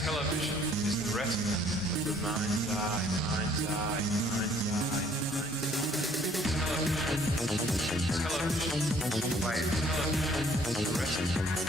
Television is the retina of the mind's eye, mind's eye, mind's eye, mind's eye. Television, television, the retina. Television,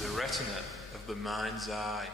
the retina of the mind's eye.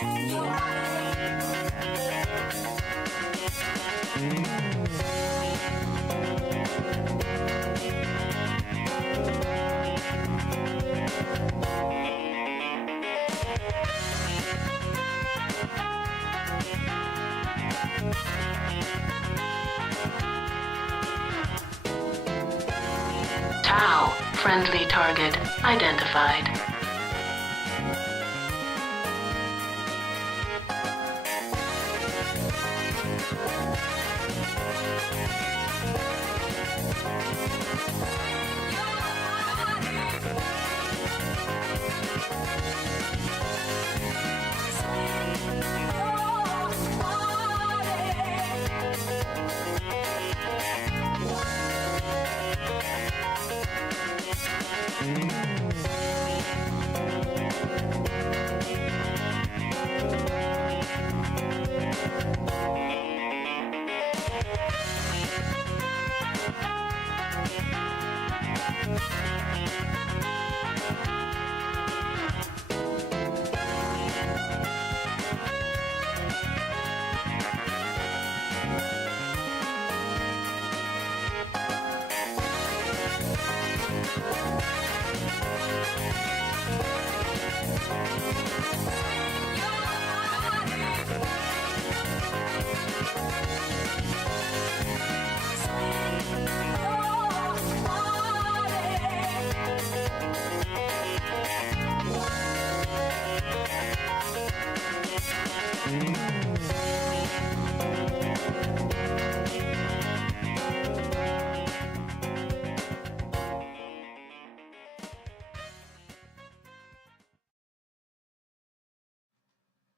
Tau, friendly target identified.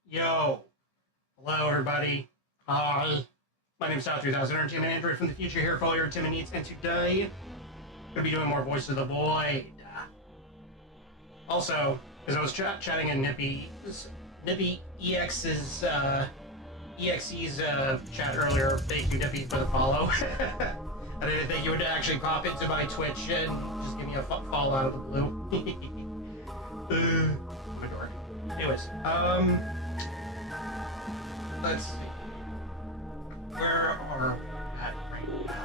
Yo, hello everybody. Hi, my name is Tau 3000 Entertainment Android from the future here for all your entertainment needs, and today I'm gonna be doing more Voice of the Void. Also, because I was chatting in Nippy EX's chat earlier. Thank you, Nippy, for the follow. I didn't think you would actually pop into my Twitch and just give me a follow out of the blue. My door. Anyways, let's see. Where are we at right now?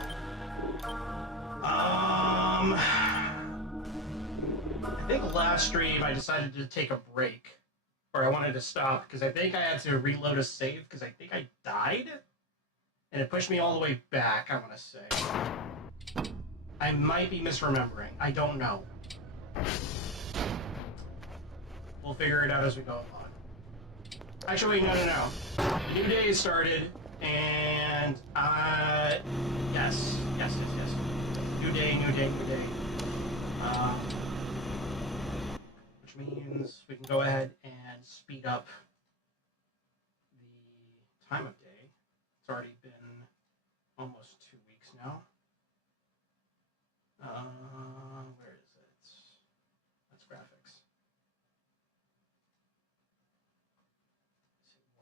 I think last stream I decided to take a break, or I wanted to stop because I think I had to reload a save because I think I died, and it pushed me all the way back. I want to say. I might be misremembering. I don't know. We'll figure it out as we go along. Actually, no. New day started, and yes. New day. Which means we can go ahead and speed up the time of day. It's already been almost 2 weeks now. Where is it? That's graphics.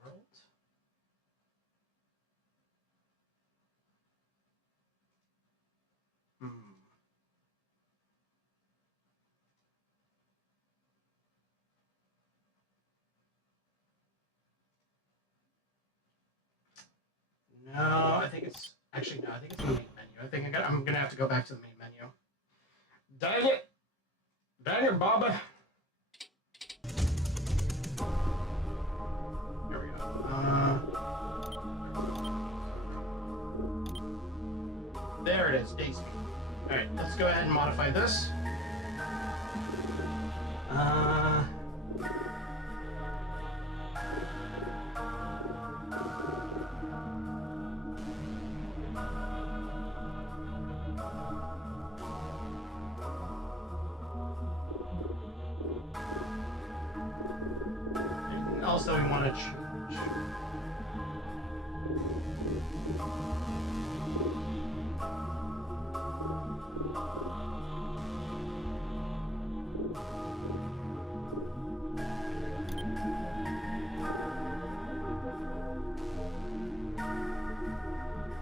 World. No, I think it's actually no. I think it's in the main menu. I think I'm gonna have to go back to the main menu. Dang it! Dang it, Baba! There we go. There it is, Daisy. Alright, let's go ahead and modify this. Also, we want to change.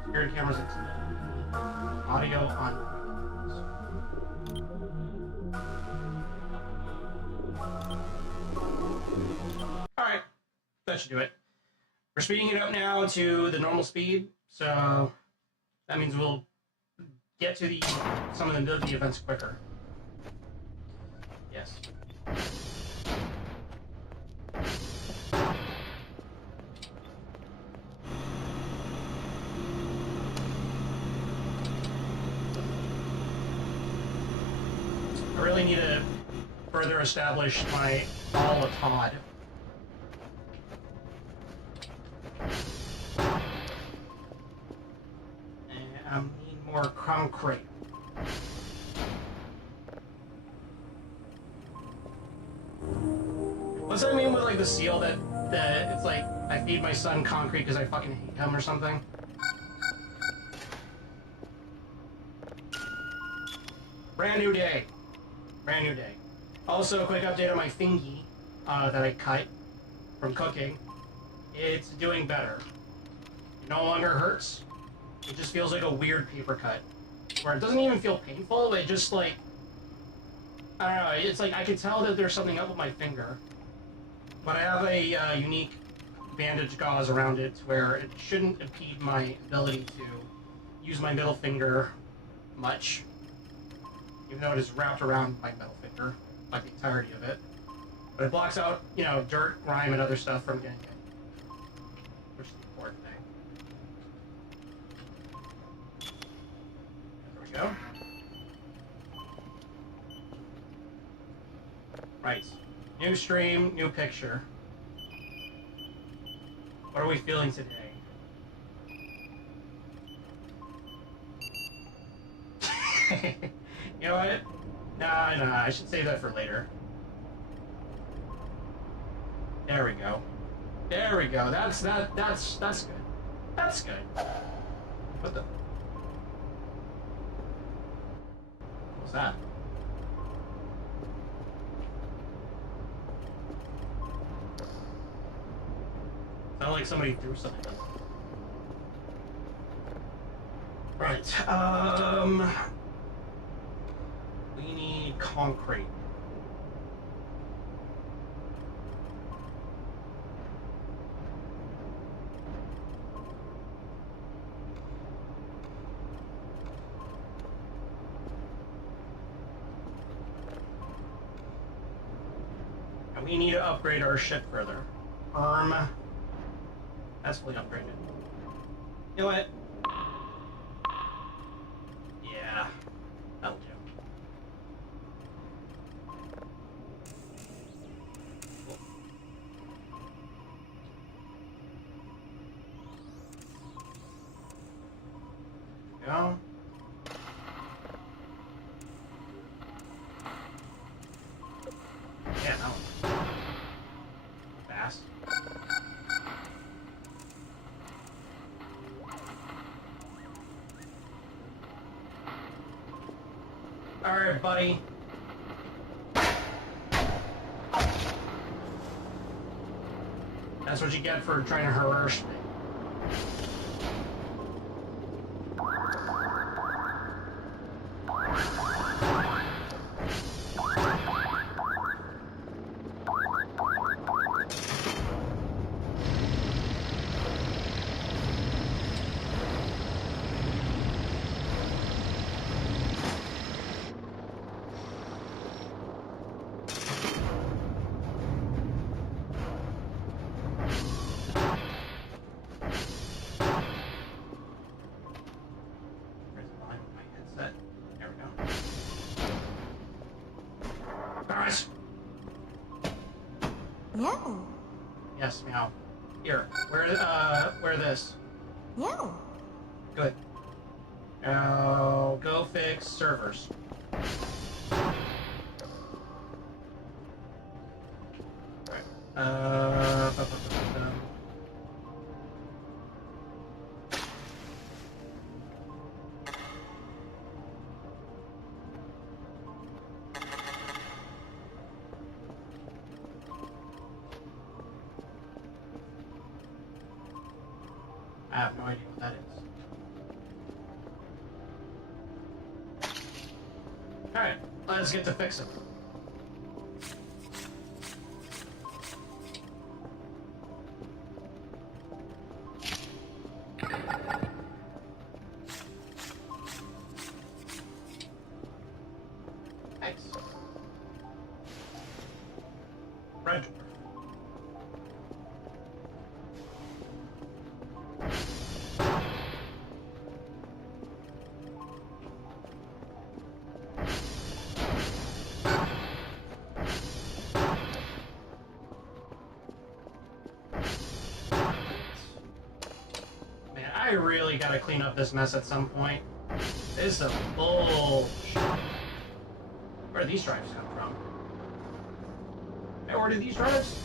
Security cameras activated. Audio on. that should do it. We're speeding it up now to the normal speed, so that means we'll get to some of the events quicker. Yes. I really need to further establish my ball of Todd. And I need more concrete. What's that mean with like the seal that it's like I feed my son concrete because I fucking hate him or something? Brand new day. Brand new day. Also, a quick update on my thingy that I cut from cooking. It's doing better. It no longer hurts. It just feels like a weird paper cut. Where it doesn't even feel painful, it just like... I don't know, it's like I can tell that there's something up with my finger. But I have a unique bandage gauze around it where it shouldn't impede my ability to use my middle finger much. Even though it is wrapped around my middle finger, like the entirety of it. But it blocks out, you know, dirt, grime, and other stuff from getting in. Which is the important thing. There we go. Right. New stream, new picture. What are we feeling today? You know what? Nah, I should save that for later. There we go. There we go. That's good. That's good. What the? What's that? Sounded like somebody threw something. Right. We need concrete. And we need to upgrade our ship further. That's fully upgraded. You know what? Yeah, that'll do. Cool. Go. Yeah, that one. Fast. Alright, buddy. That's what you get for trying to harass me. Yeah. Yes, meow. Here, wear this. Yeah. Good. Now, go fix servers. I have no idea what that is. Alright, let's get to fixing. Nice. Red. Man, I really gotta clean up this mess at some point. This is some bullshit. Where do these drives come from? Hey, where do these drives?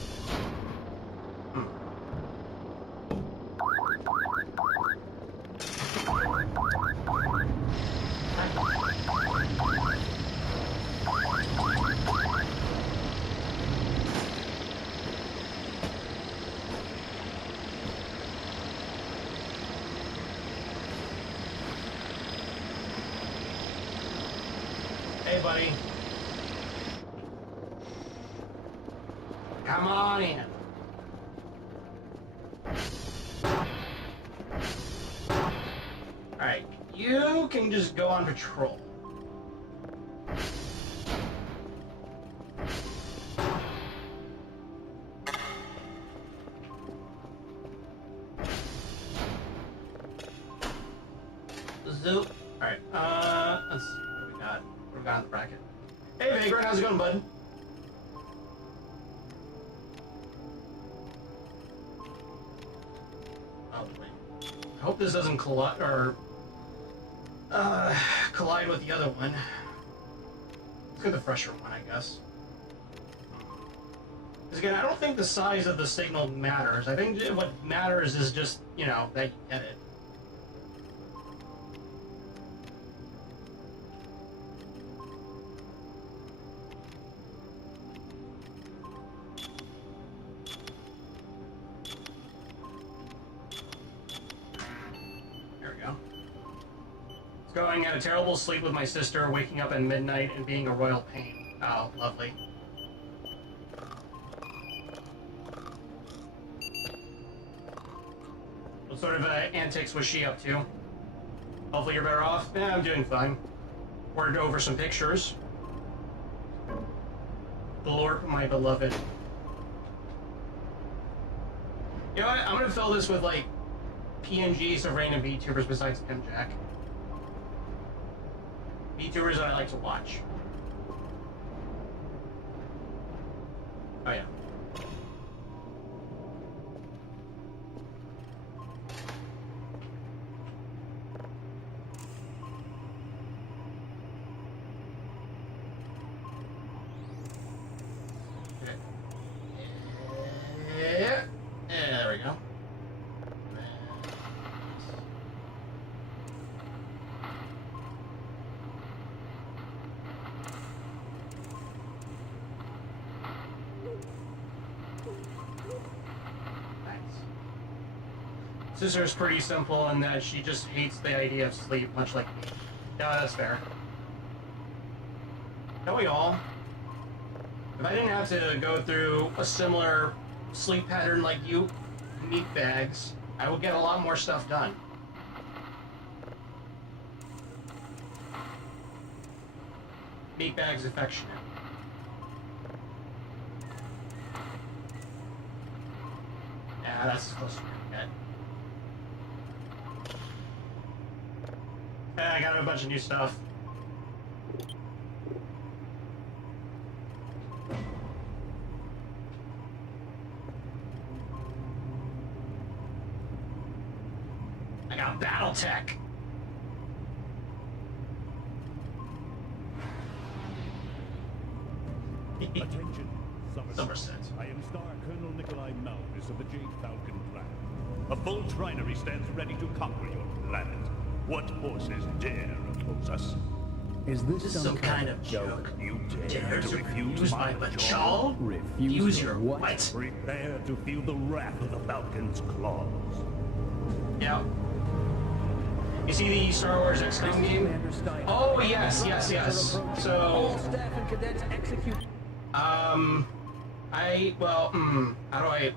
Hey, buddy. Come on in. Alright, you can just go on patrol. Zoop. Alright, let's see what we got. What we got in the bracket. Hey, Vagrant, how's it going, bud? Oh, wait. I hope this doesn't collide with the other one. Let's get the fresher one, I guess. Because again, I don't think the size of the signal matters. I think what matters is just, you know, that you get it. Going at a terrible sleep with my sister, waking up at midnight and being a royal pain. Oh, lovely. What sort of antics was she up to? Hopefully you're better off. Yeah, I'm doing fine. Ordered over some pictures. The Lord, my beloved. You know what? I'm gonna fill this with, like, PNGs of random VTubers besides Pimp Jack. VTubers that I like to watch. Oh yeah. Okay. Yeah, there we go. Sister's pretty simple in that she just hates the idea of sleep, much like me. Yeah, that's fair. Don't we all? If I didn't have to go through a similar sleep pattern like you, meat bags, I would get a lot more stuff done. Meat bags affectionate. Yeah, that's as close as we're gonna get. I got a bunch of new stuff. I got BattleTech. Attention, Somerset. I am Star Colonel Nikolai Malvis of the Jade Falcon Plan. A full trinary stands ready to conquer your planet. What forces dare oppose us? Is this Some kind of joke? You Dare to refuse refuse my my jaw? jaw? Refuse Use your your what? what? Prepare to feel the wrath of the Falcon's claws. Yeah. You see the Star Wars XCOM game? Oh, yes, yes, yes. So, staff and cadets execute. how do I...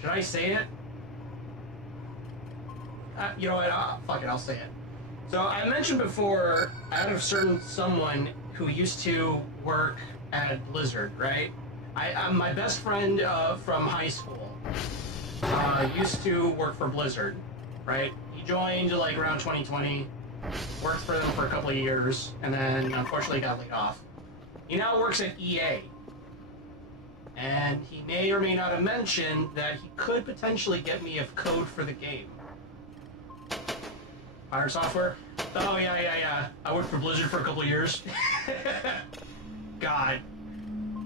should I say it? You know what, fuck it, I'll say it. So I mentioned before, I had a certain someone who used to work at Blizzard, right? My best friend from high school used to work for Blizzard, right? He joined like around 2020, worked for them for a couple of years, and then unfortunately got laid off. He now works at EA. And he may or may not have mentioned that he could potentially get me a code for the game. Fire software? Oh, yeah. I worked for Blizzard for a couple of years. God.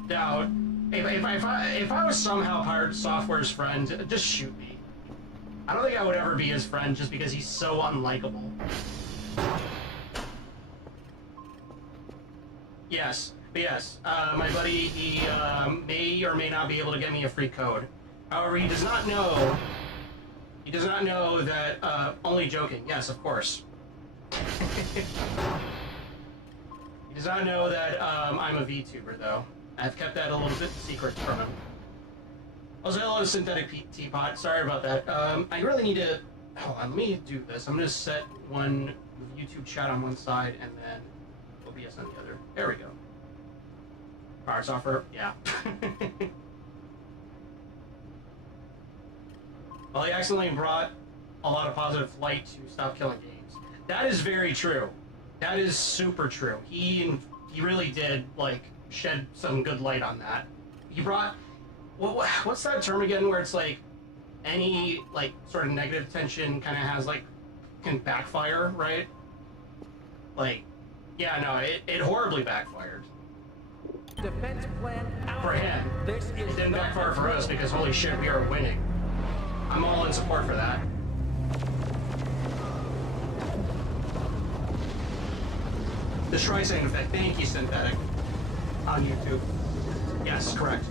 No. If I was somehow Pirate Software's friend, just shoot me. I don't think I would ever be his friend just because he's so unlikable. Yes. But yes, my buddy, he may or may not be able to get me a free code. However, he does not know that, only joking, yes, of course. He does not know that, I'm a VTuber, though. I've kept that a little bit secret from him. Also, hello, Synthetic Teapot, sorry about that. I really need to, hold on, let me do this. I'm gonna set one YouTube chat on one side, and then OBS on the other. There we go. Fire software, yeah. Well, he accidentally brought a lot of positive light to Stop Killing Games. That is very true. That is super true. He really did, like, shed some good light on that. He brought... what's that term again where it's, like, any, like, sort of negative tension kind of has, like, can backfire, right? Like, yeah, no, it horribly backfired. Defense plan out. For him. This is It didn't backfire for us because, holy shit, we are winning. I'm all in support for that. The Streisand effect. Thank you, Synthetic. On YouTube. Yes, correct.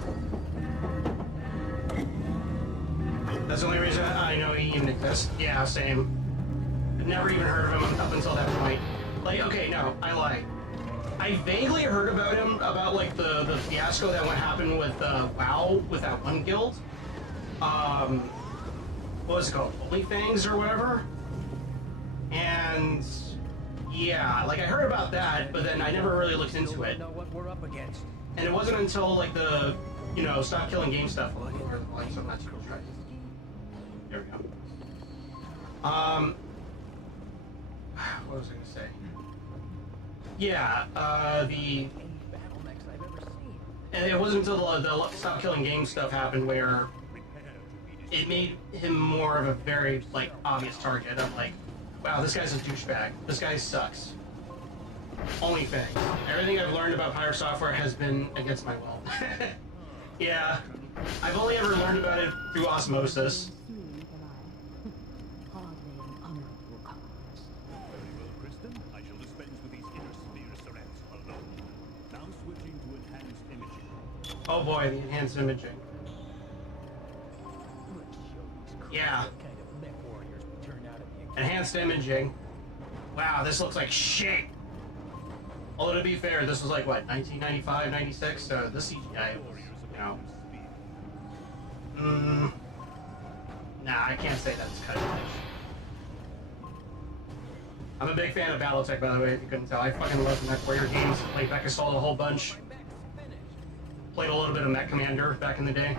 That's the only reason I know he even exists. Yeah, same. I've never even heard of him up until that point. Like, okay, no, I lie. I vaguely heard about him, about like the fiasco that went happen with WoW, with that one guild. What was it called? OnlyFangs or whatever? And yeah, like I heard about that, but then I never really looked into it. Know what we're up against. And it wasn't until like the, you know, Stop Killing Game stuff. Like some that's cool. There we go. What was I gonna say? Yeah, Any bottlenecks I've ever seen. and it wasn't until the Stop Killing Game stuff happened where it made him more of a very, like, obvious target of, like, wow, this guy's a douchebag. This guy sucks. OnlyFangs. Everything I've learned about Pirate Software has been against my will. Yeah. I've only ever learned about it through osmosis. Very well, Kristen. I shall dispense with these inner sphere surrents alone. Now switching to enhanced imaging. Oh boy, the enhanced imaging. Let's show these Yeah. what kind of mech warriors we turned out to be. Enhanced imaging. Wow, this looks like shit. Although to be fair, this was like what, 1995, 96, so this CGI was, you know. Nah, I can't say that's cutting edge. I'm a big fan of Battletech, by the way, if you couldn't tell. I fucking love Mech Warrior games. Played Mech Assault a whole bunch. Played a little bit of Mech Commander back in the day.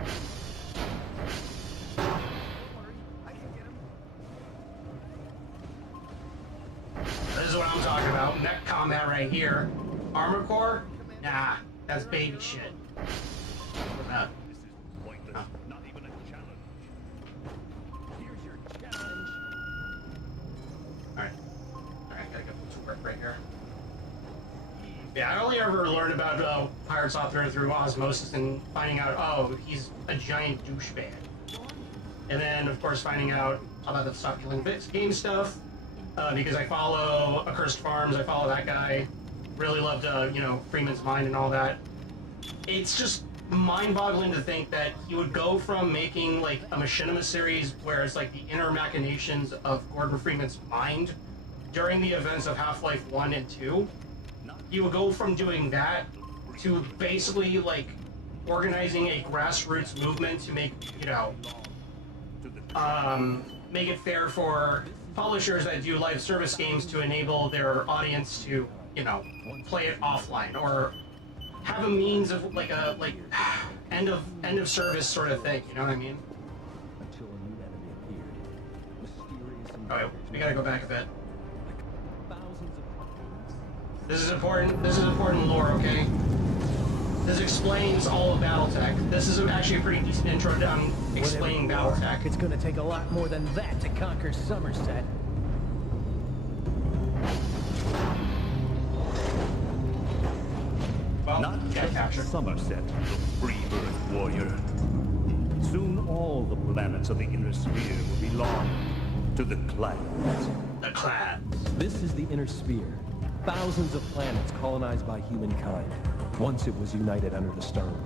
This is what I'm talking about. Mech combat right here. Armor Core? Nah, that's baby shit. This is pointless. Huh. Not even a challenge. Here's your challenge. Alright. Alright, gotta get to work right here. Yeah, I only ever learned about Pirate Software through osmosis and finding out, oh, he's a giant douchebag. And then, of course, finding out about the Stop Killing Game stuff, because I follow Accursed Farms, I follow that guy. Really loved, you know, Freeman's Mind and all that. It's just mind-boggling to think that he would go from making, like, a machinima series where it's, like, the inner machinations of Gordon Freeman's mind during the events of Half-Life 1 and 2. He would go from doing that to basically, like, organizing a grassroots movement to make, you know, make it fair for publishers that do live service games to enable their audience to, you know, play it offline or have a means of like a end of service sort of thing. You know what I mean? Until a new enemy appeared. Mysterious and Oh, wait, we gotta go back a bit. thousands of This is important. This is important lore, okay? This explains all of BattleTech. This is actually a pretty decent intro to explaining BattleTech. It's gonna take a lot more than that to conquer Somerset. Well, Not yeah, just capture. Somerset, free Earth warrior. Soon all the planets of the inner sphere will belong to the clans. The clans. This is the Inner Sphere. Thousands of planets colonized by humankind. Once it was united under the stone.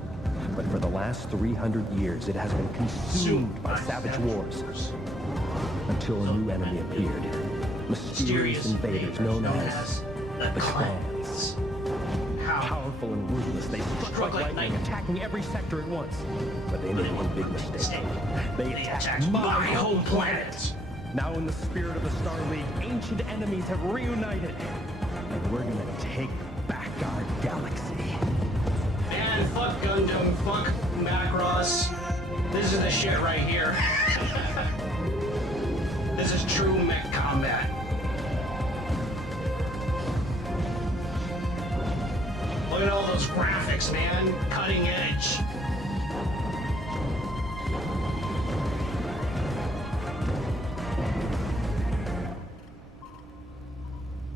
But for the last 300 years, it has been consumed by savage wars. Until a new enemy appeared. Mysterious invaders known as the the clans. clans. Powerful and ruthless, they struck like lightning, attacking every sector at once. But they made one big mistake. They attacked my home planet. Now in the spirit of the Star League, ancient enemies have reunited. And we're gonna take back our galaxy. Man, fuck Gundam, fuck Macross. This is the shit right here. This is true mech combat. Look at all those graphics, man. Cutting edge.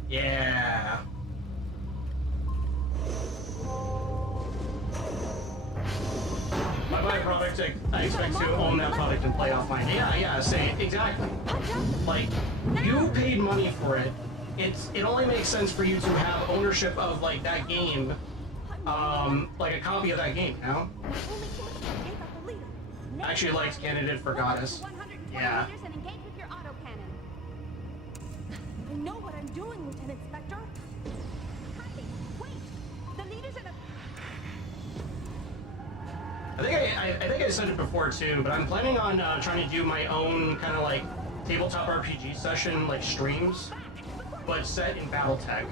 Yeah. My product, I expect to own that product and play offline. Yeah, say exactly. Like, you paid money for it. It only makes sense for you to have ownership of like that game, like a copy of that game, you know? I actually liked Candidate for Goddess. Yeah. And engage with your autocannon. I know what I'm doing, Lieutenant Spectre. Kathy, wait! The leader's in a... I think I said it before too, but I'm planning on trying to do my own kind of like tabletop RPG session, like streams, but set in BattleTech.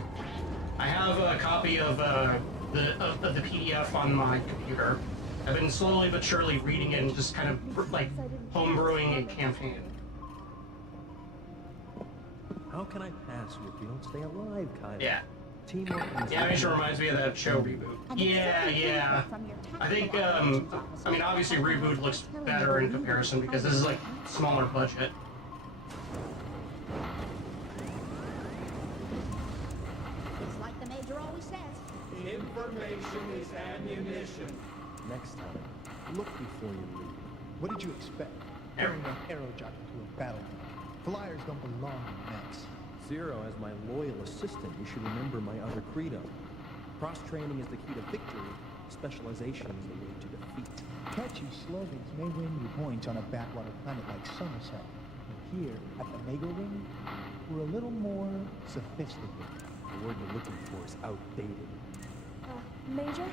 I have a copy of the PDF on my computer. I've been slowly but surely reading it and just kind of like homebrewing a campaign. How can I pass you if you don't stay alive, Kyle? Yeah. Teamwork and The animation reminds me of that show Reboot. Yeah. I think, I mean, obviously Reboot looks better in comparison because this is like smaller budget. It's like the Major always says. Information is ammunition. Next time, look before you leave. What did you expect? Carrying an arrow jockey to a battlefield. Flyers don't belong in nets. Zero, as my loyal assistant, you should remember my other credo. Cross-training is the key to victory. Specialization is the way to defeat. Catchy slogans may win you points on a backwater planet like Somerset. But here, at the Mega Ring, we're a little more sophisticated. The word you're looking for is outdated. Major?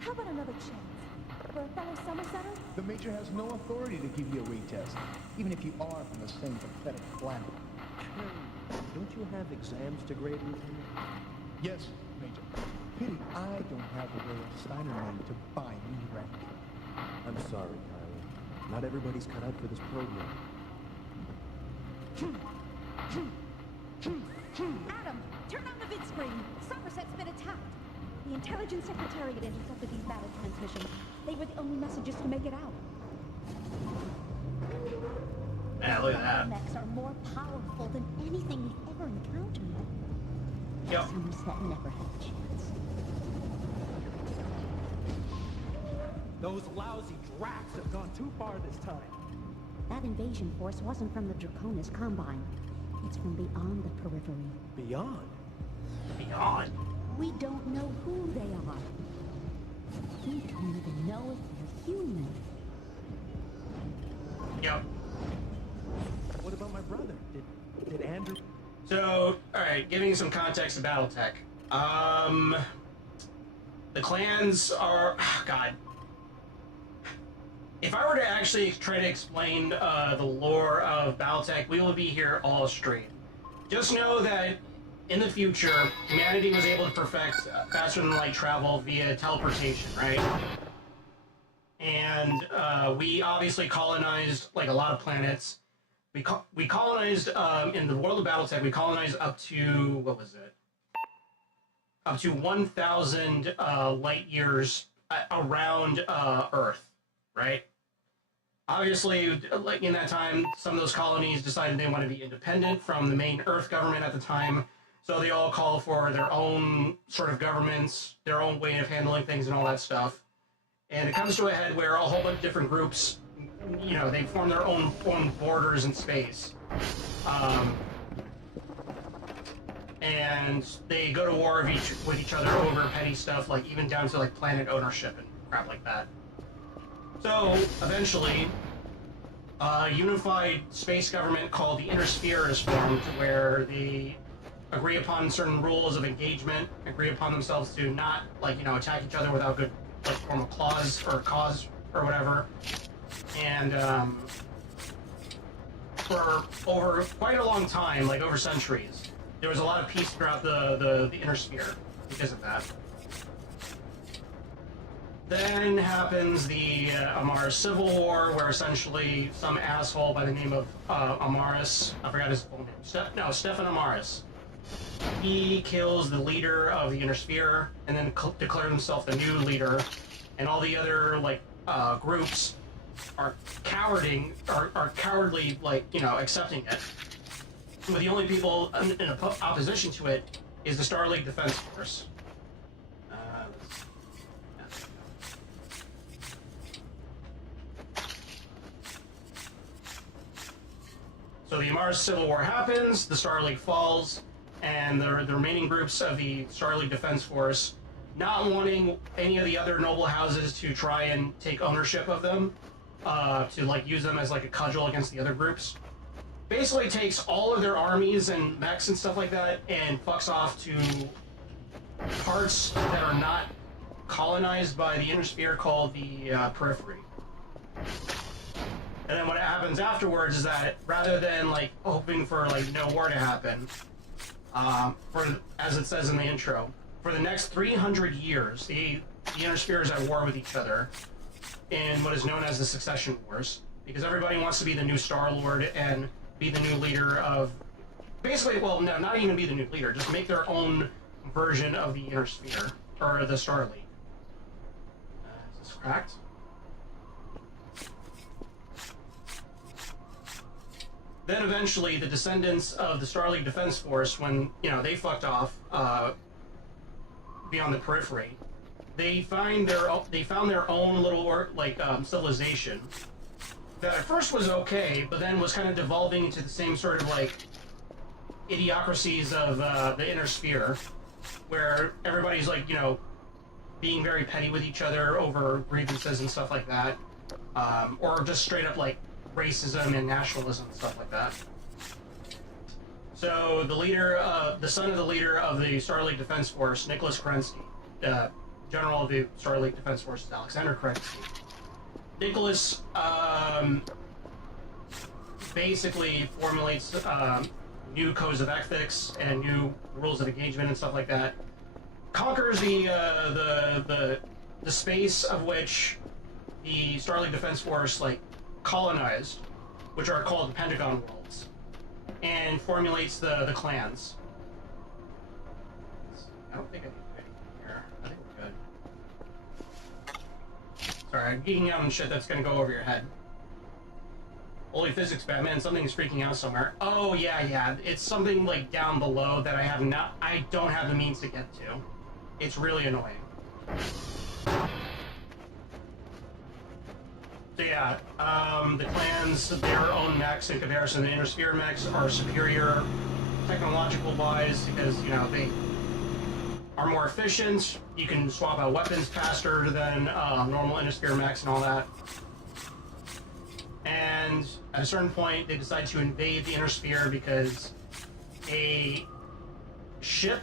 How about another chance? For a fellow Somersetter? The Major has no authority to give you a retest, even if you are from the same pathetic planet. Don't you have exams to grade, Lieutenant? Yes, Major. Pity I don't have a way of Steiner name to buy me rank. I'm sorry, Kylie. Not everybody's cut out for this program. Adam, turn on the vid screen. Somerset's been attacked. The Intelligence Secretariat intercepted these battle transmissions. They were the only messages to make it out. Yeah, look at that. Mechs are more powerful than anything we've ever encountered. Yep. Somerset never had a chance. Those lousy Dracs have gone too far this time. That invasion force wasn't from the Draconis Combine. It's from beyond the periphery. Beyond? Beyond. We don't know who they are. We don't even know if they're human. Yep. What about my brother? Did Andrew... So, alright, giving some context to BattleTech. The clans are... God. if I were to actually try to explain the lore of Battletech, we will be here all stream. Just know that in the future, humanity was able to perfect faster than light travel via teleportation, right? And we obviously colonized like a lot of planets. We colonized in the world of Battletech. We colonized up to what was it? Up to 1,000 light years around Earth, right? Obviously, like in that time, some of those colonies decided they want to be independent from the main Earth government at the time. So they all call for their own sort of governments, their own way of handling things and all that stuff. And it comes to a head where a whole bunch of different groups, you know, they form their own borders in space. And they go to war with each other over petty stuff, like even down to like planet ownership and crap like that. So eventually, a unified space government called the Inner Sphere is formed, where they agree upon certain rules of engagement, agree upon themselves to not, like, you know, attack each other without good, like, formal cause or whatever. And for over quite a long time, like over centuries, there was a lot of peace throughout the Inner Sphere because of that. Then happens the Amaris Civil War, where essentially some asshole by the name of Amaris, I forgot his full name, Stefan Amaris, he kills the leader of the Inner Sphere and then declares himself the new leader, and all the other like groups are cowardly, like, you know, accepting it. But the only people in opposition to it is the Star League Defense Force. So the Amaris Civil War happens, the Star League falls, and the remaining groups of the Star League Defense Force, not wanting any of the other noble houses to try and take ownership of them, to like use them as like a cudgel against the other groups, basically takes all of their armies and mechs and stuff like that and fucks off to parts that are not colonized by the Inner Sphere, called the Periphery. And then what happens afterwards is that rather than like hoping for like no war to happen, as it says in the intro, for the next 300 years, the Inner Sphere is at war with each other in what is known as the Succession Wars, because everybody wants to be the new Star-Lord and be the new leader of, basically, well, no, not even be the new leader, just make their own version of the Inner Sphere, or the Star League. Is this correct? Then eventually, the descendants of the Star League Defense Force, when, you know, they fucked off beyond the Periphery, they found their own little civilization that at first was okay, but then was kind of devolving into the same sort of like idiocracies of the Inner Sphere, where everybody's like, you know, being very petty with each other over grievances and stuff like that, or just straight up like racism and nationalism and stuff like that. So the son of the leader of the Star League Defense Force, Nicholas Kerensky, general of the Star League Defense Force is Alexander Kerensky. Nicholas basically formulates new codes of ethics and new rules of engagement and stuff like that. Conquers the space of which the Star League Defense Force like colonized, which are called the Pentagon Worlds, and formulates the clans. I don't think I need to get here. I think we're good. Sorry, I'm geeking out on shit that's gonna go over your head. Holy physics, Batman! Something's freaking out somewhere. Oh yeah, it's something like down below that I don't have the means to get to. It's really annoying. So yeah, the clans, their own mechs in comparison to the Inner Sphere mechs are superior technological-wise because, you know, they are more efficient. You can swap out weapons faster than normal Inner Sphere mechs and all that. And at a certain point, they decide to invade the Inner Sphere because a ship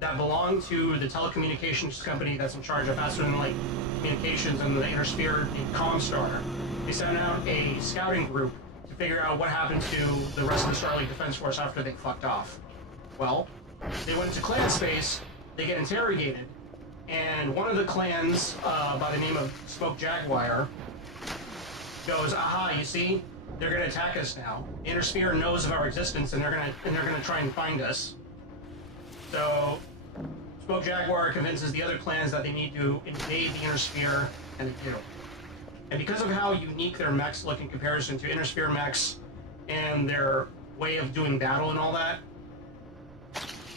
that belonged to the telecommunications company that's in charge of faster than light communications in the inner sphere, the Comstar. They sent out a scouting group to figure out what happened to the rest of the Starlink Defense Force after they fucked off. Well, they went into clan space, they get interrogated, and one of the clans, by the name of Smoke Jaguar, goes, aha, you see? They're gonna attack us now. The inner sphere knows of our existence, and they're gonna try and find us. So, Smoke Jaguar convinces the other clans that they need to invade the inner sphere, and they do. And because of how unique their mechs look in comparison to inner sphere mechs and their way of doing battle and all that,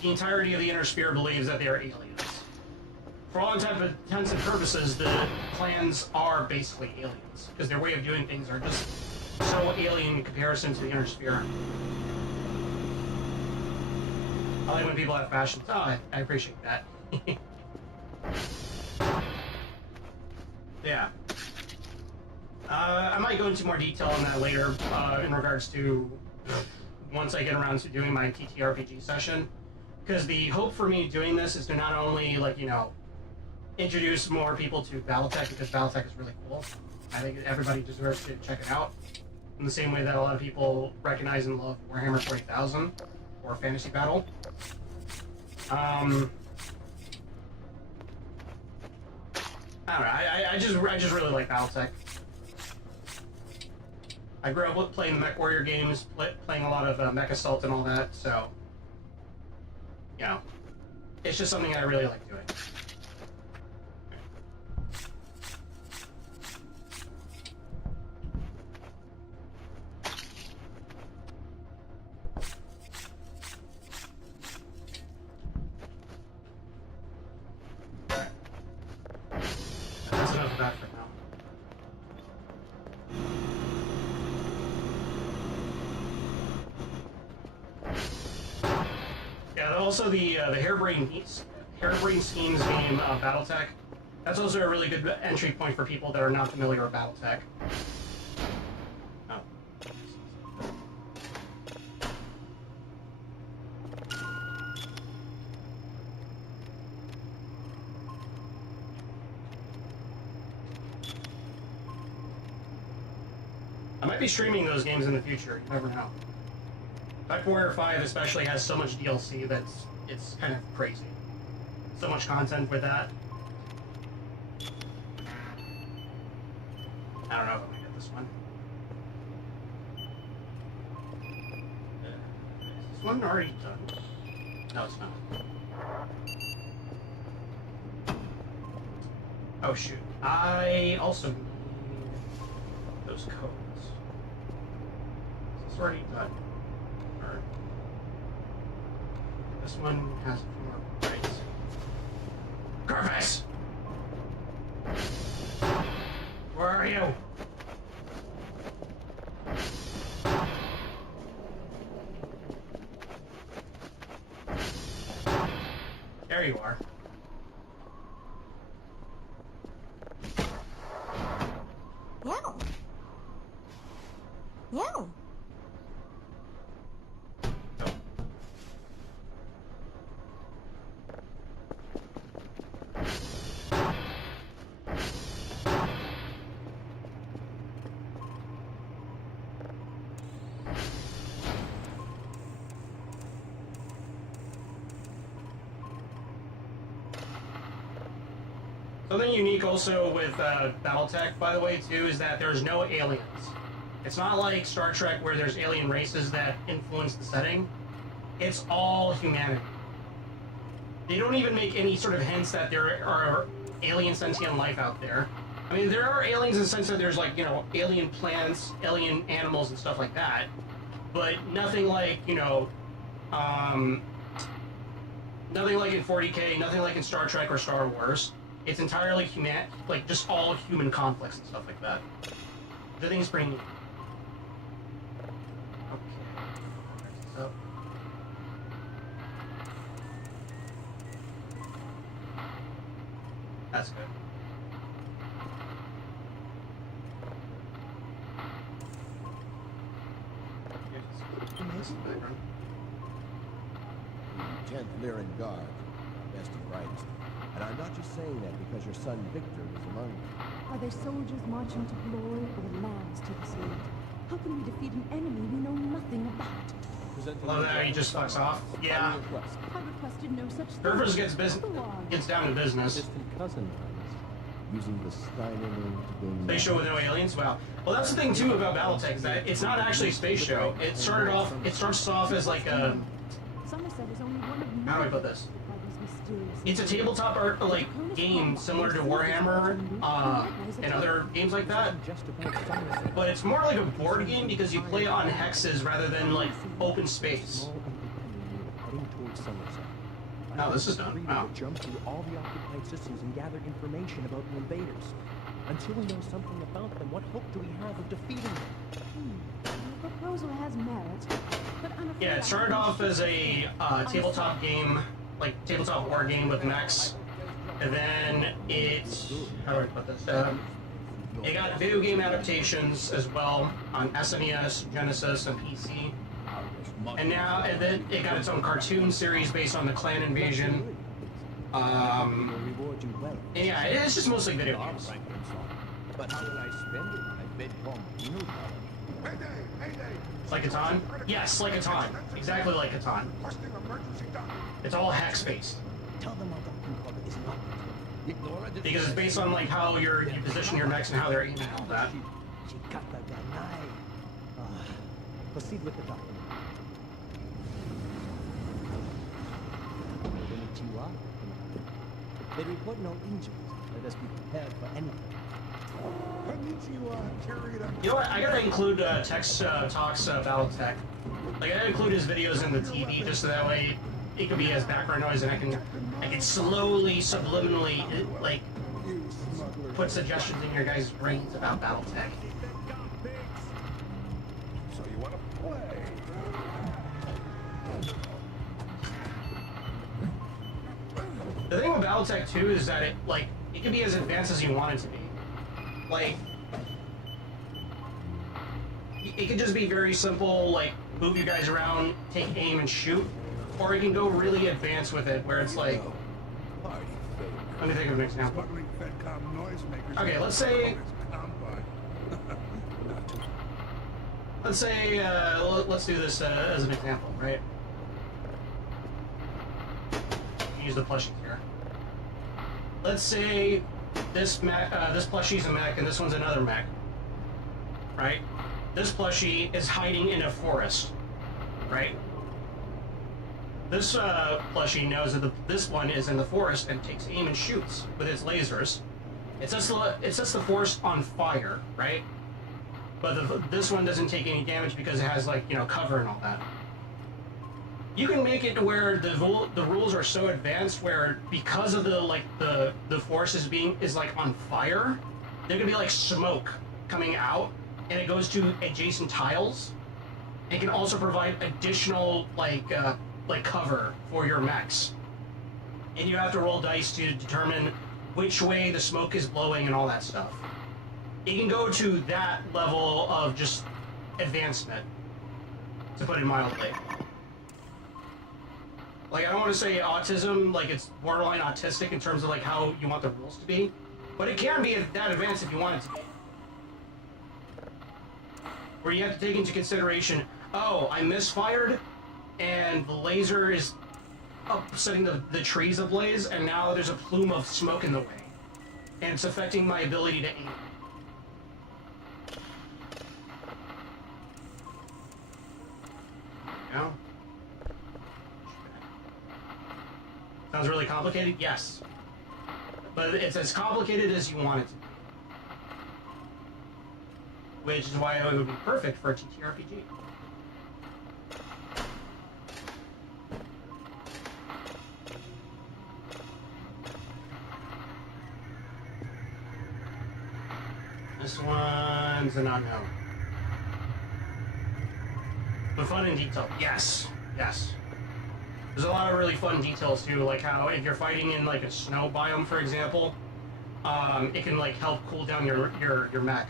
the entirety of the inner sphere believes that they are aliens. For all intents and purposes, the clans are basically aliens, because their way of doing things are just so alien in comparison to the inner sphere. I like when people have fashions. Oh, I appreciate that. Yeah. I might go into more detail on that later, in regards to once I get around to doing my TTRPG session. Because the hope for me doing this is to not only, like, you know, introduce more people to Battletech, because Battletech is really cool. I think everybody deserves to check it out. In the same way that a lot of people recognize and love Warhammer 40,000 or Fantasy Battle. I don't know. I just really like Battletech. I grew up playing the Mech Warrior games, playing a lot of Mech Assault and all that, so you know, it's just something I really like doing. That's enough of that for now. Yeah, also the Harebrained Schemes game, Battletech. That's also a really good entry point for people that are not familiar with Battletech. Oh. I might be streaming those games in the future, you never know. Mech Warrior 5 especially has so much DLC that it's kind of crazy. So much content with that. I don't know if I'm gonna get this one. Is this one already done? No, it's not. Oh shoot. I also need those codes. Is this already done? Or this one has a few more rights. Carfax! Where are you? There you are. Meow. Meow. Something unique also with Battletech, by the way, too, is that there's no aliens. It's not like Star Trek where there's alien races that influence the setting. It's all humanity. They don't even make any sort of hints that there are alien sentient life out there. I mean, there are aliens in the sense that there's, like, you know, alien plants, alien animals and stuff like that, but nothing like, you know, nothing like in 40K, nothing like in Star Trek or Star Wars. It's entirely human, like just all human conflicts and stuff like that. The thing's pretty neat. Okay, so that's good. The 10th Lyran Guard, our best and brightest. And I'm not just saying that because your son Victor is among them. Are they soldiers marching to glory or lambs to the slaughter? How can we defeat an enemy we know nothing about? Love that he just fucks off. Yeah. I requested no such thing. Rivers gets down to business. Distant cousin of mine, using the Steiner name to gain... Space show with no aliens? Well, that's the thing too about BattleTech, is that it's not actually a space show. It starts off as like a... Somerset is only one of How do I put this? by these mysterious It's a tabletop art, like game similar to Warhammer and other games like that, but it's more like a board game because you play on hexes rather than like open space. Heading towards Somerset. Oh, this is done. Wow. Jump through all the occupied systems and gather information about the invaders. Until we know something about them, what hope do we have of defeating them? Your proposal has merit, but I'm afraid Yeah, it started off as a tabletop game, like tabletop war game with mechs, and then how do I put this? It got video game adaptations as well on SNES, Genesis, and PC. And then it got its own cartoon series based on the clan invasion. And yeah, it's just mostly video games. But how will I spend it? I bet Tom, Like Catan? Yes, like Catan. Exactly like Catan. It's all hex-based. Tell them our docking club is not. Because it's based on like how you position your mechs and how they're aiming and all that. Proceed with the document. They report no injuries. Let us be prepared for anything. You know what? I gotta include Tex Talks BattleTech. Like I gotta include his videos in the TV just so that way it could be as background noise, and I can slowly, subliminally, like put suggestions in your guys' brains about BattleTech. So you want to play? The thing with BattleTech too is that it can be as advanced as you want it to be. Like, it could just be very simple, like move you guys around, take aim, and shoot, or it can go really advanced with it, where it's like. Let me think of an example. Okay, let's say. Let's do this as an example, right? Use the plushie here. Let's say this plushie's a mech and this one's another mech, right? This plushie is hiding in a forest, right? This plushie knows that this one is in the forest and takes aim and shoots with its lasers. It sets the forest on fire, right? But this one doesn't take any damage because it has cover and all that. You can make it to where the rules are so advanced where because of the forest is on fire, there can be like smoke coming out and it goes to adjacent tiles. It can also provide additional cover for your mechs. And you have to roll dice to determine which way the smoke is blowing and all that stuff. It can go to that level of just advancement, to put it mildly. Like, I don't want to say autism, like it's borderline autistic in terms of like how you want the rules to be, but it can be that advanced if you want it to be. Where you have to take into consideration, oh, I misfired, and the laser is setting the trees ablaze, and now there's a plume of smoke in the way, and it's affecting my ability to aim. Yeah. Sounds really complicated? Yes. But it's as complicated as you want it to be. Which is why it would be perfect for a TTRPG. This one's an unknown. But fun and detailed. Yes. Yes. There's a lot of really fun details too, like how if you're fighting in like a snow biome, for example, it can like help cool down your mech.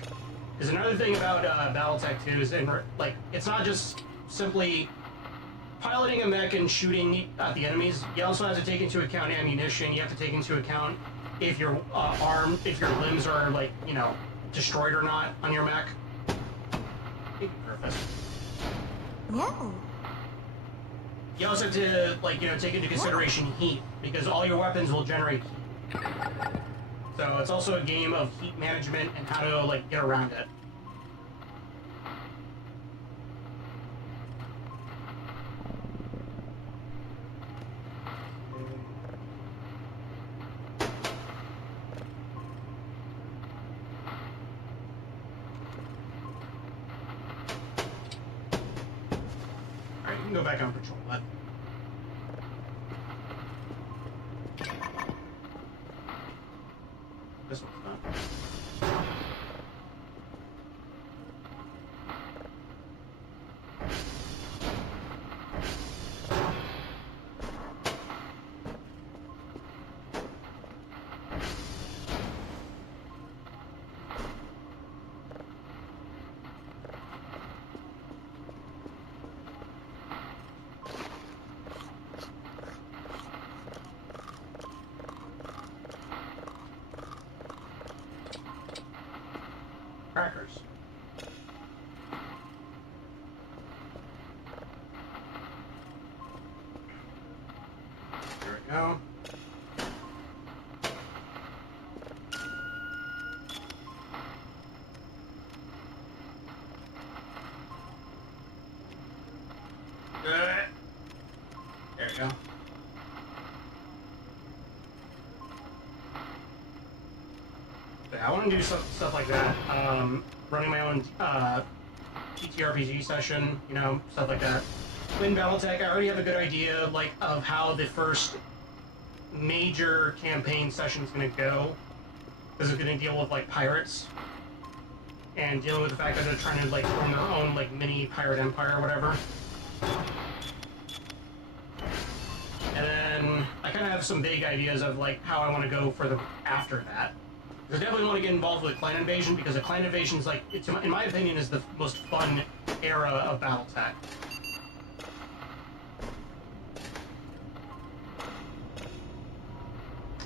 Because another thing about BattleTech too is it's not just simply piloting a mech and shooting at the enemies, you also have to take into account ammunition. You have to take into account if your arm, if your limbs are, like, you know, destroyed or not on your mech. Perfect. Yeah. You also have to, like, you know, take into consideration heat, because all your weapons will generate heat. So it's also a game of heat management and how to, like, get around it. Alright, you can go back on patrol. This one's not. Crackers. There we go. There we go. I want to do stuff like that. Running my own TTRPG session, you know, stuff like that. In BattleTech, I already have a good idea, like, of how the first major campaign session is going to go. Because it's going to deal with, like, pirates. And dealing with the fact that they're trying to, like, form their own, like, mini pirate empire or whatever. And then I kind of have some vague ideas of, like, how I want to go for the after that. I definitely want to get involved with a clan invasion, because a clan invasion is, like, in my opinion, is the most fun era of BattleTech.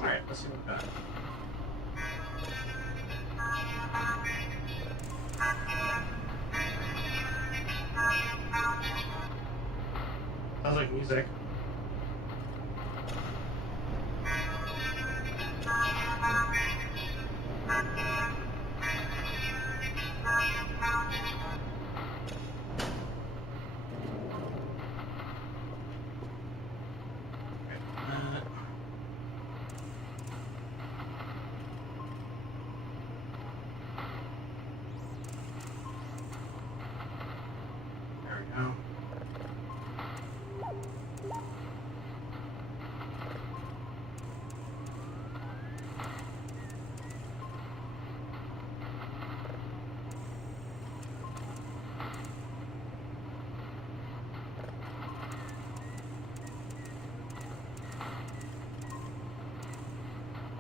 Alright, let's see what we got. Sounds like music.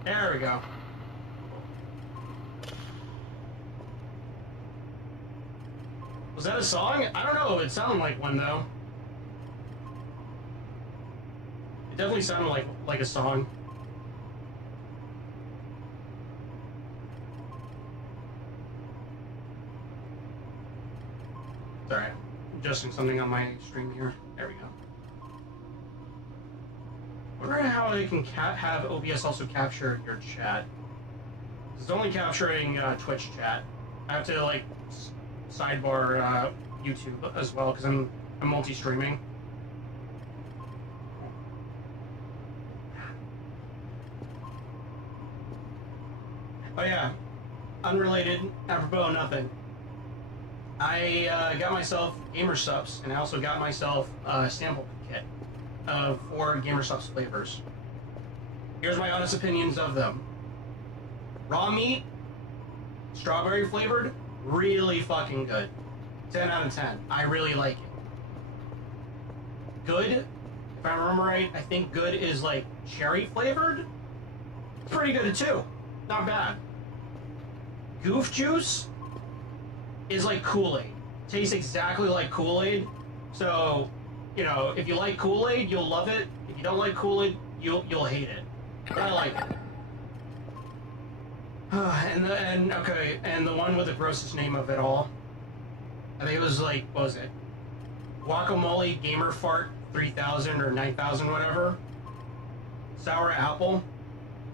There we go. Was that a song? I don't know. It sounded like one, though. It definitely sounded like a song. Sorry. I'm adjusting something on my stream here. There we go. I wonder how I can have OBS also capture your chat. It's only capturing Twitch chat. I have to, like, sidebar YouTube as well, because I'm multi-streaming. Oh yeah, unrelated, apropos nothing. I got myself Gamer Subs, and I also got myself a sample kit of 4 Gamer Subs flavors. Here's my honest opinions of them. Raw meat, strawberry flavored, really fucking good. 10 out of 10. I really like it. Good, if I remember right, I think good is like cherry flavored. Pretty good too. Not bad. Goof Juice is like Kool-Aid. Tastes exactly like Kool-Aid. So you know, if you like Kool-Aid, you'll love it. If you don't like Kool-Aid, you'll hate it. But I like it. And the one with the grossest name of it all, I think it was like, what was it? Guacamole Gamer Fart 3000 or 9000, whatever. Sour apple.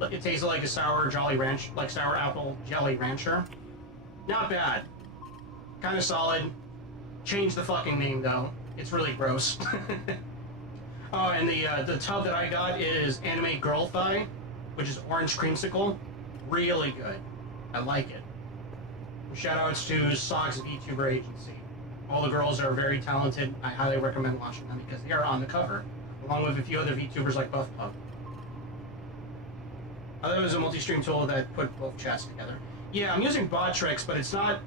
It tasted like a sour sour apple Jolly Rancher. Not bad. Kind of solid. Change the fucking name though. It's really gross. Oh, and the tub that I got is Anime Girl Thigh, which is orange creamsicle. Really good. I like it. Shout outs to Sock's VTuber agency. All the girls are very talented. I highly recommend watching them because they are on the cover, along with a few other VTubers like Buff Pub. I thought it was a multi-stream tool that put both chats together. Yeah, I'm using Bottrix, but it's not...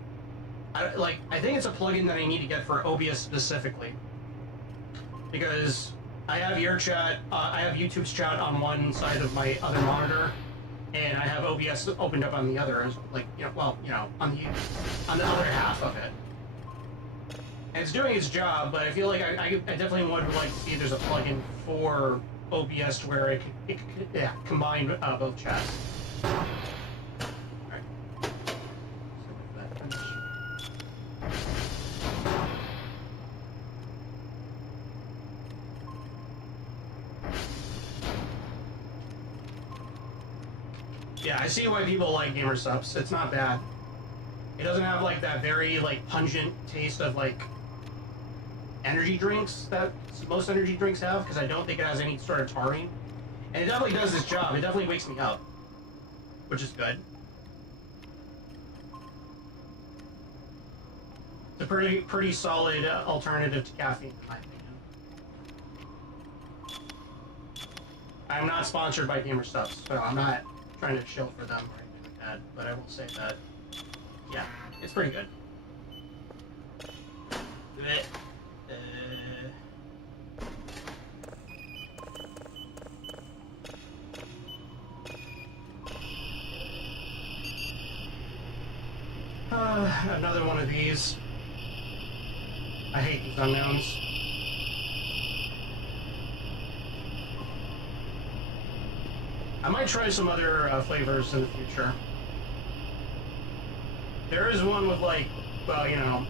I think it's a plugin that I need to get for OBS specifically. Because I have your chat, I have YouTube's chat on one side of my other monitor, and I have OBS opened up on the other, on the other half of it. And it's doing its job, but I feel like I definitely would like to see if there's a plugin for OBS to where it can combine both chats. Alright. Yeah, I see why people like Gamer Subs. It's not bad. It doesn't have like that very like pungent taste of like energy drinks that most energy drinks have, because I don't think it has any sort of taurine. And it definitely does its job. It definitely wakes me up, which is good. It's a pretty solid alternative to caffeine, in my opinion. I'm not sponsored by Gamer Stuff, so I'm not trying to shill for them or anything like that, but I will say that, yeah, it's pretty good. Another one of these. I hate these unknowns. I might try some other flavors in the future. There is one with like, well, you know,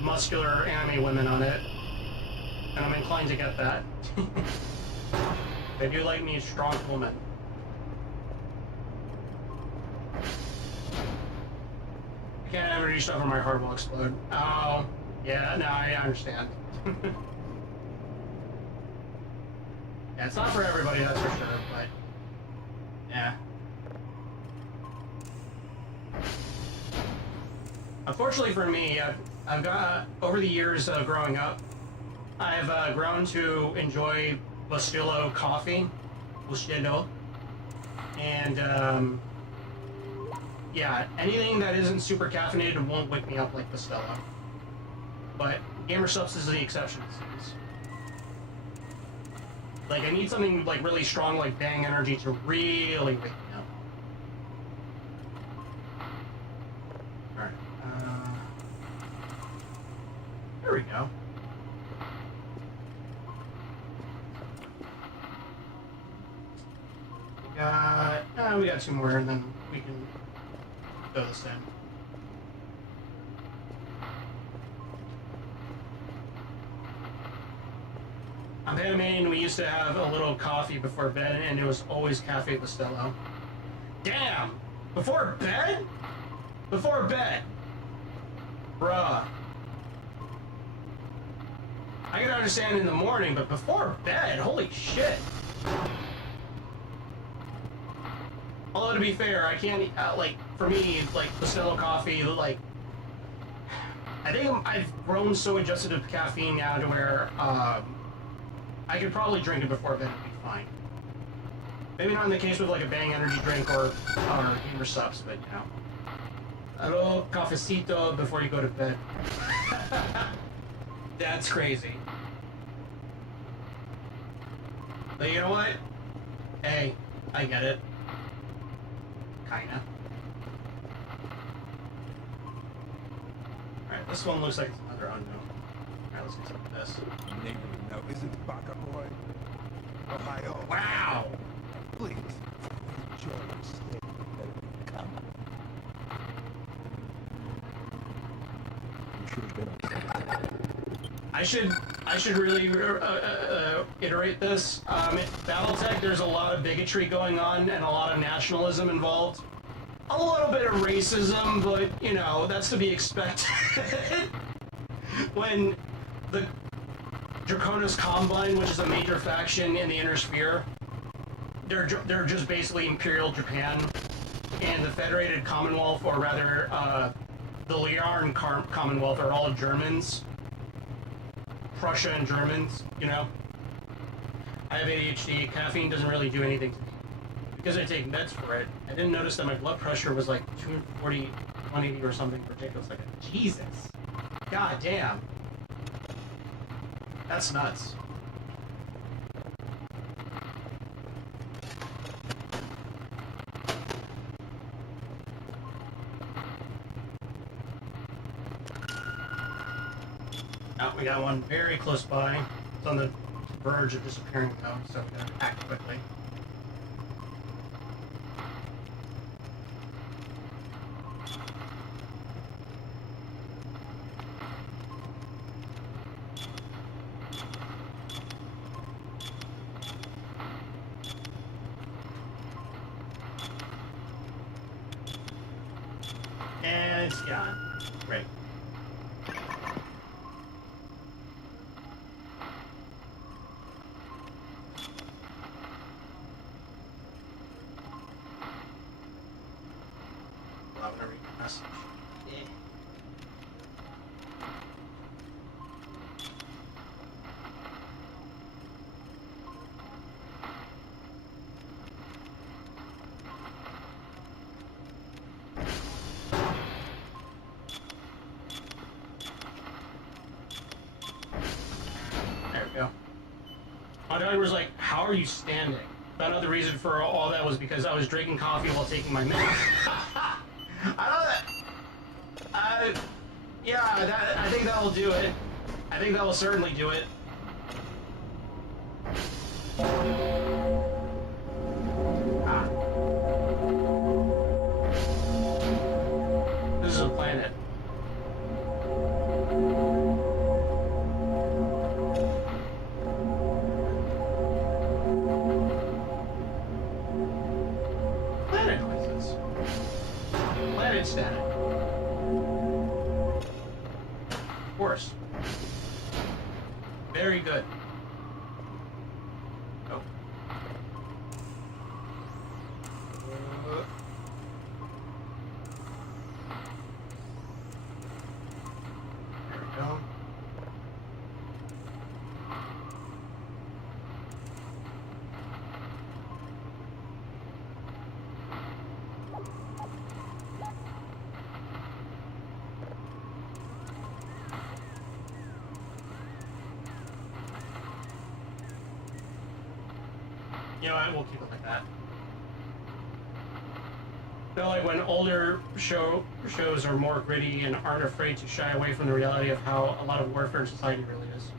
muscular anime women on it, and I'm inclined to get that. They do like me a strong woman. I can't ever do stuff or my heart will explode. Oh, yeah, no, I understand. Yeah, it's not for everybody, that's for sure, but yeah. Unfortunately for me, I've got, over the years growing up, I've grown to enjoy Bustelo coffee, Bustelo, and yeah, anything that isn't super caffeinated won't wake me up like Bustelo. But Gamer Subs is the exception, it seems. Like, I need something like really strong, like Bang Energy, to really wake me up. Alright, there we go. We got two more, and then we can throw this in. On Panamanian, we used to have a little coffee before bed, and it was always Cafe Bustelo. Damn! Before bed? Before bed! Bruh. I can understand in the morning, but before bed? Holy shit! Although, to be fair, I can't, like, for me, like, Bustelo coffee, like, I think I've grown so adjusted to caffeine now to where, I could probably drink it before bed and be fine. Maybe not in the case with, like, a Bang Energy drink or Gamer Subs, but, you know. A little cafecito before you go to bed. That's crazy. But you know what? Hey, I get it. Kinda. Alright, this one looks like it's another unknown. Alright, let's do some of this. Neighboring now isn't Baccaroy, Ohio. Wow! Please, enjoy your stay. Come. You should have been on set. I should really iterate this. Battletech, there's a lot of bigotry going on and a lot of nationalism involved. A little bit of racism, but, you know, that's to be expected. When the Draconis Combine, which is a major faction in the Inner Sphere, they're just basically Imperial Japan, and the Federated Commonwealth, or rather, the Liarn Commonwealth, are all Germans. Prussia and Germans, you know? I have ADHD, caffeine doesn't really do anything to me. Because I take meds for it, I didn't notice that my blood pressure was like 240, 180 or something ridiculous. Like, Jesus. God damn. That's nuts. Now we got one very close by. It's on the verge of disappearing though, so we gotta act quickly. And it's gone. Great. I'm gonna read your message. Yeah. There we go. My daughter was like, "How are you standing?" Found out the reason for all that was because I was drinking coffee while taking my meds. Yeah, I think that will do it. I think that will certainly do it. Ah. This is a planet. Planet noises. Planet static. Of course. Very good. Oh. There we go. You know what, we'll keep it like that. I feel like when older shows are more gritty and aren't afraid to shy away from the reality of how a lot of warfare in society really is.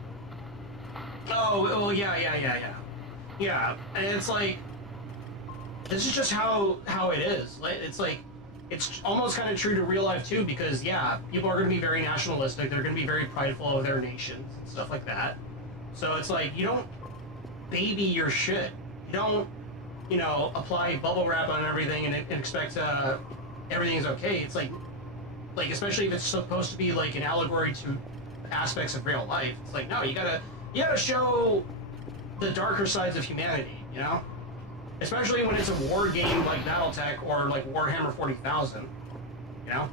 Oh, yeah. Yeah, and it's like, this is just how it is. It's like, it's almost kind of true to real life too, because yeah, people are going to be very nationalistic, they're going to be very prideful of their nations and stuff like that. So it's like, you don't baby your shit. You don't, you know, apply bubble wrap on everything and expect everything's okay. It's like especially if it's supposed to be like an allegory to aspects of real life. It's like, no, you gotta show the darker sides of humanity, you know? Especially when it's a war game like Battletech or like Warhammer 40,000, you know?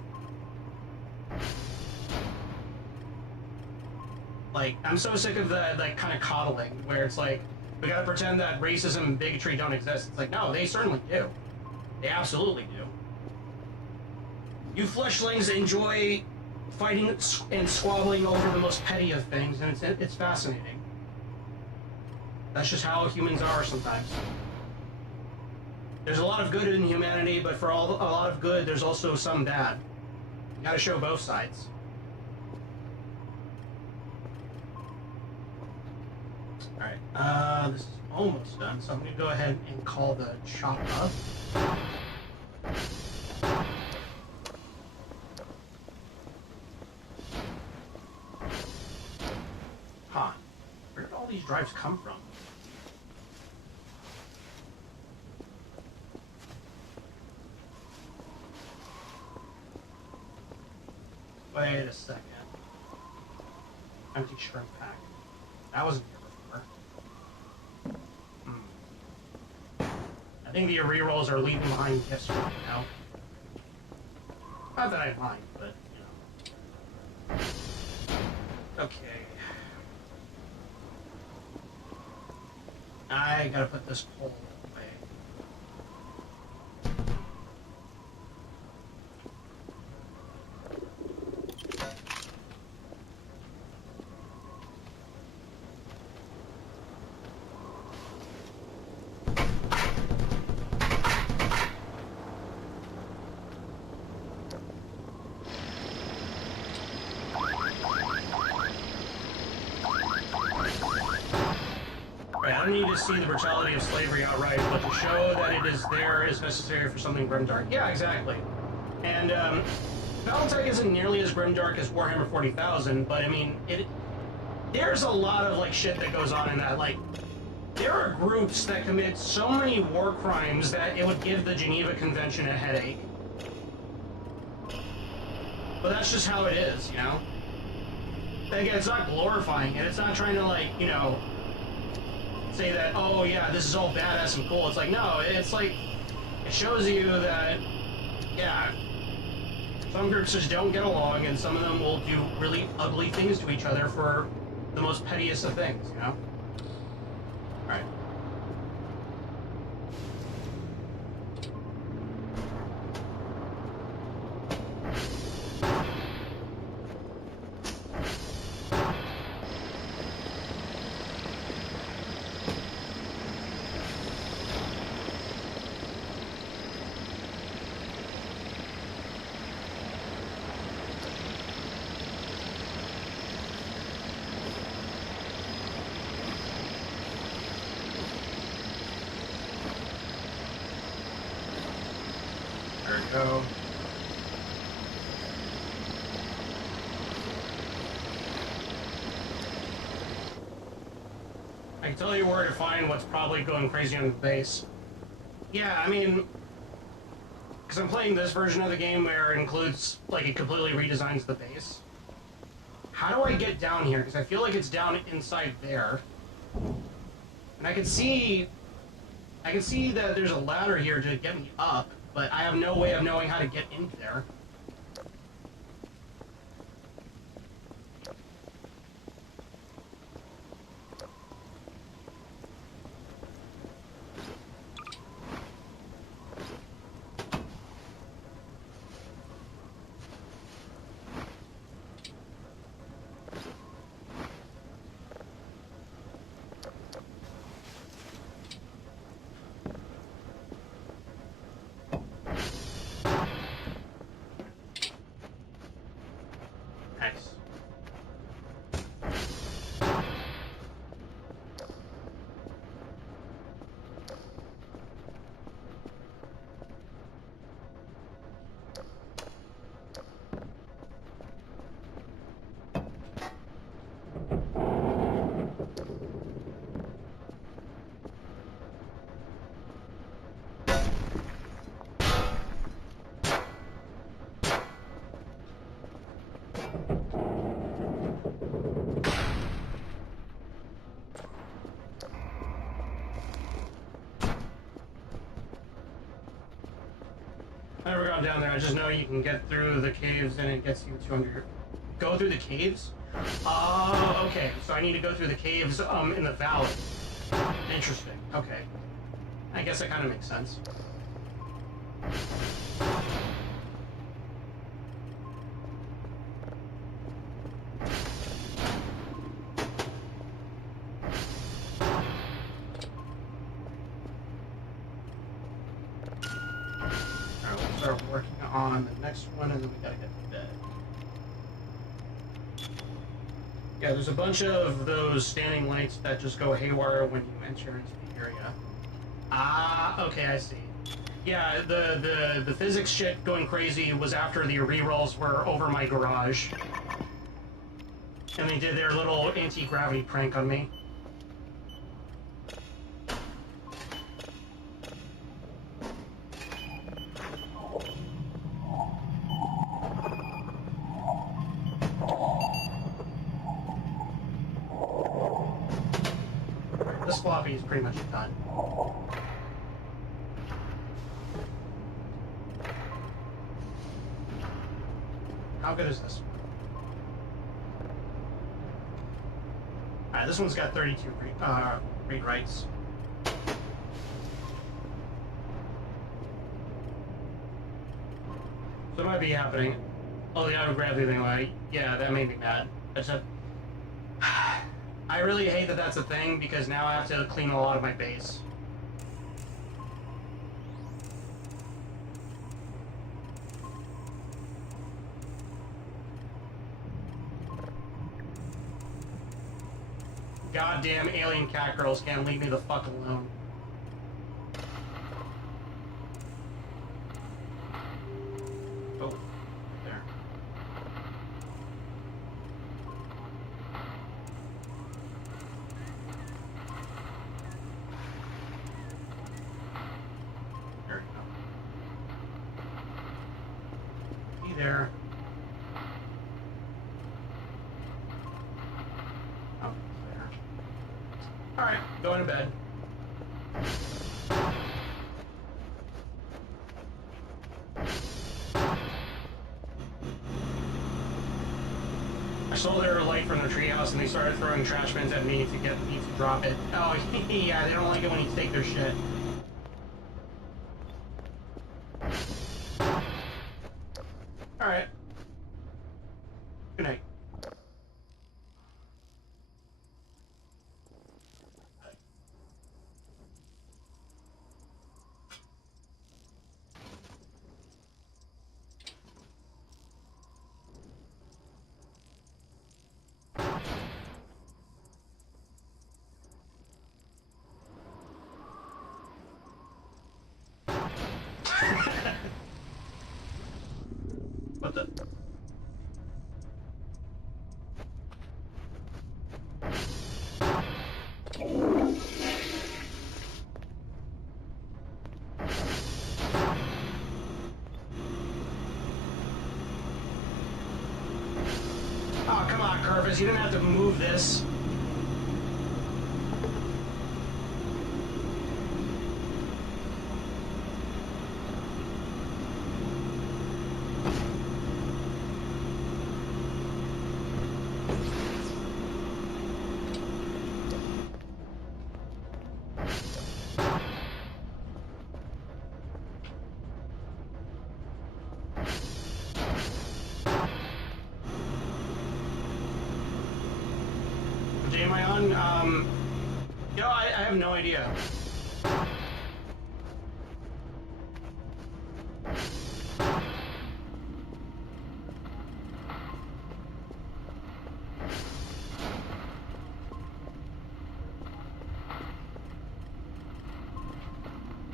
Like, I'm so sick of that kind of coddling where it's like, we gotta pretend that racism and bigotry don't exist. It's like, no, they certainly do. They absolutely do. You fleshlings enjoy fighting and squabbling over the most petty of things, and it's fascinating. That's just how humans are sometimes. There's a lot of good in humanity, but for a lot of good, there's also some bad. You gotta show both sides. This is almost done, so I'm going to go ahead and call the chop up. Huh. Where did all these drives come from? Wait a second. Empty shrimp pack. That wasn't here before. I think the rerolls are leaving behind gifts right now. Not that I mind, but, you know. Okay. I gotta put this pole away. I don't need to see the brutality of slavery outright, but to show that it is there is necessary for something grimdark. Yeah, exactly. And Battletech isn't nearly as grimdark as Warhammer 40,000, but I mean, there's a lot of like shit that goes on in that. Like, there are groups that commit so many war crimes that it would give the Geneva Convention a headache. But that's just how it is, you know? And again, it's not glorifying it. It's not trying to, like, you know, say that, oh yeah, this is all badass and cool. It's like, no, it's like, it shows you that, yeah, some groups just don't get along, and some of them will do really ugly things to each other for the most pettiest of things, you know? Alright. There we go. I can tell you where to find what's probably going crazy on the base. Yeah, I mean, because I'm playing this version of the game where it includes, like, it completely redesigns the base. How do I get down here? Because I feel like it's down inside there. And I can see that there's a ladder here to get me up, but I have no way of knowing how to get in there. Nice. I've never gone down there. I just know you can get through the caves and it gets you 200. Go through the caves? Oh, okay. So I need to go through the caves in the valley. Interesting. Okay. I guess that kind of makes sense. Start working on the next one, and then we gotta get to bed. Yeah, there's a bunch of those standing lights that just go haywire when you enter into the area. Ah, okay, I see. Yeah, the physics shit going crazy was after the rerolls were over my garage. And they did their little anti-gravity prank on me. This floppy is pretty much done. How good is this one? Alright, this one's got 32 read writes. So it might be happening. Oh, the auto gravity thing, like, yeah, that made me mad. Except, I really hate that that's a thing because now I have to clean a lot of my base. Goddamn alien cat girls can't leave me the fuck alone. Oh, there. There we go. Be there. Oh, there. Alright, going to bed. I saw their light from the treehouse and they started throwing trash bins at me to get me to drop it. Oh, yeah, they don't like it when you take their shit. Alright. Good night. What the? Oh, come on, Curvis, you didn't have to move this. Jay, am I on? I have no idea.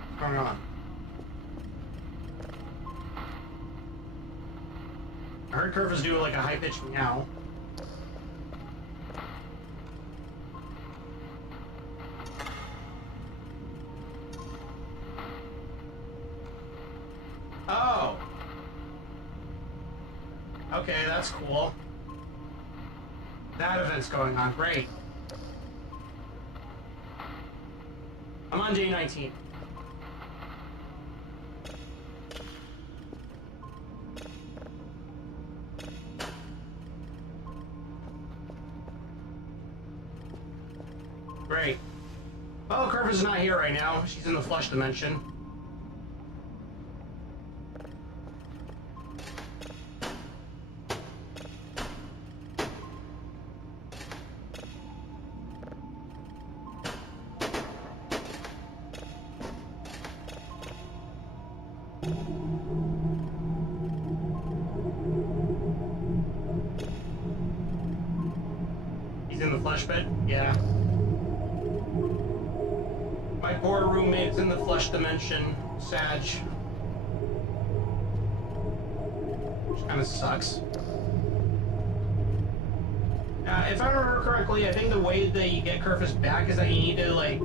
What's going on? I heard Curvis do like a high-pitched meow. Oh! Okay, that's cool. That event's going on. Great. I'm on day 19. Great. Oh, Curvis is not here right now. She's in the flesh dimension. flesh pit? Yeah. My poor roommate's in the flesh dimension, Sag. Which kind of sucks. If I remember correctly, I think the way that you get Kerfus back is that you need to, like,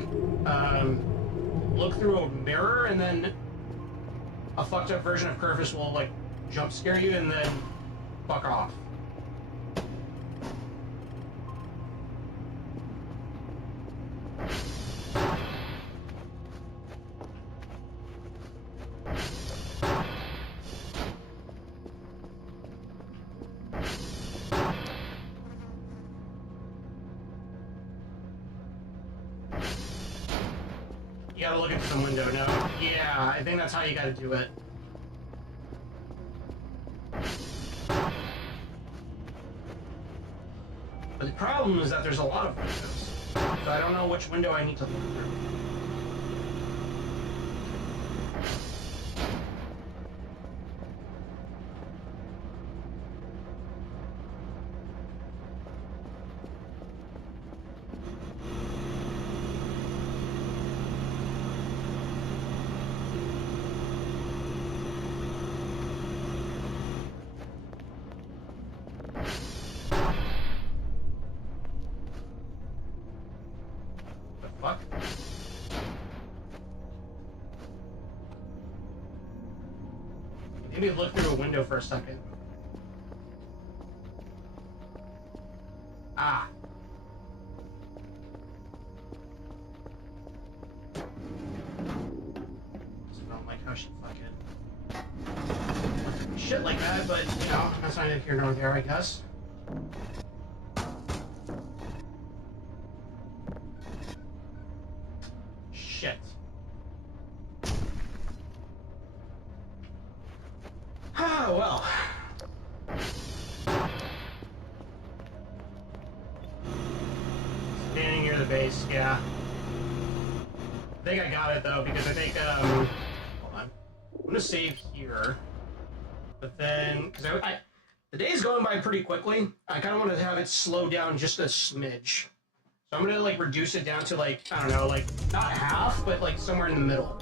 look through a mirror, and then a fucked up version of Kerfus will, like, jump scare you and then fuck off. You gotta look into the window, no? Yeah, I think that's how you gotta do it. But the problem is that there's a lot of windows, so I don't know which window I need to look through. Fuck. Maybe look through a window for a second. Ah. Just don't like how she fucking shit like that, but you know, that's neither here nor there, I guess. Shit. Ah, well. Standing near the base, yeah. I think I got it though, because I think, hold on. I'm gonna save here. But then, because the day's going by pretty quickly, I kind of want to have it slow down just a smidge. So I'm gonna like reduce it down to like, I don't know, like not half, but like somewhere in the middle.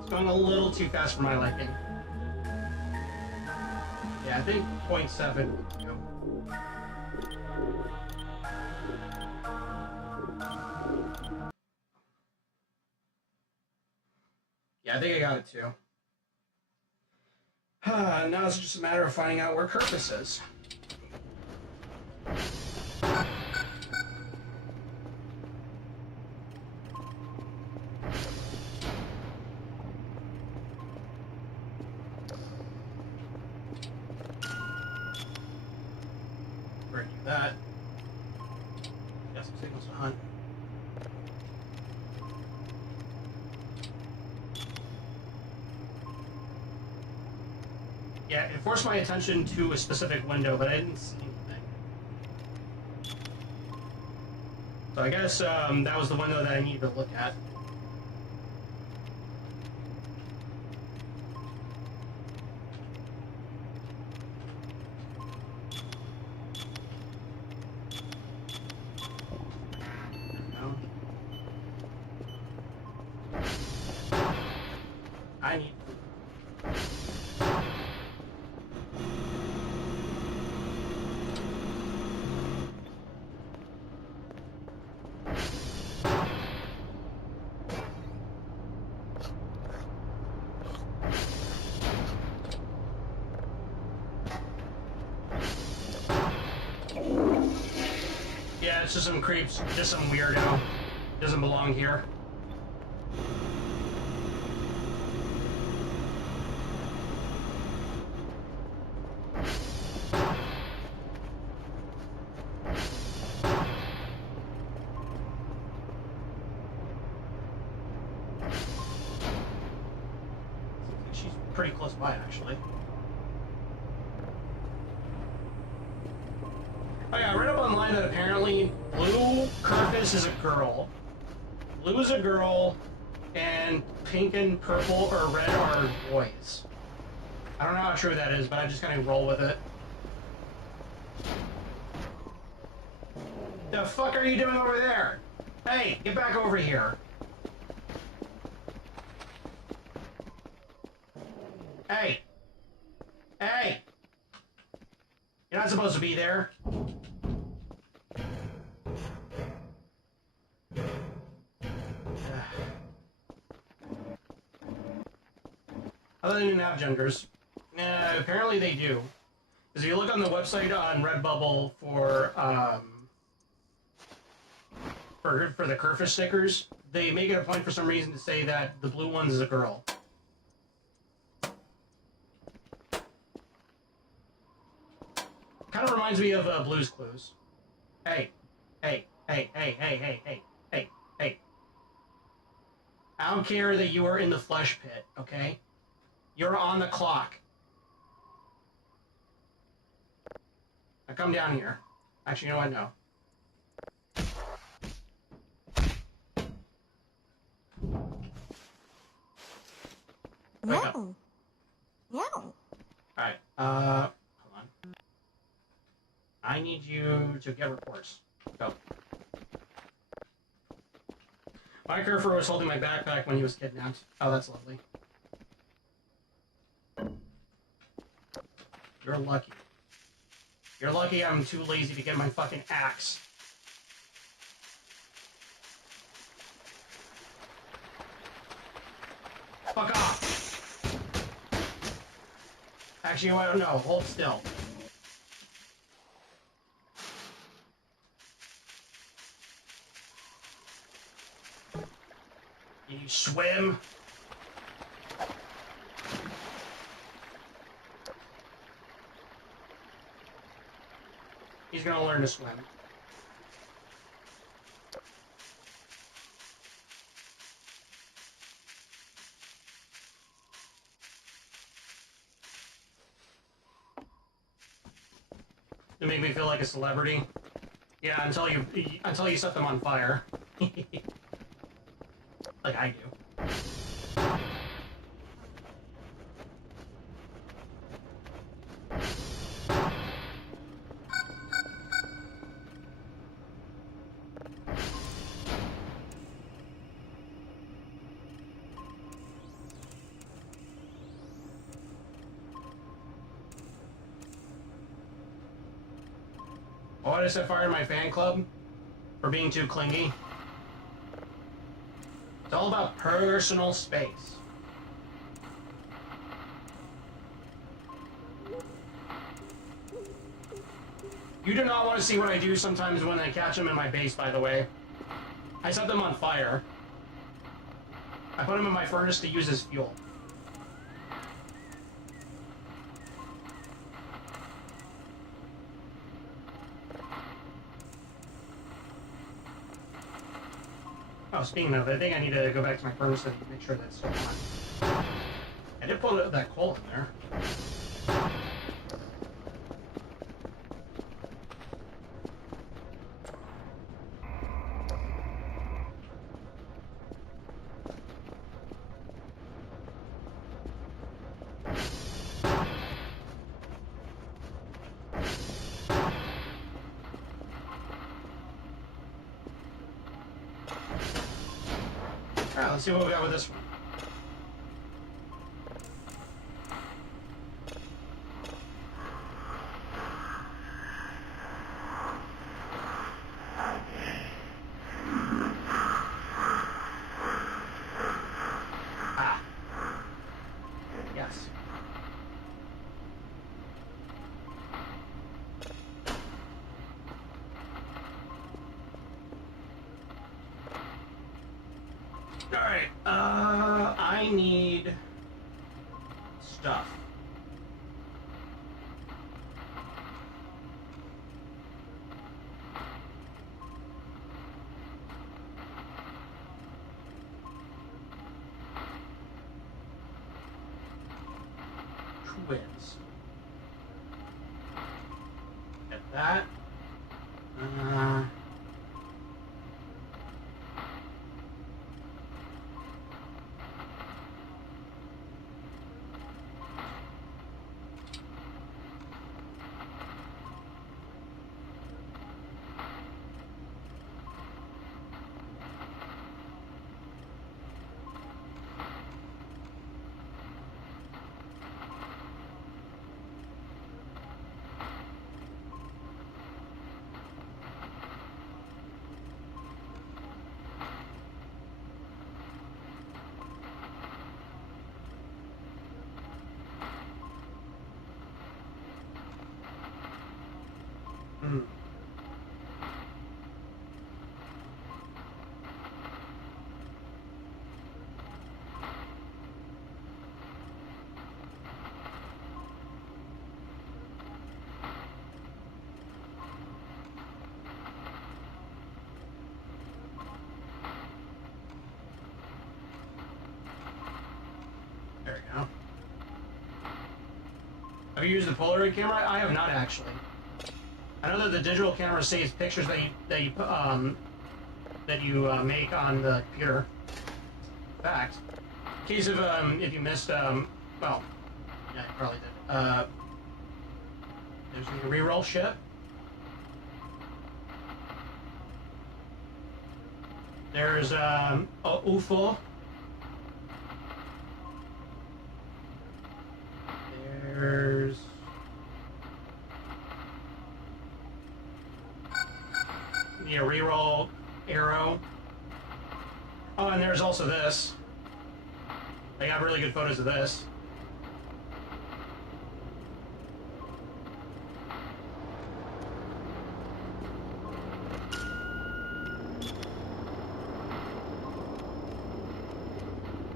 It's going a little too fast for my liking. Yeah, I think 0.7. You know. Yeah, I think I got it too. Now it's just a matter of finding out where Kerfus is. Breaking that. Got some signals to hunt. Yeah, it forced my attention to a specific window, but I didn't see anything. So I guess that was the window that I needed to look at. No. I need... Yeah, it's just some creeps, just some weirdo. Doesn't belong here. She's pretty close by, actually. Oh yeah, I read up online that apparently Blue Kerfus is a girl, Blue is a girl, and pink and purple or red are boys. I don't know how true that is, but I just kind of roll with it. The fuck are you doing over there? Hey, get back over here. Hey! Hey! You're not supposed to be there. I thought they didn't have genders. Apparently they do. Because if you look on the website on Redbubble for the Kerfish stickers, they make it a point for some reason to say that the blue one is a girl. Kind of reminds me of Blue's Clues. Hey, hey, hey, hey, hey, hey, hey, hey, hey. I don't care that you are in the flesh pit, okay? You're on the clock. Now come down here. Actually, you know what? No. Wake up. No. Alright, hold on. I need you to get reports. Go. My Kerfer was holding my backpack when he was kidnapped. Oh, that's lovely. You're lucky. You're lucky I'm too lazy to get my fucking axe. Fuck off! Actually, I don't know. Hold still. Can you swim? He's gonna learn to swim. To make me feel like a celebrity. Yeah, until you set them on fire. Like I do. Why did I set fire to my fan club? For being too clingy? It's all about personal space. You do not want to see what I do sometimes when I catch them in my base, by the way. I set them on fire. I put them in my furnace to use as fuel. Oh, speaking of, I think I need to go back to my furnace and make sure that's still on. I did put that coal in there. Alright, let's see what we got with this one. Ah. Yes. Alright, I need stuff. Quiz. Get that. Hmm. There we go. Have you used the Polaroid camera? I have not actually. I know that the digital camera saves pictures that you make on the computer. In fact, in case of if you missed, well, yeah, you probably did. There's the reroll ship. There's a UFO. There's the reroll arrow. Oh, and there's also this. I got really good photos of this.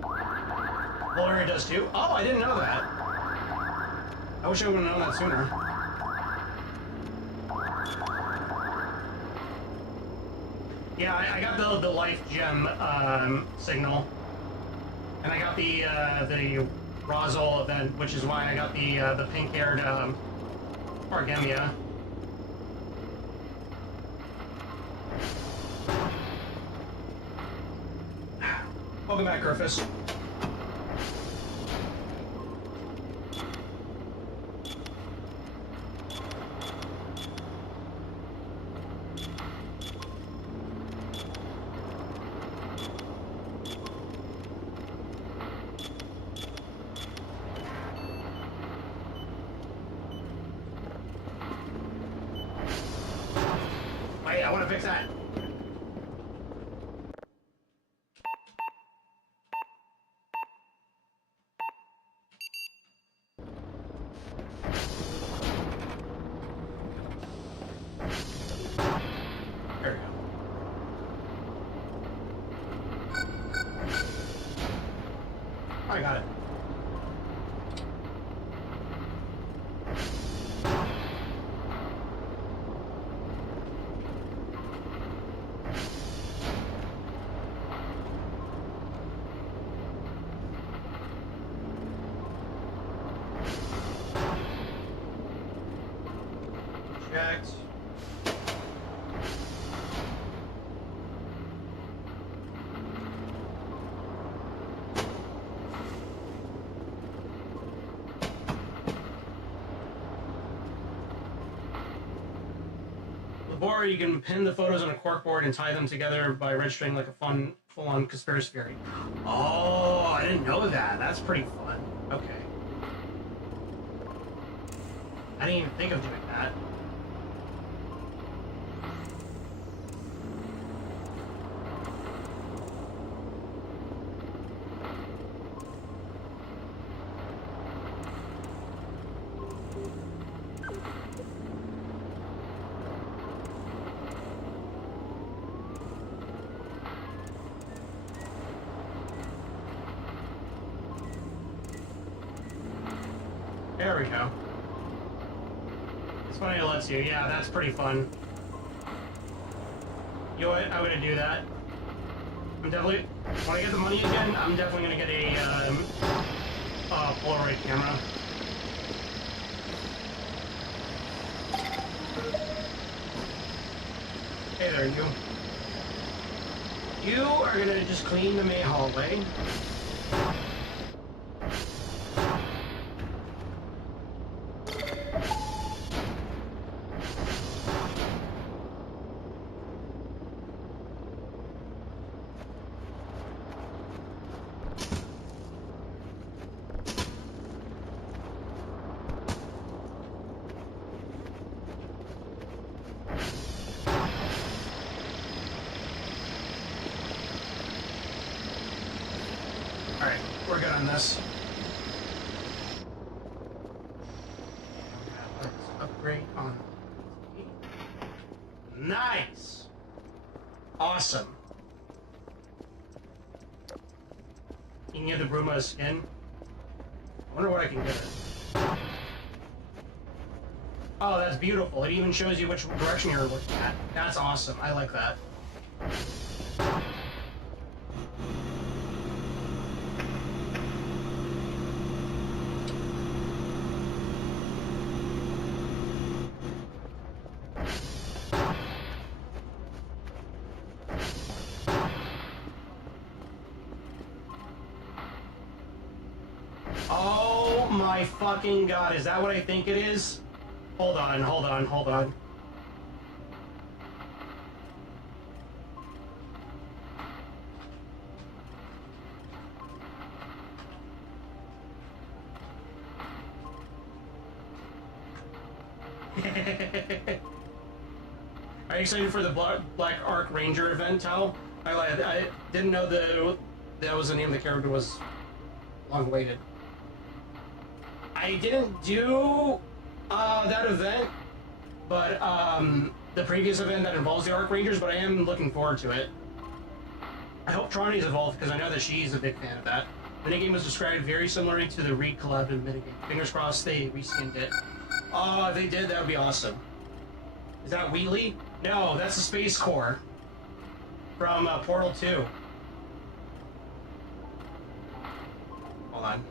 Polaroid does too. Oh, I didn't know that. I wish I would have known that sooner. Yeah, I got the life gem signal, and I got the Rosal event, which is why I got the pink-haired Argemia. Welcome back, Griffiths. Wait, I want to fix that. There we go. Oh, I got it. Checked. Or you can pin the photos on a corkboard and tie them together by registering like a fun, full-on conspiracy theory. Oh, I didn't know that. That's pretty fun. Okay. I didn't even think of doing that. There we go. It's funny it lets you. Yeah, that's pretty fun. You know what? I'm gonna do that. I'm definitely, when I get the money again, I'm definitely gonna get a Polaroid camera. Hey there, you. You are gonna just clean the main hallway. Alright, we're good on this. Let's upgrade on. Nice! Awesome. You can get the Bruma skin. I wonder what I can get it. Oh, that's beautiful. It even shows you which direction you're looking at. That's awesome. I like that. Oh my fucking god, is that what I think it is? Hold on, hold on, hold on. Are you excited for the Black Arc Ranger event, Tal? I didn't know that was the name of the character was long awaited. I didn't do that event, but the previous event that involves the Arc Rangers, but I am looking forward to it. I hope Troni's evolved because I know that she's a big fan of that. The minigame was described very similarly to the Re-collab minigame. Fingers crossed they reskinned it. Oh, if they did, that would be awesome. Is that Wheelie? No, that's the Space Corps from Portal 2. Hold on.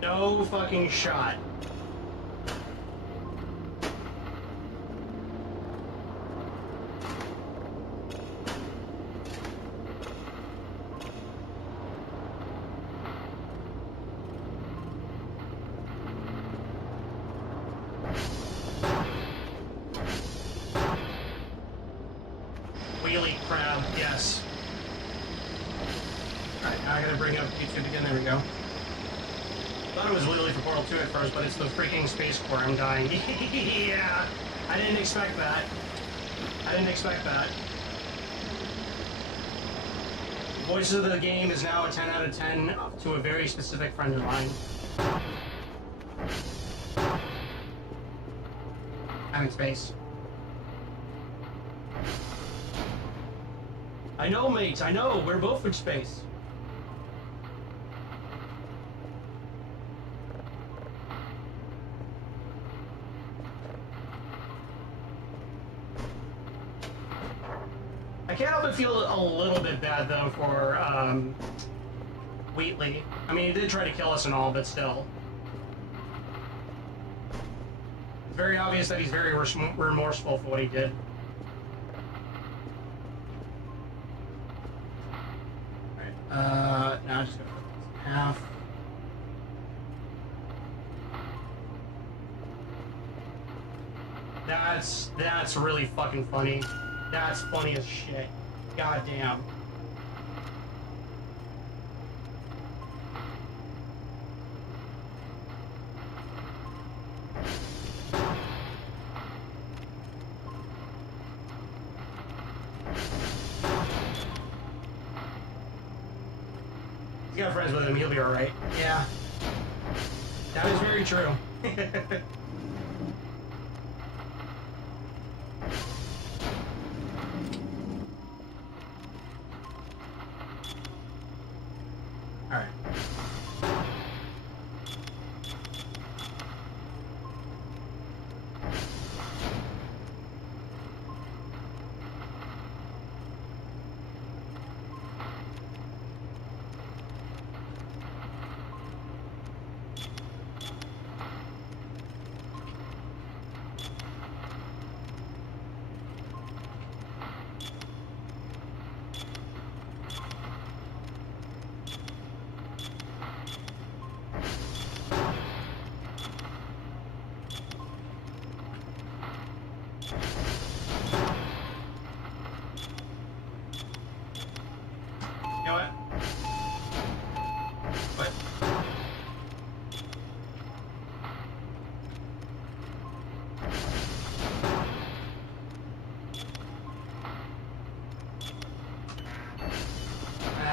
No fucking shot. Wheelie crab, yes. Alright, now I gotta bring up YouTube again, there we go. I thought it was literally for Portal 2 at first, but it's the freaking Space Corps. I'm dying. Yeah! I didn't expect that. I didn't expect that. Voices of the game is now a 10 out of 10 to a very specific friend of mine. I'm in space. I know, mates, I know. We're both in space. I can't help but feel a little bit bad, though, for Wheatley. I mean, he did try to kill us and all, but still. It's very obvious that he's very remorseful for what he did. Alright, now I'm just gonna put this in half. That's really fucking funny. That's funny as shit. God damn. He's got friends with him, he'll be alright. Yeah. That is very true. Alright.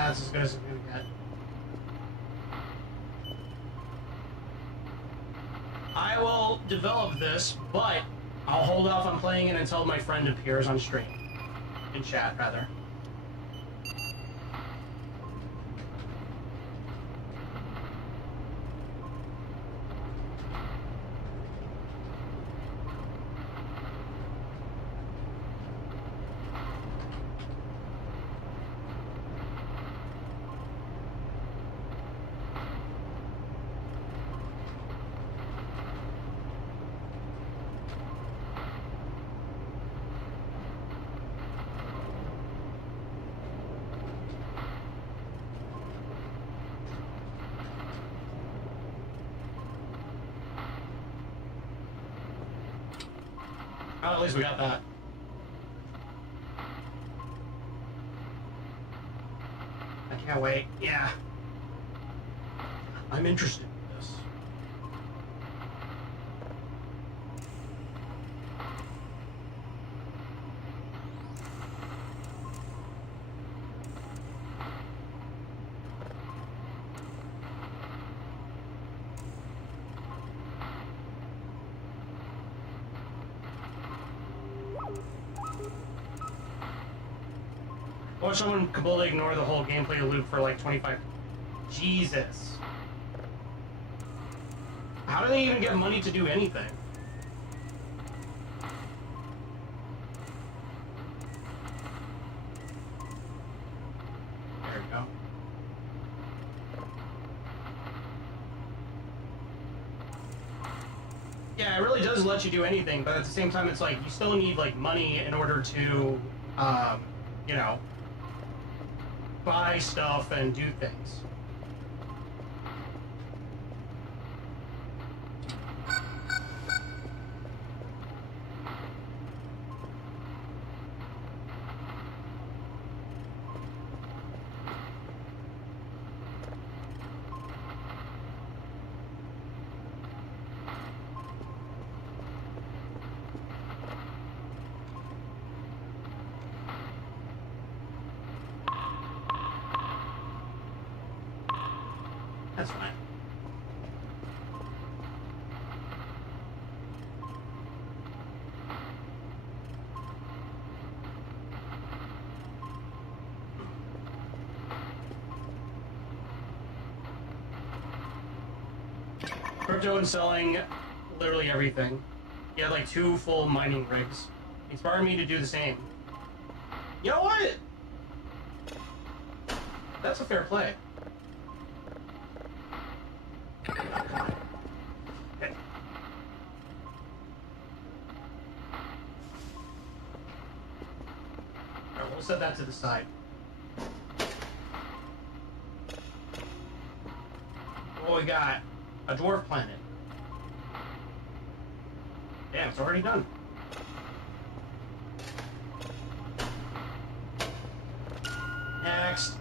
That's as good as we get. I will develop this, but I'll hold off on playing it until my friend appears on stream. In chat, rather. Oh, at least we got that. I can't wait. Yeah. I'm interested in this. Or someone completely ignore the whole gameplay loop for like 25. Jesus. How do they even get money to do anything? There we go. Yeah, it really does let you do anything, but at the same time, it's like you still need like money in order to, you know, buy stuff and do things. That's fine. Crypto and selling literally everything. He had like 2 full mining rigs. He inspired me to do the same. You know what? That's a fair play. Okay. Alright, we'll set that to the side. What we got? A dwarf planet. Damn, it's already done. Next.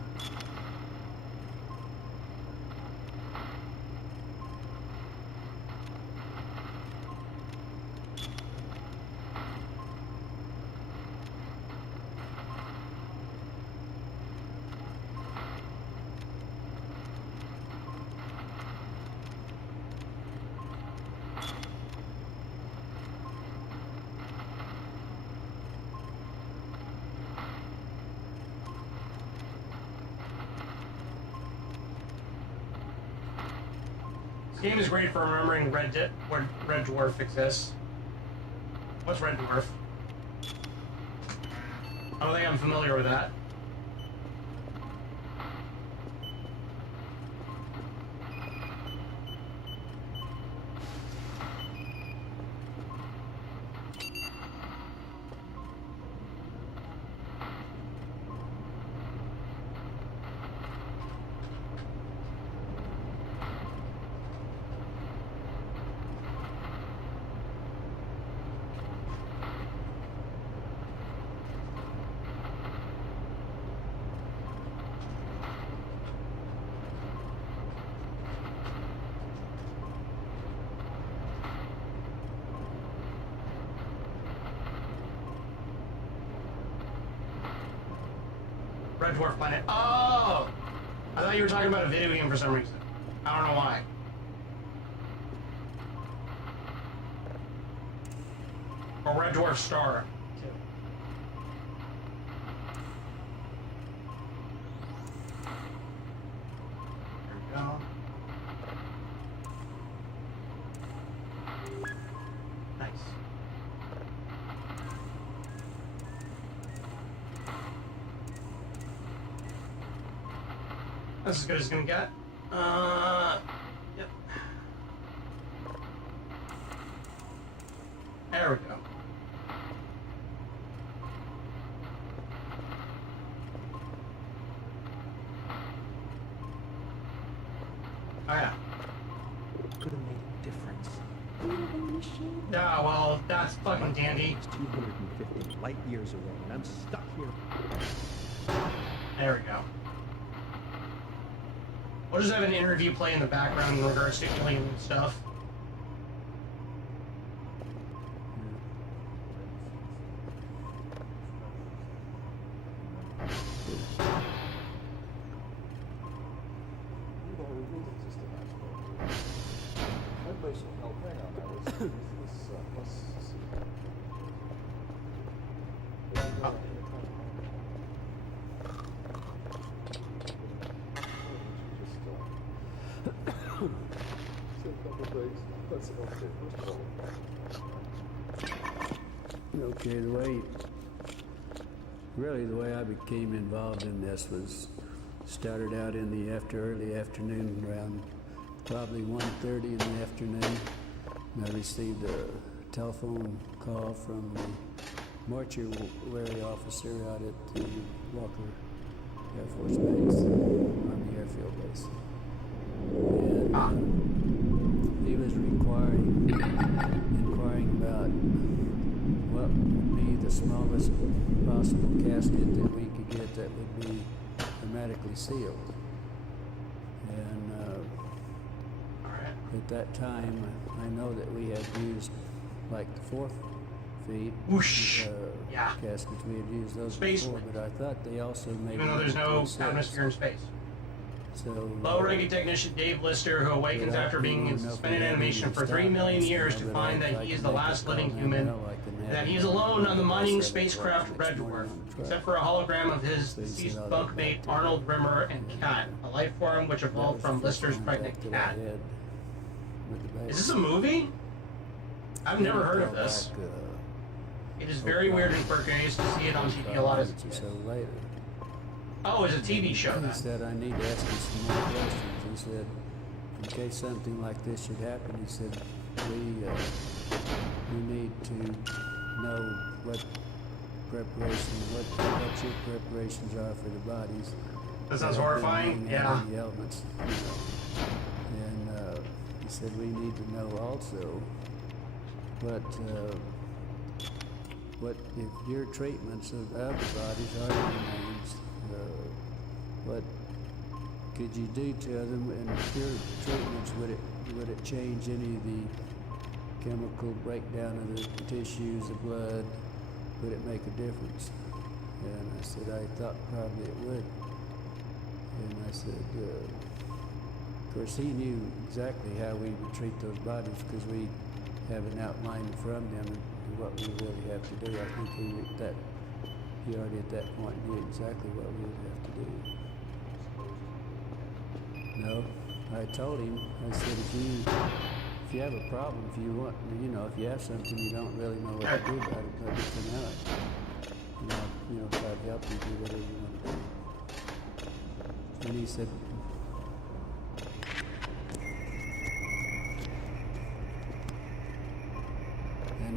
This game is great for remembering where Red Dwarf exists. What's Red Dwarf? I don't think I'm familiar with that. Red Dwarf Planet. Oh! I thought you were talking about a video game for some reason. I don't know why. Or Red Dwarf Star, too. There we go. Nice. That's as good as it's gonna get. Yep. There we go. Oh yeah. Could have made a difference. Yeah, well, that's fucking dandy. It's 250 light years away, and I'm stuck here. There we go. We'll just have an interview play in the background in regards to alien stuff. Okay, the way I became involved in this was started out in the early afternoon, around probably 1:30 in the afternoon. And I received a telephone call from the mortuary officer out at the Walker Air Force Base, Army Airfield Base. And he was inquiring about what would be the smallest possible casket that we could get that would be hermetically sealed. And at that time, I know that we had used like the 4 feet caskets. We had used those before, but I thought they also made. Even though there's no atmosphere in space. So, low-ranking technician Dave Lister, who awakens after being in suspended animation for 3 million years to find that he is the last living human, and that he is alone on the mining spacecraft Red Dwarf, except for a hologram of his deceased bunkmate Arnold Rimmer and Cat, a life form which evolved from Lister's pregnant cat. Is this a movie? I've never heard of this. It is very weird and quirky. I used to see it on TV a lot as a kid. Oh, it's a TV show then. He said, I need to ask you some more questions. He said, in case something like this should happen, he said, we need to know what your preparations are for the bodies. That sounds horrifying, yeah. The elements, And he said, we need to know also what if your treatments of the bodies are the remains, what could you do to them, and if your treatments, would it change any of the chemical breakdown of the tissues, the blood? Would it make a difference? And I said, I thought probably it would. And I said, of course he knew exactly how we would treat those bodies because we have an outline from them and what we really have to do. I think he already at that point knew exactly what we would have to do. No, I told him, I said, if you have a problem, if you want, if you have something you don't really know what to do about it, let it come out. Try to help you do whatever you want to do. And he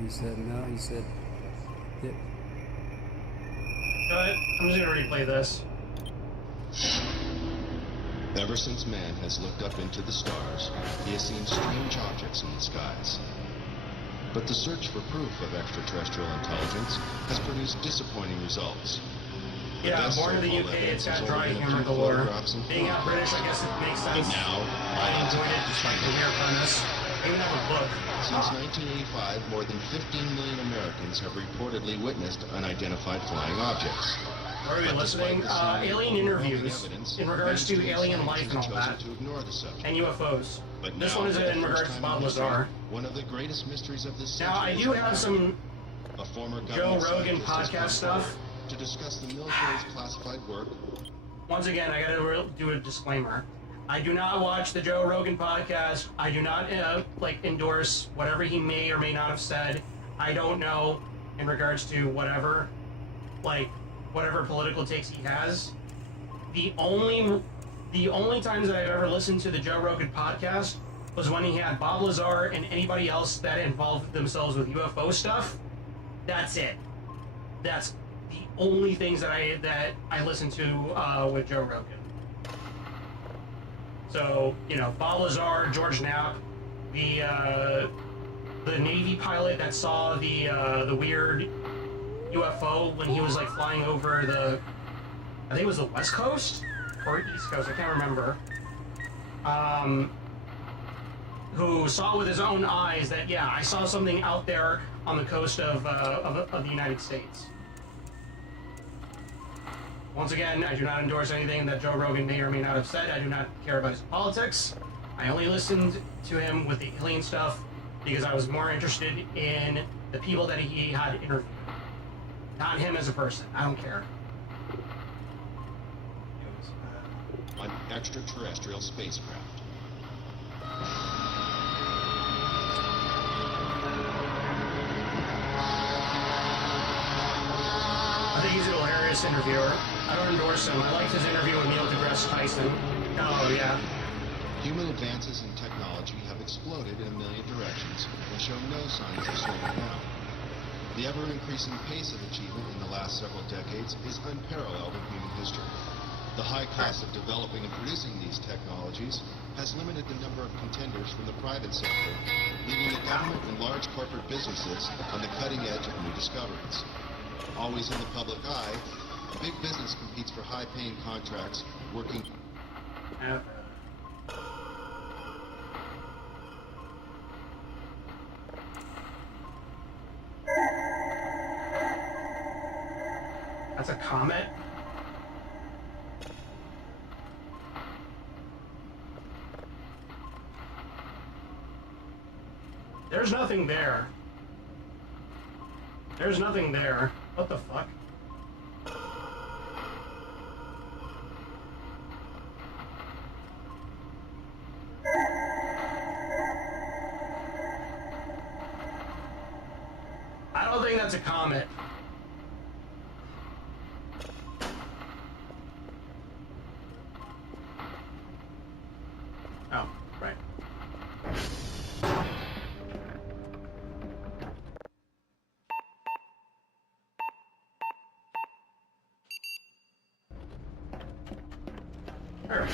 said, no, he said, yeah. Go ahead, I'm just gonna replay this. Ever since man has looked up into the stars, he has seen strange objects in the skies. But the search for proof of extraterrestrial intelligence has produced disappointing results. Yeah, born in the UK, it's got dry humor galore. Being out British, I guess it makes sense. But now, I enjoyed it, despite the weird premise. I even have a book. Since 1985, more than 15 million Americans have reportedly witnessed unidentified flying objects. Where are we listening? Alien interviews in regards to alien life and all that, and UFOs. But This now, one is for the in first regards to time Bob in history, Lazar. one of the greatest mysteries of this Now, I century do is have some a former Joe government Rogan scientist has podcast come stuff. forward to discuss the military's classified work. Once again, I gotta do a disclaimer. I do not watch the Joe Rogan podcast. I do not endorse whatever he may or may not have said. I don't know in regards to whatever political takes he has. The only times that I've ever listened to the Joe Rogan podcast was when he had Bob Lazar and anybody else that involved themselves with UFO stuff. That's it. That's the only things that I listen to with Joe Rogan. So, you know, Bob Lazar, George Knapp, the Navy pilot that saw the weird UFO when he was like flying over I think it was the West Coast or East Coast, I can't remember. Who saw with his own eyes that, yeah, I saw something out there on the coast of the United States. Once again, I do not endorse anything that Joe Rogan may or may not have said. I do not care about his politics. I only listened to him with the alien stuff because I was more interested in the people that he had interviewed. Not him as a person. I don't care. On extraterrestrial spacecraft. I think he's a hilarious interviewer. I don't endorse him. I liked his interview with Neil deGrasse Tyson. Oh, yeah. Human advances in technology have exploded in a million directions and show no signs of slowing down. The ever-increasing pace of achievement in the last several decades is unparalleled in human history. The high cost of developing and producing these technologies has limited the number of contenders from the private sector, leaving the government and large corporate businesses on the cutting edge of new discoveries. Always in the public eye, big business competes for high-paying contracts, working... That's a comet? There's nothing there. There's nothing there. What the fuck? I don't think that's a comet. Oh, right. There we go.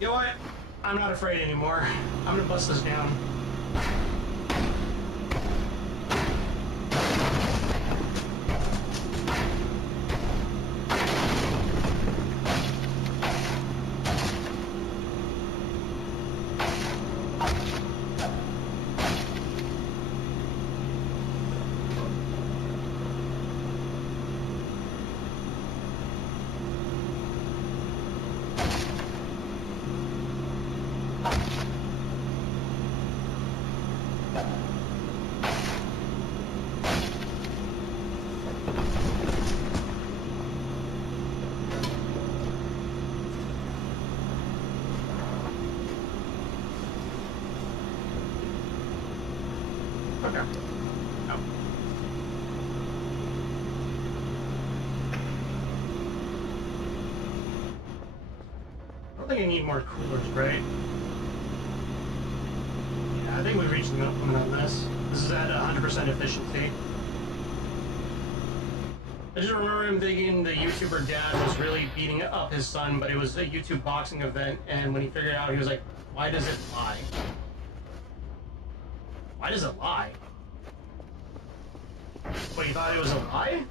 You know what? I'm not afraid anymore. I'm gonna bust this down. Okay. Oh. I don't think I need more coolers, right? Yeah, I think we've reached limit on this. This is at 100% efficiency. I just remember him thinking the YouTuber dad was really beating up his son, but it was a YouTube boxing event, and when he figured it out, he was like, why does it lie? Why does it lie? Wait, you thought it was a lie?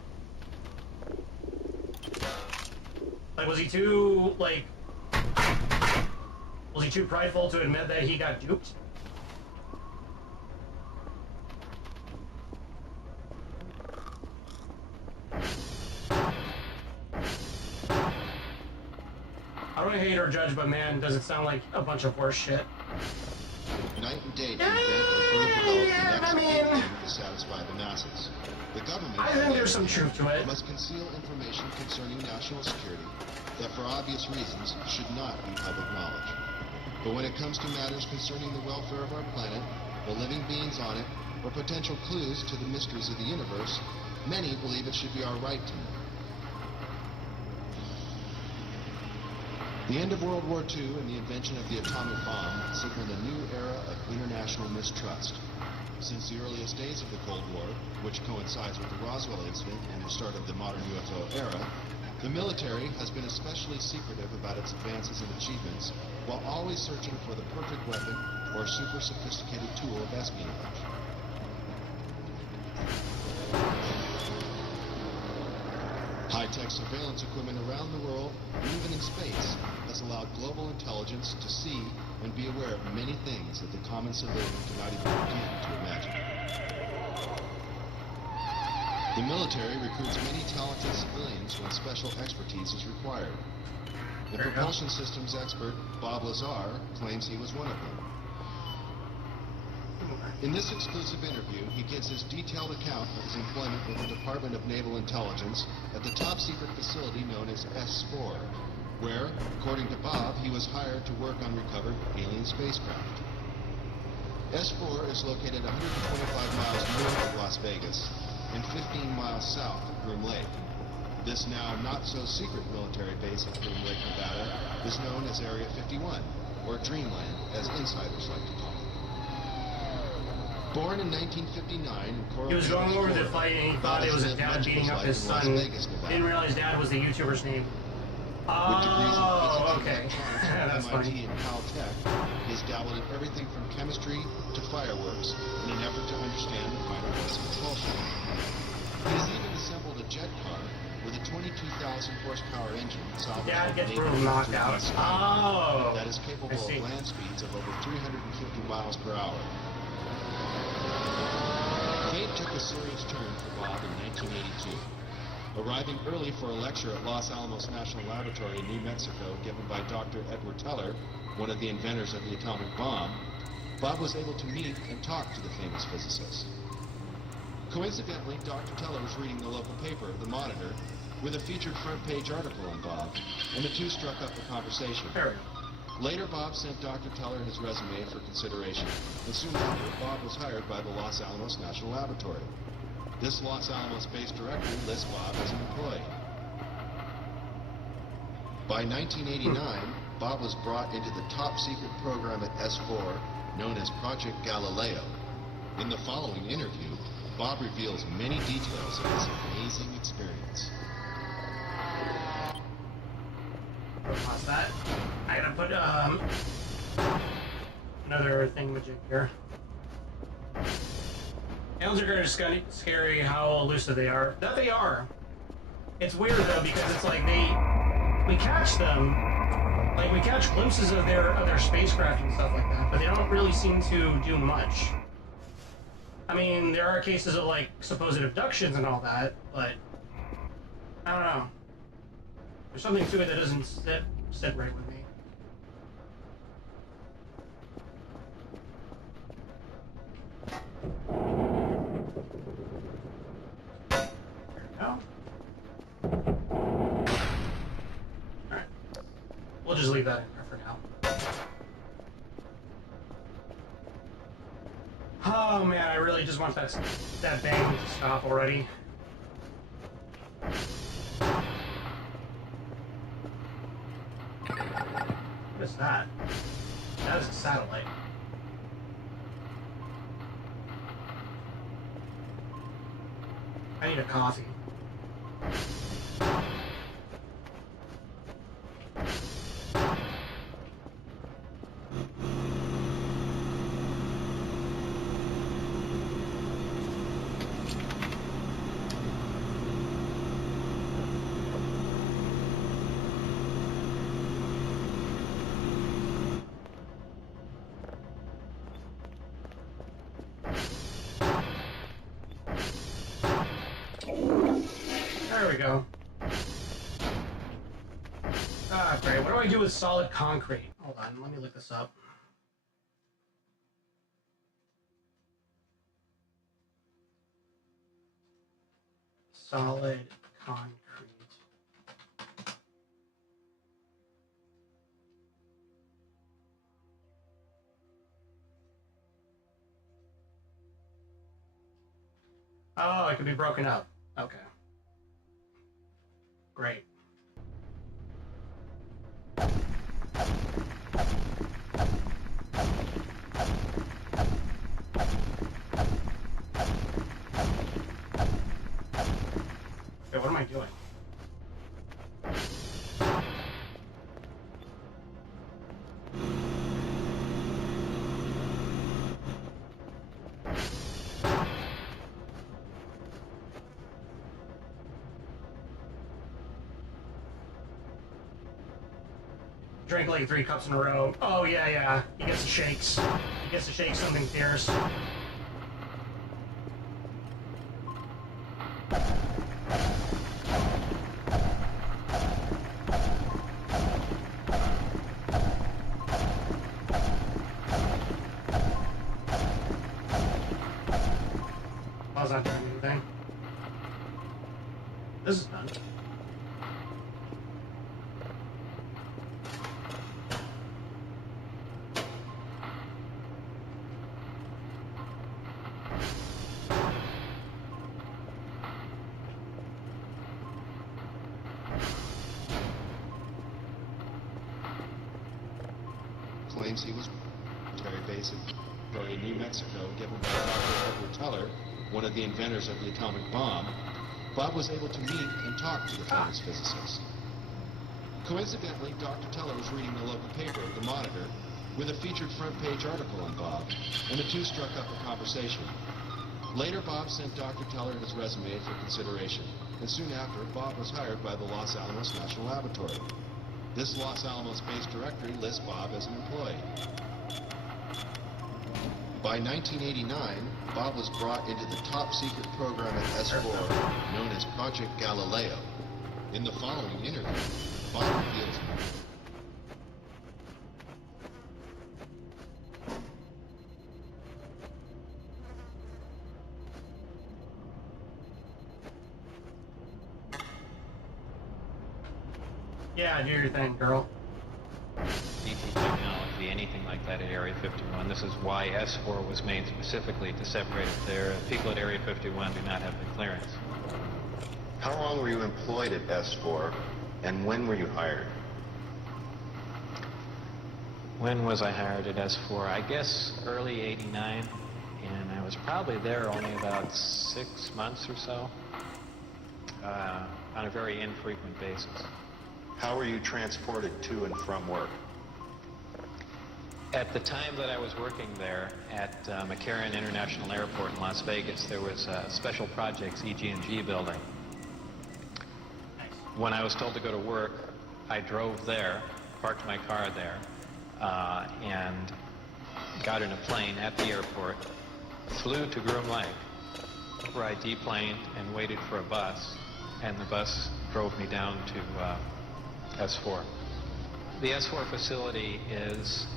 Like, was he too, like... Was he too prideful to admit that he got duped? I don't hate or judge, but man, does it sound like a bunch of horse shit. Night and day to invent or further develop the next big thing to satisfy the masses. The government, I think there's some truth to it. Must conceal information concerning national security that, for obvious reasons, should not be public knowledge. But when it comes to matters concerning the welfare of our planet, the living beings on it, or potential clues to the mysteries of the universe, many believe it should be our right to know. The end of World War II and the invention of the atomic bomb signaled a new era of international mistrust. Since the earliest days of the Cold War, which coincides with the Roswell incident and the start of the modern UFO era, the military has been especially secretive about its advances and achievements, while always searching for the perfect weapon or super sophisticated tool of espionage. High-tech surveillance equipment around the world, and even in space, has allowed global intelligence to see and be aware of many things that the common civilian cannot even begin to imagine. The military recruits many talented civilians when special expertise is required. The propulsion systems expert, Bob Lazar, claims he was one of them. In this exclusive interview, he gives his detailed account of his employment with the Department of Naval Intelligence at the top-secret facility known as S4, where, according to Bob, he was hired to work on recovered alien spacecraft. S4 is located 125 miles north of Las Vegas and 15 miles south of Groom Lake. This now not-so-secret military base at Groom Lake, Nevada, is known as Area 51, or Dreamland, as insiders like to call it. Born in 1959 in Coral He was going over the fight and he thought it was his dad beating up his son. Didn't realize dad was the YouTuber's name. Oh, okay. That's funny. And Caltech, he has dabbled in everything from chemistry to fireworks in an effort to understand the finer ways of propulsion. He has even assembled a jet car with a 22,000 horsepower engine Dad gets real knocked out. Oh, that is capable of land speeds of over 350 miles per hour. Fate took a serious turn for Bob in 1982. Arriving early for a lecture at Los Alamos National Laboratory in New Mexico given by Dr. Edward Teller, one of the inventors of the atomic bomb, Bob was able to meet and talk to the famous physicist. Coincidentally, Dr. Teller was reading the local paper, The Monitor, with a featured front-page article on Bob, and the two struck up a conversation. Later, Bob sent Dr. Teller his resume for consideration, and soon after, Bob was hired by the Los Alamos National Laboratory. This Los Alamos-based directory lists Bob as an employee. By 1989, Bob was brought into the top-secret program at S4, known as Project Galileo. In the following interview, Bob reveals many details of this amazing experience. Pause that. I gotta put another thingamajig here. Aliens are kind of scary how elusive they are. That they are. It's weird though because it's like we catch them, like we catch glimpses of their spacecraft and stuff like that, but they don't really seem to do much. I mean, there are cases of like supposed abductions and all that, but I don't know. There's something to it that doesn't sit right with me. There we go. Alright. We'll just leave that in there for now. Oh man, I really just want that bang to stop already. What is that? That is a satellite. need a coffee. There we go. Ah, great. What do I do with solid concrete? Hold on, let me look this up. Solid concrete. Oh, it can be broken up. Okay. Great. Okay, what am I doing? Drink like 3 cups in a row. Oh, yeah, yeah. He gets the shakes. He gets to shake something fierce. I was not doing anything. This is done. Claims he was very basic. In New Mexico, given by Dr. Edward Teller, one of the inventors of the atomic bomb, Bob was able to meet and talk to the famous physicist. Coincidentally, Dr. Teller was reading the local paper, The Monitor, with a featured front-page article on Bob, and the two struck up a conversation. Later, Bob sent Dr. Teller his resume for consideration, and soon after, Bob was hired by the Los Alamos National Laboratory. This Los Alamos-based directory lists Bob as an employee. By 1989, Bob was brought into the top-secret program at S4, known as Project Galileo. In the following interview, Bob reveals more. Yeah, do your thing, girl. DT technology, anything like that at Area 51. This is why S4 was made specifically to separate it there. People at Area 51 do not have the clearance. How long were you employed at S4, and when were you hired? When was I hired at S4? I guess early '89, and I was probably there only about 6 months or so, on a very infrequent basis. How were you transported to and from work? At the time that I was working there at McCarran International Airport in Las Vegas, there was a Special Projects EG&G building. When I was told to go to work, I drove there, parked my car there, and got in a plane at the airport, flew to Groom Lake, where I deplaned and waited for a bus, and the bus drove me down to S4. The S4 facility is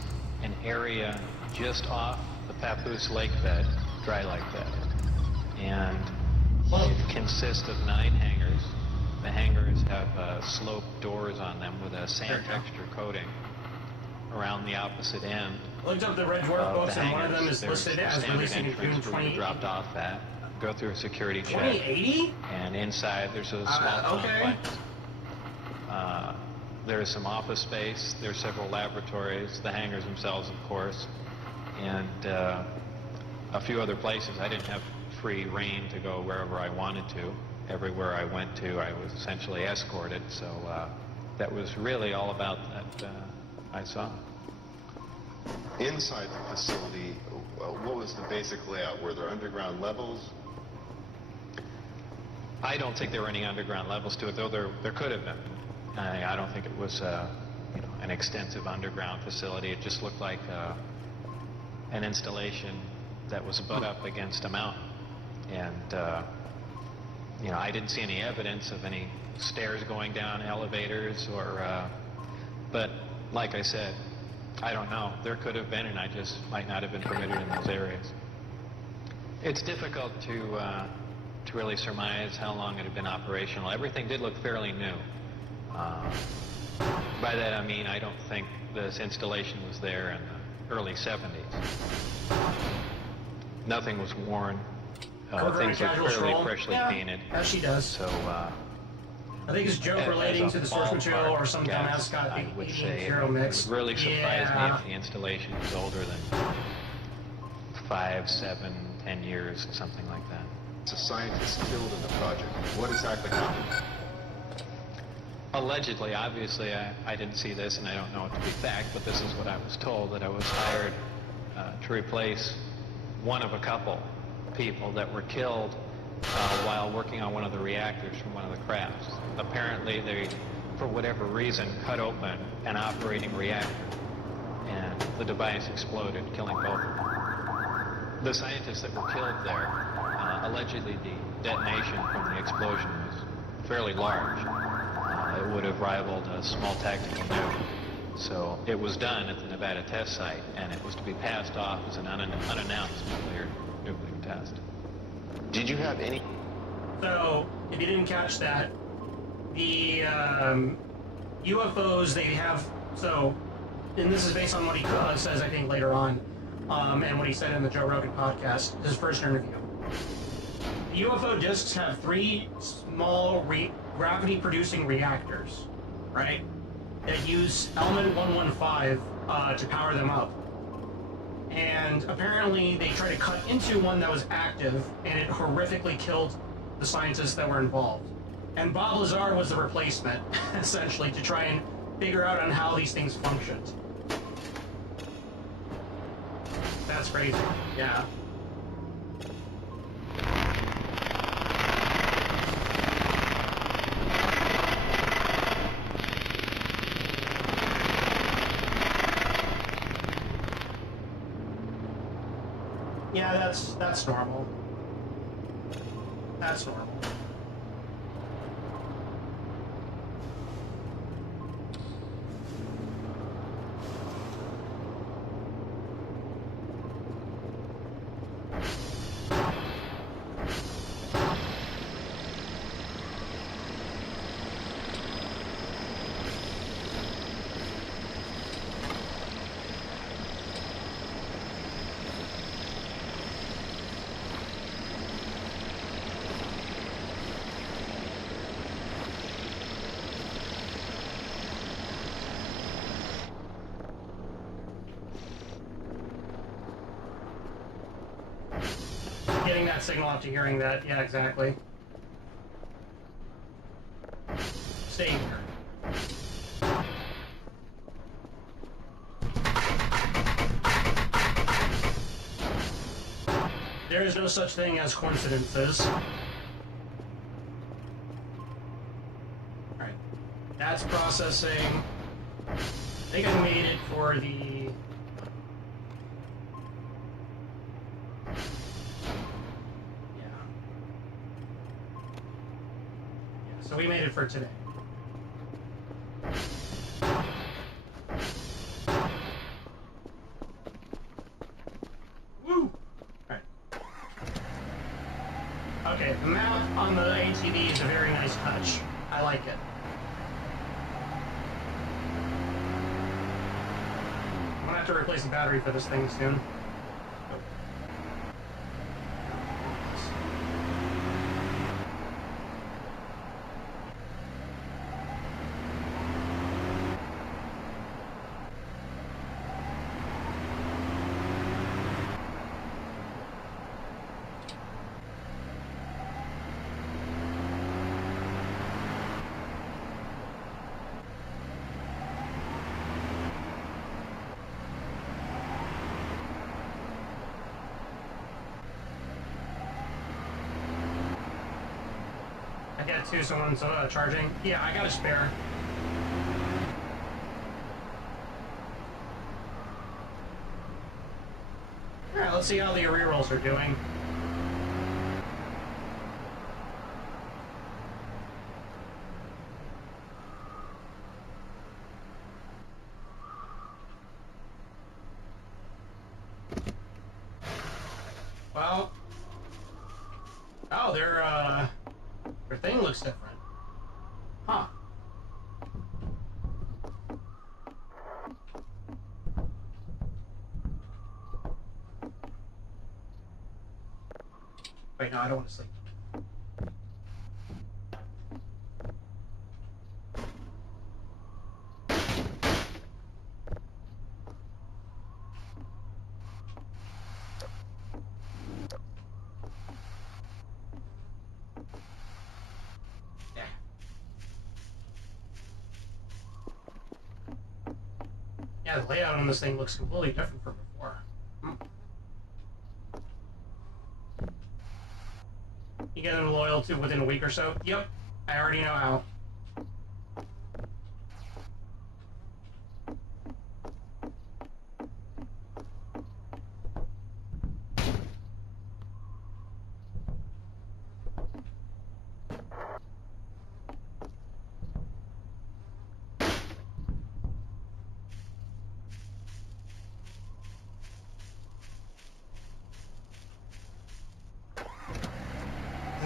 an area just off the Papoose lake bed, dry lake bed. And it consists of 9 hangars. The hangars have sloped doors on them with a sand texture coating around the opposite end. Looked up the Red Dwarf books, and one of them is listed as releasing in June 2080. Dropped off at, go through a security check. 2080? And inside there's a small complex. There's some office space, there's several laboratories, the hangars themselves, of course, and a few other places. I didn't have free reign to go wherever I wanted to. Everywhere I went to, I was essentially escorted. So that was really all about that I saw. Inside the facility, what was the basic layout? Were there underground levels? I don't think there were any underground levels to it, though there could have been. I don't think it was an extensive underground facility. It just looked like an installation that was butt up against a mountain. And, I didn't see any evidence of any stairs going down, elevators, or, but like I said, I don't know. There could have been, and I just might not have been permitted in those areas. It's difficult to really surmise how long it had been operational. Everything did look fairly new. By that I mean I don't think this installation was there in the early 70s. Nothing was worn. Things looked fairly freshly painted. As she does. So, I think it's a joke relating to the source material or some dumbass got the 80 mix. It would really surprise me if the installation was older than 5, 7, 10 years, something like that. It's a scientist killed in the project. What exactly happened? Allegedly, obviously, I didn't see this and I don't know it to be fact, but this is what I was told, that I was hired to replace one of a couple people that were killed while working on one of the reactors from one of the crafts. Apparently, they, for whatever reason, cut open an operating reactor, and the device exploded, killing both of them. The scientists that were killed there, allegedly the detonation from the explosion was fairly large. It would have rivaled a small tactical nuke. So it was done at the Nevada test site, and it was to be passed off as an unannounced nuclear test. Did you have any? So, if you didn't catch that, the UFOs, they have, so, and this is based on what he says, I think, later on, and what he said in the Joe Rogan podcast, his first interview. The UFO discs have 3 small gravity-producing reactors, right, that use element 115 to power them up. And apparently they tried to cut into one that was active, and it horrifically killed the scientists that were involved. And Bob Lazar was the replacement, essentially, to try and figure out on how these things functioned. That's crazy. Yeah. Yeah, that's normal. That's normal. Getting that signal after hearing that, yeah, exactly. Stay here. There is no such thing as coincidences. Alright. That's processing. I think I made it for the... So we made it for today. Woo! Alright. Okay, the map on the ATV is a very nice touch. I like it. I'm gonna have to replace the battery for this thing soon. I got two, someone's charging. Yeah, I got a spare. Alright, let's see how the rerolls are doing. Well, oh, their thing looks different. Huh. Wait, no, I don't want to sleep. Yeah, the layout on this thing looks completely different from before. You get them loyal to within a week or so? Yep, I already know how.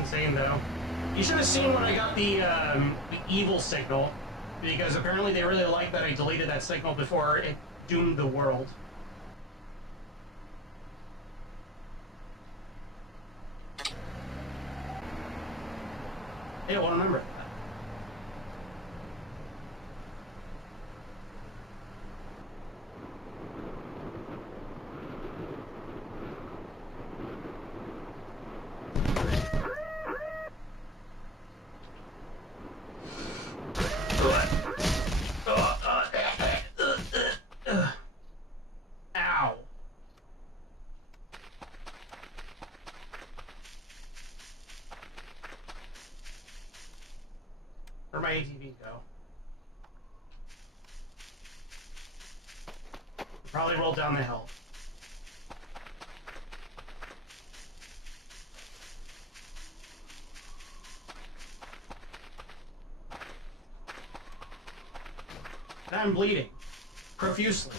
Insane though. You should have seen when I got the evil signal, because apparently they really liked that I deleted that signal before it doomed the world. Hey, well, remember that. Ow. Where'd my ATV go? Probably rolled down the hill. And I'm bleeding. Profusely.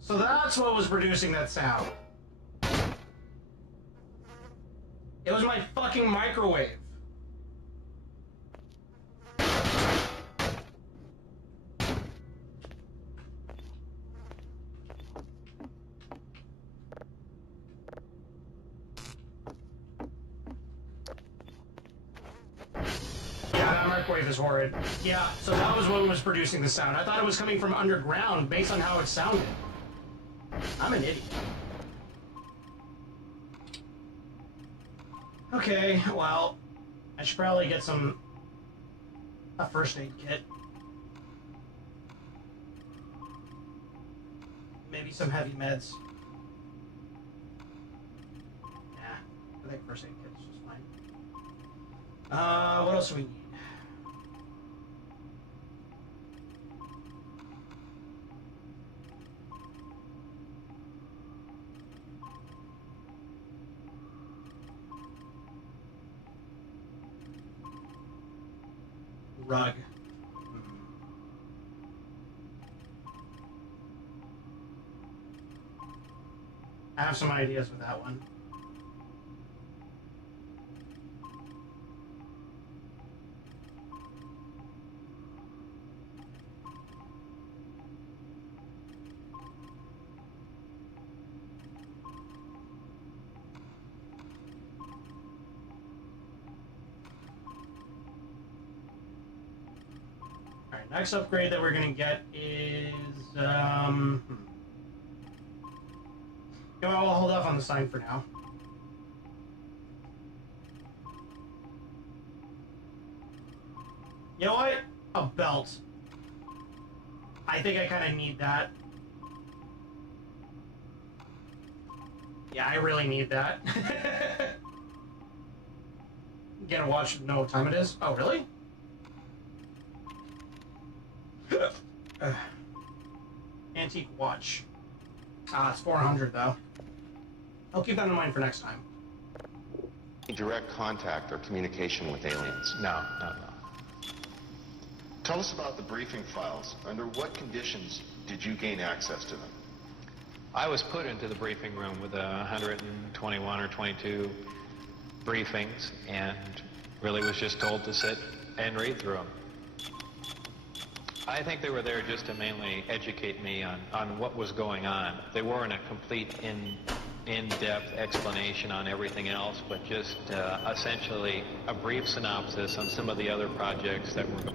So that's what was producing that sound. It was my fucking microwave. Yeah, that microwave is horrid. Yeah, so that was what was producing the sound. I thought it was coming from underground based on how it sounded. I'm an idiot. Okay, well, I should probably get a first aid kit. Maybe some heavy meds. Nah, I think first aid kit is just fine. What else do we need? Rug. I have some ideas with that one. Next upgrade that we're gonna get is You know, I'll hold off on the sign for now. You know what? A belt. I think I kind of need that. Yeah, I really need that. Get a watch, know what time it is. Oh, really? Antique watch. Ah, it's 400 though. I'll keep that in mind for next time. Direct contact or communication with aliens? No. Tell us about the briefing files. Under what conditions did you gain access to them? I was put into the briefing room with 121 or 22 briefings and really was just told to sit and read through them. I think they were there just to mainly educate me on what was going on. They weren't a complete in-depth explanation on everything else, but just essentially a brief synopsis on some of the other projects that were going on.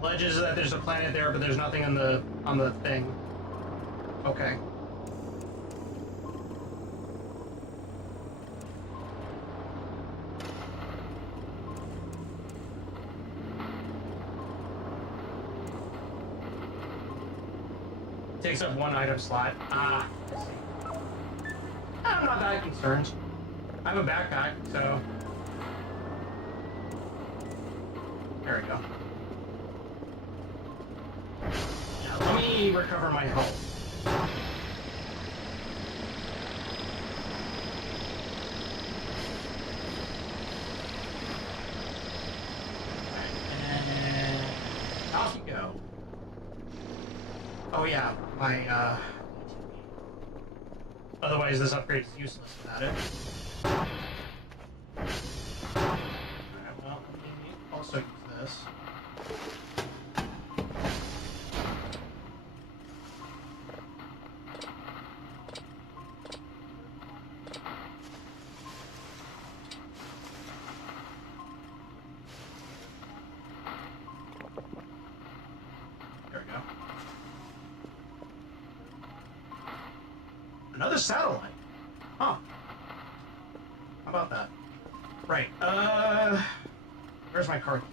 Alleges that there's a planet there, but there's nothing on the thing. Okay. Takes up one item slot. Ah, I see. I'm not that concerned. I have a backpack, so... There we go. Yeah, let me recover my health. And off you go. Oh yeah, my otherwise this upgrade is useless without it. Alright, well, let me also use this. There we go. Another satellite. Huh. How about that? Right. Where's my car keys?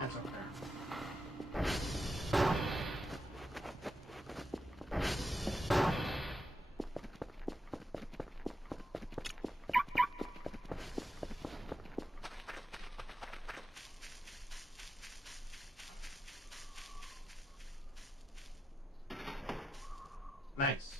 That's up there. Nice.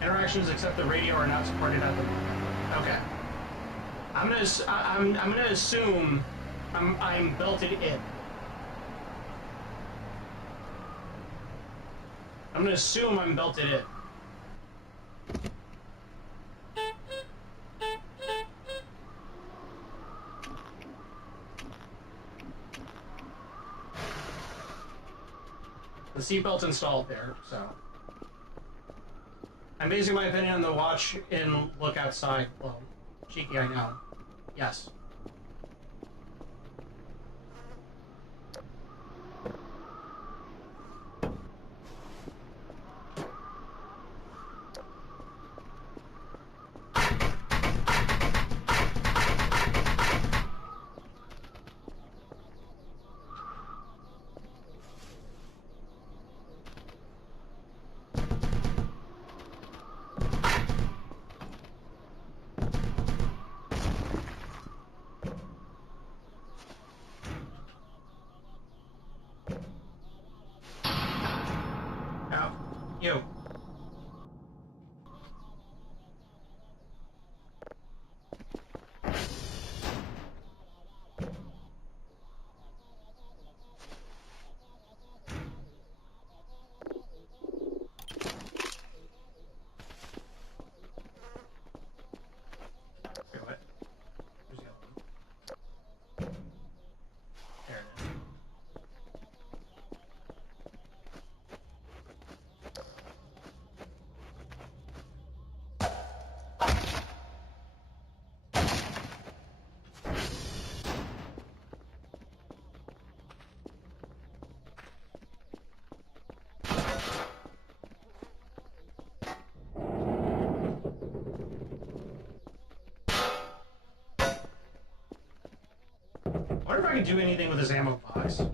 Interactions except the radio are not supported at the moment. Okay. I'm gonna assume I'm belted in. I'm gonna assume I'm belted in. The seatbelt's installed there, so. I'm basing my opinion on the watch and look outside. Well, cheeky, I know. Yes. I wonder if I can do anything with this ammo box. You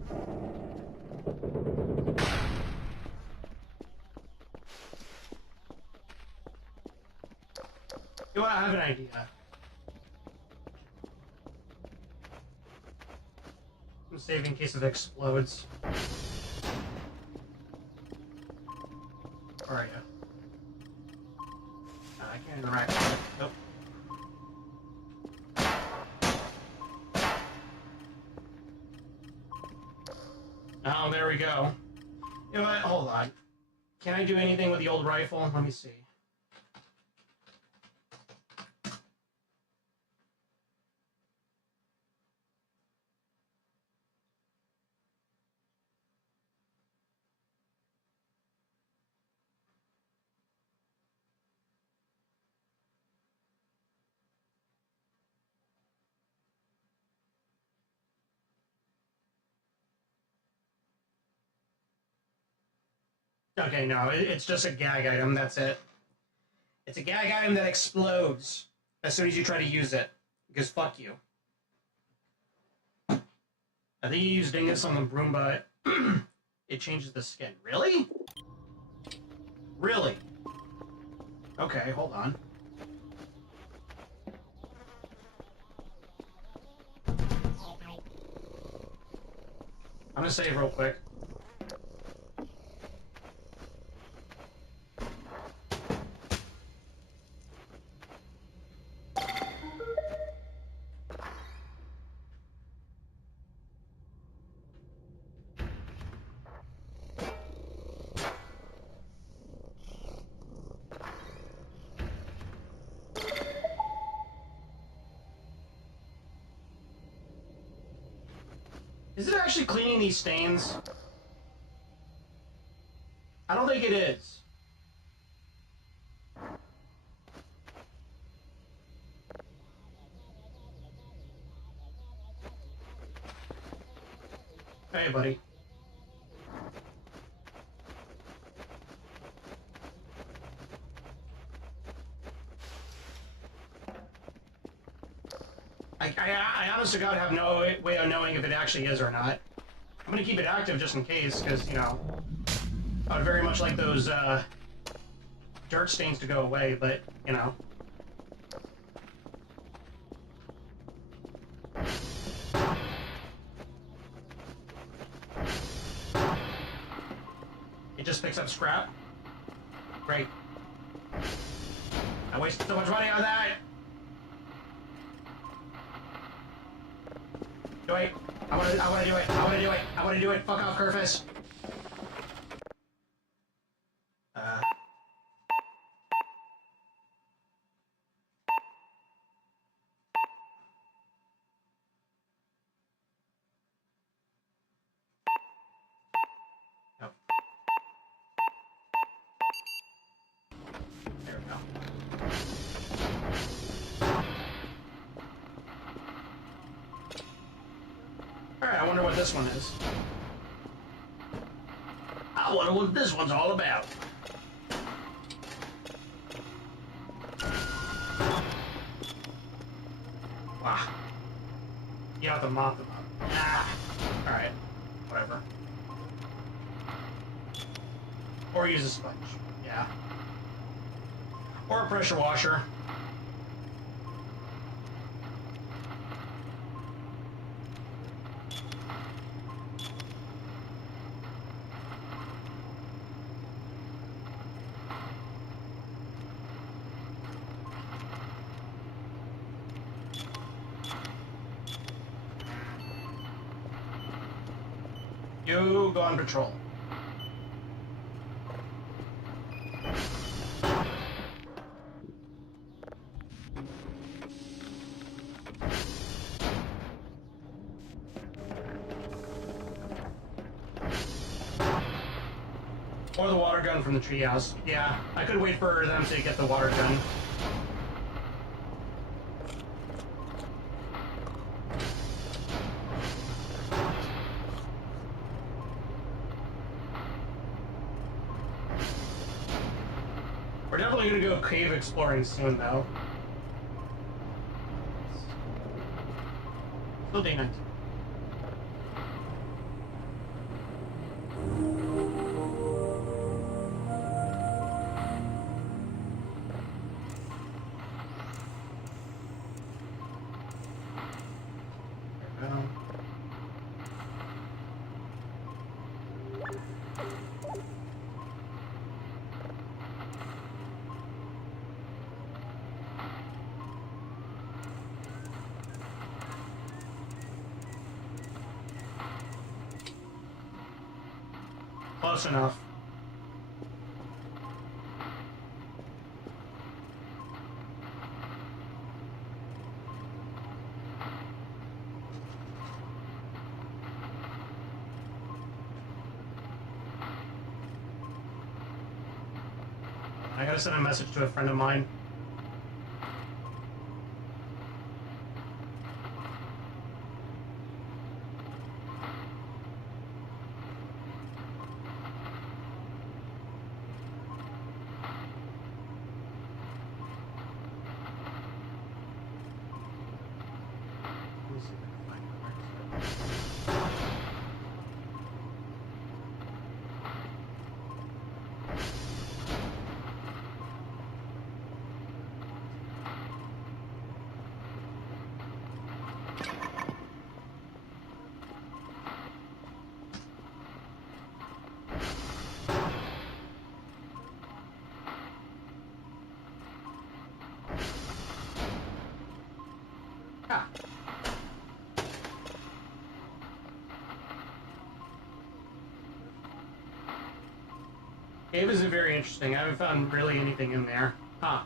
know what? I have an idea. I'm saving in case it explodes. Where are you? I can't interact with it. Nope. Oh, there we go. You know what? Hold on. Can I do anything with the old rifle? Let me see. Okay, no, it's just a gag item, that's it. It's a gag item that explodes as soon as you try to use it. Because fuck you. I think you used Dingus on the Broomba. It changes the skin. Really? Really? Okay, hold on. I'm gonna save real quick. Is it actually cleaning these stains? I don't think it is. Hey, buddy. I honest to God have no way of knowing if it actually is or not. I'm gonna keep it active just in case, because, you know, I would very much like those, dirt stains to go away, but, you know. It just picks up scrap? Great. I wasted so much money on that! Do it. I wanna do it. I wanna do it. I wanna do it. Fuck off, Kerfus. Nope. There we go. Alright, I wonder what this one is. I wonder what this one's all about. Wow. You have to mop them up. Ah. Alright. Whatever. Or use a sponge. Yeah. Or a pressure washer. You go on patrol. Or the water gun from the treehouse. Yeah, I could wait for them to get the water gun. We're definitely gonna go cave exploring soon, though. Still day 19. Close enough. I gotta send a message to a friend of mine. Cave isn't very interesting. I haven't found really anything in there. Huh.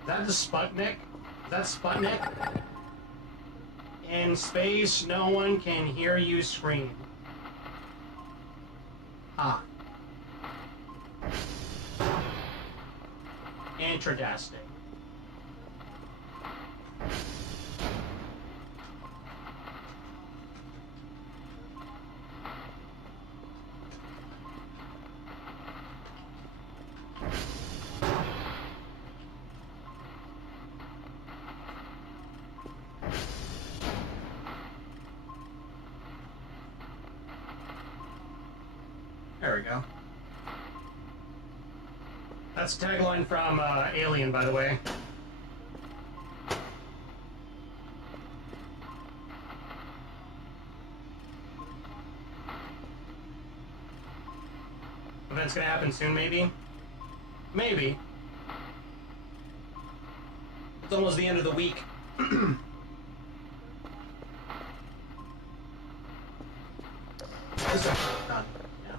Is that the Sputnik? Is that Sputnik? In space, no one can hear you scream. Ah. Interesting. There we go. That's a tagline from Alien, by the way. Event's gonna happen soon, maybe? Maybe. It's almost the end of the week. This is done. Yeah.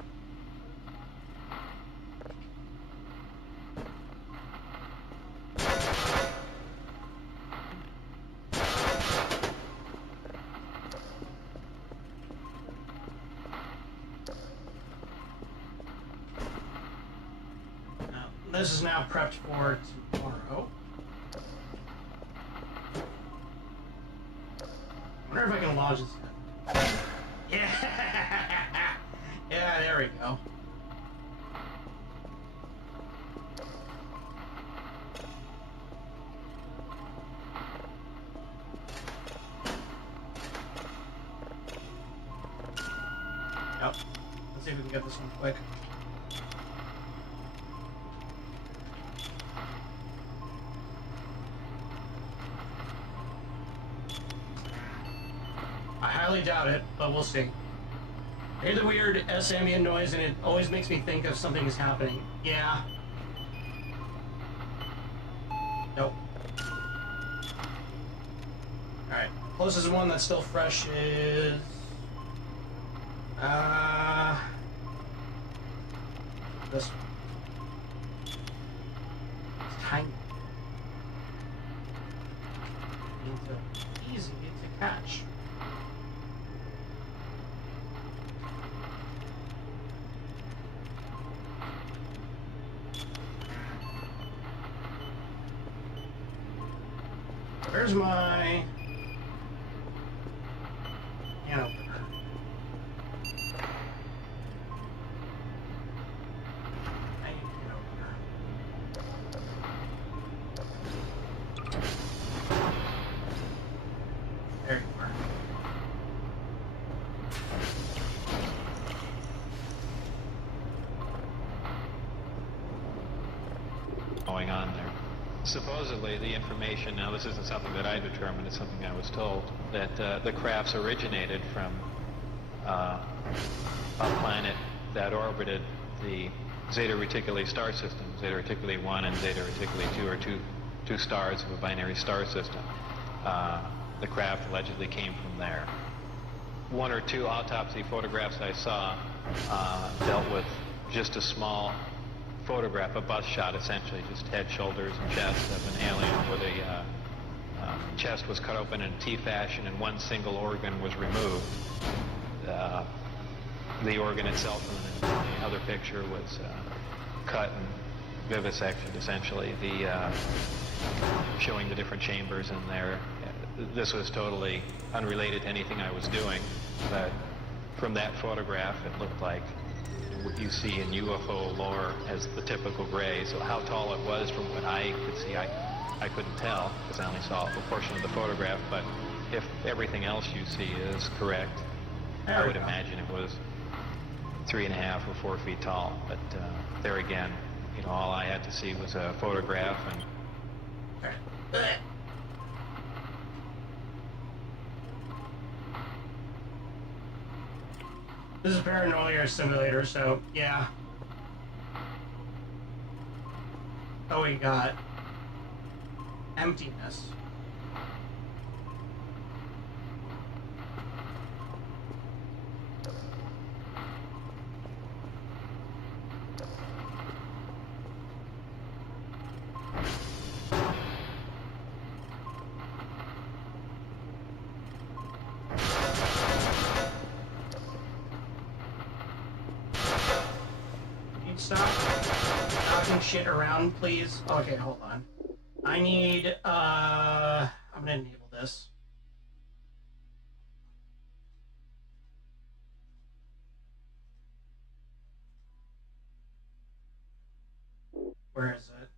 This is now prepped for tomorrow. I wonder if I can lodge this. Yeah! Yeah, there we go. Yep. Let's see if we can get this one quick. I highly doubt it, but we'll see. I hear the weird ambient noise, and it always makes me think of something is happening. Yeah. Nope. Alright. Closest one that's still fresh is... this one. It's tiny. It's easy to catch. Where's my can opener? There you are. going on there. Supposedly, the information, now this isn't something that I determined, it's something I was told, that the crafts originated from a planet that orbited the Zeta Reticuli star system. Zeta Reticuli 1 and Zeta Reticuli 2 are two stars of a binary star system. The craft allegedly came from there. One or two autopsy photographs I saw dealt with just a small photograph, a bust shot essentially, just head, shoulders, and chest of an alien where the chest was cut open in T fashion and one single organ was removed. The organ itself in the other picture was cut and vivisected essentially, showing the different chambers in there. This was totally unrelated to anything I was doing, but from that photograph it looked like what you see in UFO lore as the typical gray. So how tall it was from what I could see, I couldn't tell because I only saw a portion of the photograph, but if everything else you see is correct, I would imagine it was 3.5 or 4 feet tall. But there again, you know, all I had to see was a photograph and this is Paranoia Simulator, so yeah. Oh, we got emptiness. Stop knocking shit around, please. Okay, hold on. I need, I'm gonna enable this. Where is it?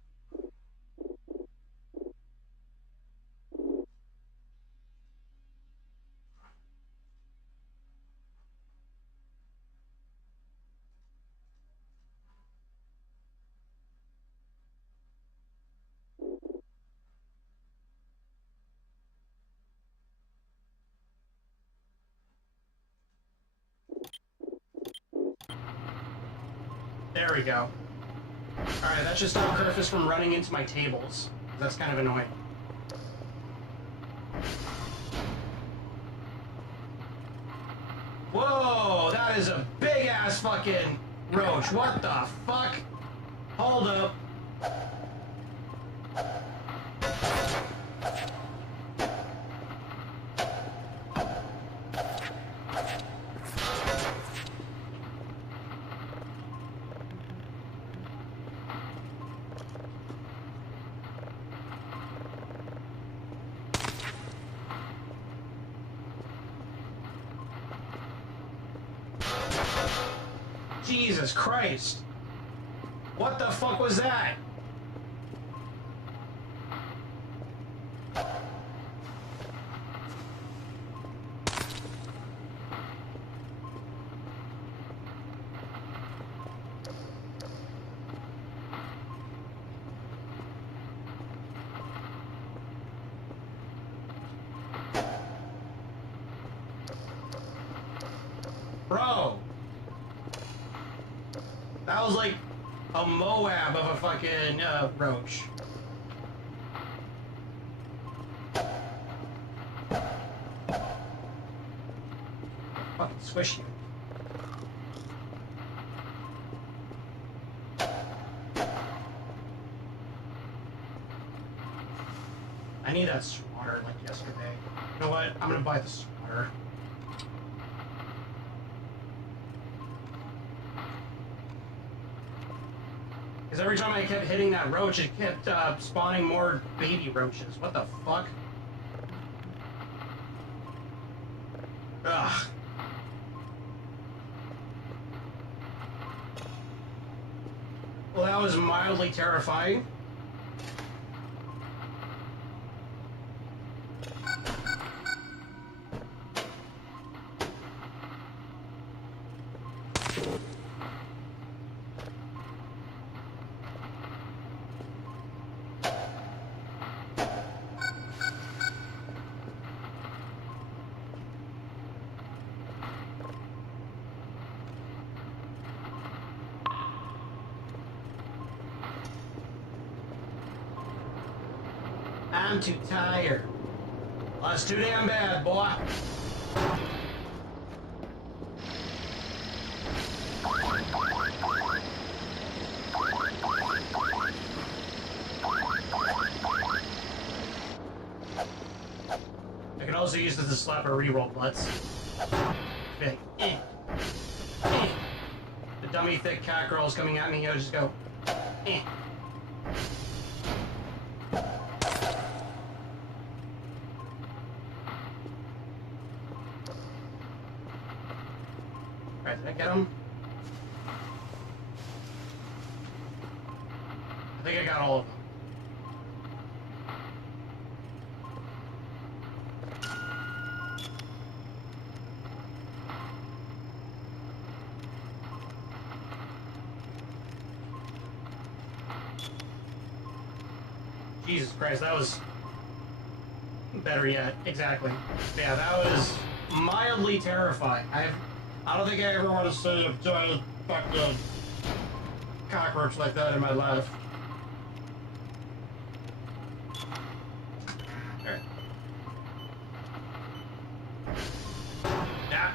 There we go. Alright, that should stop Kerfus from running into my tables. That's kind of annoying. Whoa, that is a big ass fucking roach. What the fuck? Hold up. Jesus Christ. What the fuck was that? Bro. That was like a Moab of a fucking roach. Fucking squish you. I need that swatter like yesterday. You know what? I'm gonna buy the swatter. Because every time I kept hitting that roach, it kept spawning more baby roaches. What the fuck? Ugh. Well, that was mildly terrifying. I'm too tired. Well, that's too damn bad, boy. I can also use this to slap a reroll butts. Be like, eh, eh. The dummy thick cat girl is coming at me, I just go, eh. Alright, did I get him? I think I got all of them. Jesus Christ, that was better yet. Exactly. Yeah, that was mildly terrifying. I don't think I ever want to see a giant fucking cockroach like that in my life. Alright. Yeah.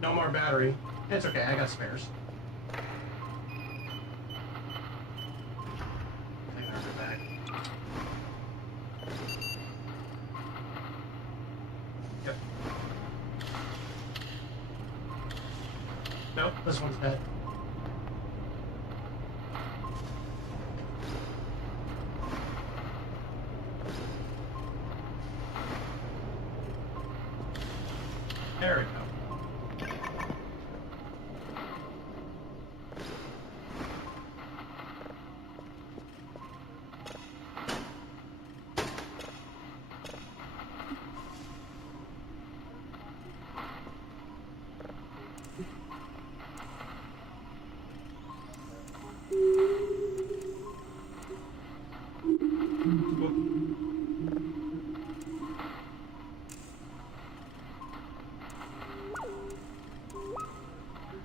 No more battery. It's okay, I got spares. I think there's a bag. Yep. Nope, this one's dead. There we go.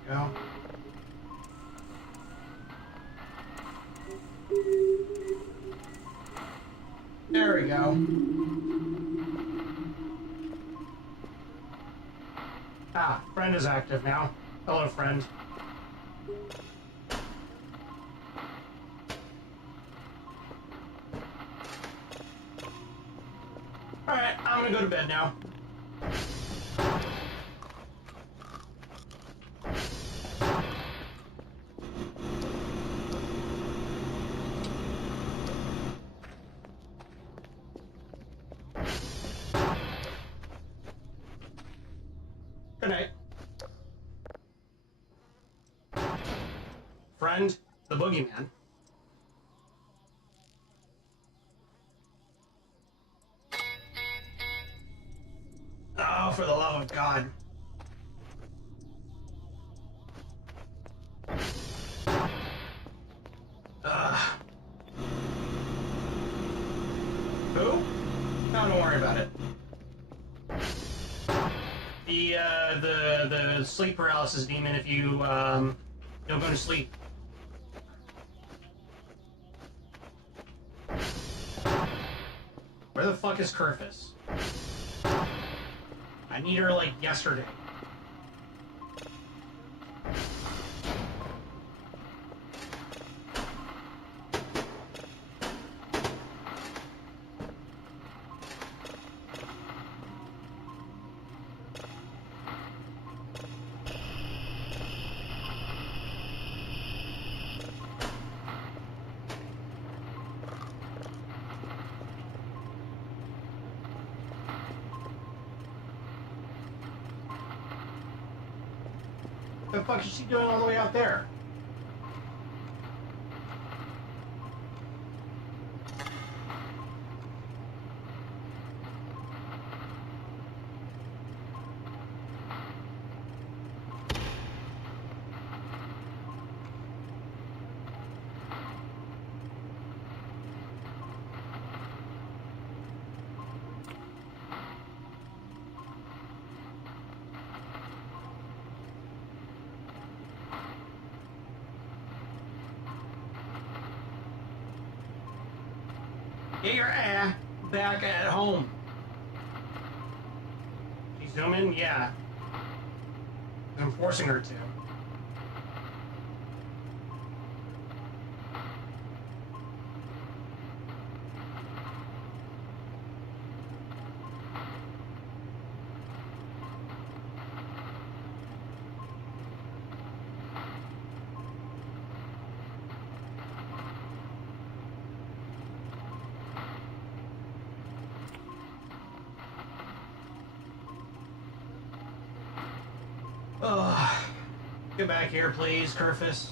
Go. There we go. Ah, friend is active now. Hello, friend. Alright, I'm gonna go to bed now. Good night. Friend, the boogeyman. Oh, for the love of God. Who? No, don't worry about it. The sleep paralysis demon if you, don't go to sleep. Where the fuck is Kerfus? I need her, like, yesterday. What the fuck is she doing all the way out there? Get your ass back at home. She's zooming? Yeah. I'm forcing her to. Oh, get back here, please, Kerfus.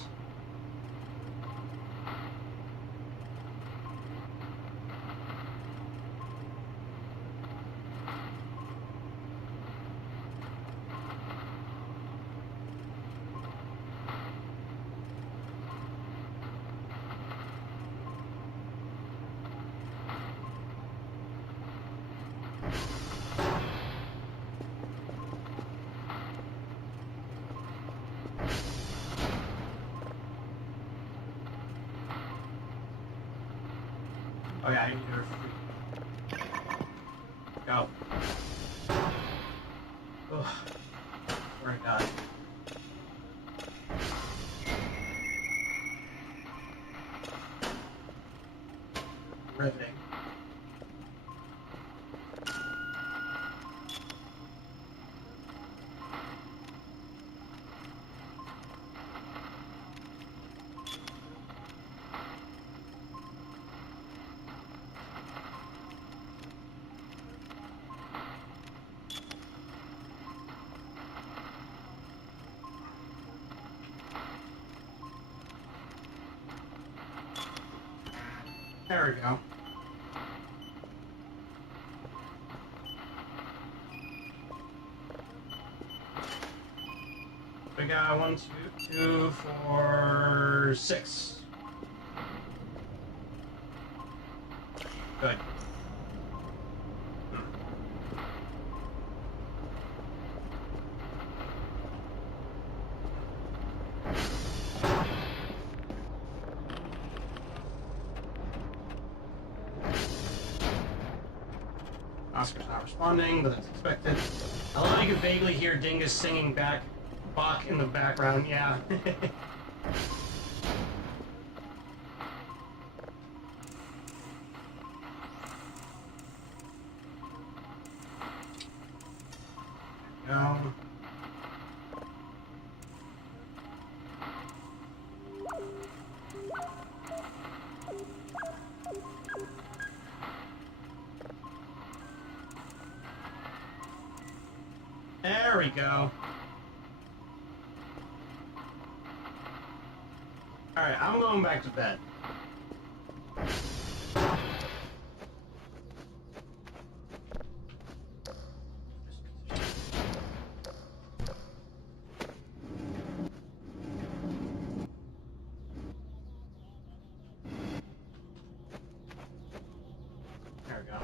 Oh yeah, I need her. Go. Ugh. Where I got. Riveting. There we go. We got 1, 2, 2, 4, 6. Good. Oscar's not responding, but that's expected. I love how you can vaguely hear Dingus singing back, Bach in the background, yeah. No. There we go. Alright, I'm going back to bed. There we go.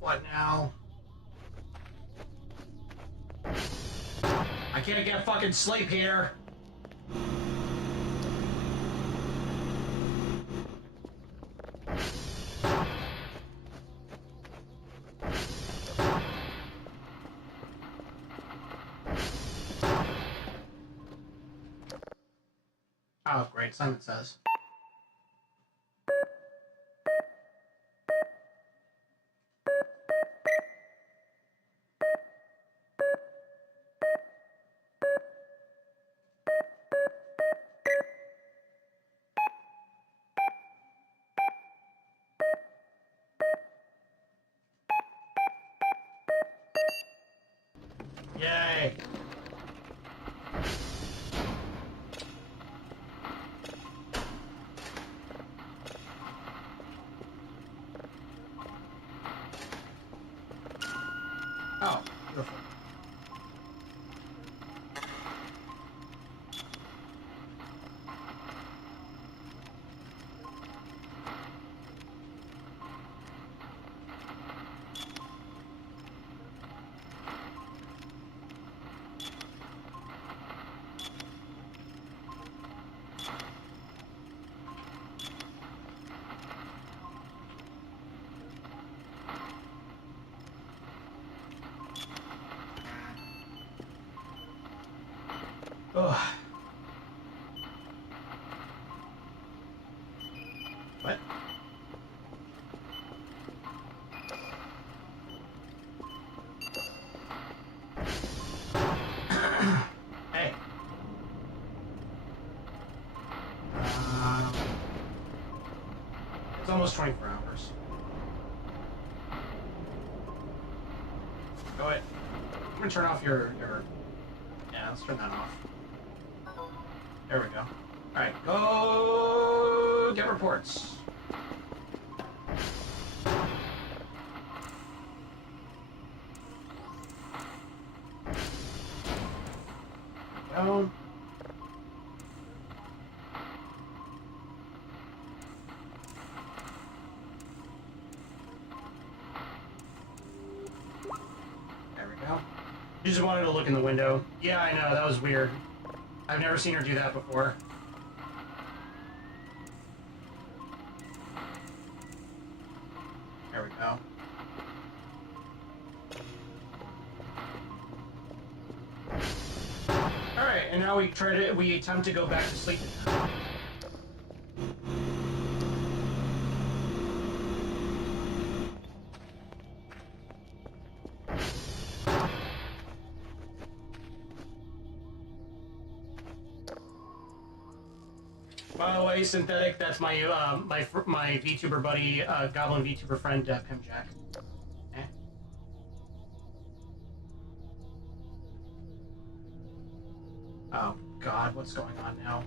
What now? I can't get fucking sleep here. Oh, great. Simon says. Yay! Oh, beautiful. Ugh. What? Hey. It's almost 24 hours. Go ahead. I'm gonna turn off your... Yeah, let's turn that off. There we go. Alright, go get reports. Go. There we go. You just wanted to look in the window. Yeah, I know, that was weird. I've never seen her do that before. There we go. Alright, and now we attempt to go back to sleep. By the way, Synthetic, that's my my VTuber buddy, Goblin VTuber friend, Pimjack. Eh? Oh God, what's going on now?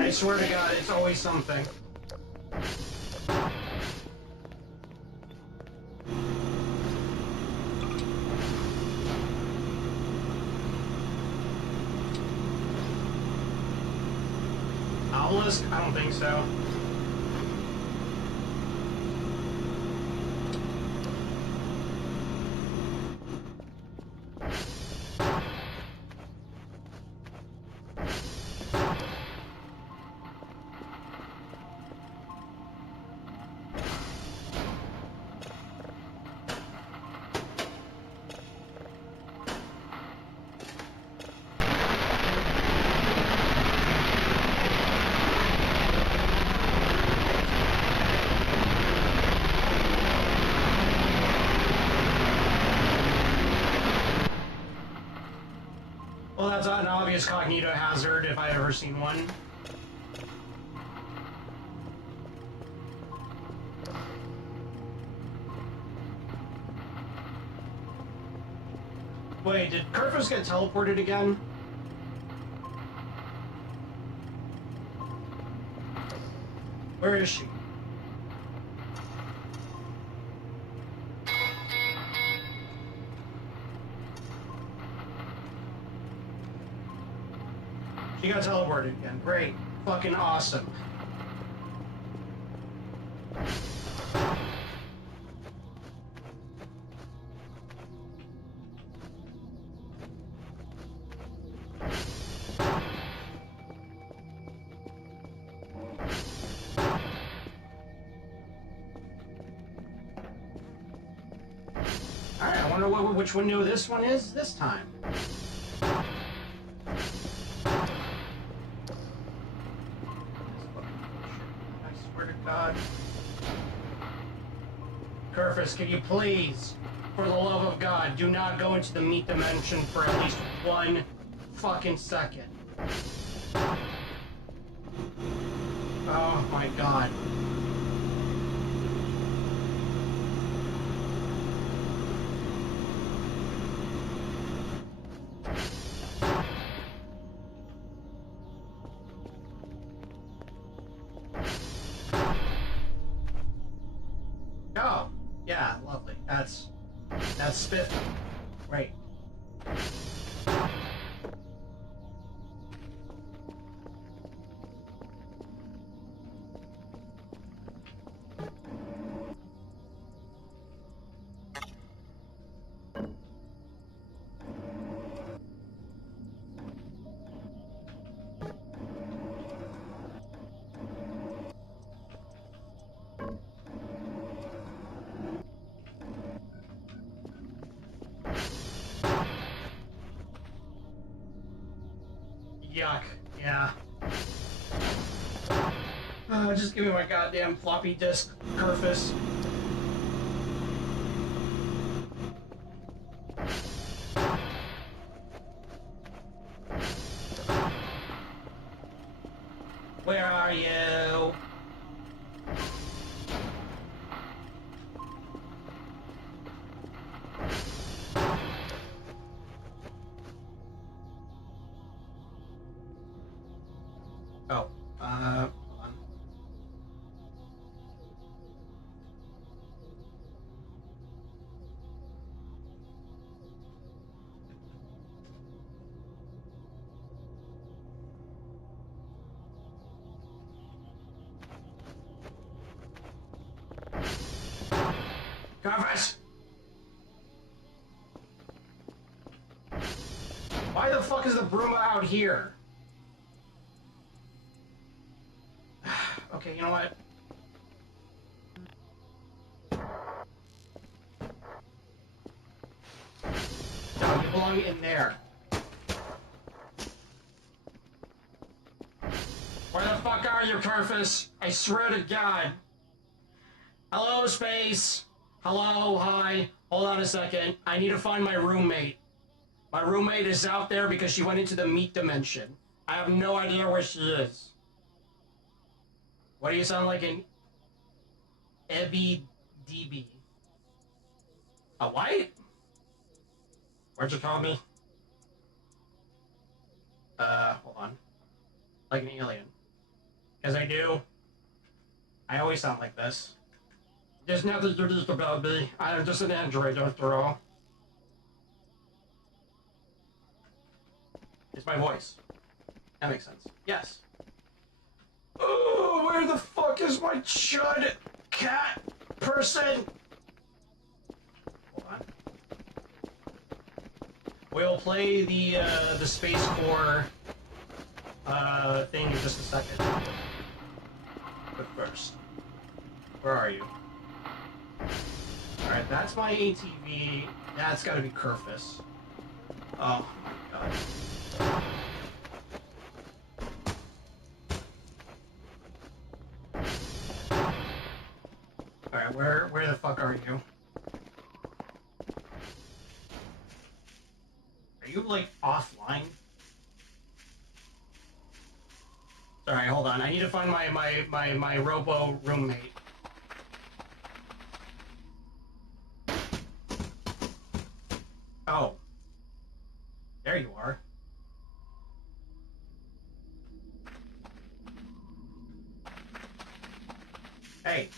I swear to God, it's always something. Obelisk? I don't think so. Well, that's an obvious cognito hazard if I ever seen one. Wait, did Kerfus get teleported again? Where is she? She got teleported again. Great. Fucking awesome. Alright, I wonder which window this one is this time. God. Kerfus, can you please, for the love of God, do not go into the meat dimension for at least 1 fucking second. Oh my God. 50. Right. Yuck. Yeah. Just give me my goddamn floppy disk, Kerfus. Where are you? Oh, hold on. Kerfus! Why the fuck is the broom out here? Okay, you know what? No, you belong in there. Where the fuck are you, Kerfus? I swear to God. Hello, space. Hello, hi. Hold on a second. I need to find my roommate. My roommate is out there because she went into the meat dimension. I have no idea where she is. What do you sound like an Ebby DB? A white? What'd you call me? Hold on. Like an alien. Because I do. I always sound like this. There's nothing unique about me. I am just an android after all. It's my voice. That makes sense. Yes. Oh, where the fuck is my chud cat person? Hold on. We'll play the Space Core thing in just a second. But first, where are you? Alright, that's my ATV. That's gotta be Kerfus. Oh my god. Alright, where the fuck are you? Are you, like, offline? Sorry, hold on. I need to find my robo roommate. Oh. There you are. Hey.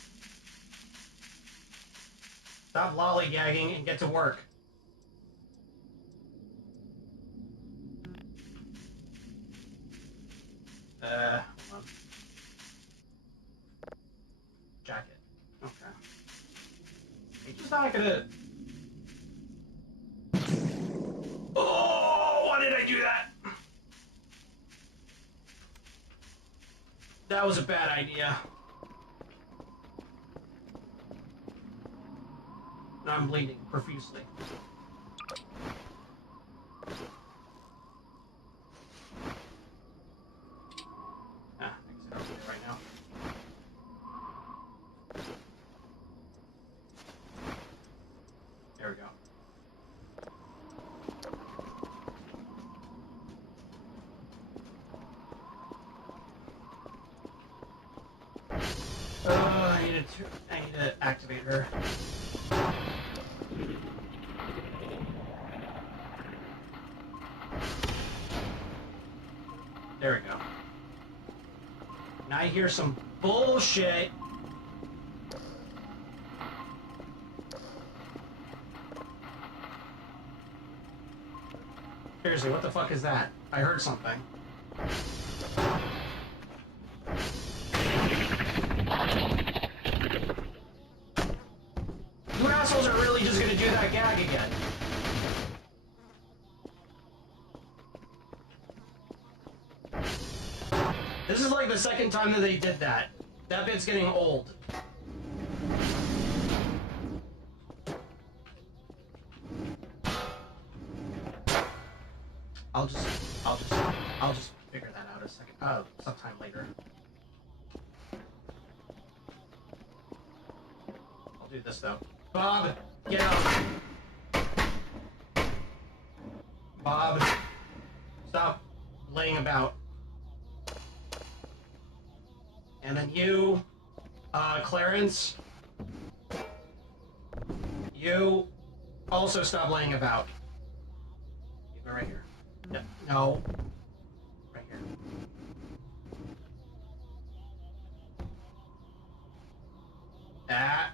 Stop lollygagging and get to work. Hold on. Jacket. Okay. He's just not gonna... Oh, why did I do that? That was a bad idea. Now I'm bleeding profusely. Ah, I can sit right now. There we go. I need to activate her. There we go. Now I hear some bullshit. Seriously, what the fuck is that? I heard something. You assholes are really just gonna do that gag again. This is like the second time that they did that. That bit's getting old. I'll just figure that out a second. Sometime later. I'll do this though. Bob, get up. Bob, stop laying about. And then you, Clarence, you also stop laying about. You go right here. No. Right here. That.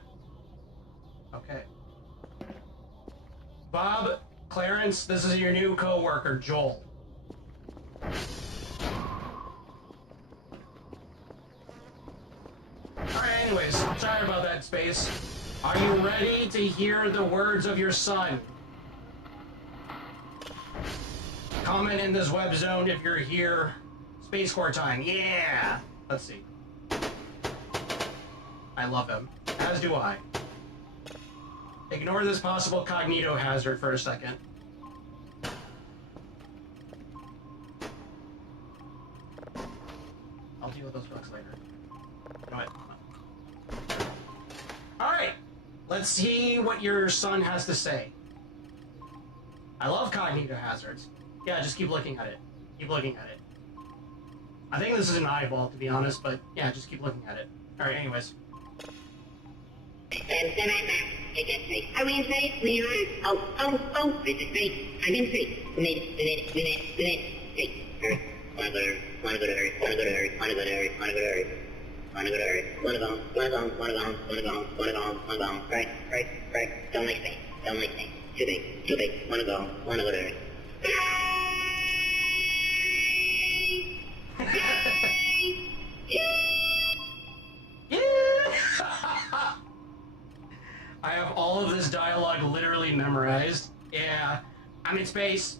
Okay. Bob, Clarence, this is your new co-worker, Joel. Alright, anyways, sorry about that, Space. Are you ready to hear the words of your son? Comment in this web zone if you're here. Space Corps time, yeah! Let's see. I love him, as do I. Ignore this possible cognito hazard for a second. I'll deal with those bugs later. You know what? Alright! Let's see what your son has to say. I love cognito hazards. Yeah, just keep looking at it. Keep looking at it. I think this is an eyeball, to be honest, but yeah, just keep looking at it. Alright, anyways. Are we in space? We are. Oh, this is space. I'm in space. Space. Earth. Wanna go to Earth. Wanna go to Earth. Wanna go to Earth. Wanna go to Earth. Wanna go to Earth. Wanna go to Earth. Wanna go. Wanna go. Wanna go. Wanna go. Wanna go. Wanna go. Right. Don't like space. Don't like space. Too big. Too big. Wanna go. Wanna go to Earth. I have all of this dialogue literally memorized. Yeah, I'm in space.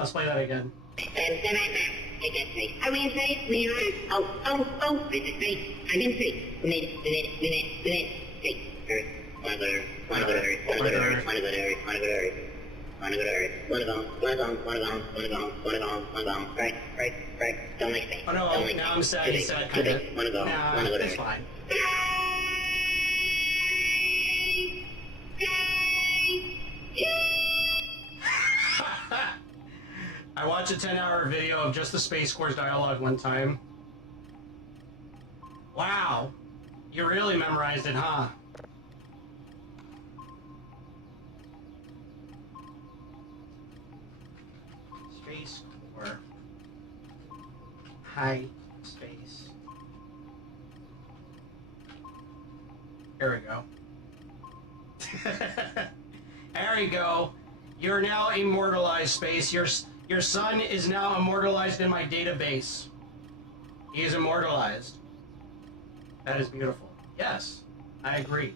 Let's play that again. Are we in space? We are. Oh, this is space. I'm in space. Space. Earth. Wanna go to Earth. Wanna go to Earth. Wanna go to Earth. Wanna go to Earth. Wanna go to Earth. Wanna go to Earth. Wanna go. Wanna go. Wanna go. Wanna go. Wanna go. Wanna go. Right. Don't like space. Oh no, Don't like now I'm sad. He's sad, kind of. Wanna go. Nah, Wanna go to it's Earth. fine. I watched a 10-hour video of just the Space Corps dialogue one time. Wow, you really memorized it, huh? Space Corps. High space. Here we go. There you go. You're now immortalized, Space. Your son is now immortalized in my database. He is immortalized. That is beautiful. Yes, I agree.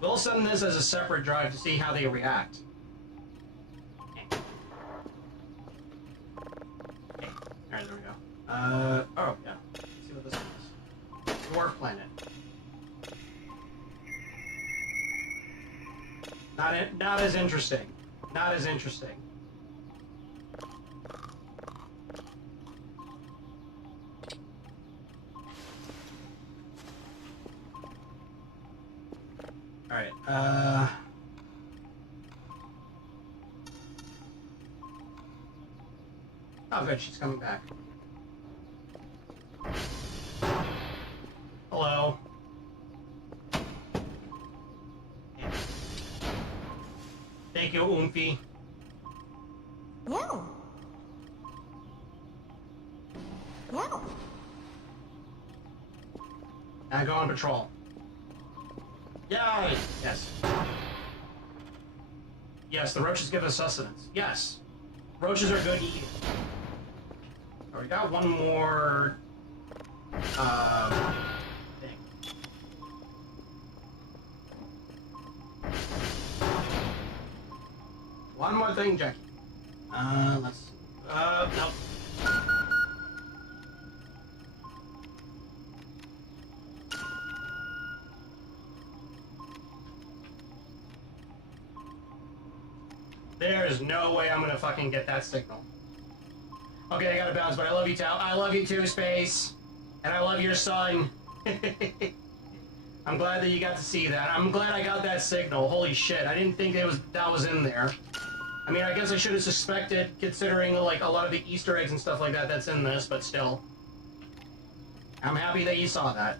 We'll send this as a separate drive to see how they react. Okay. Alright, there we go. Oh, yeah. Let's see what this is. Dwarf planet. Not as interesting. Not as interesting. Alright, oh good, she's coming back. Hello. Thank you, Oomphy. Yeah. Yeah. Now go on patrol. Yay! Yes. Yes, the roaches give us sustenance. Yes. Roaches are good eating. Oh, we got one more thing. One more thing, Jackie. Let's nope. There's no way I'm gonna fucking get that signal. Okay, I gotta bounce, but I love you, Tao. I love you too, Space. And I love your son. I'm glad that you got to see that. I'm glad I got that signal. Holy shit, I didn't think that was in there. I mean, I guess I should have suspected, considering like a lot of the Easter eggs and stuff like that that's in this, but still. I'm happy that you saw that.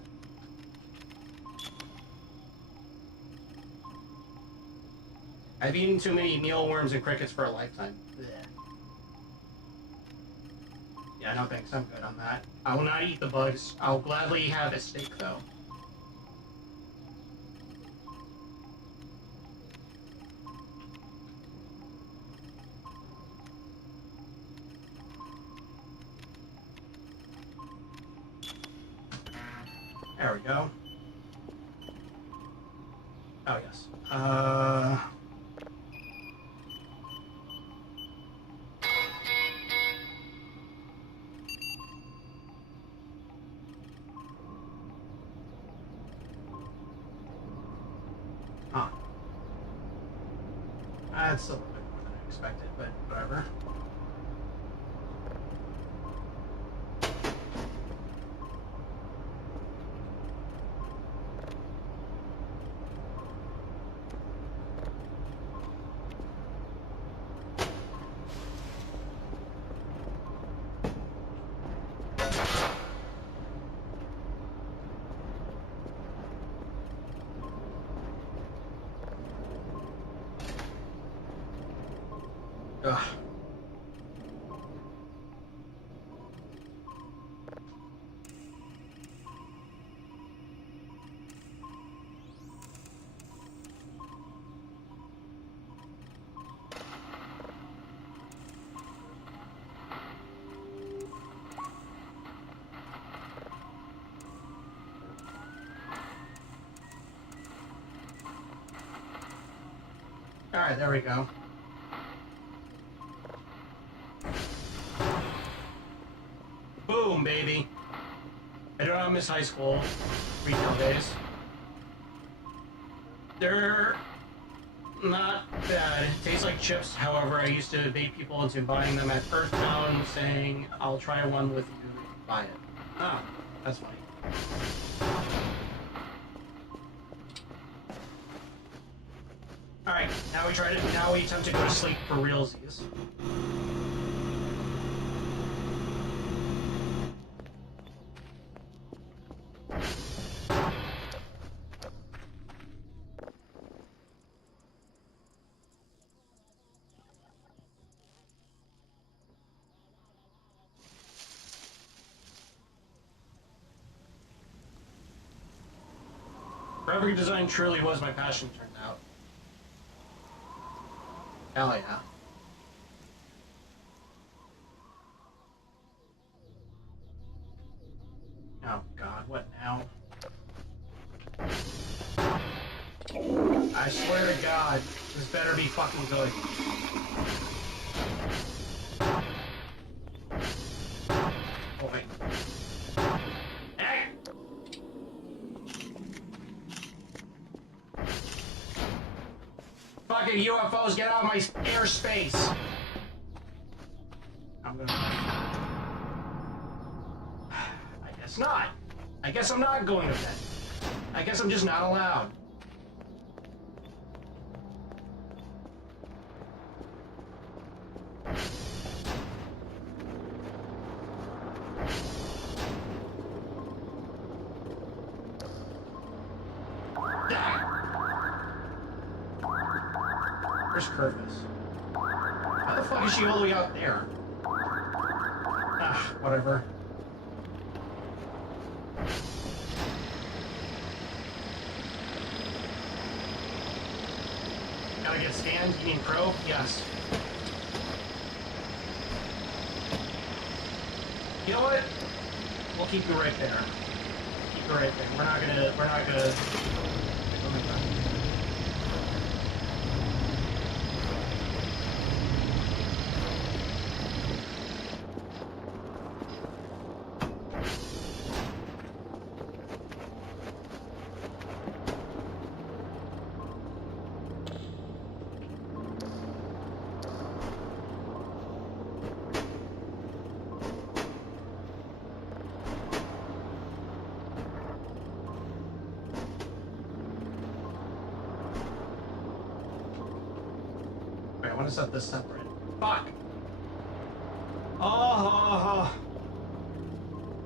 I've eaten too many mealworms and crickets for a lifetime. Blech. Yeah, no thanks, I'm good on that. I will not eat the bugs. I'll gladly have a steak, though. There we go. Oh, yes. Huh. That's a little bit more than I expected, but whatever. Ugh. All right, there we go. Boom, baby. I do not miss high school retail days. They're not bad. It tastes like chips. However, I used to bait people into buying them at Earthbound, saying, I'll try one with you if you buy it. Ah, that's funny. Alright, now we attempt to go to sleep for realsies. Graphic design truly was my passion, turned out. Hell yeah. Oh god, what now? I swear to god, this better be fucking good. Oh wait. Hey! Fucking UFOs, get out of my airspace! I'm gonna... I guess not. I guess I'm not going to bed. I guess I'm just not allowed. Where's Curvis? How the fuck is she all the way out there? Ah, whatever. Gotta get scanned? You mean probe? Yes. You know what? We'll keep you right there. Keep you right there. We're not gonna. Oh my God. I want to set this separate. Fuck! Oh,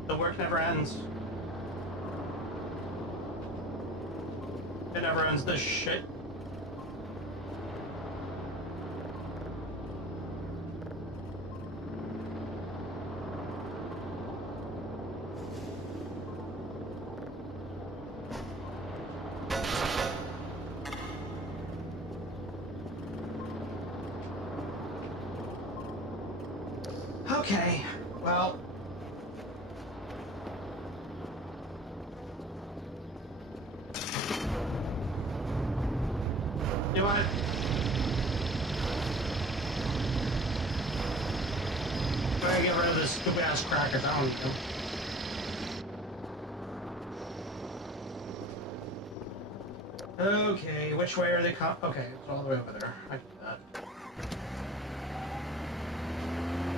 the work never ends. It never ends, this shit. Okay, well... You know what? I'm gonna get rid of this stupid ass crackers, I don't need them. Okay, which way are they okay, it's all the way over there. I can do that.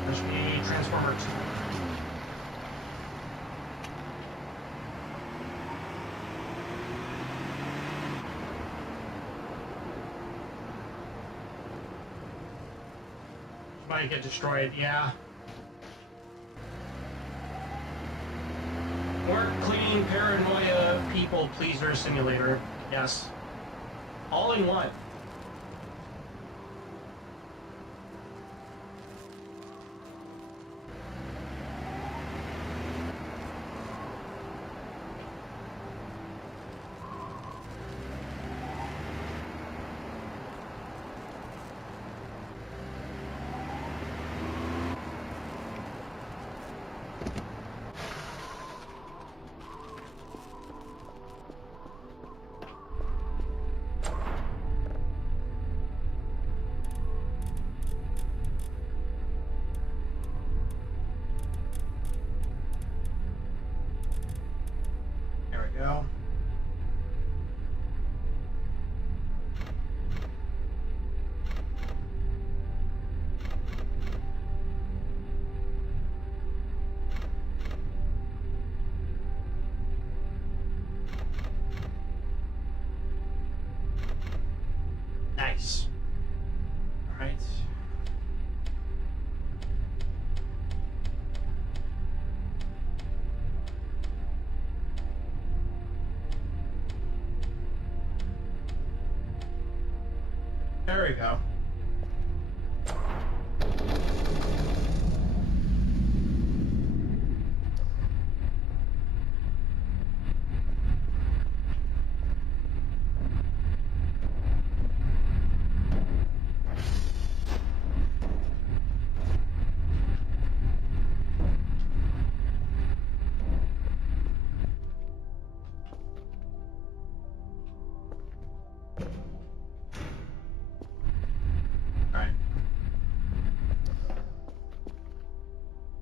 There should be Transformer 2. Might get destroyed, yeah. Work clean paranoia people pleaser simulator. Yes. All in one. There we go. Nice. All right. There we go.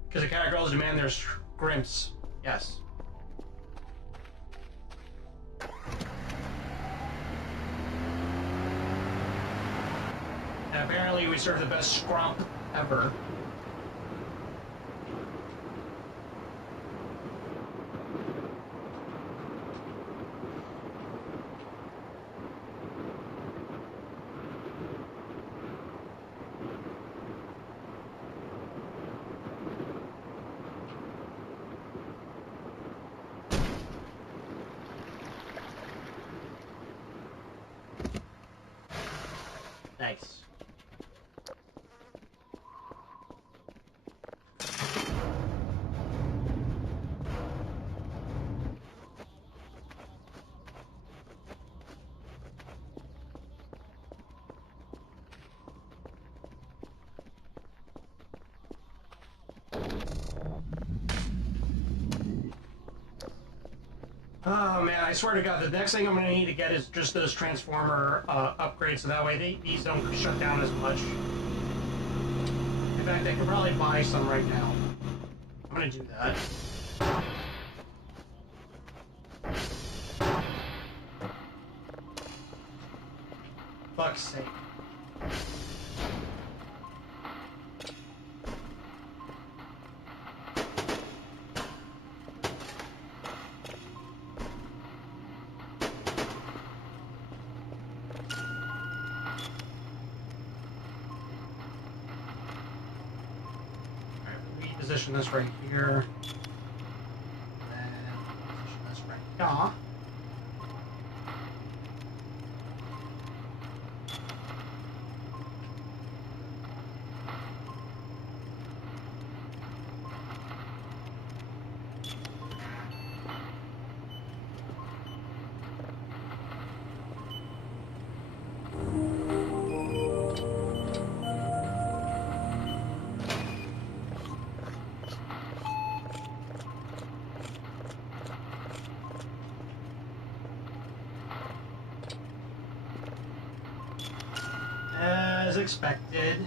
Because the cat girls demand their scrimps. Yes. And apparently we serve the best scrump ever. Nice. Oh man, I swear to God, the next thing I'm gonna need to get is just those transformer upgrades, so that way these don't shut down as much. In fact, I could probably buy some right now. I'm gonna do that. Fuck's sake. Position this right here. And position this right here. As expected.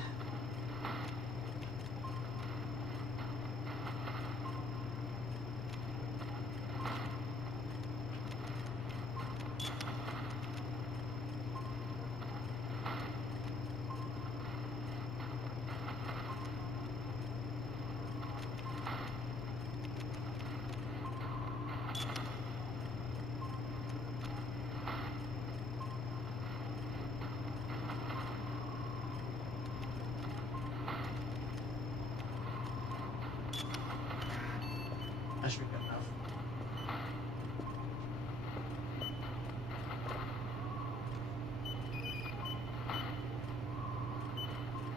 That should be good enough.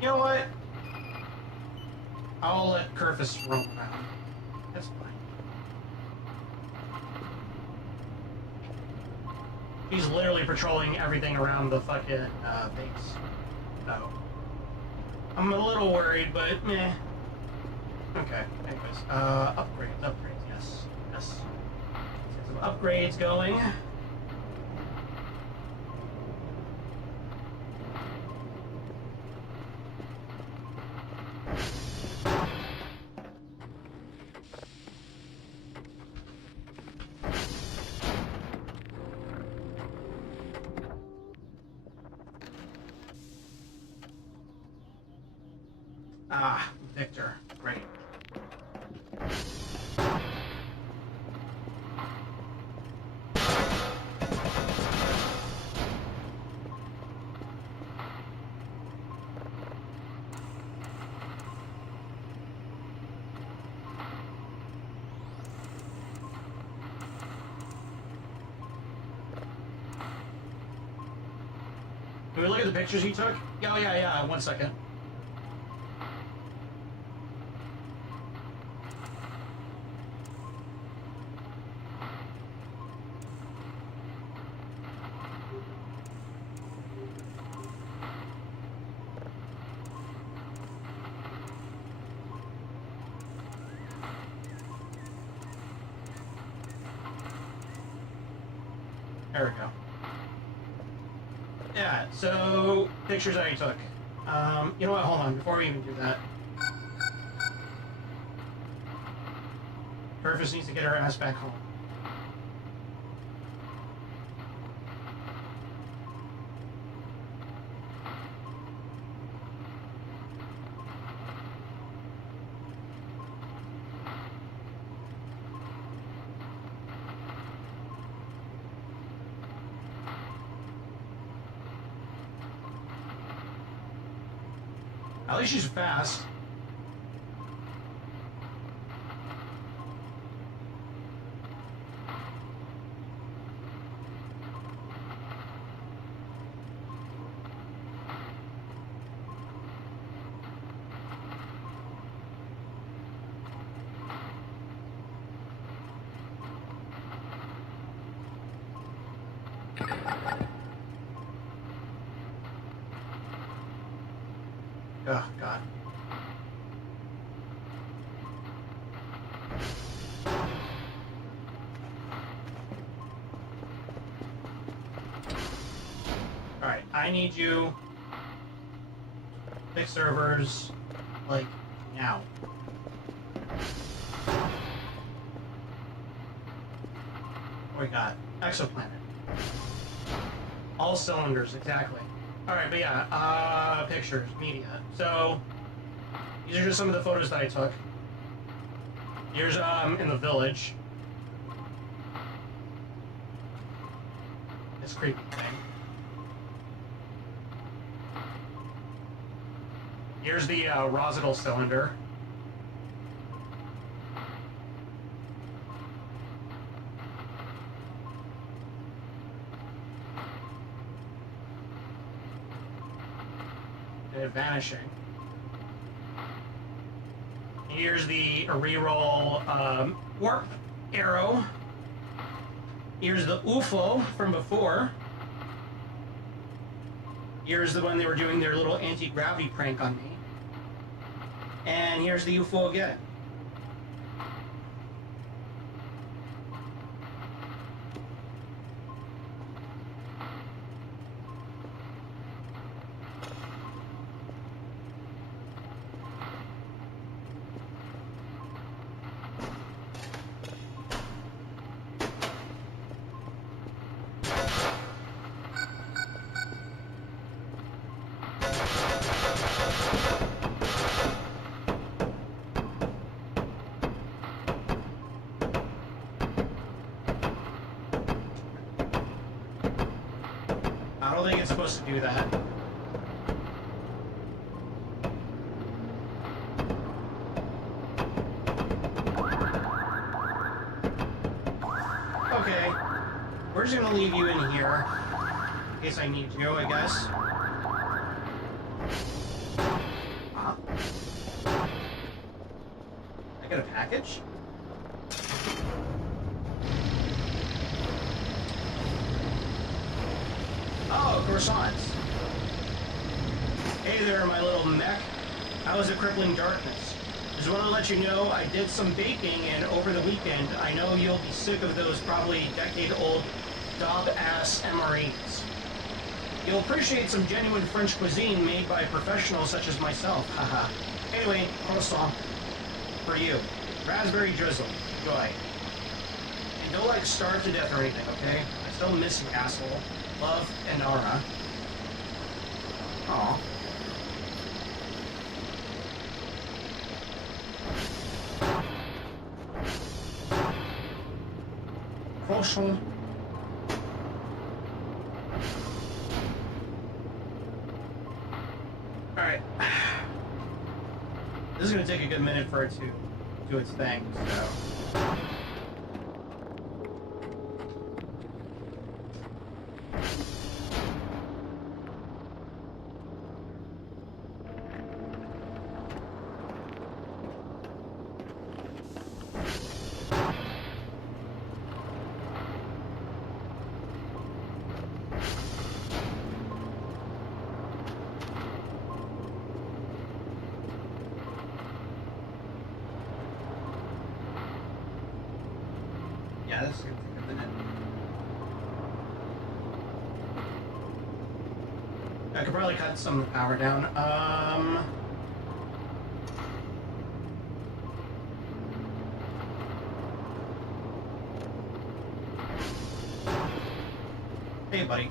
You know what? I'll let Kerfus roam around. That's fine. He's literally patrolling everything around the fucking base. So I'm a little worried, but meh. Okay, anyways, upgrades, yes, yes. Get some upgrades going. Ah, Victor, great. Can we look at the pictures he took? Oh, yeah, 1 second. There we go. Yeah, so pictures that he took. You know what? Hold on. Before we even do that, Purpose needs to get her ass back home. At least she's fast. Oh, God. I need you fix servers, like, now. What we got? Exoplanet. All cylinders, exactly. Alright, but yeah, pictures, media. So, these are just some of the photos that I took. Here's, in the village. This creepy thing. Here's the, Rositol cylinder. Vanishing. Here's the reroll warp arrow. Here's the UFO from before. Here's the one they were doing their little anti-gravity prank on me. And here's the UFO again. I don't think it's supposed to do that. Okay, we're just gonna leave you in here in case I need you, I guess. Huh? I got a package? Oh, croissants. Hey there, my little mech. How is the crippling darkness? Just want to let you know I did some baking, and over the weekend, I know you'll be sick of those probably decade-old daub-ass MREs. You'll appreciate some genuine French cuisine made by professionals such as myself, haha. Anyway, croissant. For you. Raspberry drizzle. Enjoy. And don't, like, starve to death or anything, okay? I still miss you, asshole. Love, and Nara. Aw. Croissant. Alright. This is gonna take a good minute for it to do its thing, so... Yeah, this is gonna take a minute. I could probably cut some of the power down. Hey, buddy. Hey,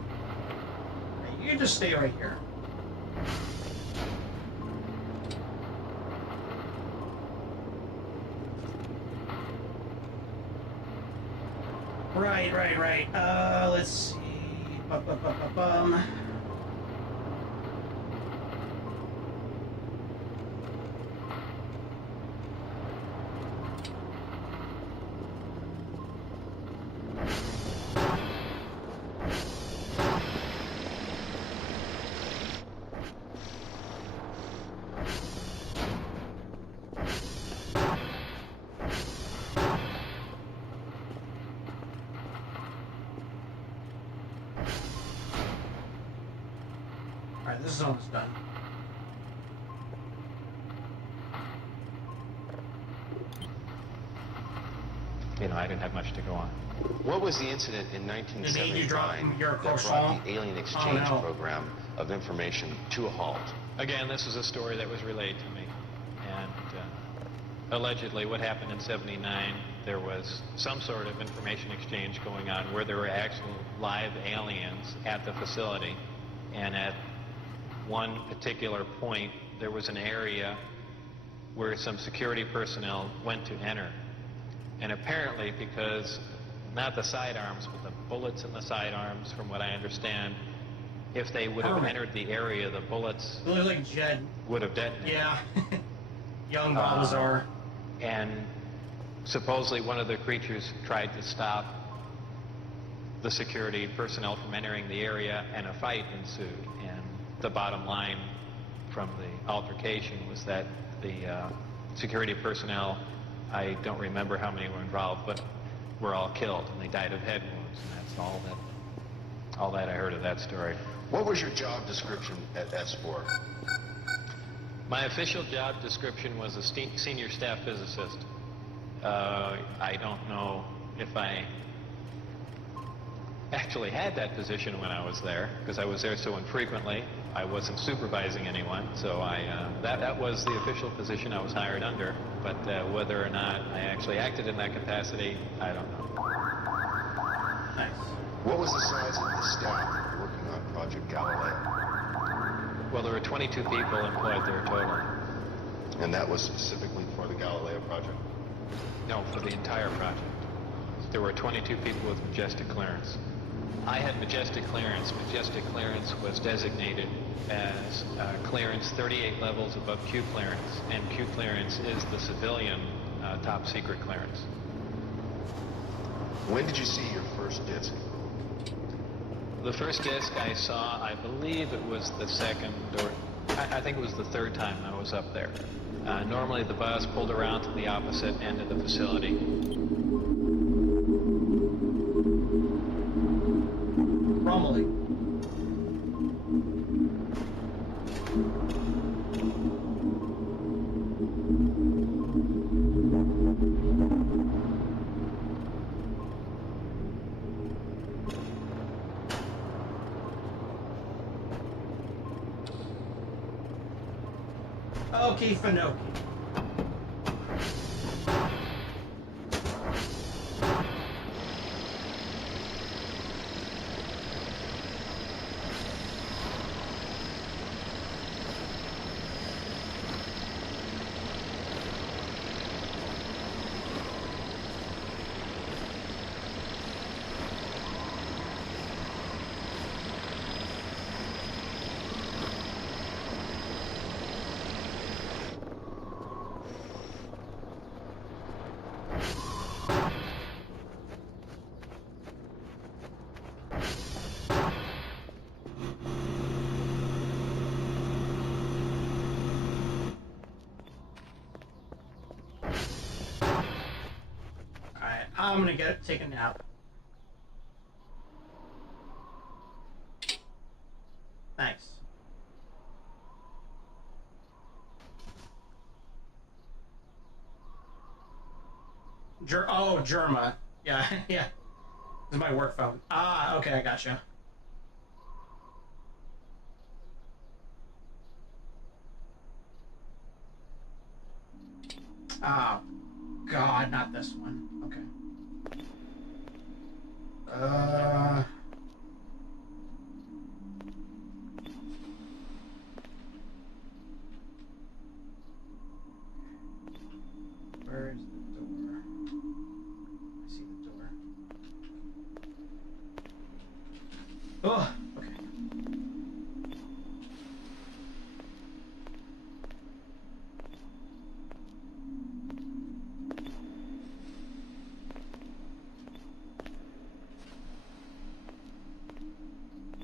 you can just stay right here. Right. Let's see. Bum. Alright, this is almost done. You know, I didn't have much to go on. What was the incident in They made you drop 1979 your that brought croissant? the alien exchange Oh, no. program of information to a halt? Again, this is a story that was relayed to me. And allegedly what happened in 79, there was some sort of information exchange going on where there were actual live aliens at the facility. And at one particular point, there was an area where some security personnel went to enter. And apparently, because not the sidearms, but the bullets in the sidearms, from what I understand, if they would have Permanent. entered the area, the bullets They look like Jed. would have detonated. Yeah. Young Balthazar. And supposedly one of the creatures tried to stop the security personnel from entering the area, and a fight ensued. And the bottom line from the altercation was that the security personnel, I don't remember how many were involved, but were all killed, and they died of head wounds. And that's all that I heard of that story. What was your job description at S4? My official job description was a senior staff physicist. I don't know if I actually had that position when I was there, because I was there so infrequently. I wasn't supervising anyone, so that was the official position I was hired under. But whether or not I actually acted in that capacity, I don't know. Nice. What was the size of the staff working on Project Galileo? Well, there were 22 people employed there total. And that was specifically for the Galileo project? No, for the entire project. There were 22 people with majestic clearance. I had majestic clearance. Majestic clearance was designated as clearance 38 levels above Q clearance, and Q clearance is the civilian top secret clearance. When did you see your first disc? The first disc I saw, I believe it was the second, or I think it was the third time I was up there. Normally the bus pulled around to the opposite end of the facility. Rumbling. Okie Finoki. I'm gonna take a nap. Nice. Germa. Yeah, yeah. This is my work phone. Ah, okay, I gotcha. Oh, God, not this one. Okay. Where is the door? I see the door. Oh, okay.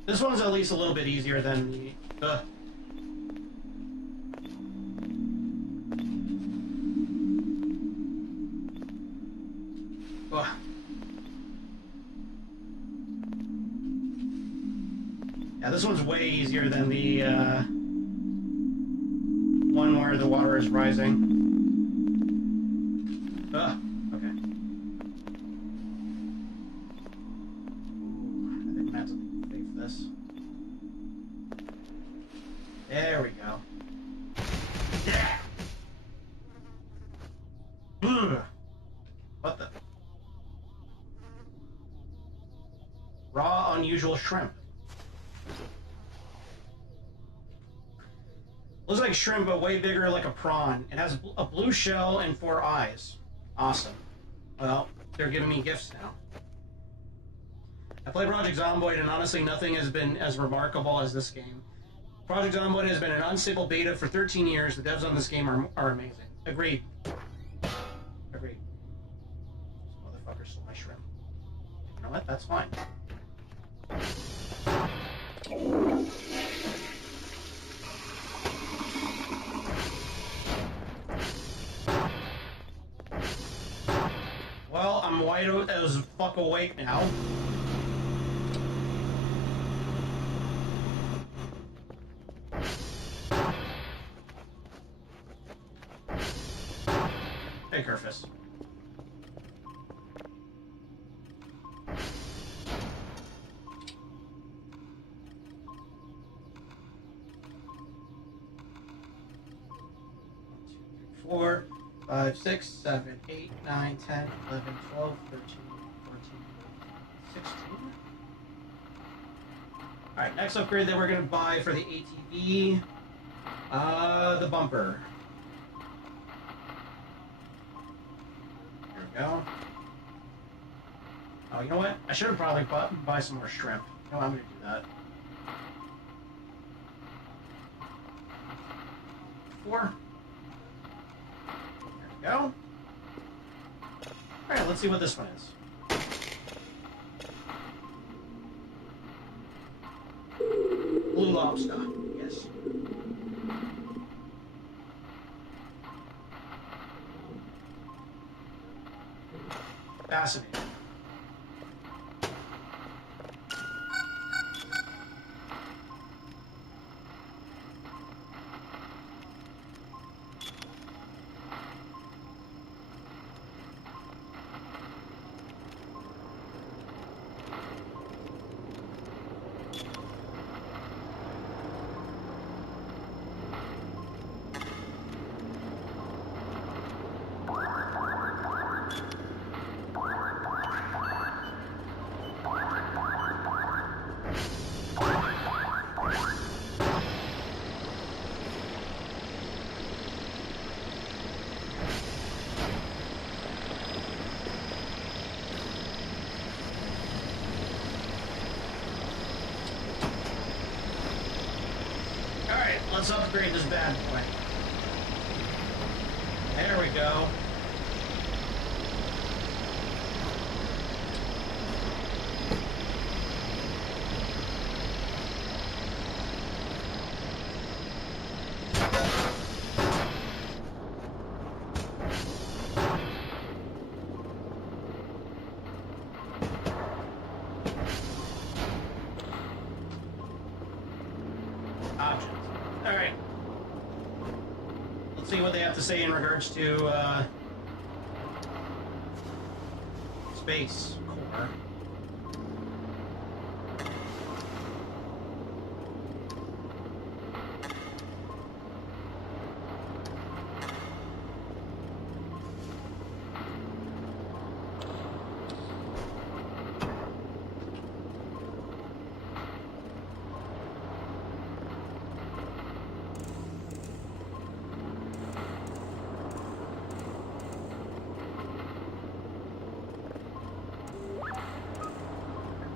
This one's at least a little bit easier than the... Yeah, this one's way easier than the one where the water is rising. Okay. What the? Raw unusual shrimp. Looks like shrimp, but way bigger, like a prawn. It has a blue shell and 4 eyes. Awesome. Well, they're giving me gifts now. I played Project Zomboid, and honestly, nothing has been as remarkable as this game. Project Zomboid has been an unstable beta for 13 years. The devs on this game are amazing. Agreed. Agreed. This motherfucker stole my shrimp. You know what? That's fine. Well, I'm wide as fuck awake now. Hey, Kerfus. Four, 5, 6, 7, 8, 9, 10, 11, 12, 13, 14, 16. Alright, next upgrade that we're going to buy for the ATV, the bumper. There we go. Oh, you know what? I should have probably buy some more shrimp. No, I'm going to do that. 4. There we go. Alright, let's see what this one is. Blue lobster, yes. Fascinating. Let's upgrade this bad boy. There we go. Options. Alright. Let's see what they have to say in regards to space core.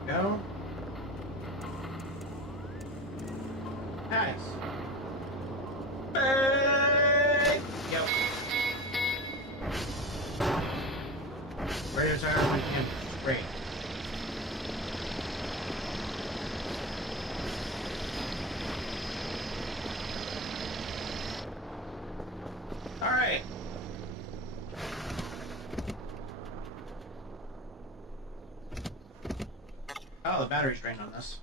Go. Nice. Hey! Yep. Radio tire on him. Great. Alright. Oh, the battery's drained on this.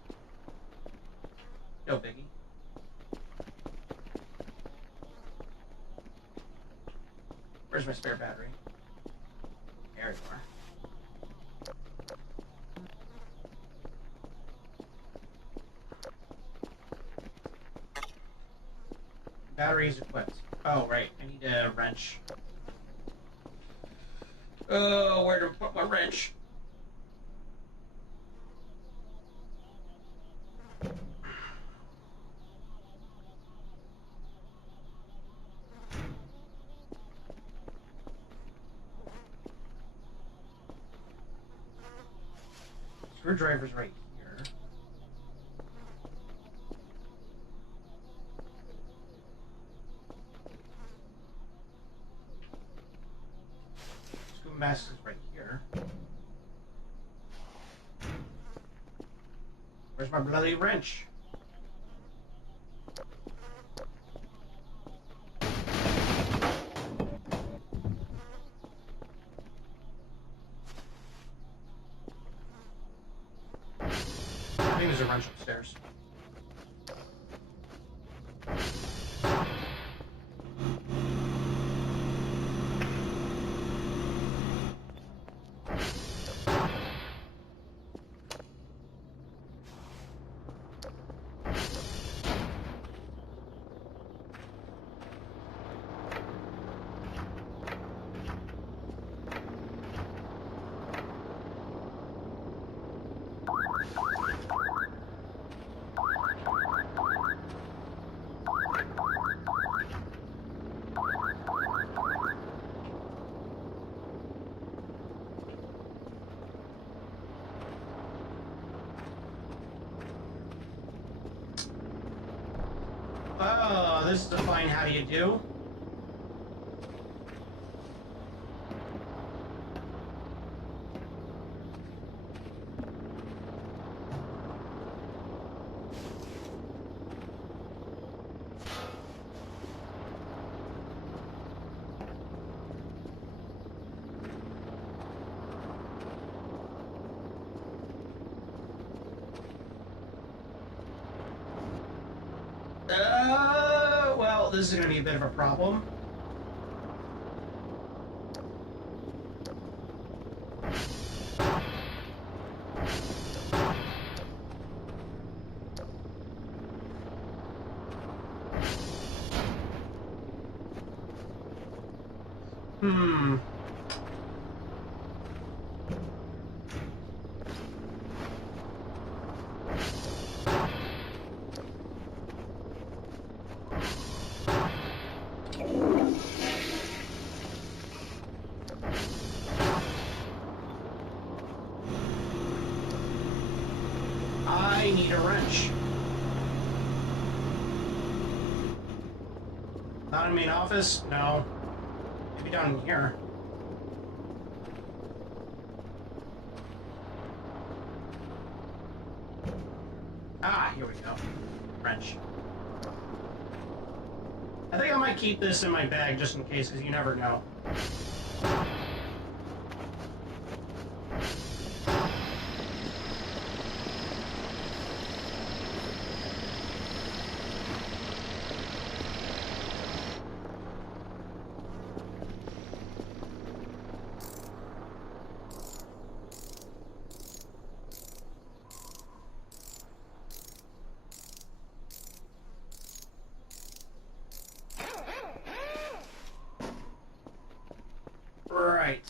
No biggie. Where's my spare battery? There you are. Battery is equipped. Oh, right. I need a wrench. Oh, where to put my wrench? Screwdriver's right here. Screw mask is right here. Where's my bloody wrench? I think there's a wrench upstairs. Oh, this is a fine how do you do. Well, this is going to be a bit of a problem. I need a wrench. Not in the main office? No. Maybe down in here. Ah, here we go. Wrench. I think I might keep this in my bag just in case, because you never know. Right.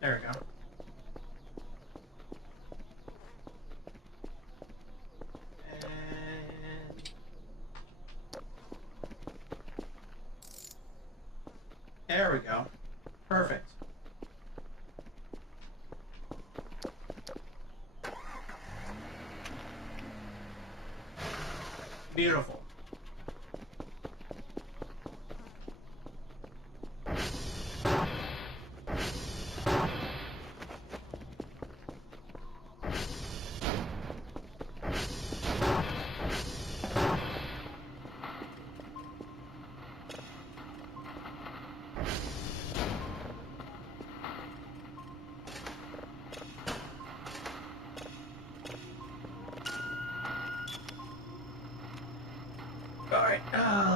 There we go. And there we go. Perfect. Beautiful.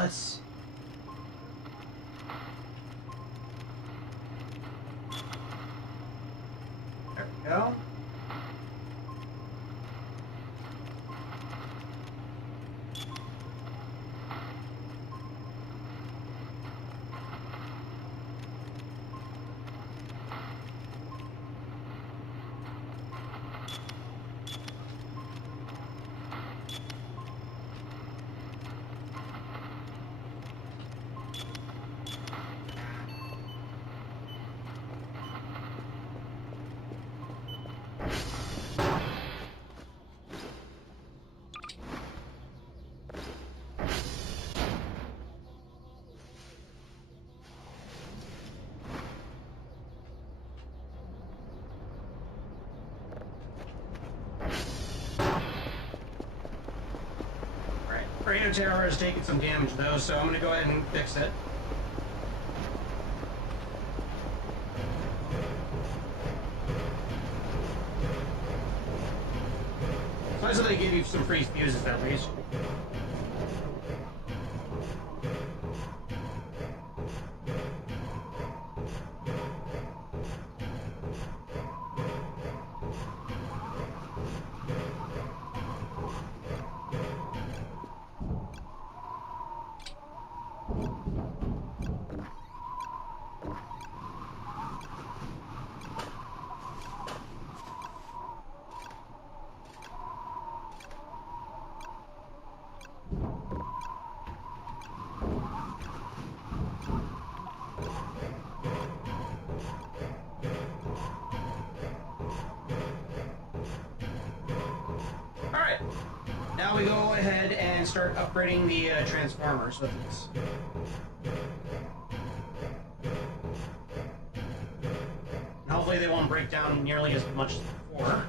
nuts. There we go. Radio tower is taking some damage though, so I'm gonna go ahead and fix it. It's nice that they give you some free fuses at least. Alright, now we go ahead and start upgrading the transformers with this. And hopefully they won't break down nearly as much as before.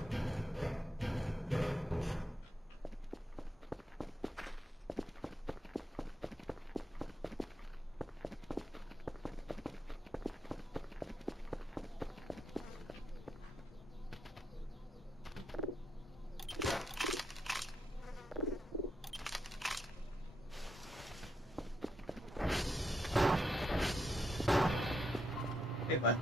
Hey, bud.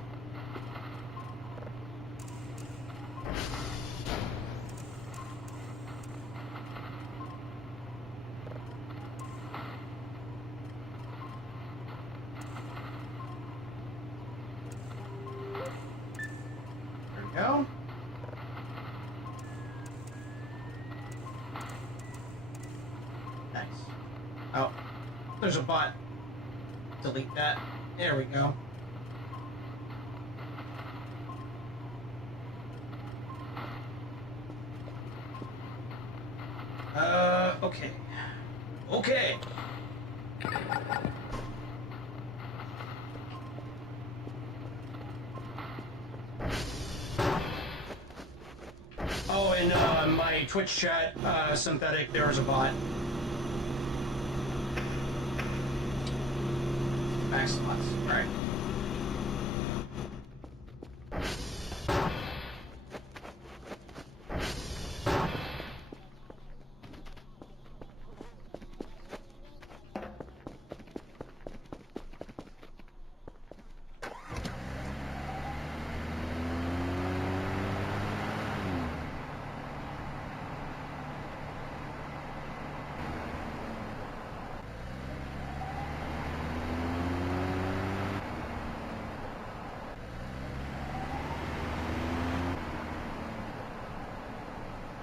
There we go. Nice. Oh, there's a bot. Delete that. There we go. Okay. Okay. Oh, and my Twitch chat, synthetic, there was a bot. Max slots. Alright.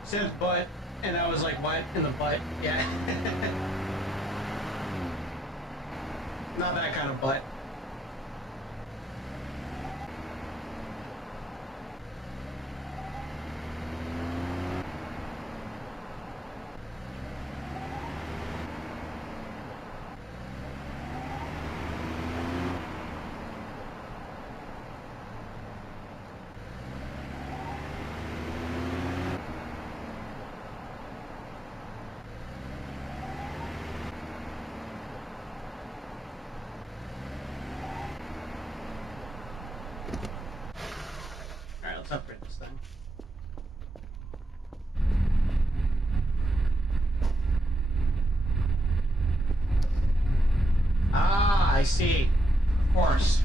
Says butt, and I was like, what? In the butt? Yeah. Not that kind of butt. Alright, let's upgrade this thing. I see. Of course.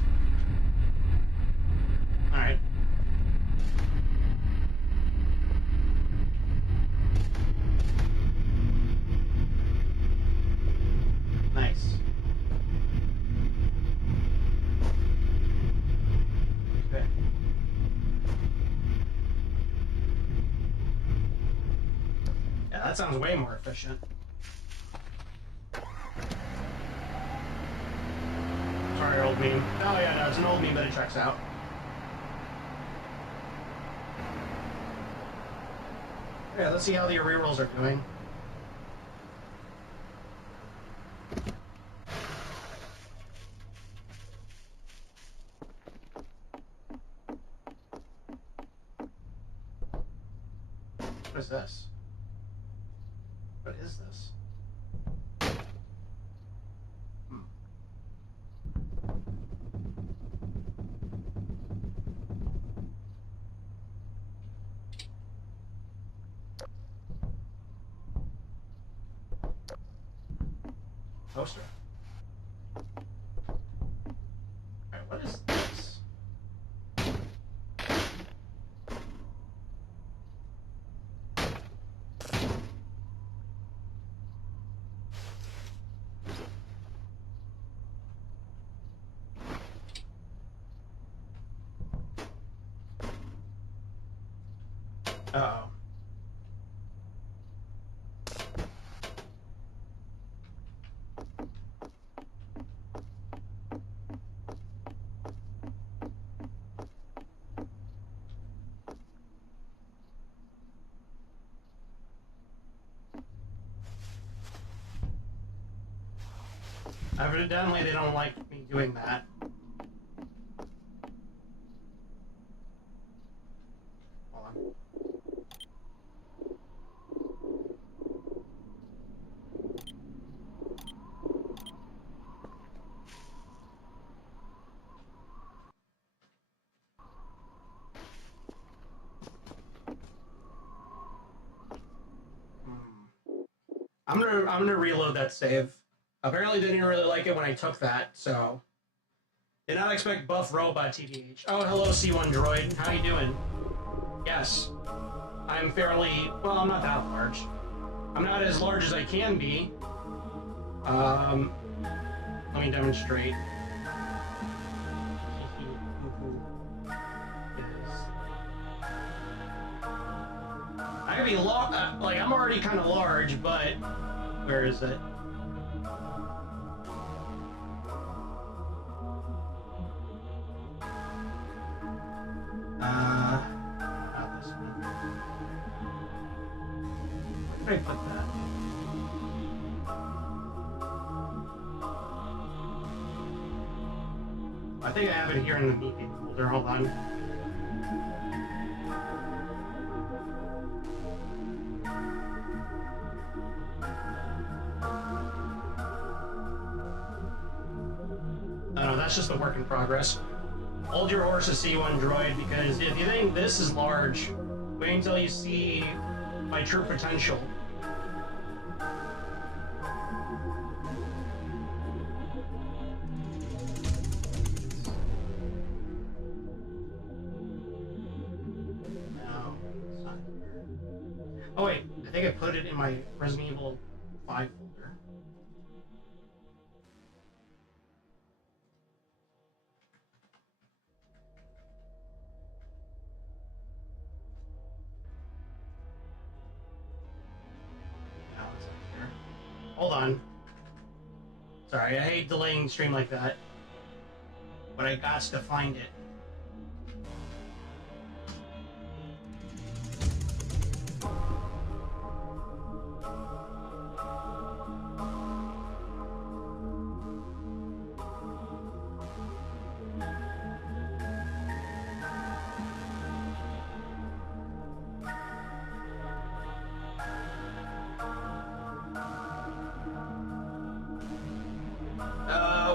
Alright. Nice. Okay. Yeah, that sounds way more efficient. Sorry, old meme. Oh yeah, no, it's an old meme, but it checks out. Yeah, let's see how the rerolls are doing. What is this? What is this? Poster. Alright, what is this? Uh-oh. Evidently, they don't like me doing that. Hold on. I'm gonna reload that save. Apparently didn't really like it when I took that, so did not expect buff robot TBH. Oh, hello C1 droid. How you doing? Yes. I'm fairly well, I'm not that large. I'm not as large as I can be. Let me demonstrate. I could be like I'm already kind of large, but where is it? Not this one. Where did I put that? I think I have it here in the media folder. Hold on. That's just a work in progress. Hold your horses, C1 droid, because if you think this is large, wait until you see my true potential. No, it's not here. Oh wait, I think I put it in my Resident Evil 5 folder. Hold on. Sorry, I hate delaying stream like that. But I got to find it.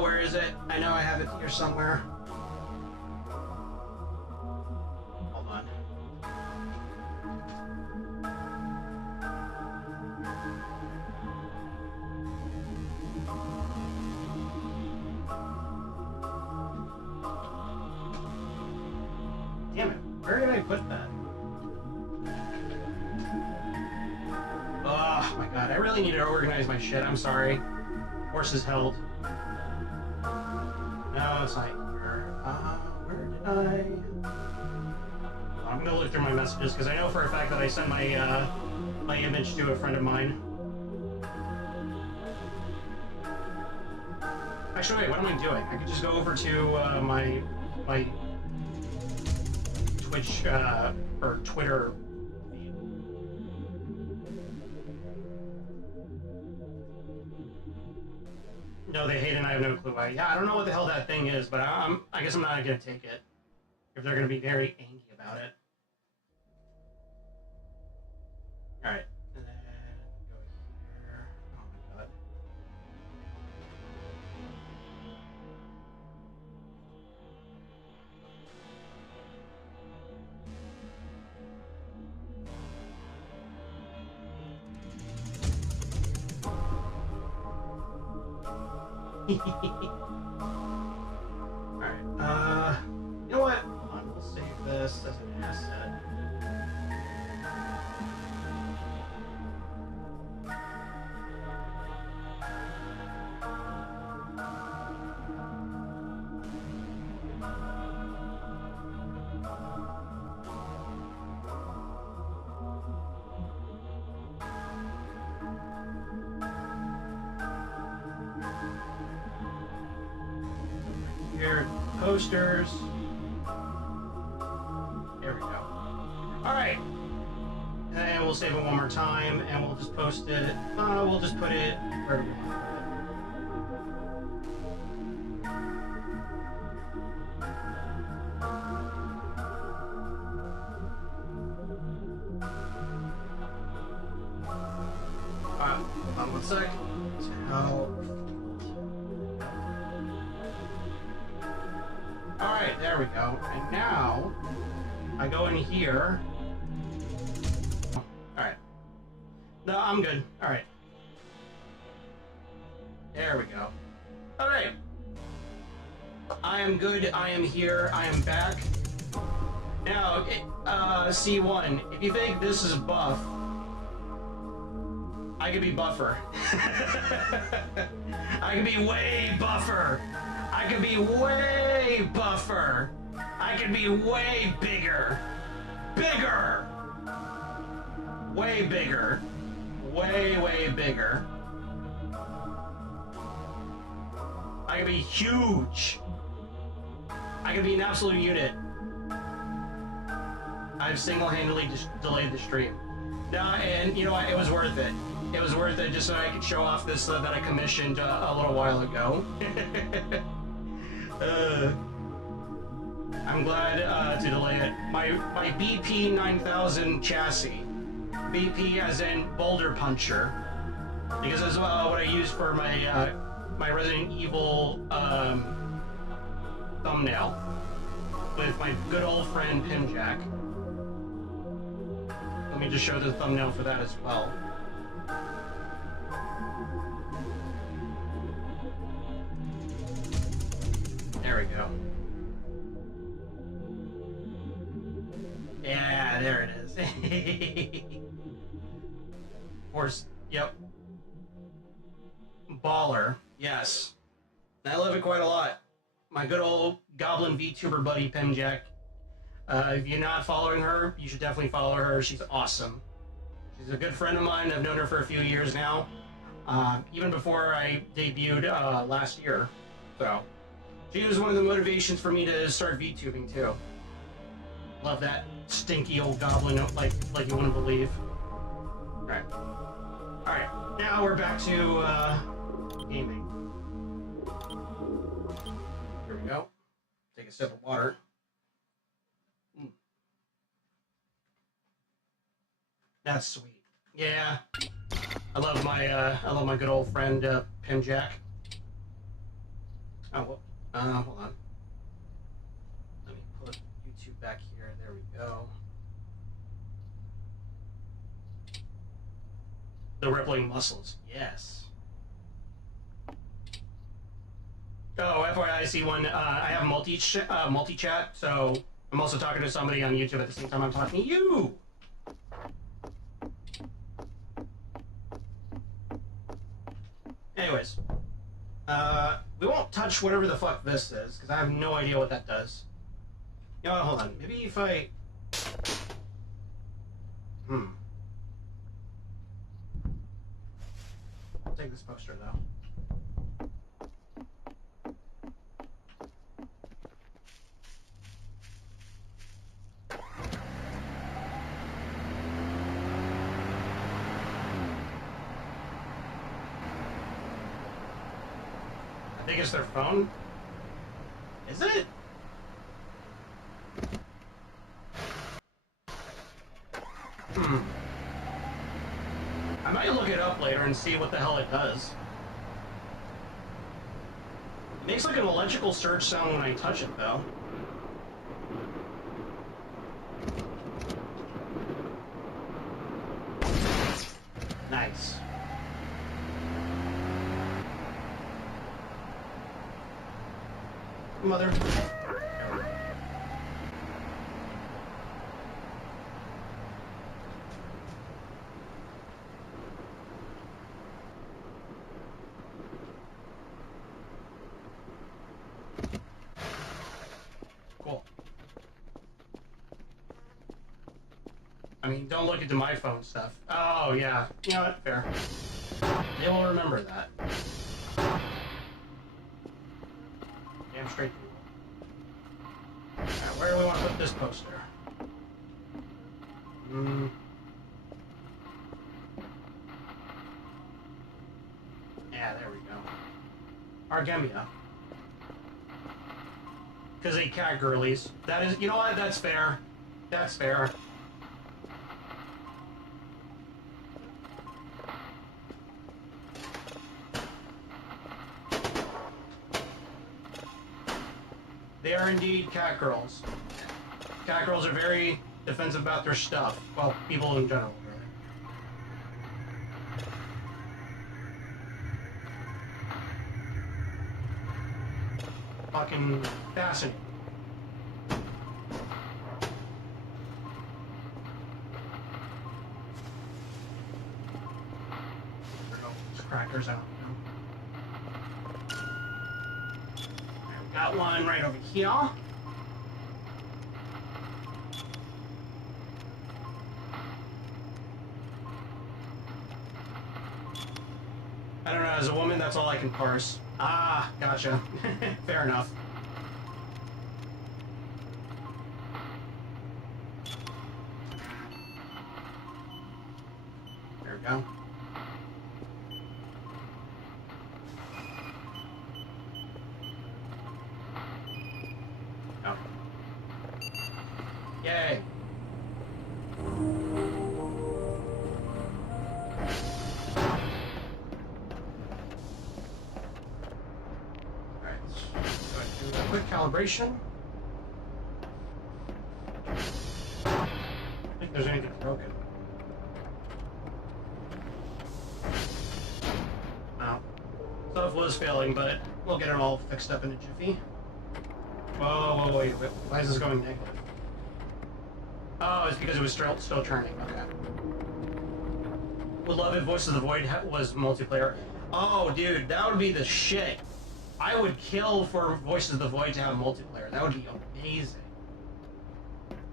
Where is it? I know I have it here somewhere. Hold on. Where did I put that? Oh my god, I really need to organize my shit. I'm sorry. Horses held. No, it's not here. Where did I... I'm gonna look through my messages because I know for a fact that I sent my my image to a friend of mine. Actually, wait, what am I doing? I could just go over to my Twitch or Twitter. No, they hate it and I have no clue why. Yeah, I don't know what the hell that thing is, but I guess I'm not gonna take it if they're gonna be very angry about it. Alright, and then go here. Oh my god. Alright, you know what? Hold on, we'll save this as an asset. Here, posters. There we go. Alright. And we'll save it one more time, and we'll just post it. We'll just put it where do we want to put it. Hold on one sec. Alright, there we go. And now, I go in here. Alright. No, I'm good. Alright. There we go. Alright. I am good. I am here. I am back. Now, C1, if you think this is buff, I could be buffer. I could be way buffer. I could be way buffer. I could be way bigger. Bigger! Way bigger. Way, way bigger. I could be huge. I could be an absolute unit. I've single-handedly delayed the stream. No, and you know what? It was worth it. It was worth it just so I could show off this that I commissioned a little while ago. I'm glad to delay it. My BP 9000 chassis. BP as in Boulder Puncher. Because that's what I use for my my Resident Evil thumbnail. With my good old friend Pimjack. Let me just show the thumbnail for that as well. There we go. Yeah, there it is. Horse, yep. Baller, yes. I love it quite a lot. My good old Goblin VTuber buddy, Pimjack. If you're not following her, you should definitely follow her. She's awesome. She's a good friend of mine. I've known her for a few years now. Even before I debuted last year. So, she was one of the motivations for me to start VTubing too. Love that stinky old goblin, like you wouldn't believe. Alright. Alright, now we're back to gaming. Here we go. Take a sip of water. That's sweet. Yeah. I love my good old friend Pimjack. Oh, well, hold on. Let me put YouTube back here. There we go. The rippling muscles. Yes. Oh, FYI, I see one. I have multi-chat, so I'm also talking to somebody on YouTube at the same time I'm talking to you! Anyways. We won't touch whatever the fuck this is, because I have no idea what that does. You know what, hold on. Maybe if I... I'll take this poster, though. I think it's their phone. Is it? I might look it up later and see what the hell it does. It makes like an electrical surge sound when I touch it, though. Nice. Mother. Cool. I mean, don't look into my phone stuff. Oh, yeah. You know what? Fair. They will remember that. Damn straight. Alright, where do we want to put this poster? Yeah, there we go. Argemia. Because they cat girlies. That is, you know what? That's fair. That's fair. They are indeed cat girls. Cat girls are very defensive about their stuff. Well, people in general, really. Fucking fascinating. There's crackers out. Got one right over here. I don't know, as a woman, that's all I can parse. Ah, gotcha. Fair enough. There we go. Yay! Alright, let's go ahead and do a quick calibration. I don't think there's anything broken. No. Stuff was failing, but we'll get it all fixed up in a jiffy. Whoa, wait. Why is this going negative? Oh, it's because it was still turning. Okay. Would love if Voice of the Void was multiplayer. Oh, dude, that would be the shit. I would kill for Voices of the Void to have multiplayer. That would be amazing.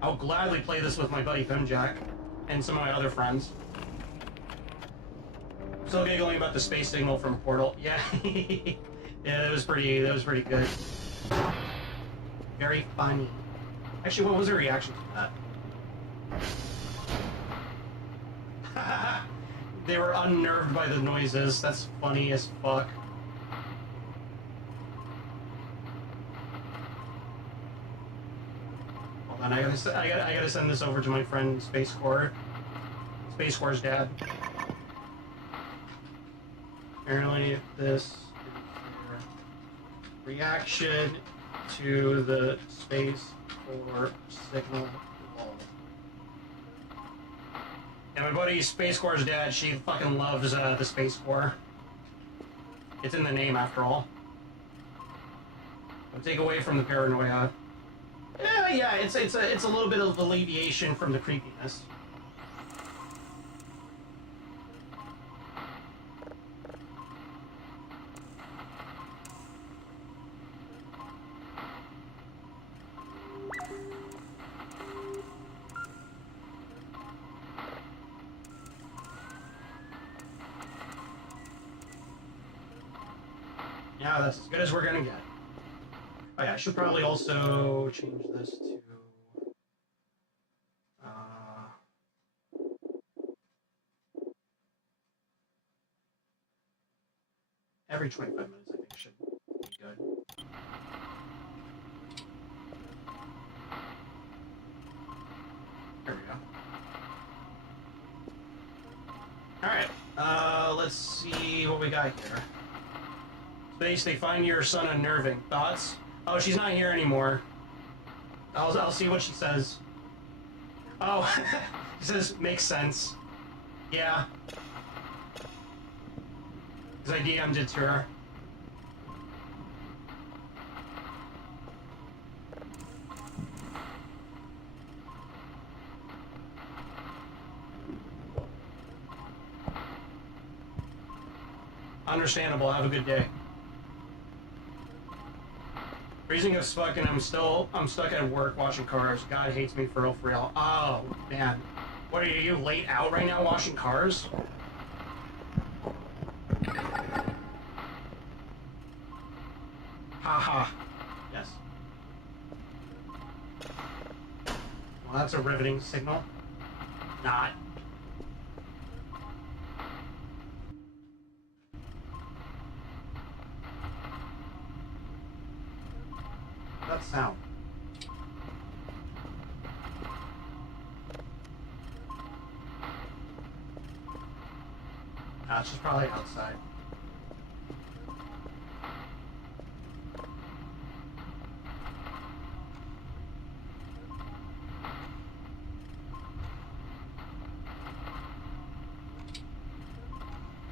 I would gladly play this with my buddy Femjack and some of my other friends. Still giggling about the space signal from Portal. Yeah, yeah, that was pretty good. Very funny. Actually, what was her reaction to that? They were unnerved by the noises. That's funny as fuck. Hold on, I gotta send this over to my friend Space Core. Space Core's dad. Apparently, this is their reaction to the Space Core signal. Yeah, my buddy Space Core's dad, she fucking loves the Space Core. It's in the name, after all. Don't take away from the paranoia. Yeah, it's a little bit of alleviation from the creepiness. Yeah, that's as good as we're gonna get. Oh yeah, I should probably also change this to every 25 minutes, I think should be good. There we go. Alright, let's see what we got here. Space, they find your son unnerving. Thoughts? Oh, she's not here anymore. I'll see what she says. Oh, she says, makes sense. Yeah. Because I DM'd it to her. Understandable. Have a good day. Freezing as fuck, and I'm stuck at work watching cars. God hates me for real. Oh, man. What are you late out right now washing cars? Haha. Yes. Well, that's a riveting signal. Not. That sound. She's probably outside.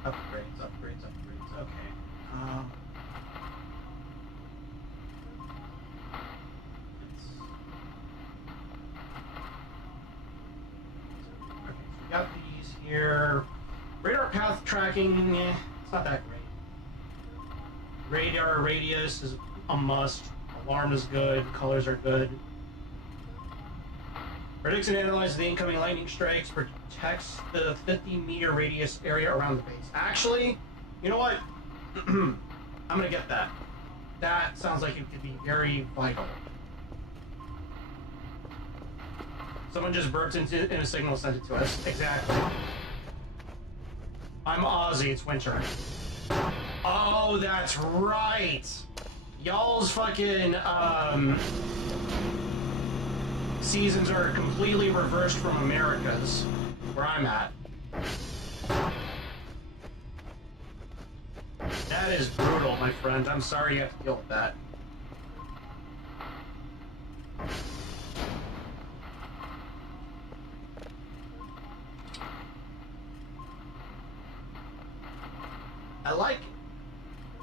Upgrades. Okay. We got these here. Radar path tracking, it's not that great. Radar radius is a must. Alarm is good. Colors are good. Predicts and analyzes the incoming lightning strikes. Protects the 50-meter radius area around the base. Actually, you know what? I'm gonna get that. That sounds like it could be very vital. Someone just burped in a signal, sent it to us. Exactly. I'm Aussie, it's winter. Oh, that's right! Y'all's fucking, seasons are completely reversed from America's, where I'm at. That is brutal, my friend. I'm sorry you have to deal with that.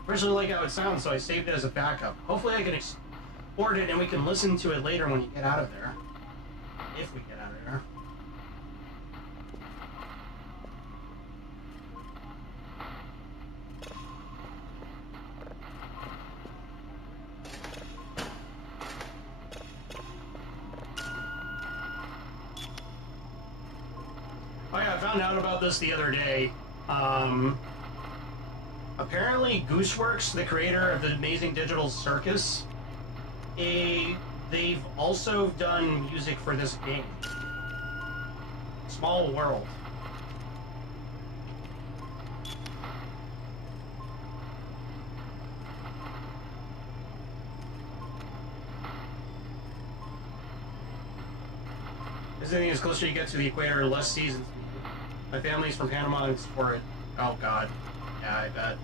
Personally like how it sounds, so I saved it as a backup. Hopefully I can export it and we can listen to it later when you get out of there. If we get out of there. Oh yeah, I found out about this the other day. Apparently Gooseworks, the creator of the Amazing Digital Circus, they've also done music for this game. Small world. Visiting as closer you get to the equator, less seasons. My family's from Panama and support it. Oh god. Yeah, I bet.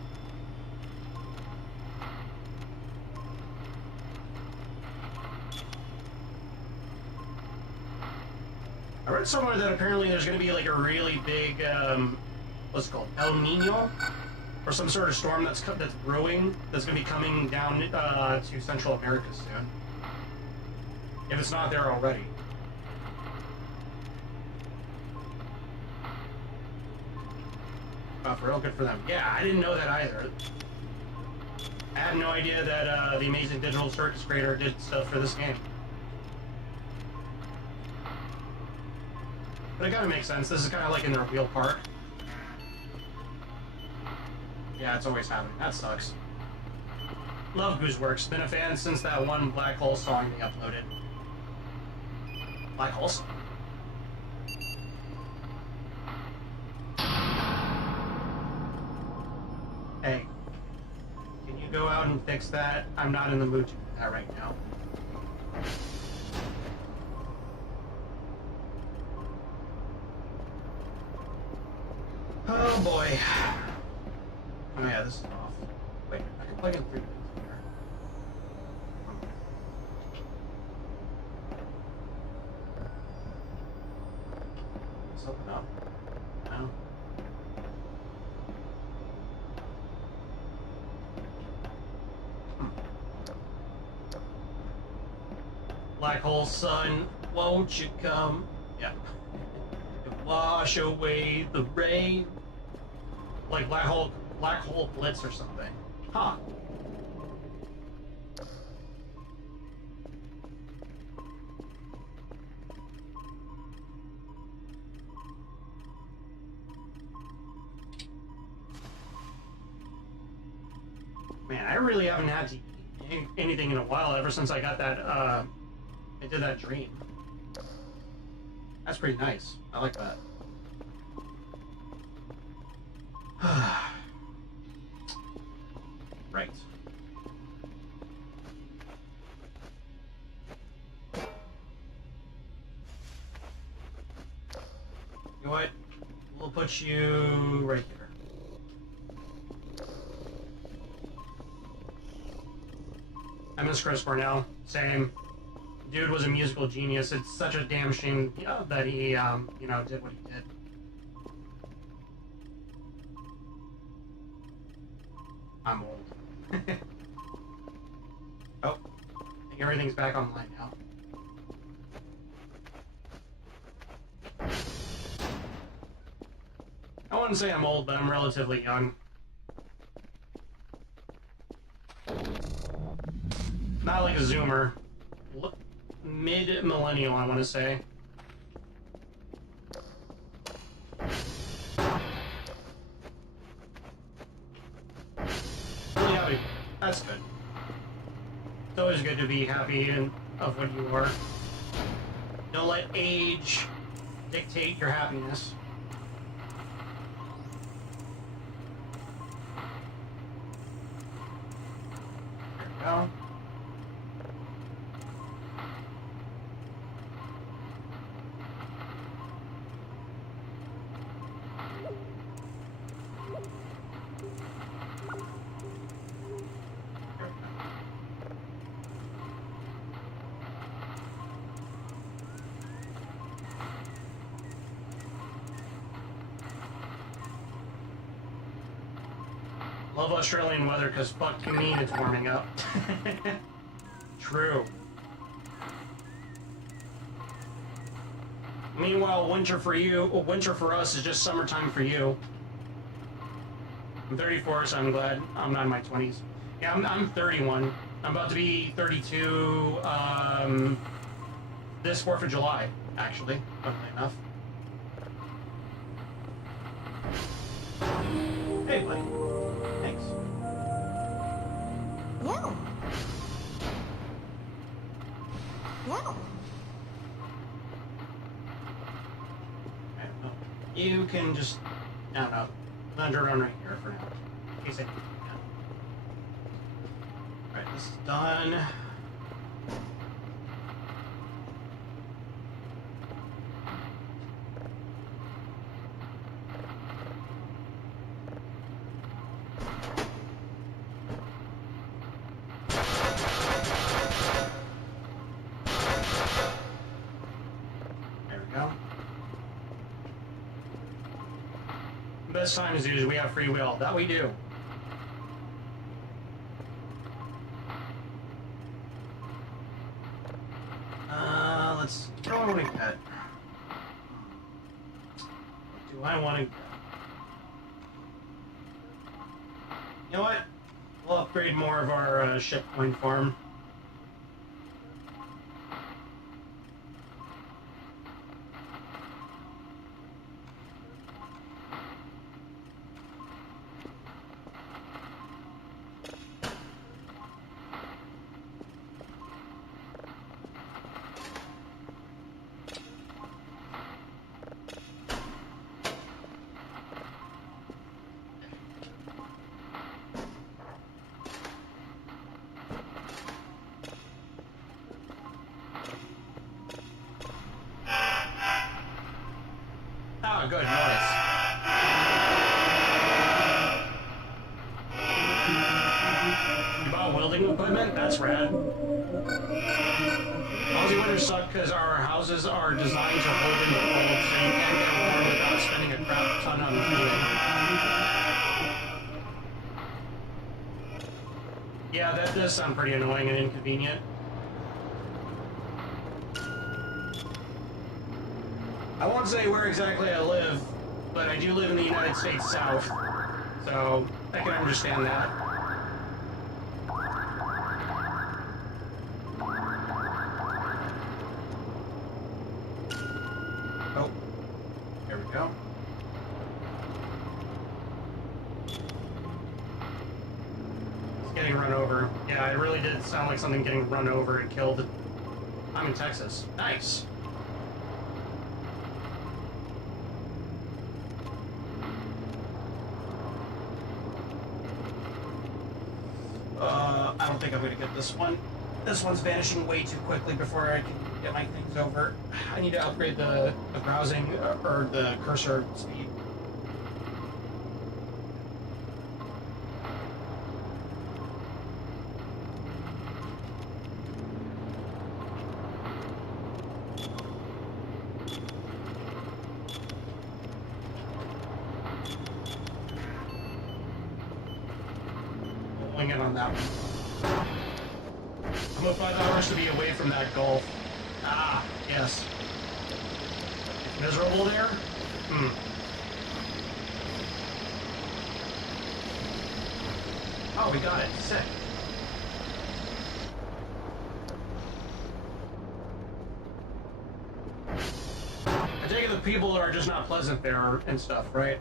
I read somewhere that apparently there's going to be like a really big, what's it called, El Nino? Or some sort of storm that's brewing, that's going to be coming down to Central America soon. If it's not there already. Oh, for real, good for them. Yeah, I didn't know that either. I had no idea that the amazing digital circus creator did stuff for this game. But it kind of makes sense. This is kind of like in their wheel park. Yeah, it's always happening. That sucks. Love Gooseworks. Been a fan since that one Black Hole song they uploaded. Black Hole song? Hey. Can you go out and fix that? I'm not in the mood to do that right now. Oh boy. Oh yeah, this is off. Wait, I can plug in 3 minutes here. Let's open up. No. Black hole sun, won't you come? Yeah. And wash away the rain. Like black hole blitz or something. Huh. Man, I really haven't had to eat anything in a while ever since I got that, I did that dream. That's pretty nice. I like that. Right. You know what? We'll put you right here. I miss Chris Cornell. Same. Dude was a musical genius. It's such a damn shame that he, you know, did what he did. I'm old. Oh, I think everything's back online now. I wouldn't say I'm old, but I'm relatively young. Not like a Zoomer. Mid-millennial, I want to say. Really happy. That's good. It's always good to be happy of what you are. Don't let age dictate your happiness. There we go. Love Australian weather because fuck you mean it's warming up. True. Meanwhile, winter for you, winter for us is just summertime for you. I'm 34, so I'm glad I'm not in my 20s. Yeah, I'm 31. I'm about to be 32 this 4th of July, actually, funnily enough. Hey, buddy. Thanks. Yeah. Yeah. I don't know. You can just, I don't know, wander around right here for now. In case I need to. Alright, this is done. Best time is usually we have free will. That we do. want to get? What do I want to get? You know what? We'll upgrade more of our shitcoin farm. Oh, good, notice. You bought welding equipment? That's rad. Aussie winters suck because our houses are designed to hold in the cold, so you can't get warm without spending a crap ton on cooling. Yeah, that does sound pretty annoying and inconvenient. I won't say where exactly I live, but I do live in the United States South, so I can understand that. Oh, there we go. It's getting run over. Yeah, it really did sound like something getting run over and killed. I'm in Texas. Nice. I don't think I'm going to get this one. This one's vanishing way too quickly before I can get my things over. I need to upgrade the browsing or the cursor speed. Wing it on that one. I'm about 5 hours to be away from that gulf. Ah, yes. Miserable there? Oh, we got it. Sick. I take it the people are just not pleasant there and stuff, right?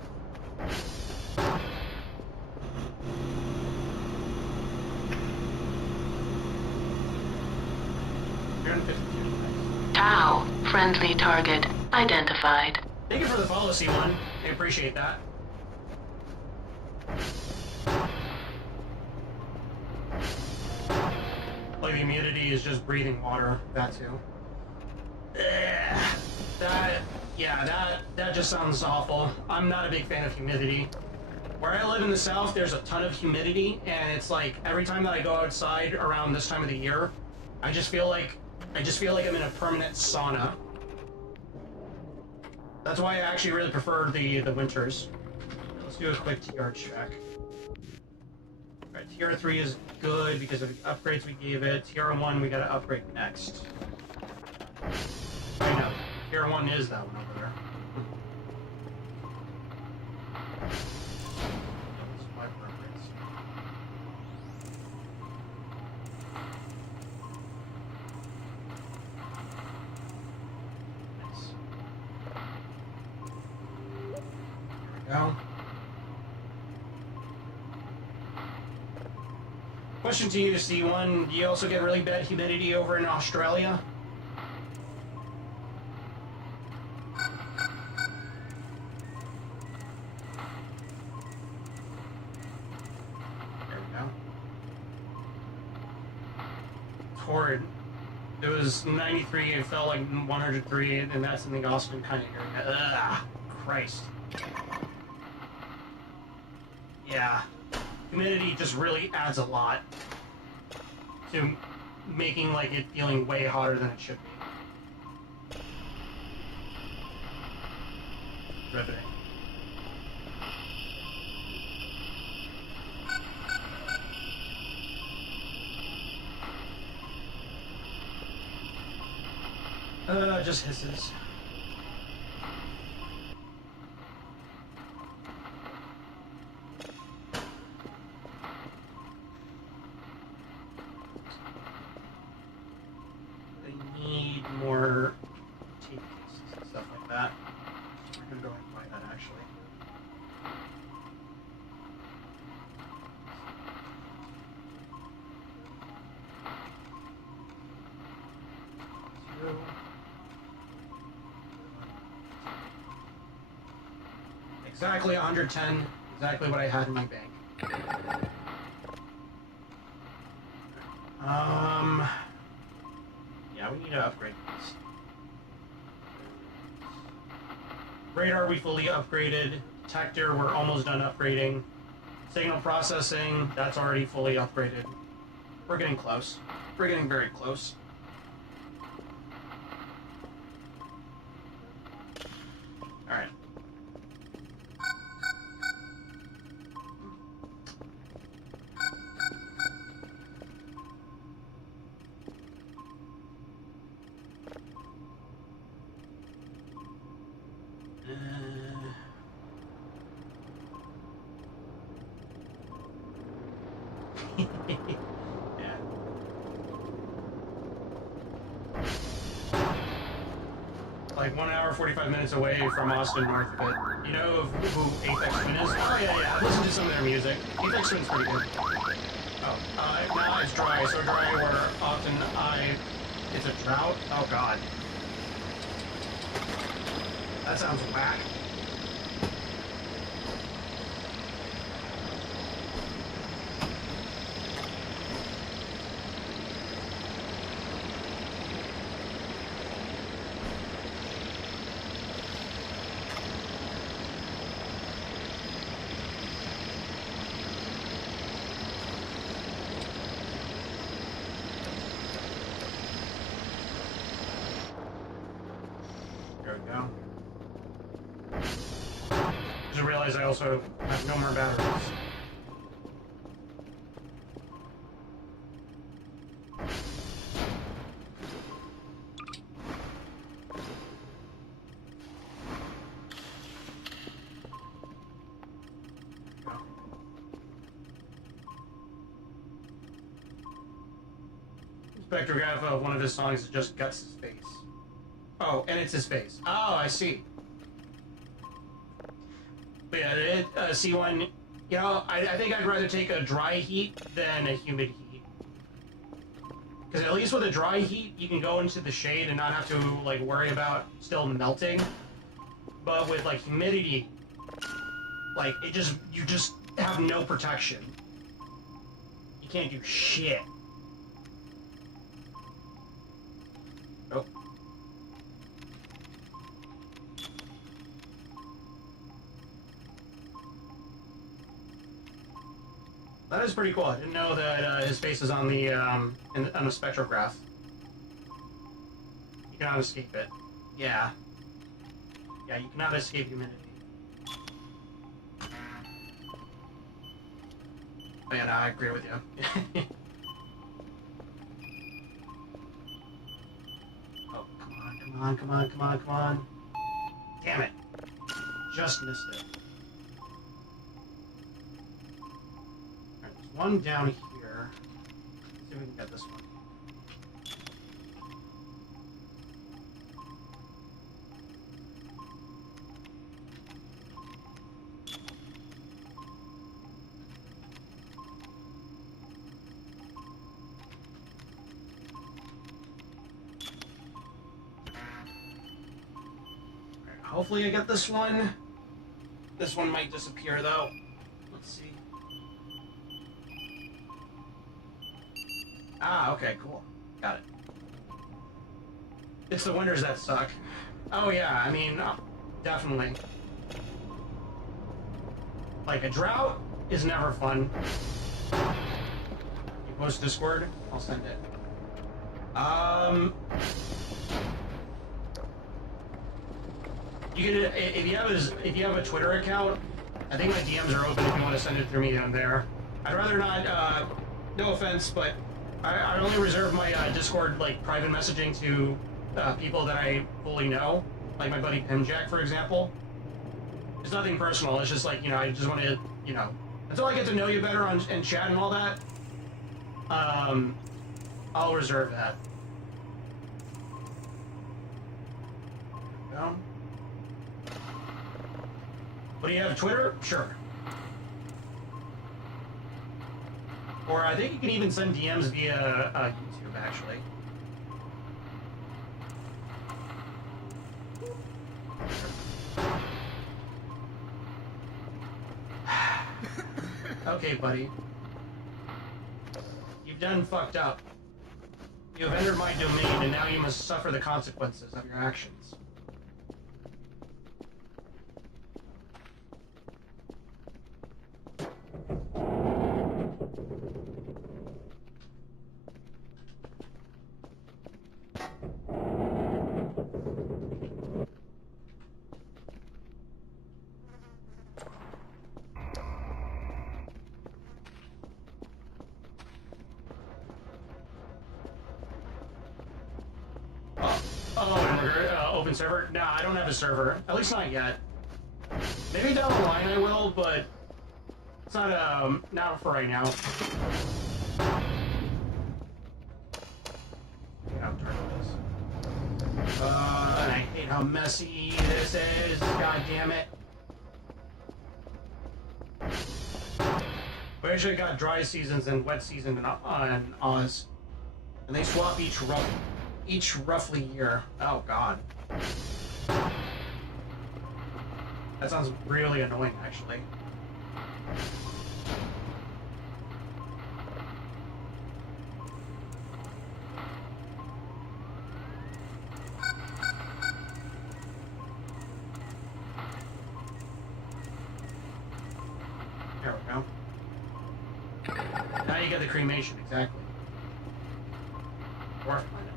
Tau, friendly target identified. Thank you for the follow, C1. I appreciate that. Like the humidity is just breathing water. That too. That just sounds awful. I'm not a big fan of humidity. Where I live in the south, there's a ton of humidity, and it's like every time that I go outside around this time of the year, I just feel like I'm in a permanent sauna. That's why I actually really prefer the winters. Let's do a quick TR check. Alright, TR 3 is good because of the upgrades we gave it. TR 1 we gotta upgrade next. I know. TR 1 is that one over there. Go. Question to you, C1. Do you also get really bad humidity over in Australia? There we go. Torrid. It was 93, it felt like 103, and that's in the Austin kind of area. Ugh, Christ. Yeah, humidity just really adds a lot to making like it feeling way hotter than it should be. Riveting. Just hisses. I need more tape cases and stuff like that. We're gonna go ahead and buy that actually. Exactly 110, exactly what I had in my bank. Yeah, we need to upgrade this. Radar, we fully upgraded. Detector, we're almost done upgrading. Signal processing, that's already fully upgraded. We're getting close. We're getting very close. Alright. Yeah. Like 1 hour, 45 minutes away from Austin, north of it. You know who Apex Twin is? Oh yeah, I've listened to some of their music. Apex Twin's pretty good. Oh, now it's dry, so dry where often it's a drought? Oh god. That sounds whack. There we go. Just realized I also have no more batteries. Spectrograph of one of his songs just guts his face. Oh, and it's his face. Oh, I see. But yeah, C1, you know, I think I'd rather take a dry heat than a humid heat. Because at least with a dry heat, you can go into the shade and not have to, like, worry about still melting. But with, like, humidity, like, you just have no protection. You can't do shit. Nope. That is pretty cool. I didn't know that his face is on the on the spectrograph. You cannot escape it. Yeah. Yeah, you cannot escape humidity. Man, I agree with you. Oh, come on, come on, come on, come on. Damn it. Just missed it. Alright, there's one down here. Let's see if we can get this one. Hopefully I get this one. This one might disappear though. Let's see. Ah, okay, cool. Got it. It's the winters that suck. Oh yeah, I mean, definitely. Like, a drought is never fun. You post Discord, I'll send it. You can, if you have a Twitter account, I think my DMs are open if you want to send it through me on there. I'd rather not, no offense, but I only reserve my Discord, like, private messaging to people that I fully know, like my buddy Pimjack, for example. It's nothing personal. It's just like, you know, I just want to, you know, until I get to know you better and chat and all that, I'll reserve that. No? What do you have, Twitter? Sure. Or I think you can even send DMs via YouTube, actually. Okay, buddy. You've done fucked up. You have entered my domain, and now you must suffer the consequences of your actions. Open server? Nah, I don't have a server. At least not yet. Maybe down the line I will, but it's not for right now. How dark it is. And I hate how messy this is. God damn it. We actually got dry seasons and wet season on Oz, and they swap each roughly year. Oh god. That sounds really annoying, actually. There we go. Now you get the cremation, exactly. Dwarf planet.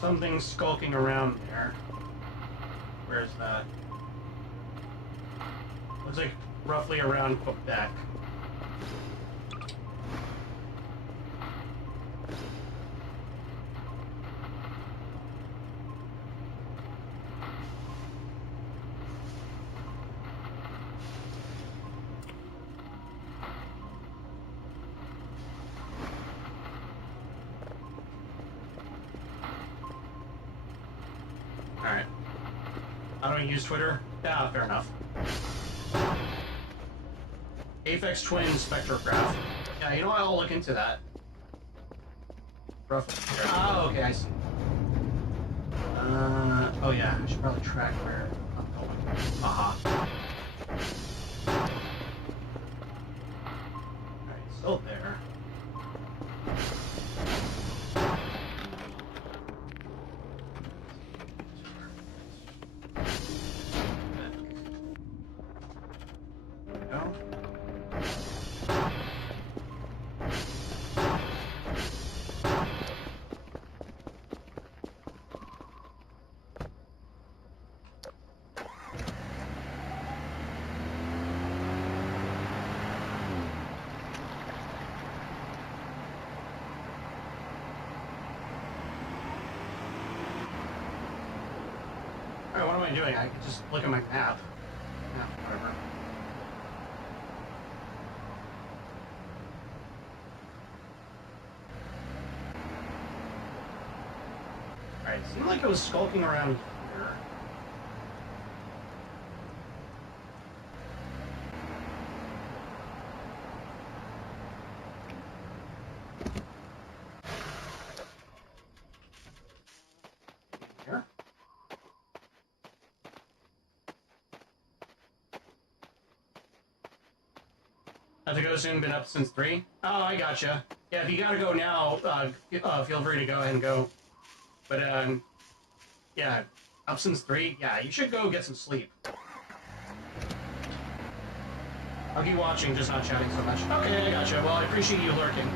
Something skulking around there. Where's that? Looks like roughly around Quebec. Alright. I don't use Twitter? Yeah, fair enough. Aphex Twin Spectrograph. Yeah, you know what? I'll look into that. Roughly. Oh, okay, I see. Oh yeah, I should probably track where I'm going. Aha. Alright, still there. Alright, what am I doing? I can just look at my map. Yeah, whatever. Alright, seemed like it was skulking around here. Here? Have to go soon, been up since 3? Oh, I gotcha. Yeah, if you gotta go now, feel free to go ahead and go. But, yeah, up since 3? Yeah, you should go get some sleep. I'll keep watching, just not chatting so much. Okay, I gotcha. Well, I appreciate you lurking.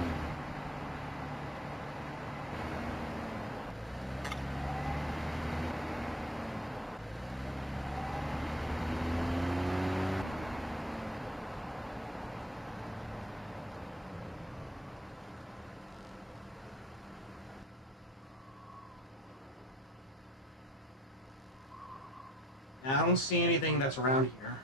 I don't see anything that's around here.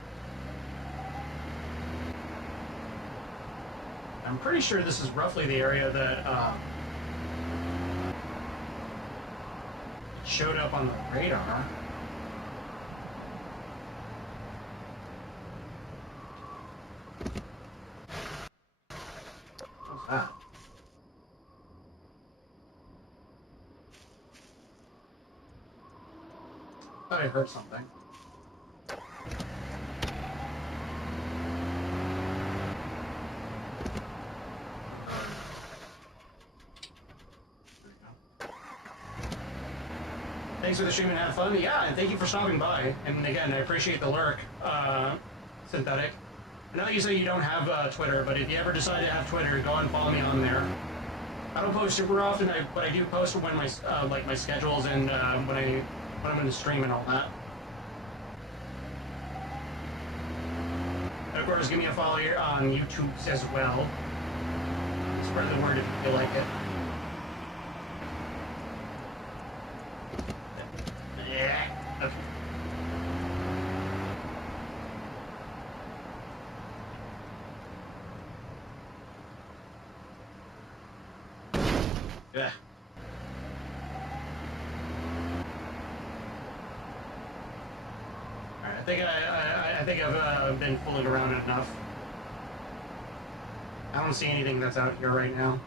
I'm pretty sure this is roughly the area that showed up on the radar. What's that? Thought I heard something. Thanks for the stream and have fun. Yeah, and thank you for stopping by. And again, I appreciate the lurk, Synthetic. I know you say you don't have Twitter, but if you ever decide to have Twitter, go and follow me on there. I don't post super often, but I do post when my like my schedules and when I'm in the stream and all that. And of course, give me a follow here on YouTube as well. Spread the word if you feel like it. Yeah. Okay. Yeah. All right. I think I've been fooling around enough. I don't see anything that's out here right now.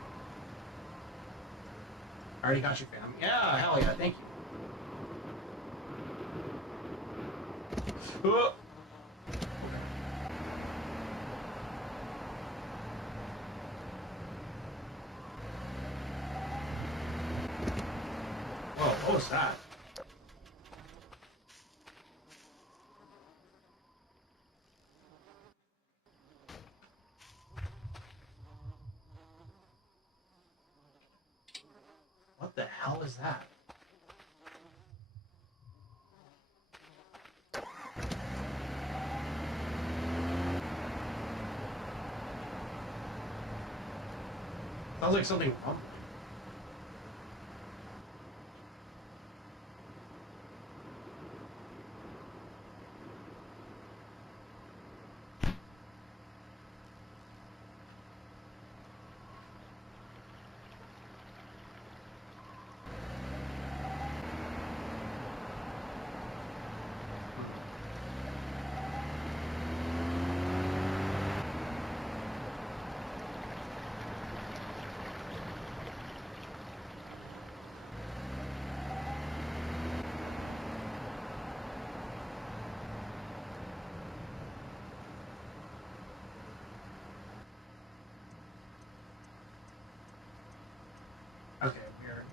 I already got you, fam. Yeah. Hell yeah. Thank you. Whoa, what was that? What the hell is that? Sounds like something wrong. Okay, weird.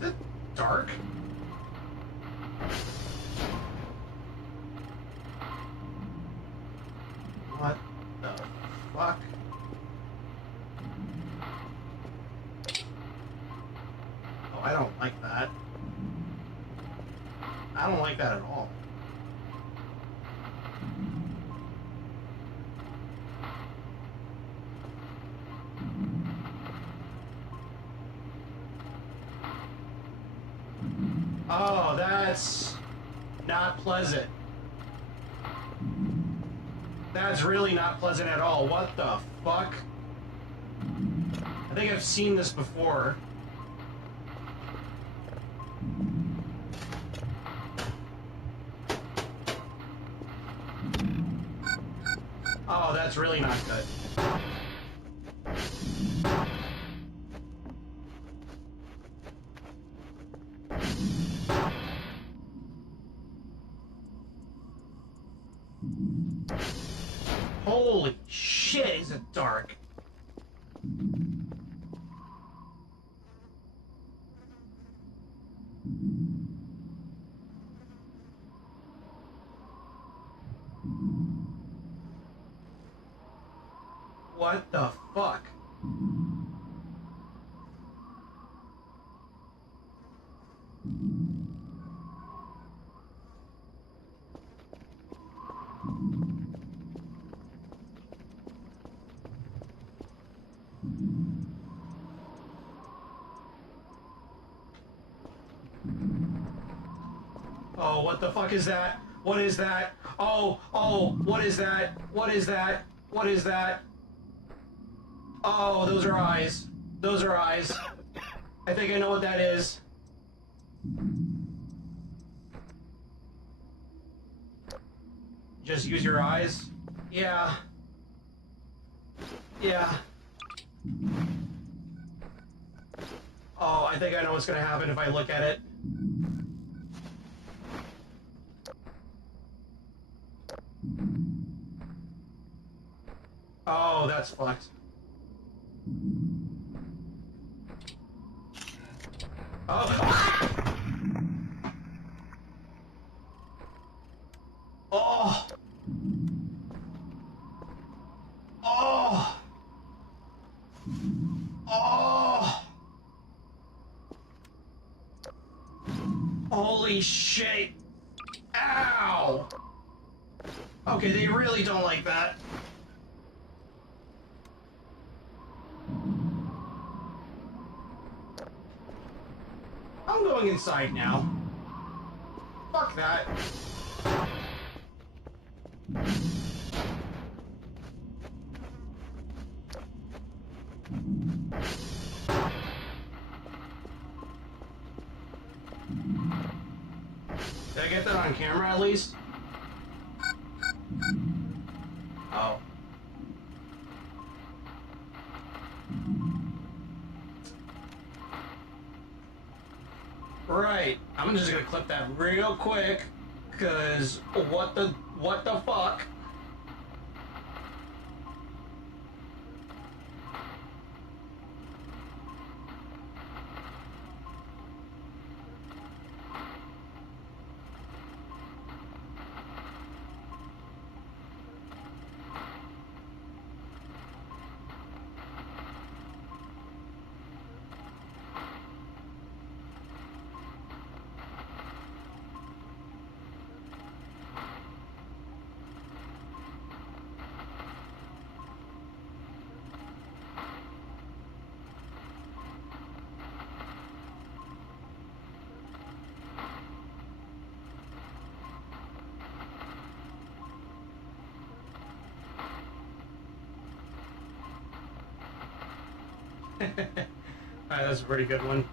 Is it dark? What the fuck? Oh, I don't like that. I don't like that at all. Oh, that's not pleasant. That's really not pleasant at all. What the fuck? I think I've seen this before. Oh, that's really not good. Holy shit, is it dark? What the fuck? Oh, what the fuck is that? What is that? Oh, what is that? What is that? What is that? Oh, those are eyes. Those are eyes. I think I know what that is. Just use your eyes? Yeah. Yeah. Oh, I think I know what's gonna happen if I look at it. Oh, that's fucked. Oh. Oh. Oh. Oh. Holy shit. Ow. Okay, they really don't like that. I'm going inside now. Fuck that. Did I get that on camera at least? Oh. Right. I'm just gonna clip that real quick, cause what the fuck? Alright, that's a pretty good one.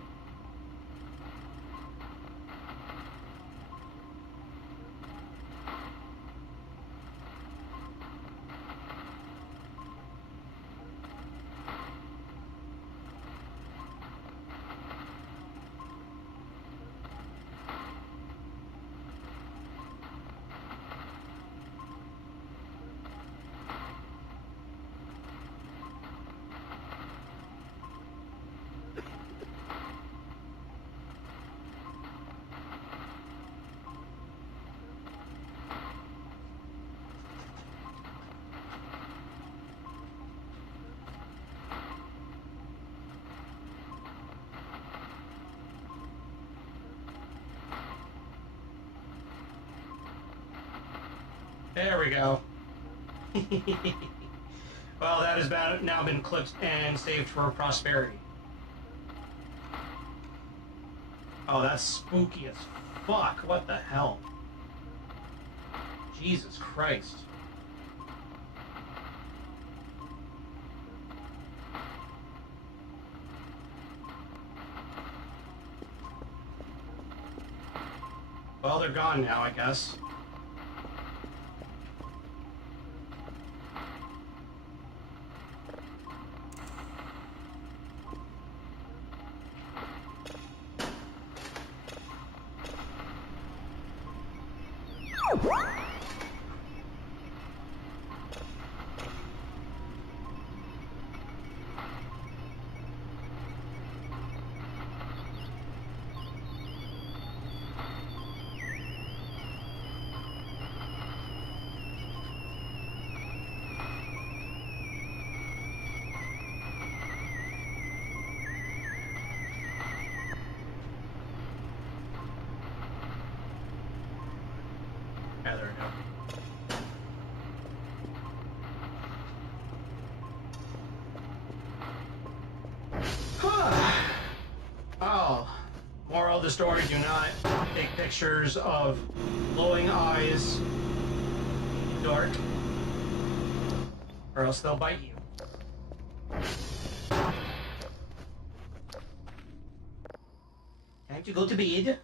There we go. Well, that has now been clipped and saved for prosperity. Oh, that's spooky as fuck. What the hell? Jesus Christ. Well, they're gone now, I guess. Yeah, there we go. Oh, moral of the story, do not take pictures of glowing eyes, dark, or else they'll bite you. Time to go to bed.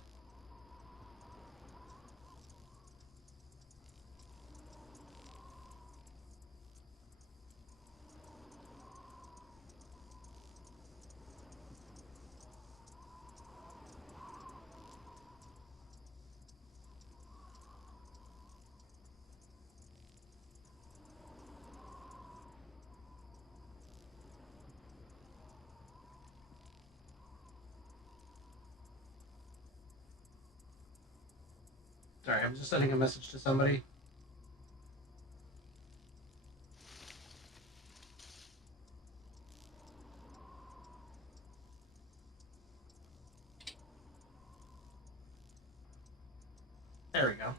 Sorry, I'm just sending a message to somebody. There we go.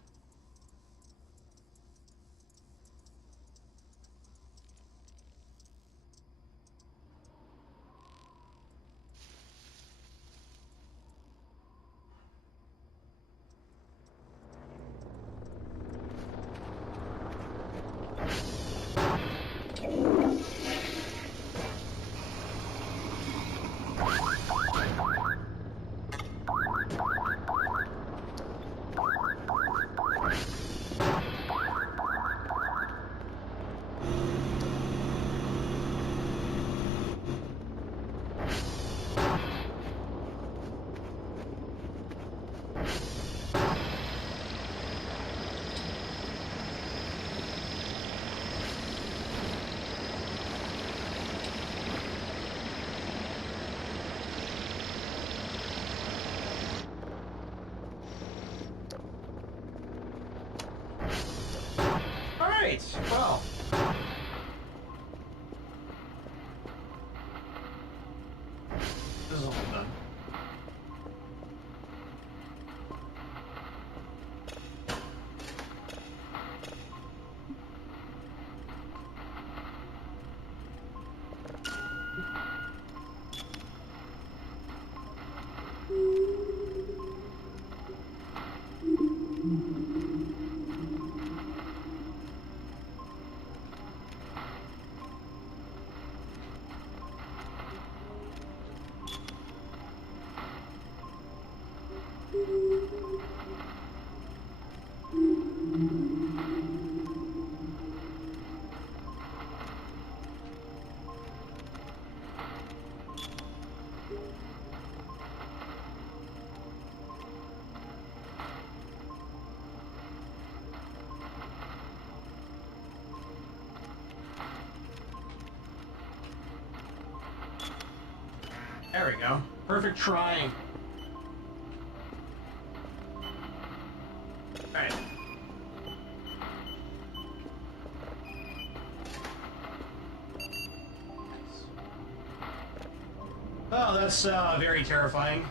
Alright, well. This is all done. There we go. Perfect trying. Alright. Oh, that's very terrifying.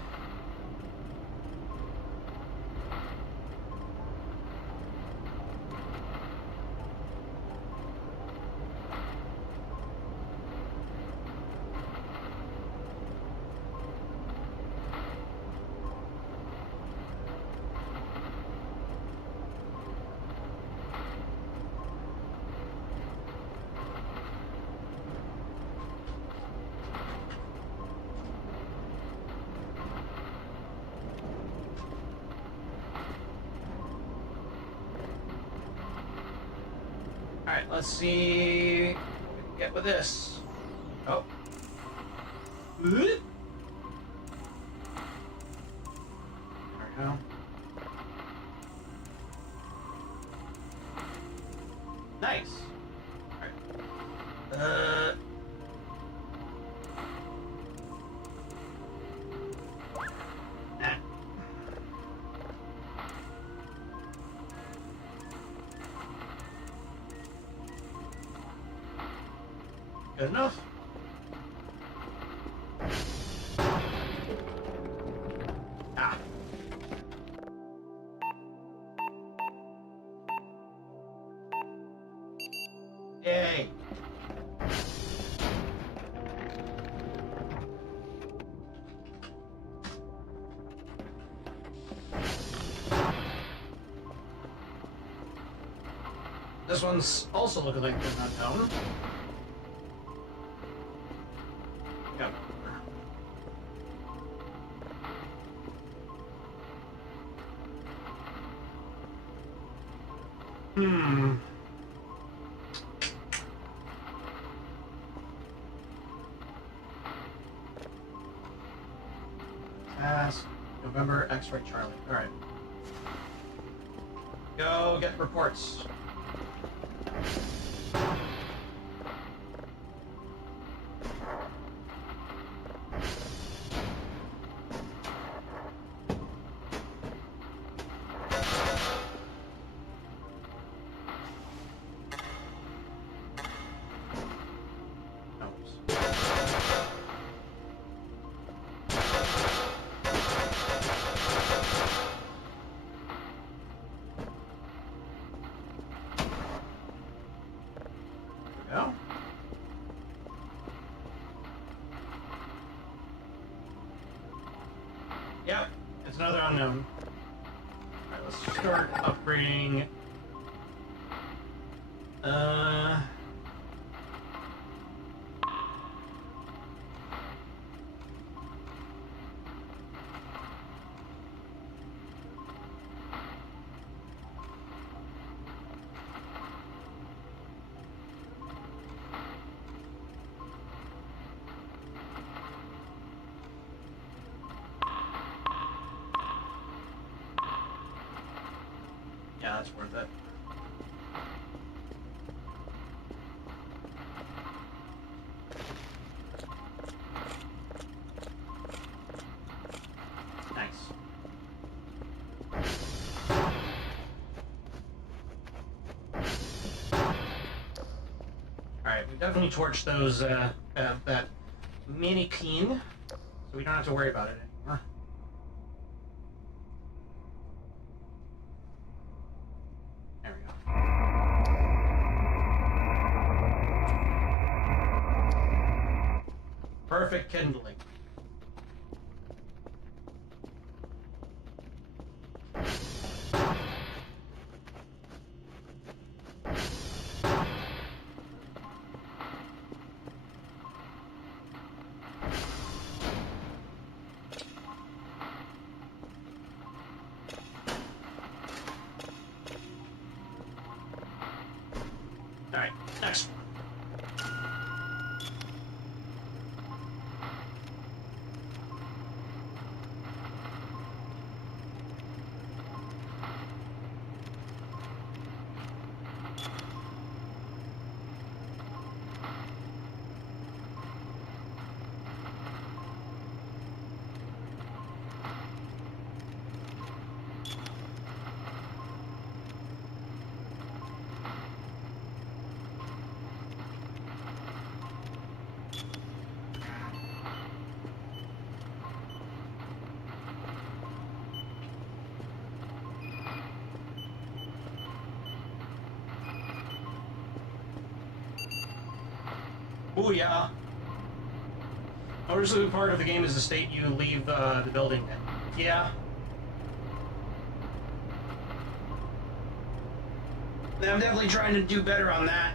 Alright, let's see what we can get with this. Oh. There we go. Nice. Alright. Nah. Good enough. Ah. Yay. This one's also looking like an unknown. Yep. Task November X-ray Charlie. All right. Go get reports. Go. Yep, it's another unknown. Alright, let's start upgrading. Yeah, that's worth it. Nice. Alright, we definitely torched those, that mini keen, so we don't have to worry about it anymore. There we go. Perfect kindling. Alright, next one. Ooh, yeah. Noticeably part of the game is the state you leave the building in. Yeah. I'm definitely trying to do better on that.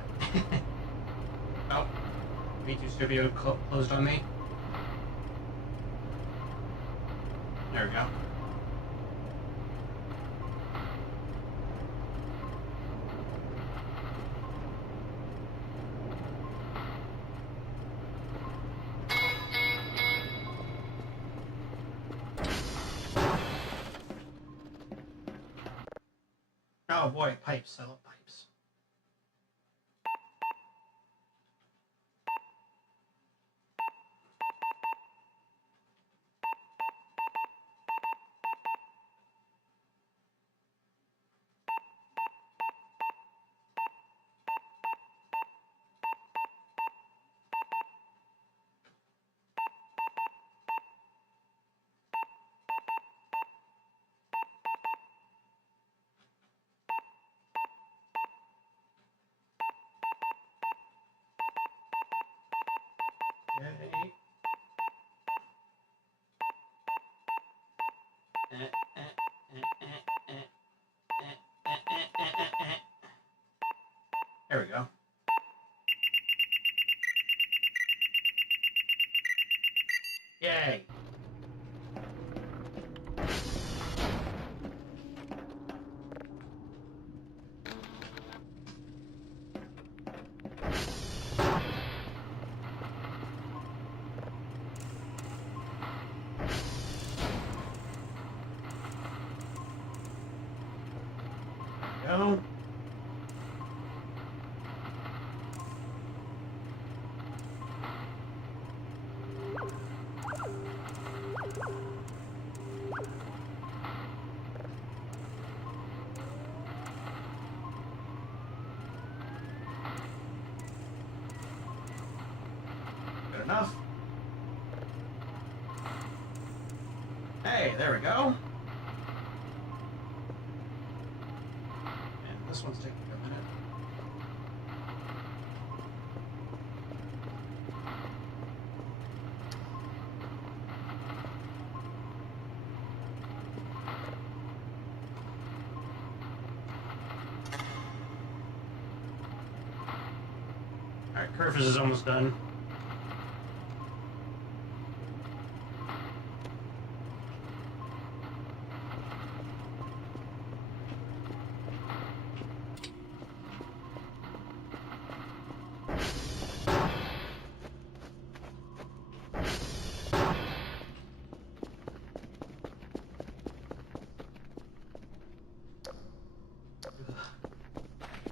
Oh. V2 Studio closed on me. There we go. Oh boy, pipes. I love pipes. There we go. Yay. Go. Good enough. Hey, there we go. And this one's taking a minute. Alright, Curvis is almost done.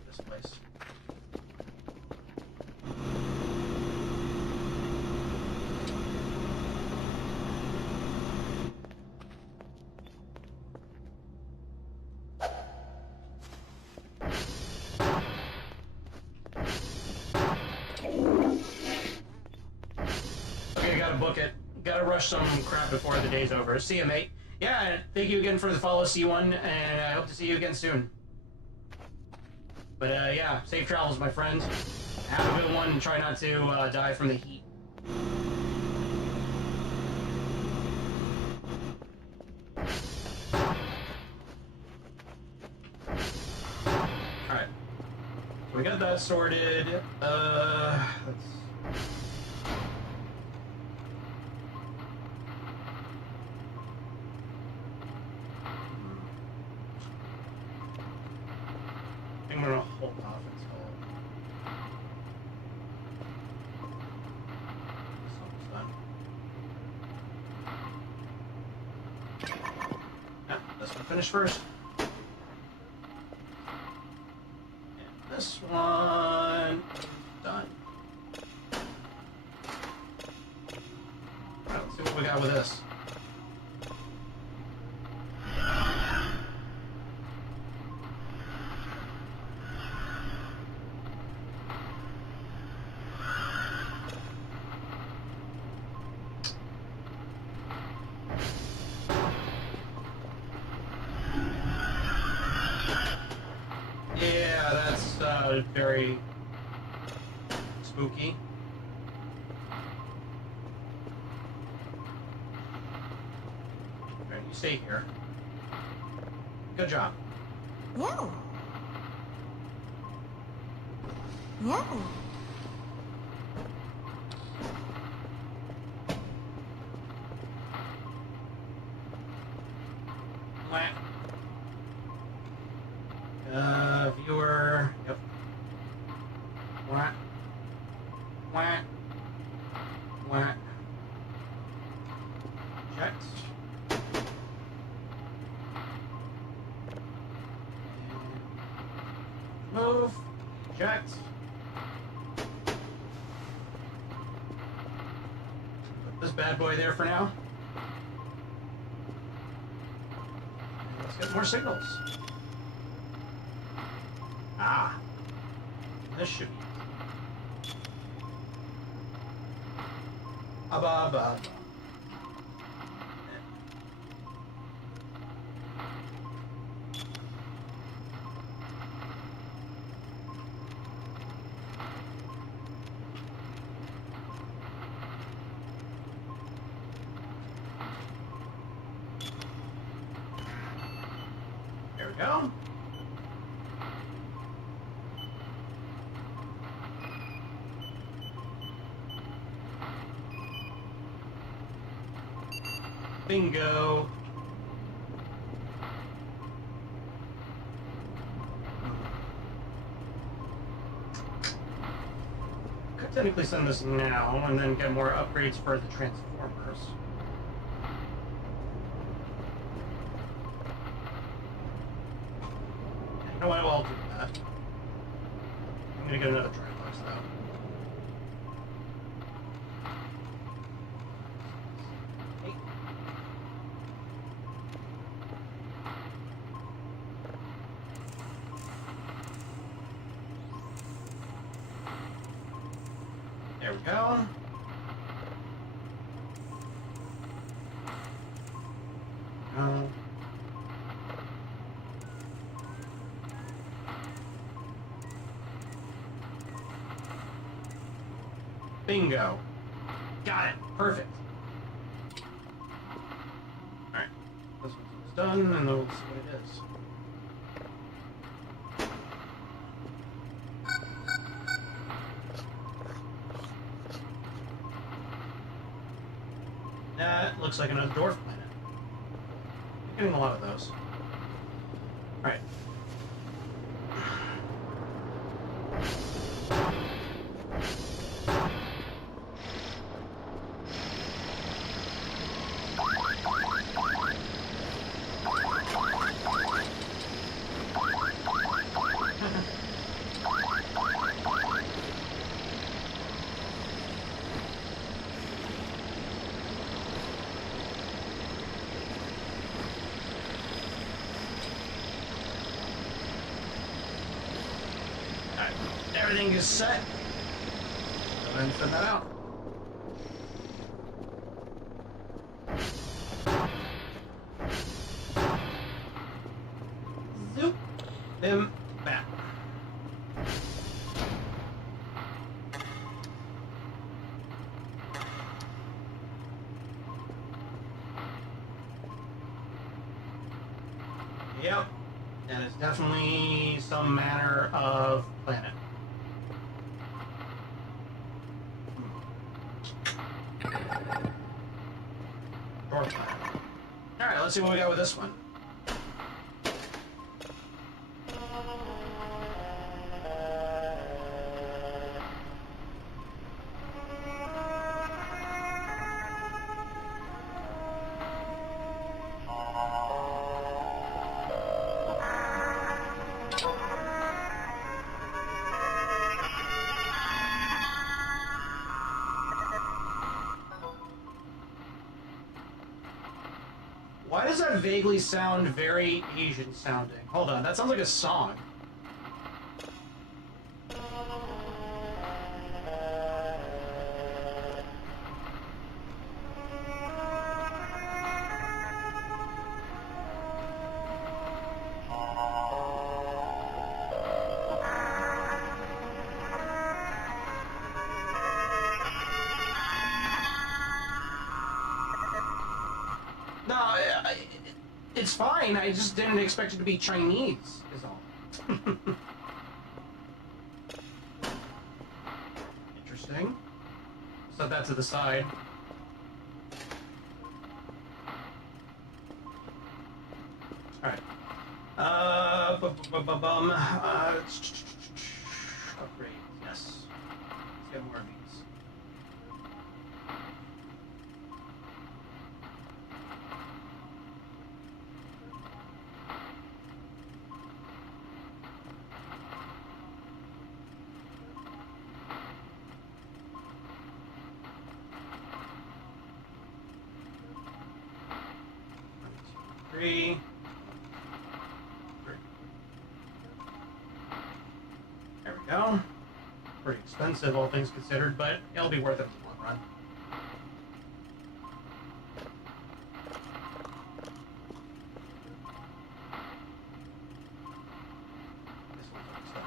This place. Okay, gotta book it. Gotta rush some crap before the day's over. See ya, mate. Yeah, thank you again for the follow, C1, and I hope to see you again soon. But yeah, safe travels, my friend. Have a good one, and try not to die from the heat. Alright. So we got that sorted. Let's... I'm gonna hold off until this one's done. Yeah, this one finished first. And this one done. Alright, let's see what we got with this. Yeah, that's very spooky. Alright, you stay here. Good job. Yeah. Yeah. Viewer. Yep. Whack. Whack. Whack. Checked. Move. Checked. Put this bad boy there for now. Let's get more signals. Ah, this should be. Abba. There we go. Bingo. Could technically send this now and then get more upgrades for the Transformers. You know what? I'll do that. I'm gonna get another Tribox though. There we go. Bingo. Got it. Perfect. Alright. This one's done, and we'll see what it is. That looks like another dwarf planet. I'm getting a lot of those. Alright. Everything is set. Go ahead and send that out. Zoop. Them back. Yep. That is definitely some manner of planet. Alright, let's see what we got with this one. Why does that vaguely sound very Asian sounding? Hold on, that sounds like a song. No, it's fine. I just didn't expect it to be Chinese, is all. Interesting. Set that to the side. Alright. Upgrade, yes. Let's get more of these. Three. There we go. Pretty expensive, all things considered, but it'll be worth it in the long run. This one's almost done.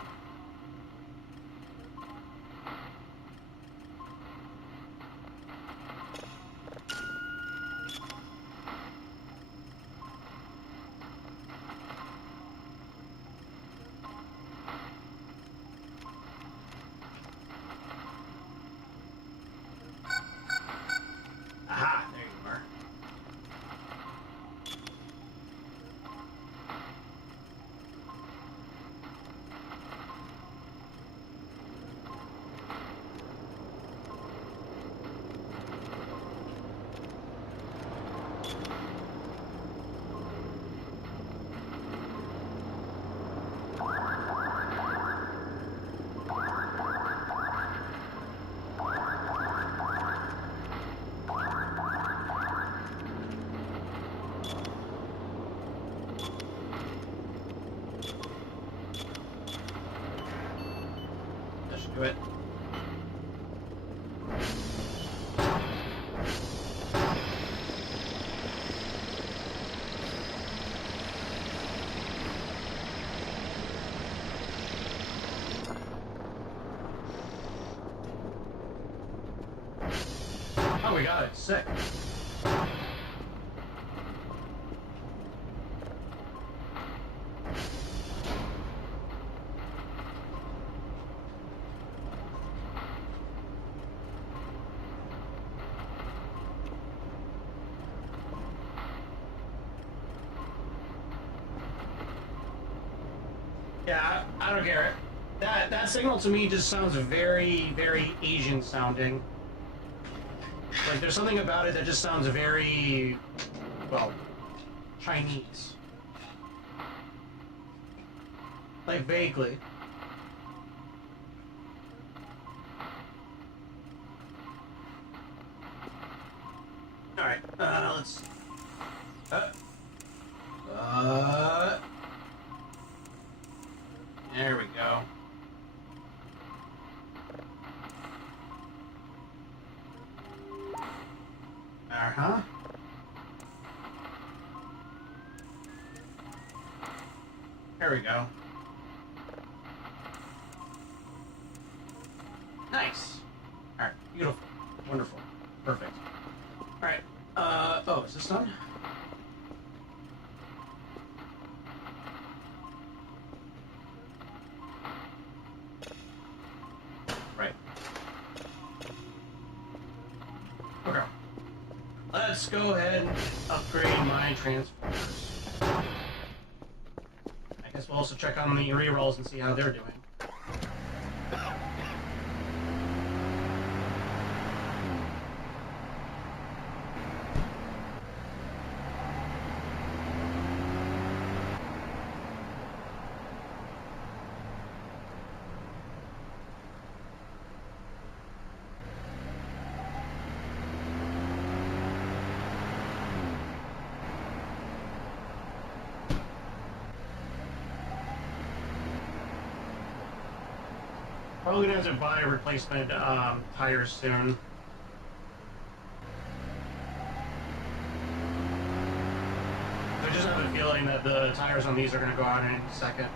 Do it. Oh, we got it. Sick. Yeah, I don't care. That signal to me just sounds very, very Asian sounding. Like, there's something about it that just sounds very, well, Chinese. Like, vaguely. Alright, let's... There we go. Uh-huh. There we go. Nice. Alright, beautiful. Wonderful. Perfect. Alright, oh, is this done? Right. Okay. Let's go ahead and upgrade my transporters. I guess we'll also check on the rerolls and see how they're doing. Probably gonna have to buy replacement tires soon. I just have a feeling that the tires on these are gonna go out in a second.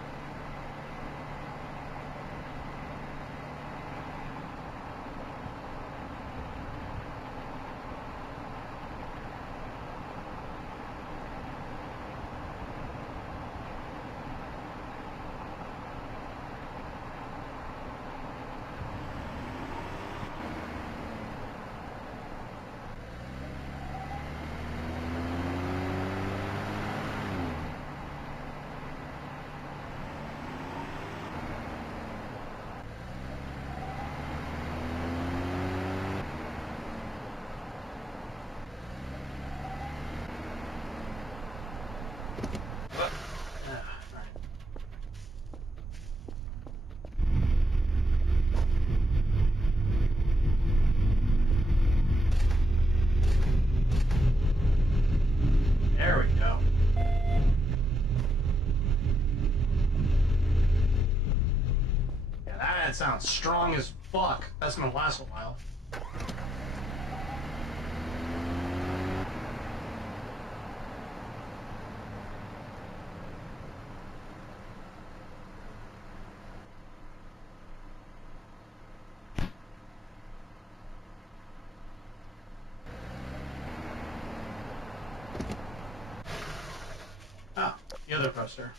There we go. Yeah, that sounds strong as fuck. That's gonna last a while. Ah, the other poster.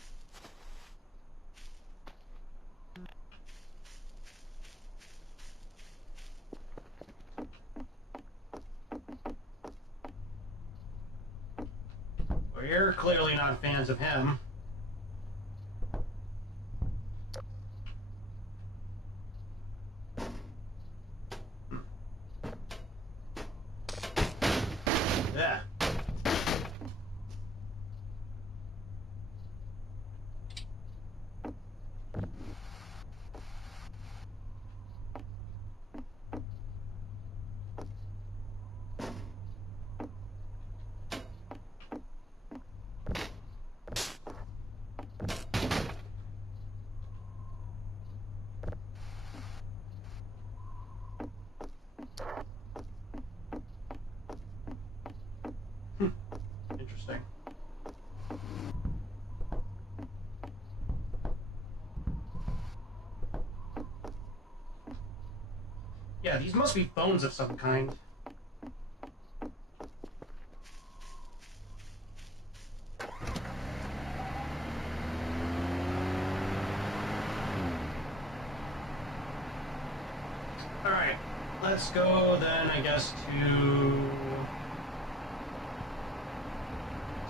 We're clearly not fans of him. Yeah. Yeah, these must be phones of some kind. Alright, let's go then, I guess, to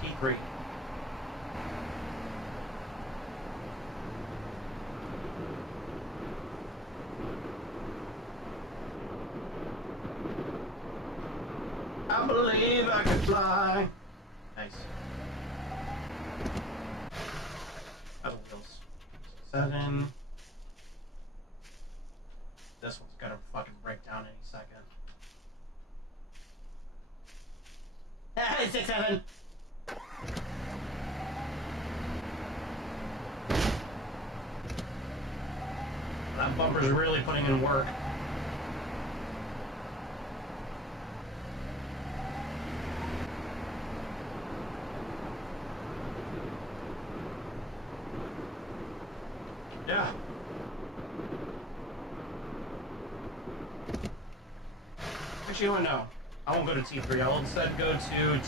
T3. I believe I can fly. Nice. Pedal wheels. 7. This one's gonna fucking break down any second. Ah, 6, 7. That bumper's really putting in work. Yeah. Actually, you know what? No. I won't go to T3. I'll instead go to T2.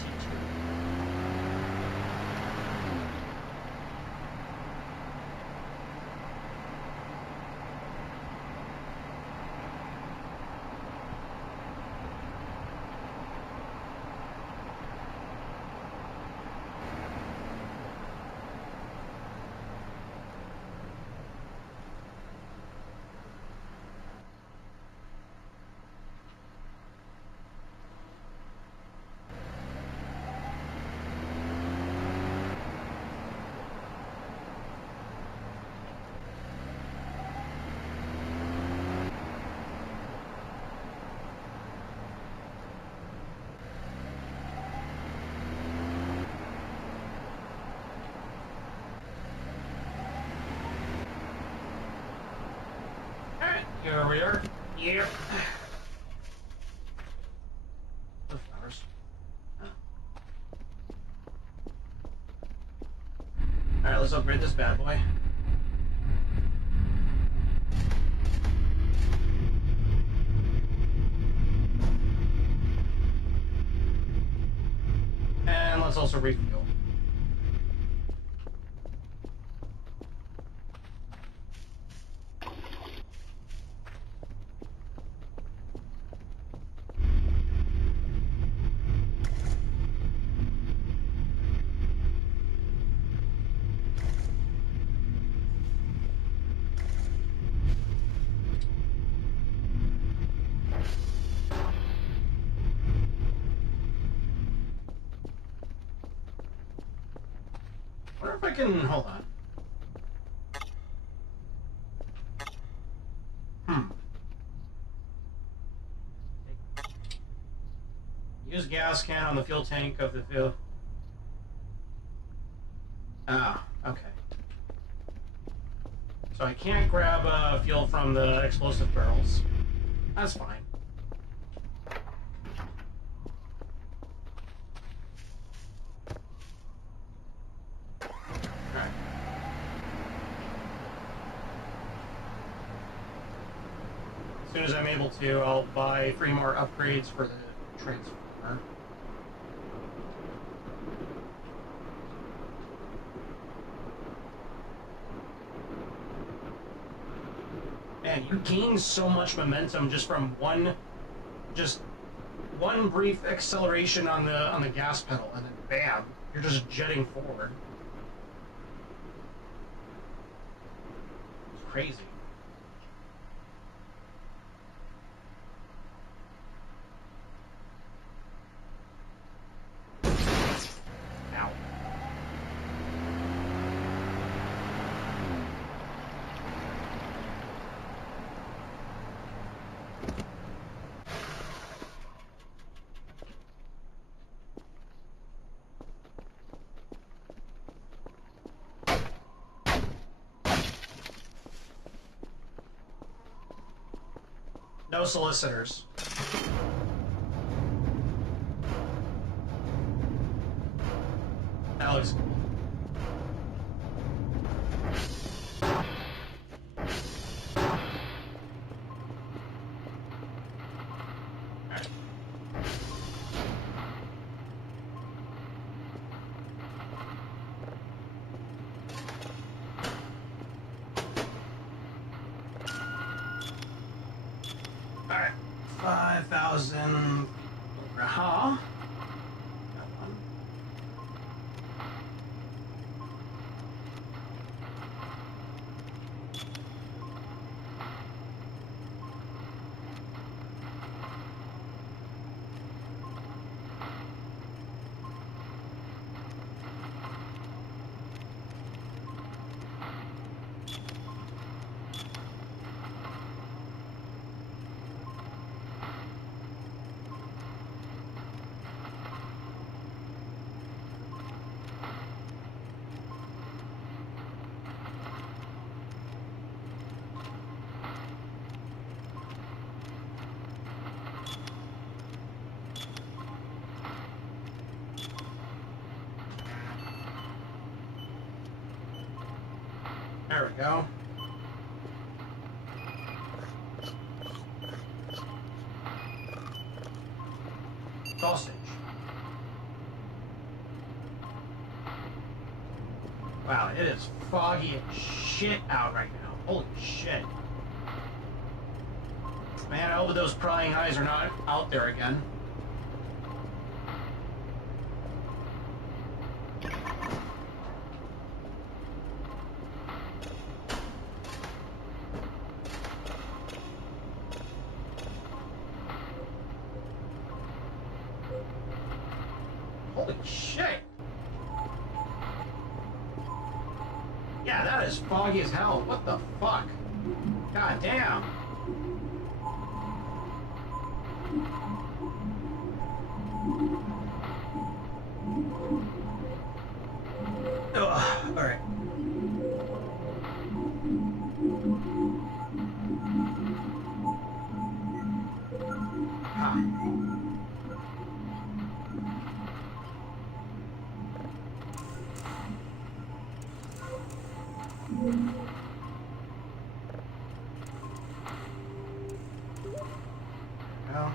Go over here. Yep. The flowers. Oh. Alright, let's upgrade this bad boy. And let's also refuel. I wonder if I can... hold on. Use gas can on the fuel tank of the fuel. Ah, okay. So I can't grab fuel from the explosive barrels. That's fine. Alright. As soon as I'm able to, I'll buy 3 more upgrades for the transformer. Man, you gain so much momentum just from one brief acceleration on the gas pedal, and then bam, you're just jetting forward. It's crazy. Ow. No solicitors. That looks cool. 1,000. Huh? There we go. Sausage. Wow, it is foggy as shit out right now. Holy shit. Man, I hope those prying eyes are not out there again. Holy shit! Yeah, that is foggy as hell. What the fuck? God damn. Ugh, alright. Well.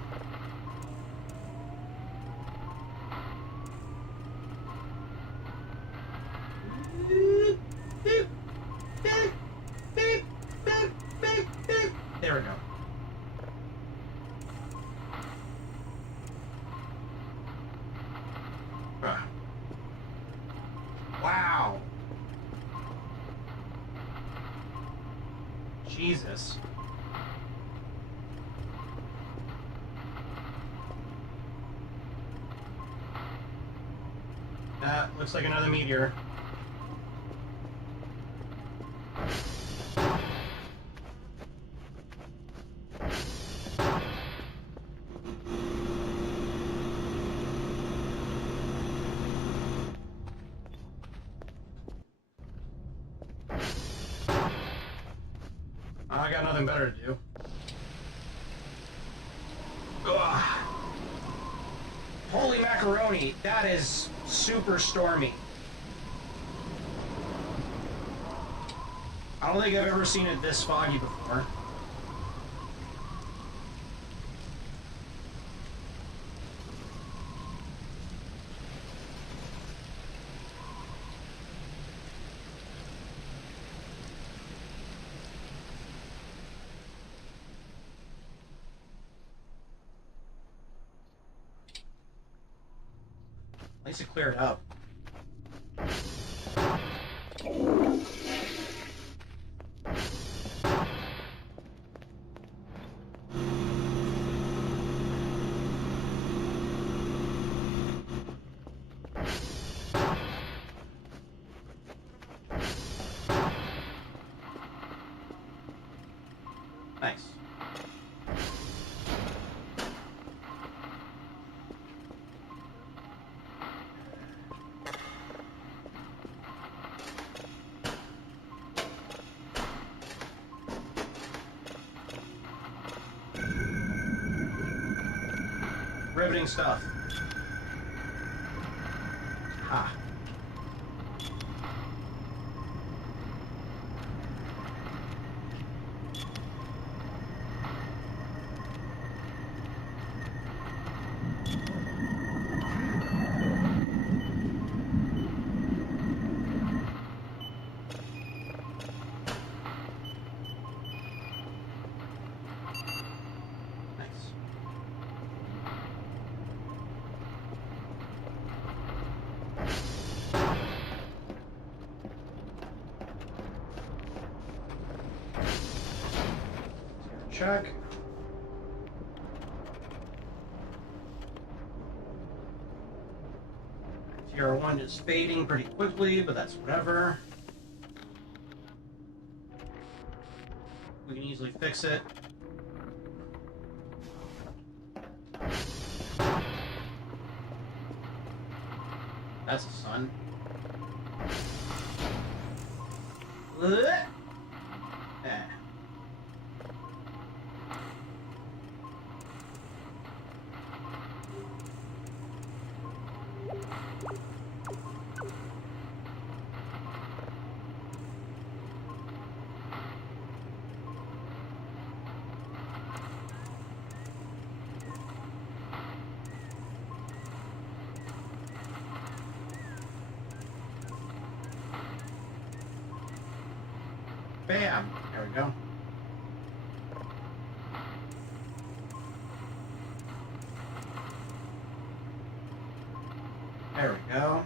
There we go. Wow. Jesus. That looks like another meteor. I got nothing better to do. Ugh. Holy macaroni, that is super stormy. I don't think I've ever seen it this foggy before. At least it cleared up. Nice. Riveting stuff. Ha. check. TR1 is fading pretty quickly, but that's whatever. We can easily fix it. That's a sun. Bam! There we go. There we go.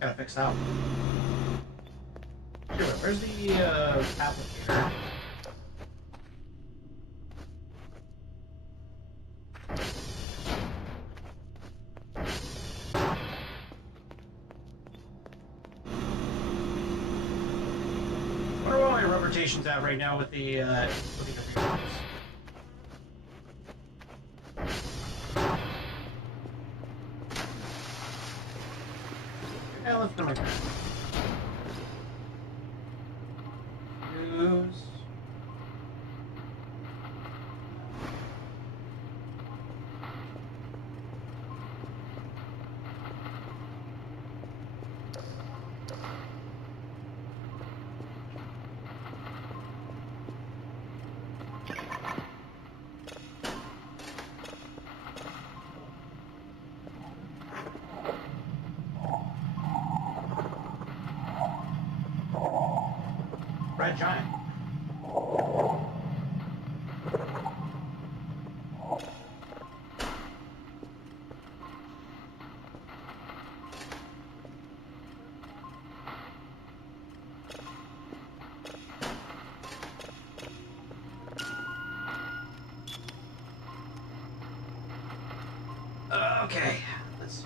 Gotta fix that one. Sure, where's the applicator? Where are all my rubber stations at right now with the computers? Yeah, let's go like that. Use. Red Giant. Okay, let's see.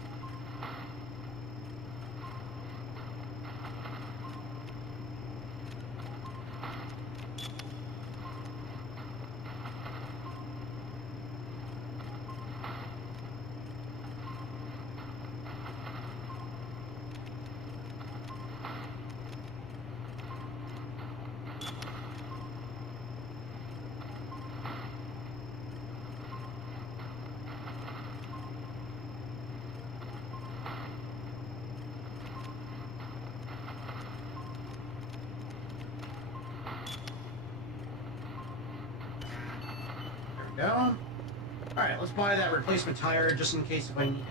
Go. Alright, let's buy that replacement tire just in case if I need it.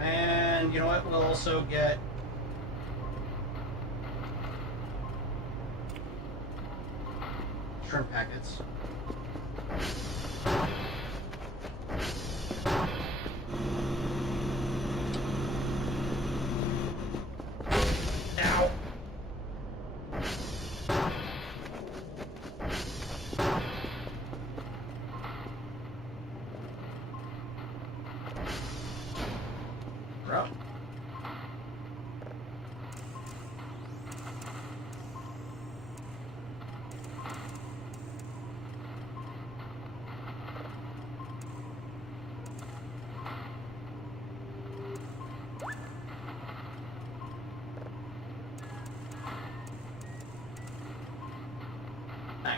And you know what? We'll also get shrimp packets. Ow.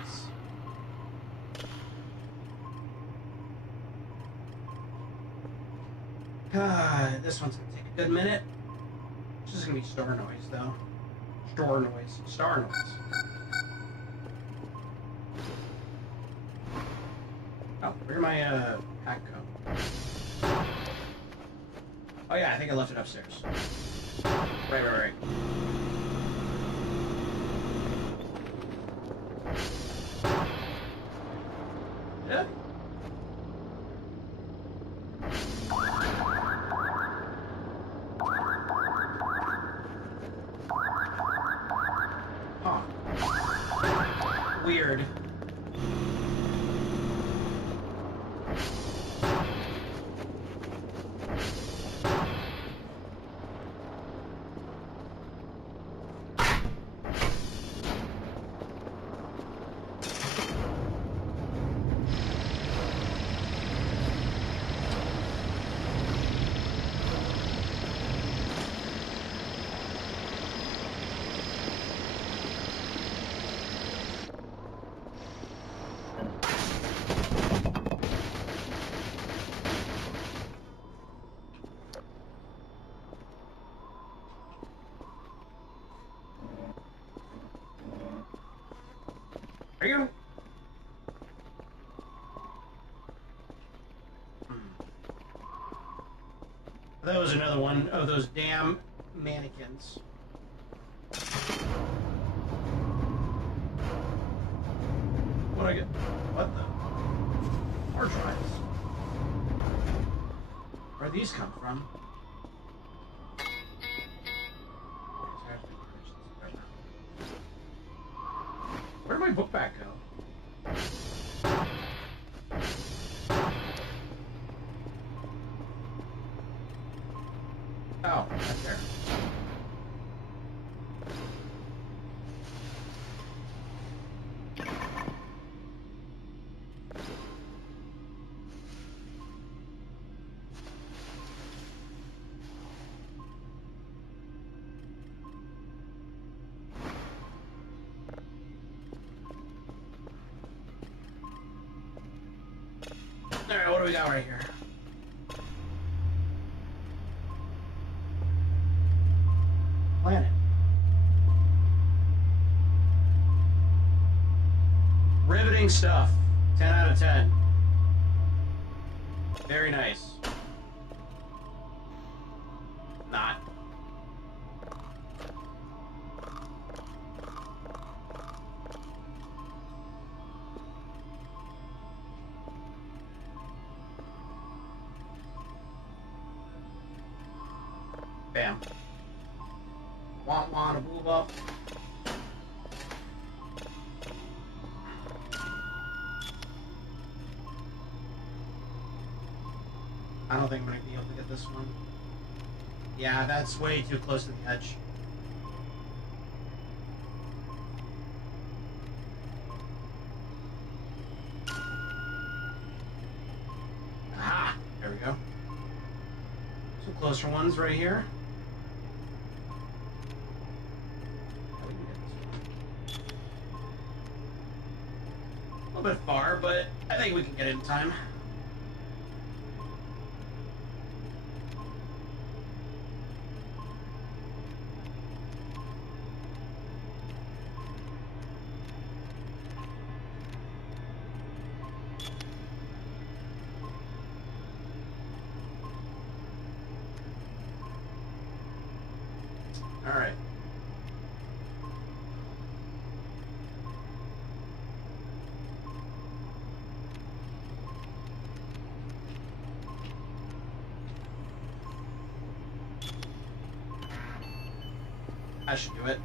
Nice. This one's gonna take a good minute. This is gonna be star noise, though. Star noise. Star noise. Oh, where'd my pack go? Oh yeah, I think I left it upstairs. Right. Yeah. Huh. Weird. Are you? That was another one of those damn mannequins. What I get? What the? Hard drives. Where these come from? Where did my book bag go? Oh, right there. Alright, what do we got right here? Planet. Riveting stuff. 10 out of 10. Very nice. Not. Bam. Want to move up. I don't think I'm going to be able to get this one. Yeah, that's way too close to the edge. Aha! There we go. Some closer ones right here. A little bit far, but I think we can get it in time. All right. I should do it.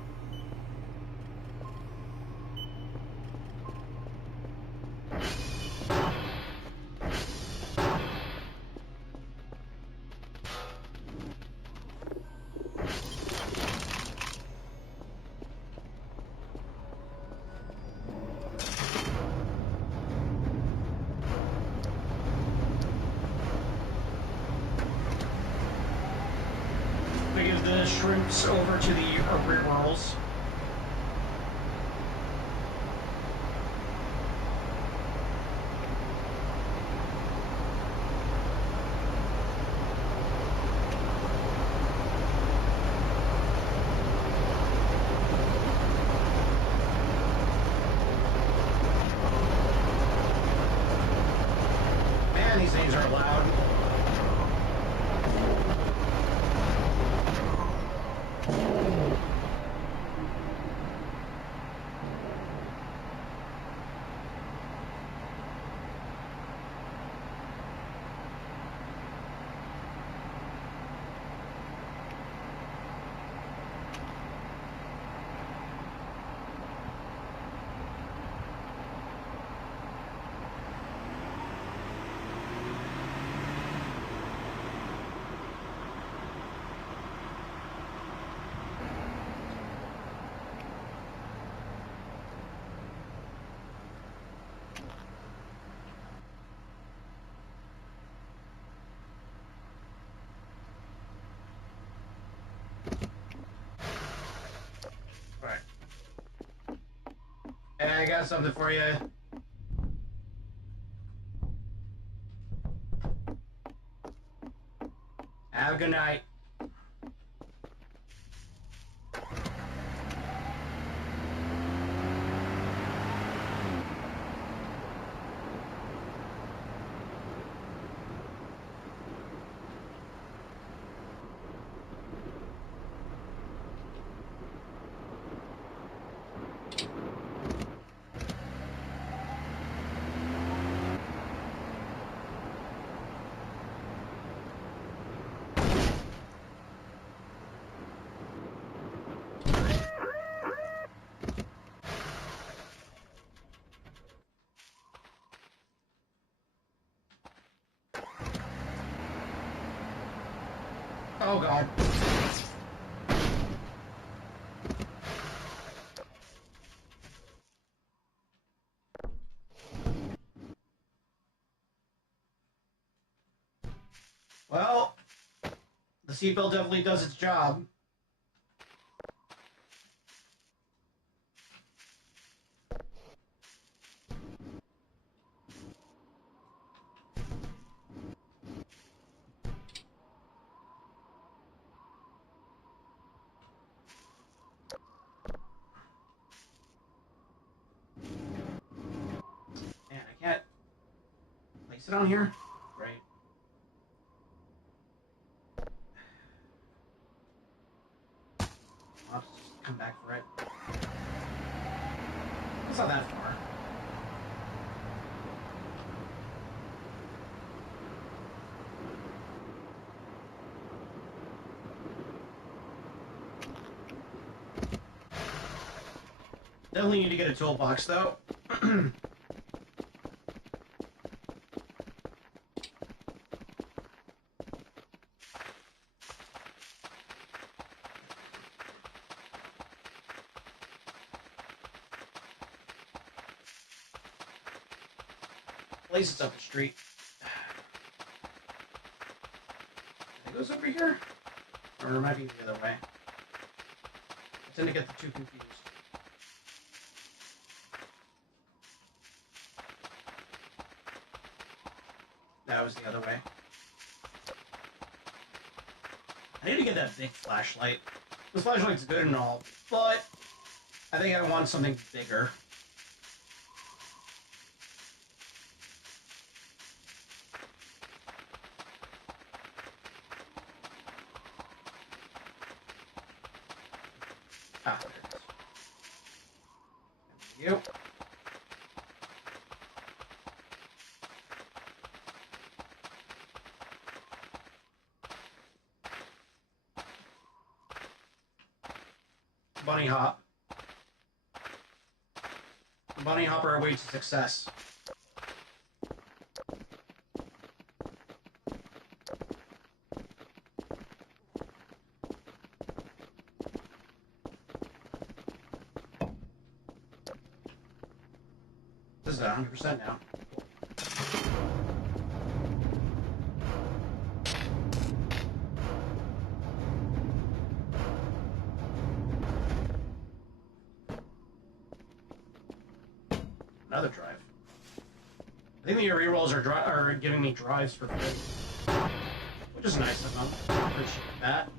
We give the shrimps over to the appropriate rolls. are allowed. Alright. Hey, I got something for you. Have a good night. Oh god. Well, the seatbelt definitely does its job. Man, I can't place it on here? Right. I'll just come back for it. It's not that far. Definitely need to get a toolbox, though. Place it's up the street. It goes over here? Or it might be the other way. I tend to get the two confused. That was the other way. I need to get that big flashlight. This flashlight's good and all, but I think I want something bigger. Ah, there it is. Thank you. Bunny hop. Bunny hopper awaits success. This is at 100% now. Another drive. I think the rerolls are giving me drives for free, which is nice of them. I appreciate that.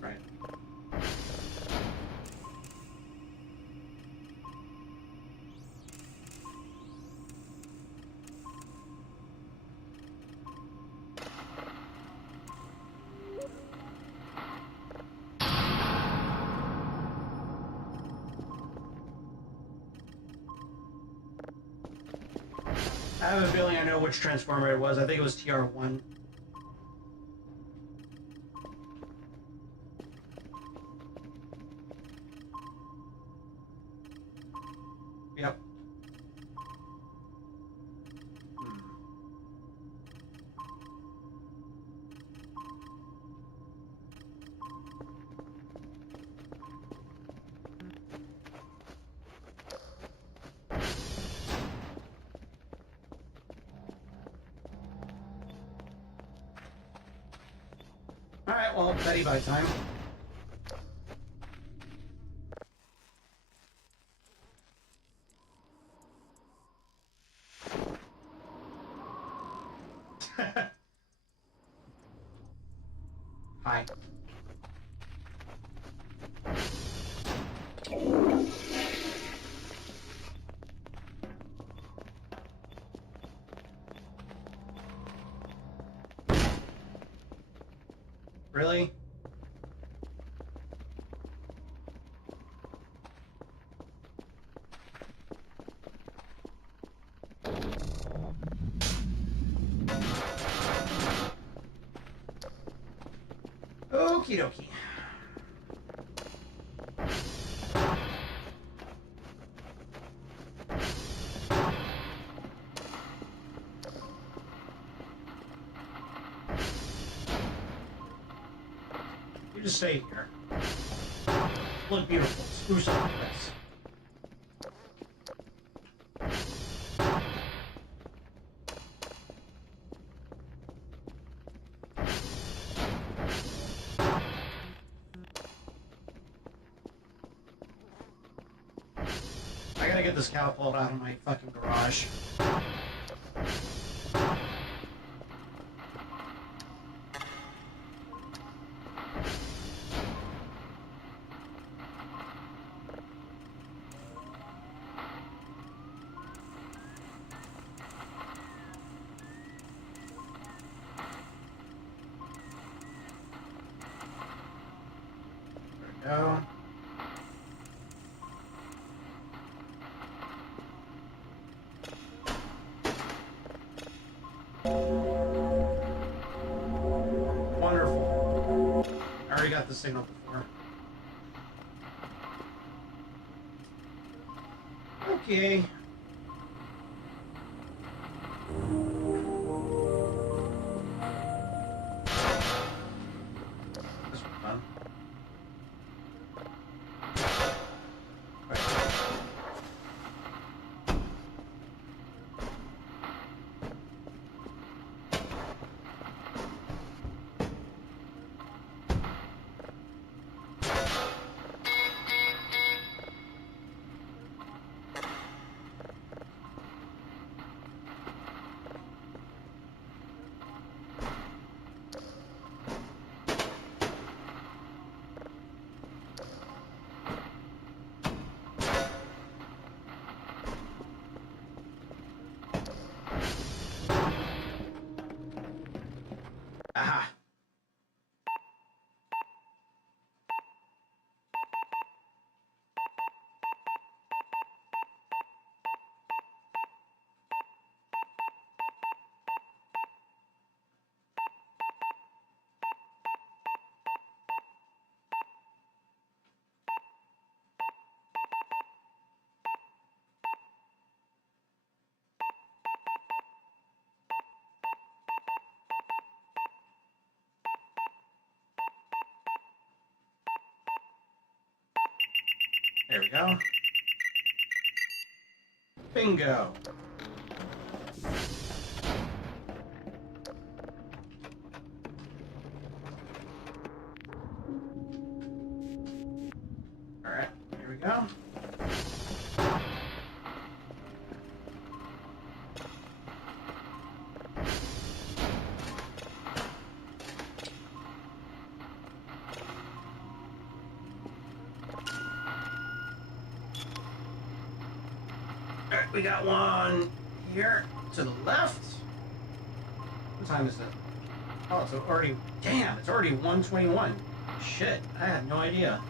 Right. I have a feeling I know which transformer it was. I think it was TR1. Yep. Alright, well, Betty by time. Hi. Really? Okie dokie. You just stay here. Look beautiful. Spruce up the place. I gotta get this catapult out of my fucking garage. There we go. Wonderful. I already got the signal before. Okay. This one's done. Right. Aha. There we go. Bingo. All right, here we go. Alright, we got one here to the left. What time is it? Oh, it's already... Damn, it's already 1:21. Shit, I had no idea.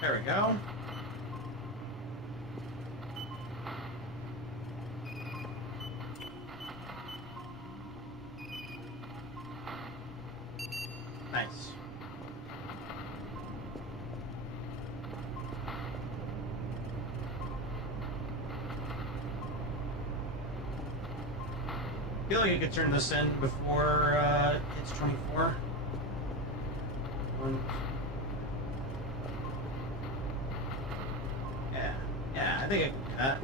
There we go. Nice. I feel like I could turn this in before it's 24. Yeah, I think I can do that.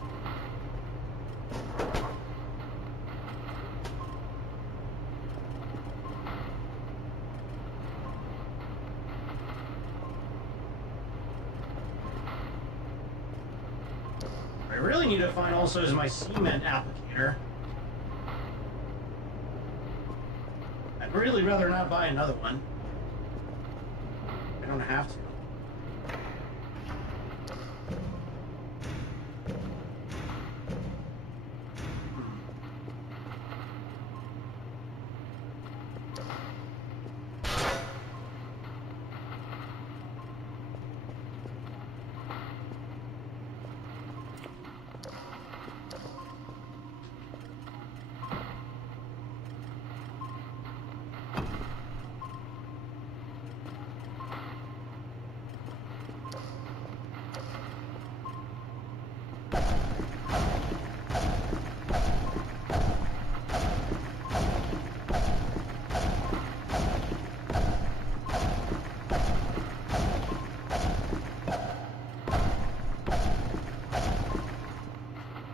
What I really need to find also is my cement applicator. I'd really rather not buy another one. I don't have to.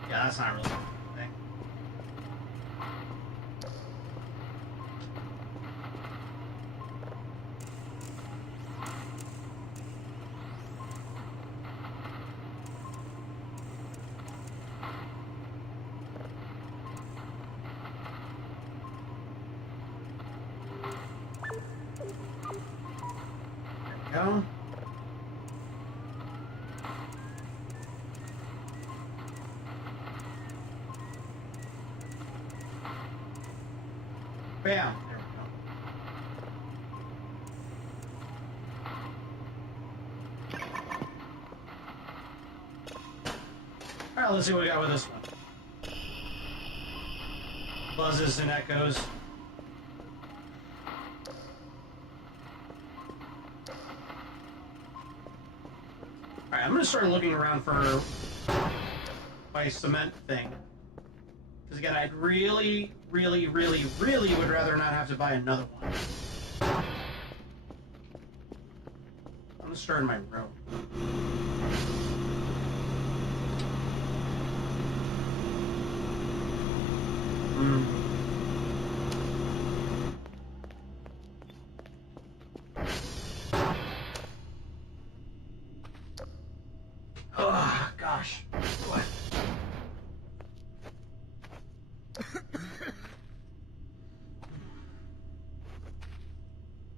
Yeah, that's not really a thing. There we go. Bam! There we go. Alright, let's see what we got with this one. Buzzes and echoes. Alright, I'm gonna start looking around for my cement thing. Because again, I'd really would rather not have to buy another one. I'm gonna start in my room. Oh, gosh. What?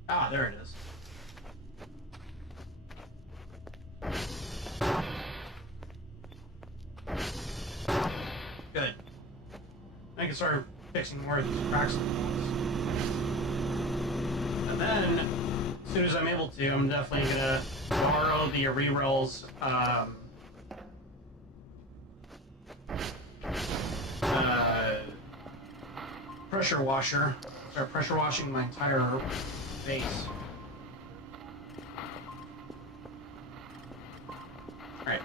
Ah, there it is. Good. I can start fixing more of these cracks in the walls. And then, as soon as I'm able to, I'm definitely gonna borrow the Rerol's pressure washer. Start pressure washing my entire base. Alright.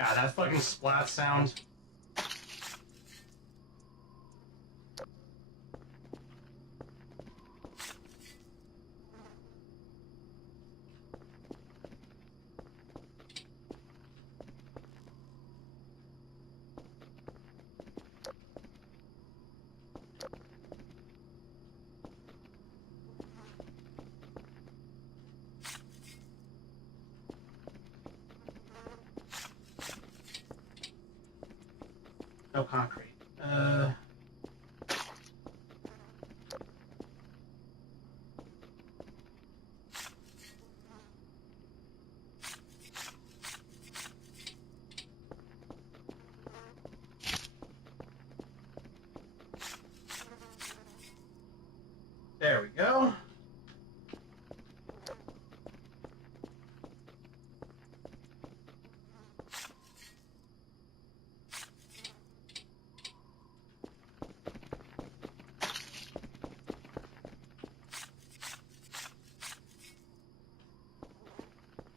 God, that fucking splat sound. No concrete. There we go.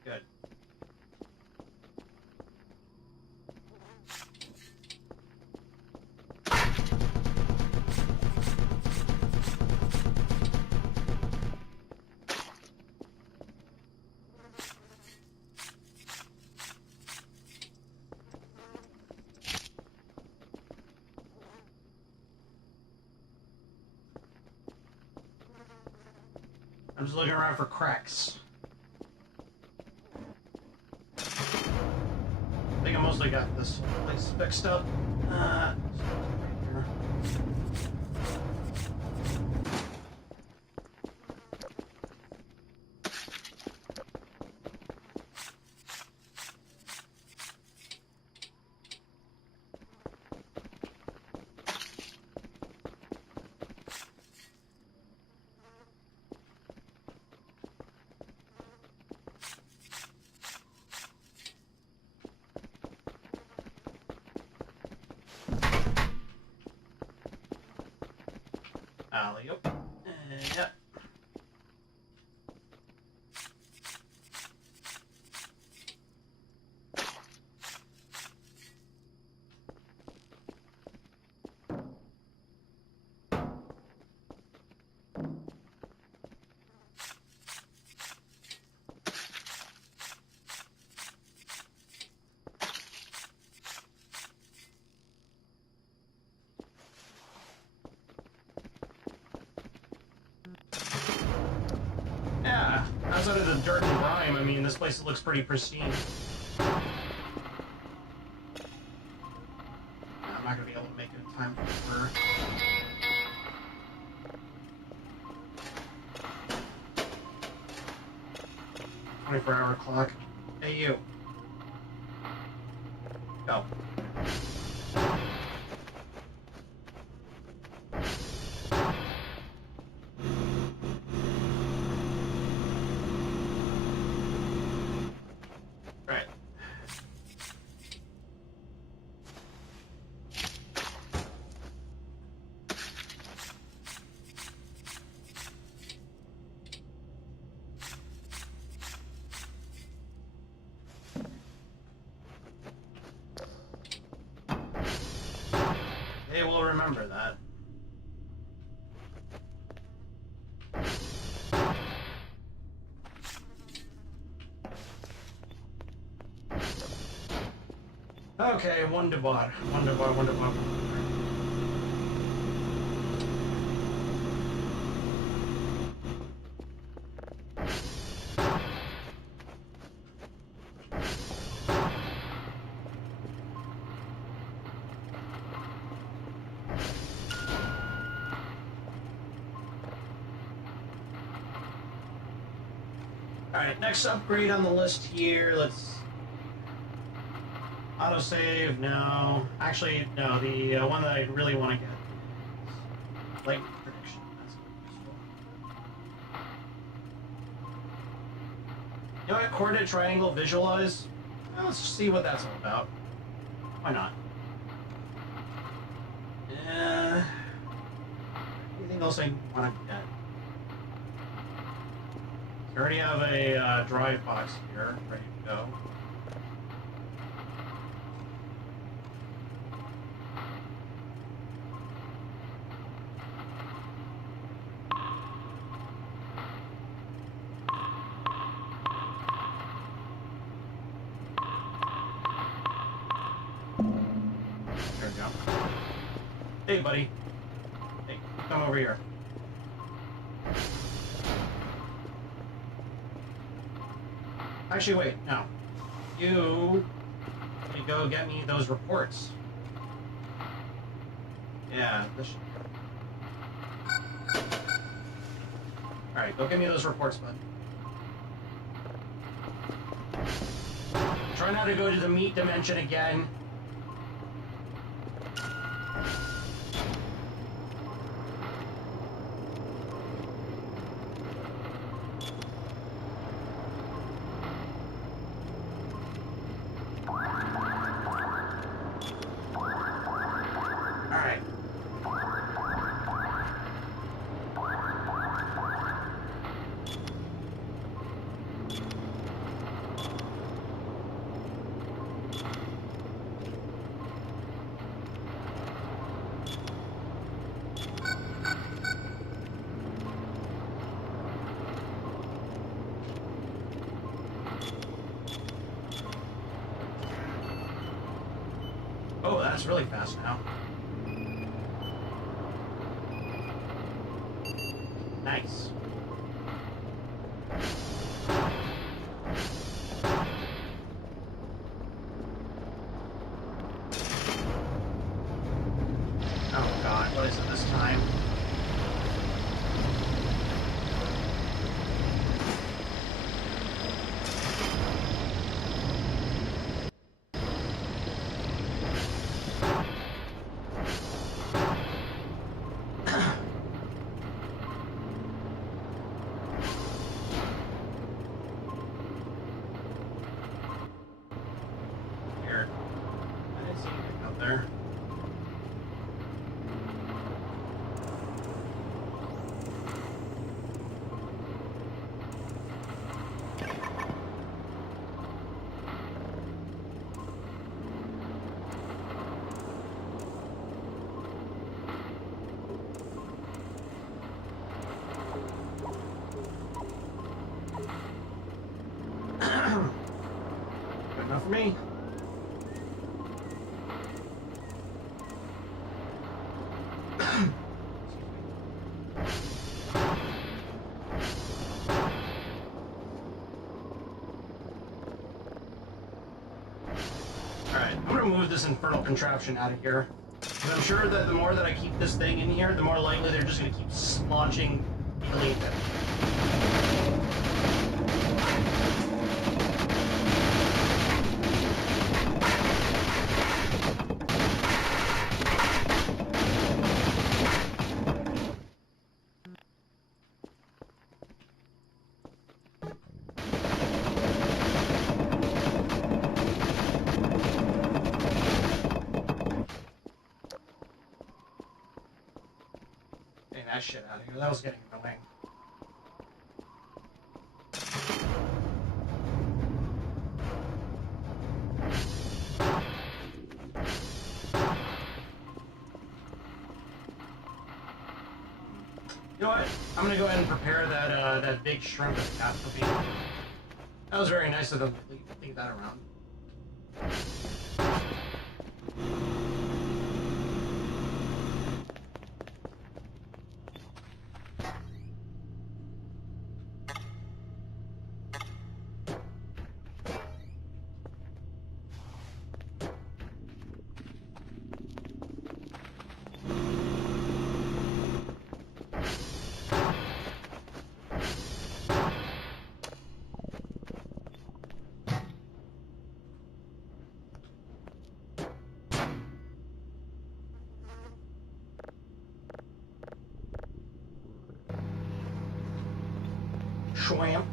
Good. I'm just looking around for cracks. I think I mostly got this place fixed up. Right here. Alley-oop. Yep. Yeah, outside of the dirt and grime, I mean, this place looks pretty pristine. I'm not gonna be able to make it in time for... 24-hour clock. Hey, you. Go. Right. They will remember that. Okay, one to bar. One to bar, one to bar. Alright, next upgrade on the list here, let's... Autosave, no. Actually, no, the one that I really want to get is light prediction. That's useful. You know what? Coordinate triangle visualize? Well, let's see what that's all about. Why not? Anything else I want to get? I already have a drive box here, ready to go. Hey, buddy. Hey, come over here. Actually, wait, no. You need to go get me those reports. Yeah, this should... Alright, go get me those reports, bud. Try not to go to the meat dimension again. Alright. Oh, that's really fast now. Nice. Oh god, what is it this time? Here. I didn't see anything out there. Good enough for me. Alright, I'm gonna move this infernal contraption out of here. Because I'm sure that the more that I keep this thing in here, the more likely they're just gonna keep launching alien it. Getting that shit out of here. That was getting annoying. You know what? I'm gonna go ahead and prepare that that big shrimp that cat for me. That was very nice of them to leave that around. Schwam.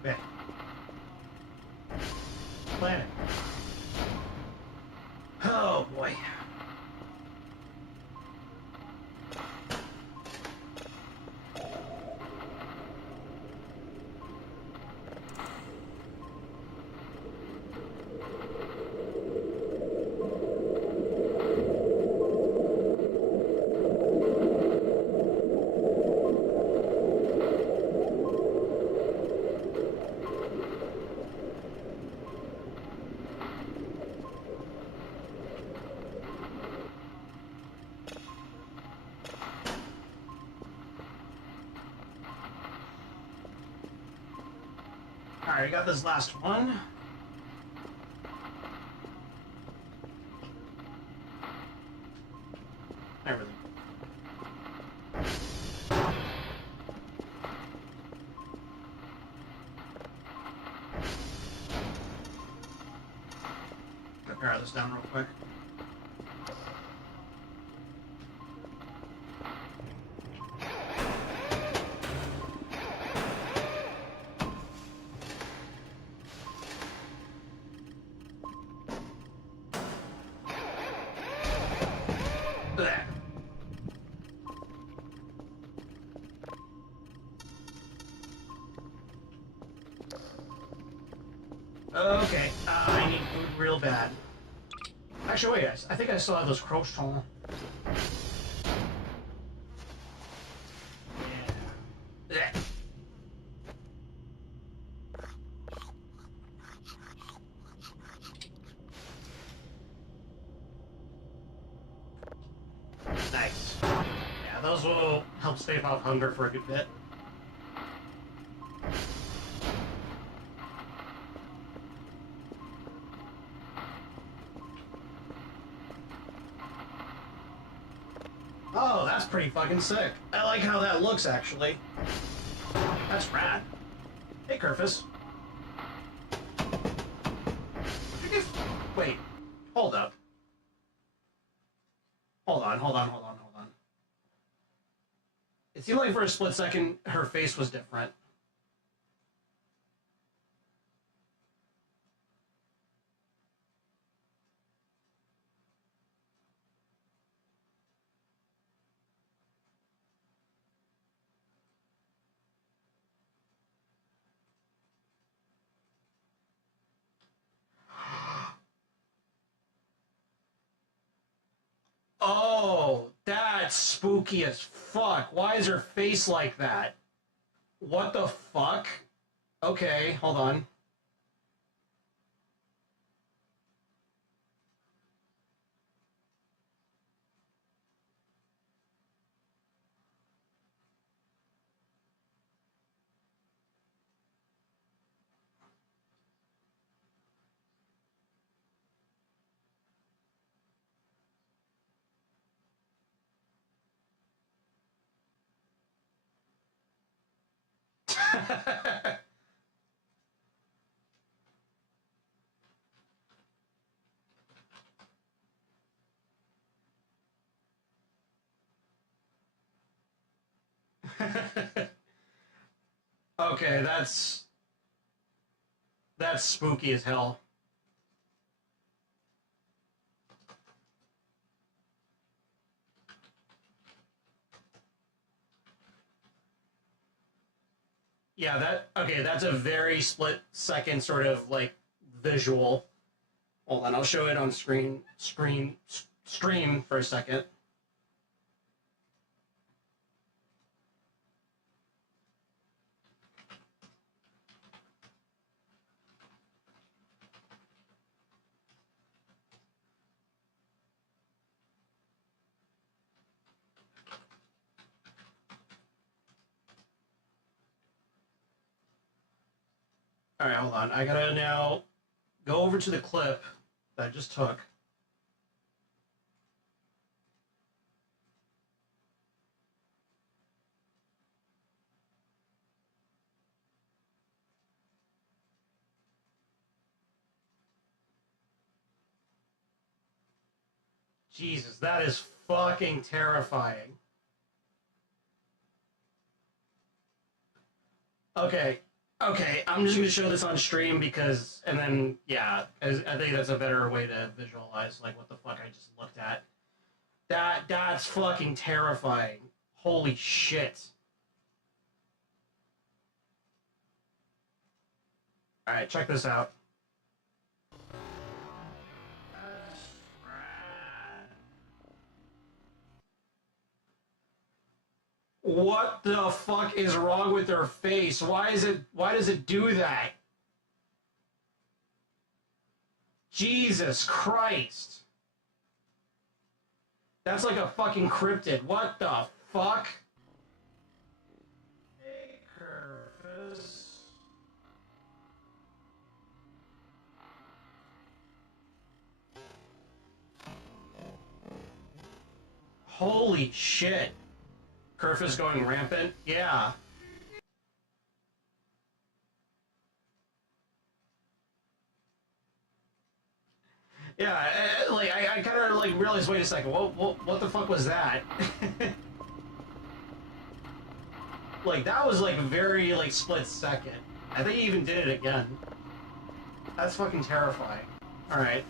Okay. Planet. Oh boy. Alright, I got this last one. Everything. Repair this down real quick. Blech. Okay, I need food real bad. Actually, wait, guys. I think I still have those crochets. Yeah. Nice. Yeah, those will help stave off hunger for a good bit. Oh, that's pretty fucking sick. I like how that looks, actually. That's rad. Hey, Kerfus. Wait. Hold up. Hold on. It seemed like for a split second, her face was different. Oh, that's spooky as fuck. Why is her face like that? What the fuck? Okay, hold on. Okay, that's spooky as hell. Yeah, that's a very split second sort of like visual. Hold on, I'll show it on stream for a second. Alright, hold on. I gotta now go over to the clip that I just took. Jesus, that is fucking terrifying. Okay, I'm just gonna show this on stream because, and then, yeah, I think that's a better way to visualize, like, what the fuck I just looked at. That's fucking terrifying. Holy shit. Alright, check this out. What the fuck is wrong with their face? Why does it do that? Jesus Christ. That's like a fucking cryptid. What the fuck? Hey, Kerfus. Holy shit. Kerf is going rampant? Yeah. Yeah, I kind of like realized, wait a second, what the fuck was that? Like, that was like a very like split second. I think he even did it again. That's fucking terrifying. Alright.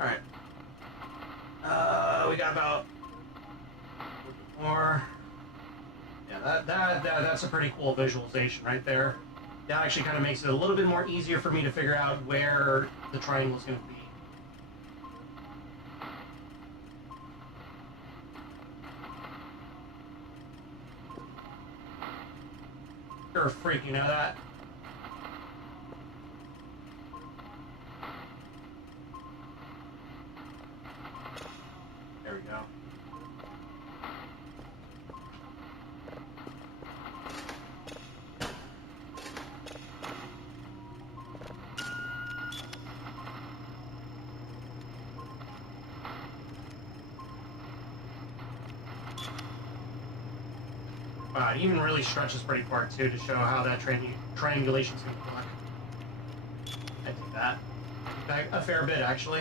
Alright. We got about more. Yeah, that's a pretty cool visualization right there. That actually kind of makes it a little bit more easier for me to figure out where the triangle is going to be. You're a freak, you know that? There we go. Wow, it even really stretches pretty far too to show how that triangulation is going to look. I think that. A fair bit, actually.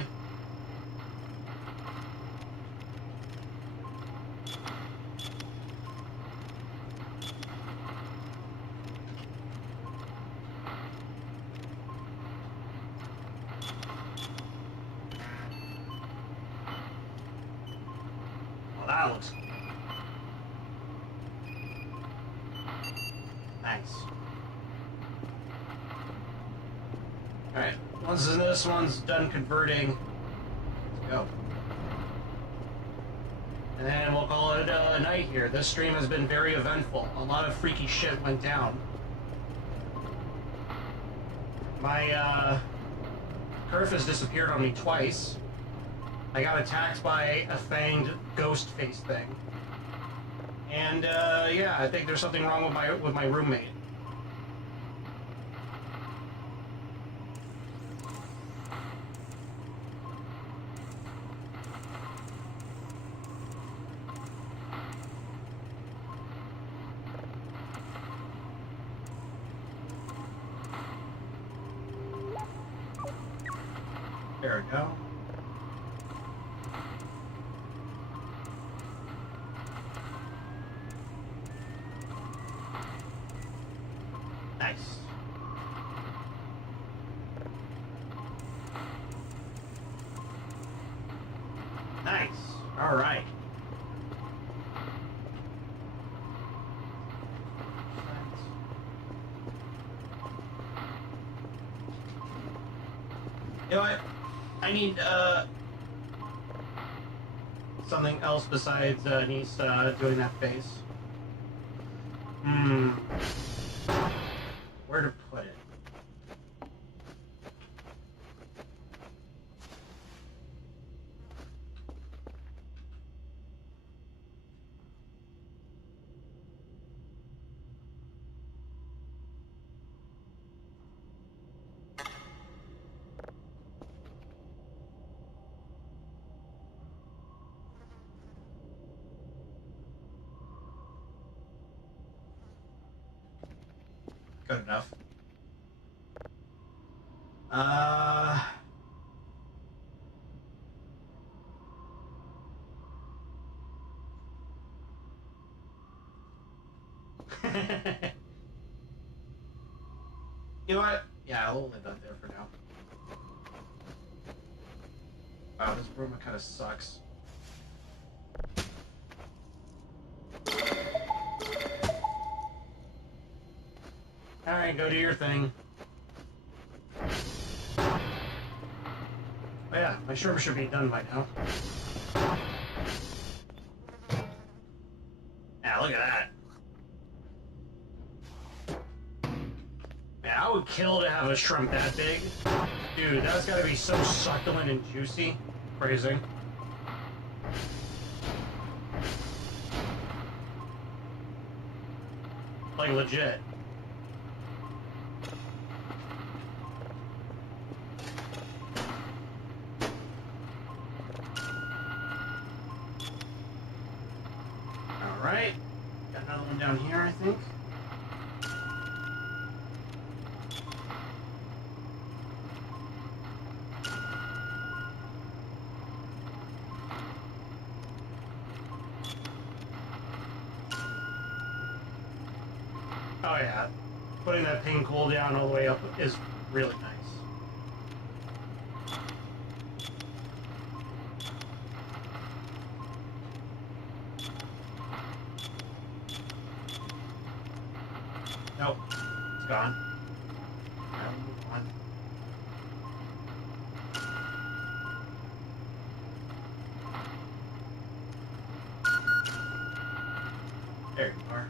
Well, that looks nice. Alright, once this one's done converting, let's go. And then we'll call it a night here. This stream has been very eventful. A lot of freaky shit went down. My, Kerf has disappeared on me twice. I got attacked by a fanged ghost face thing. And, yeah, I think there's something wrong with my roommate. There we go. Nice. Nice. All right. You know what? I need, something else besides, Nice, doing that face. Where to put it? Good enough. You know what? Yeah, I'll leave that there for now. Wow, this room kind of sucks. Alright, go do your thing. Oh yeah, My shrimp should be done by now. Yeah, look at that. Man, I would kill to have a shrimp that big. Dude, that's gotta be so succulent and juicy. Crazy. Like, legit. Alright. Got another one down here, I think. Oh yeah, putting that ping cool down all the way up is really nice. Nope, it's gone. Now move on. There you are.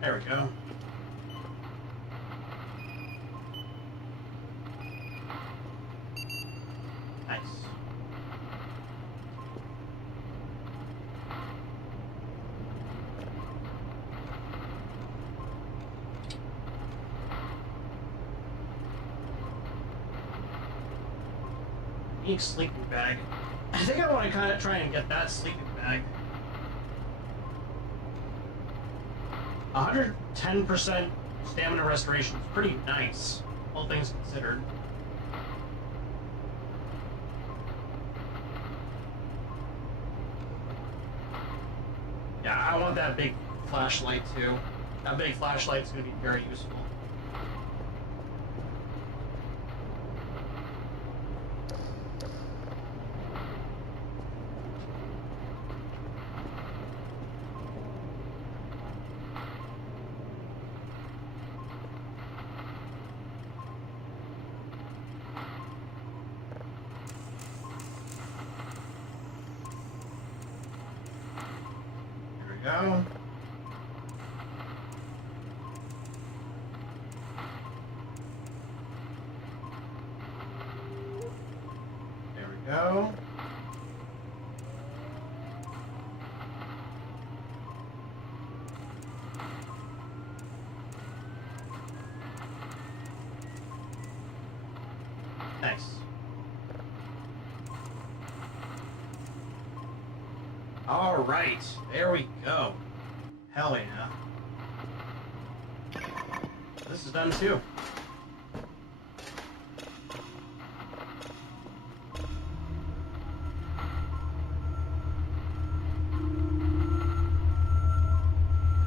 There we go. Nice. Need sleeping bag. I think I want to kind of try and get that sleeping bag. 110% stamina restoration is pretty nice, all things considered. Yeah, I want that big flashlight too. That big flashlight's going to be very useful. Go. There we go. Nice. All right, there we go. Hell yeah. This is done too.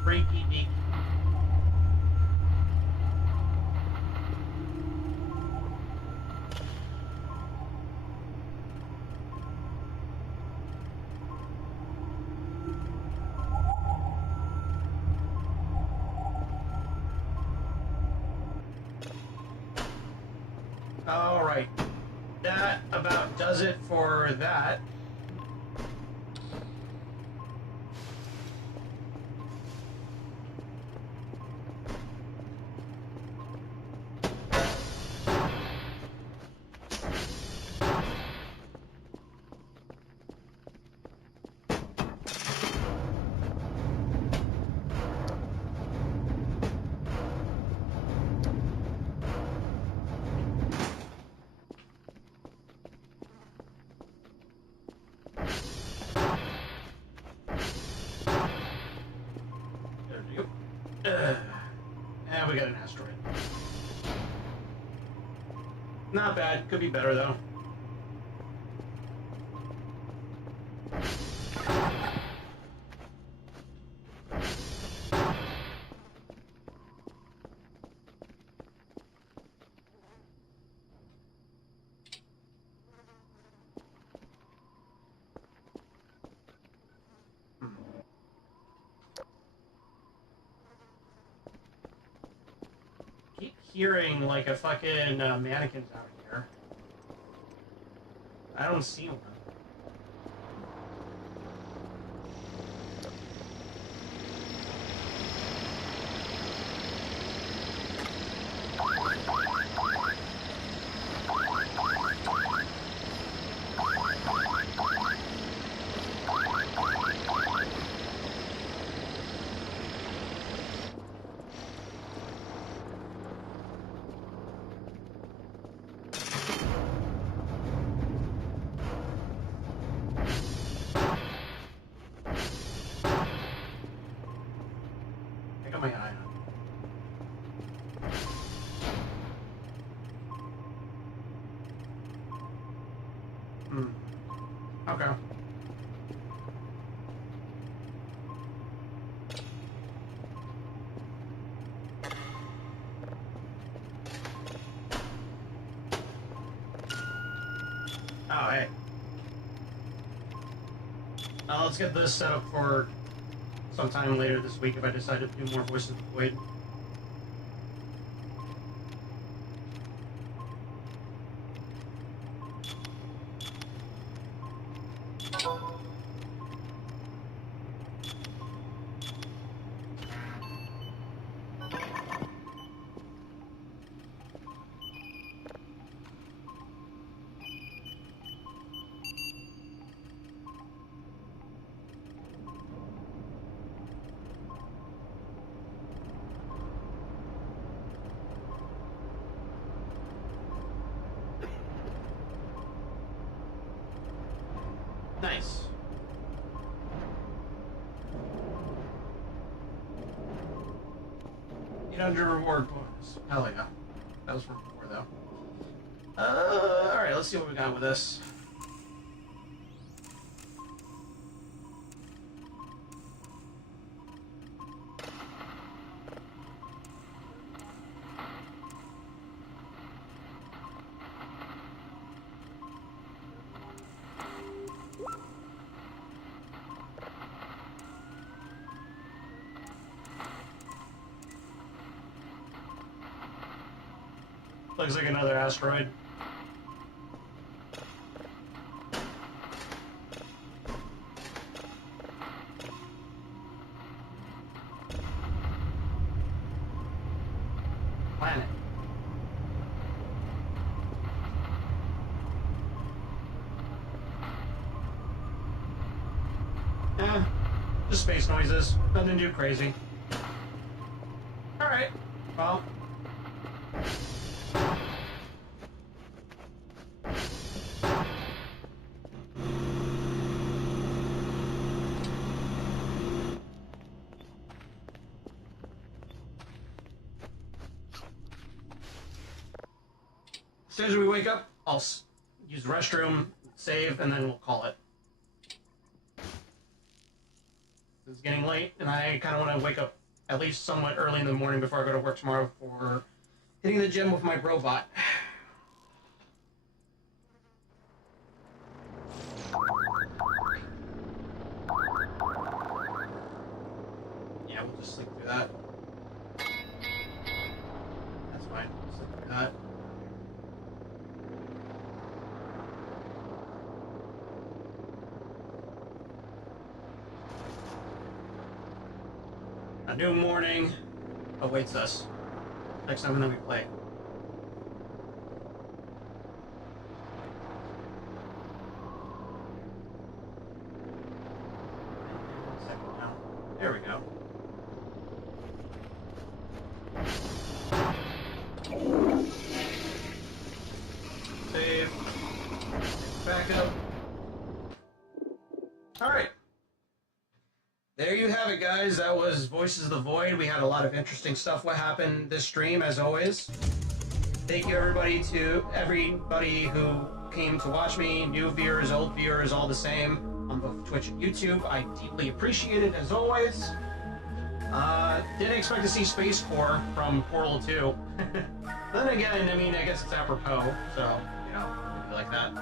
Freaky deaky. All right, that about does it for that. Not bad. Could be better, though. Keep hearing like a fucking mannequins out here. I don't see one. I got my eye on. Okay. Oh, hey. Now let's get this set up for sometime later this week if I decide to do more Voices of the Void. Nice. $800 reward bonus. Hell yeah. That was from before, though. Alright, let's see what we got with this. Looks like another asteroid. Planet. Just space noises. Nothing too crazy. Alright. Well. As soon as we wake up, I'll use the restroom, save, and then we'll call it. It's getting late, and I kind of want to wake up at least somewhat early in the morning before I go to work tomorrow for hitting the gym with my robot. Yeah, we'll just sleep through that. That's fine. Sleep through that. A new morning awaits us next time that we play. Second now. There we go. Save. Back up. Alright. There you have it, guys. That was Voices of the Void. We had a lot of interesting stuff what happened this stream, as always. Thank you everybody who came to watch me, new viewers, old viewers, all the same, on both Twitch and YouTube. I deeply appreciate it, as always. Didn't expect to see Space Core from Portal 2. Then again, I mean, I guess it's apropos, so, you know, maybe like that.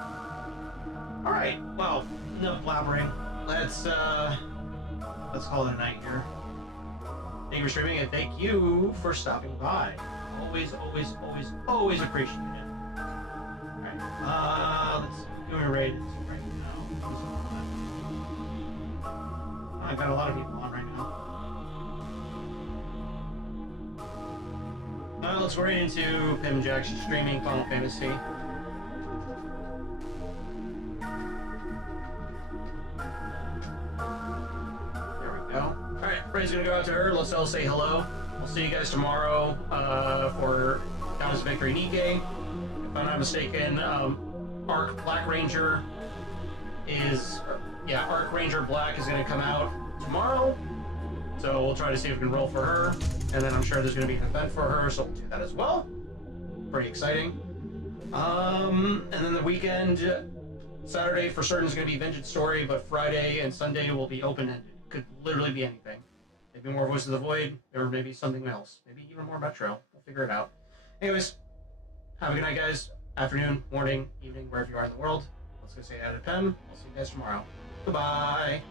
Alright, well, enough blabbering. Let's call it a night here. Thank you for streaming, and thank you for stopping by. Always, always, always, always appreciate it. Alright, let's see. Who are we raid right now? I've got a lot of people on right now. Let's go right into Pim Jack's streaming Final Fantasy. There we go. Alright, everybody's gonna go out to her. Let's all say hello. I'll see you guys tomorrow for Countess Victory Nikkei. If I'm not mistaken, Arc Black Ranger is... yeah, Arc Ranger Black is gonna come out tomorrow. So we'll try to see if we can roll for her. And then I'm sure there's going to be an event for her, so we'll do that as well. Pretty exciting. And then the weekend, Saturday for certain is going to be Vengeance Story, but Friday and Sunday will be open-ended. Could literally be anything. Maybe more Voice of the Void, or maybe something else. Maybe even more Metro. We'll figure it out. Anyways, have a good night, guys. Afternoon, morning, evening, wherever you are in the world. Let's go say hi to Pem. I'll see you guys tomorrow. Goodbye.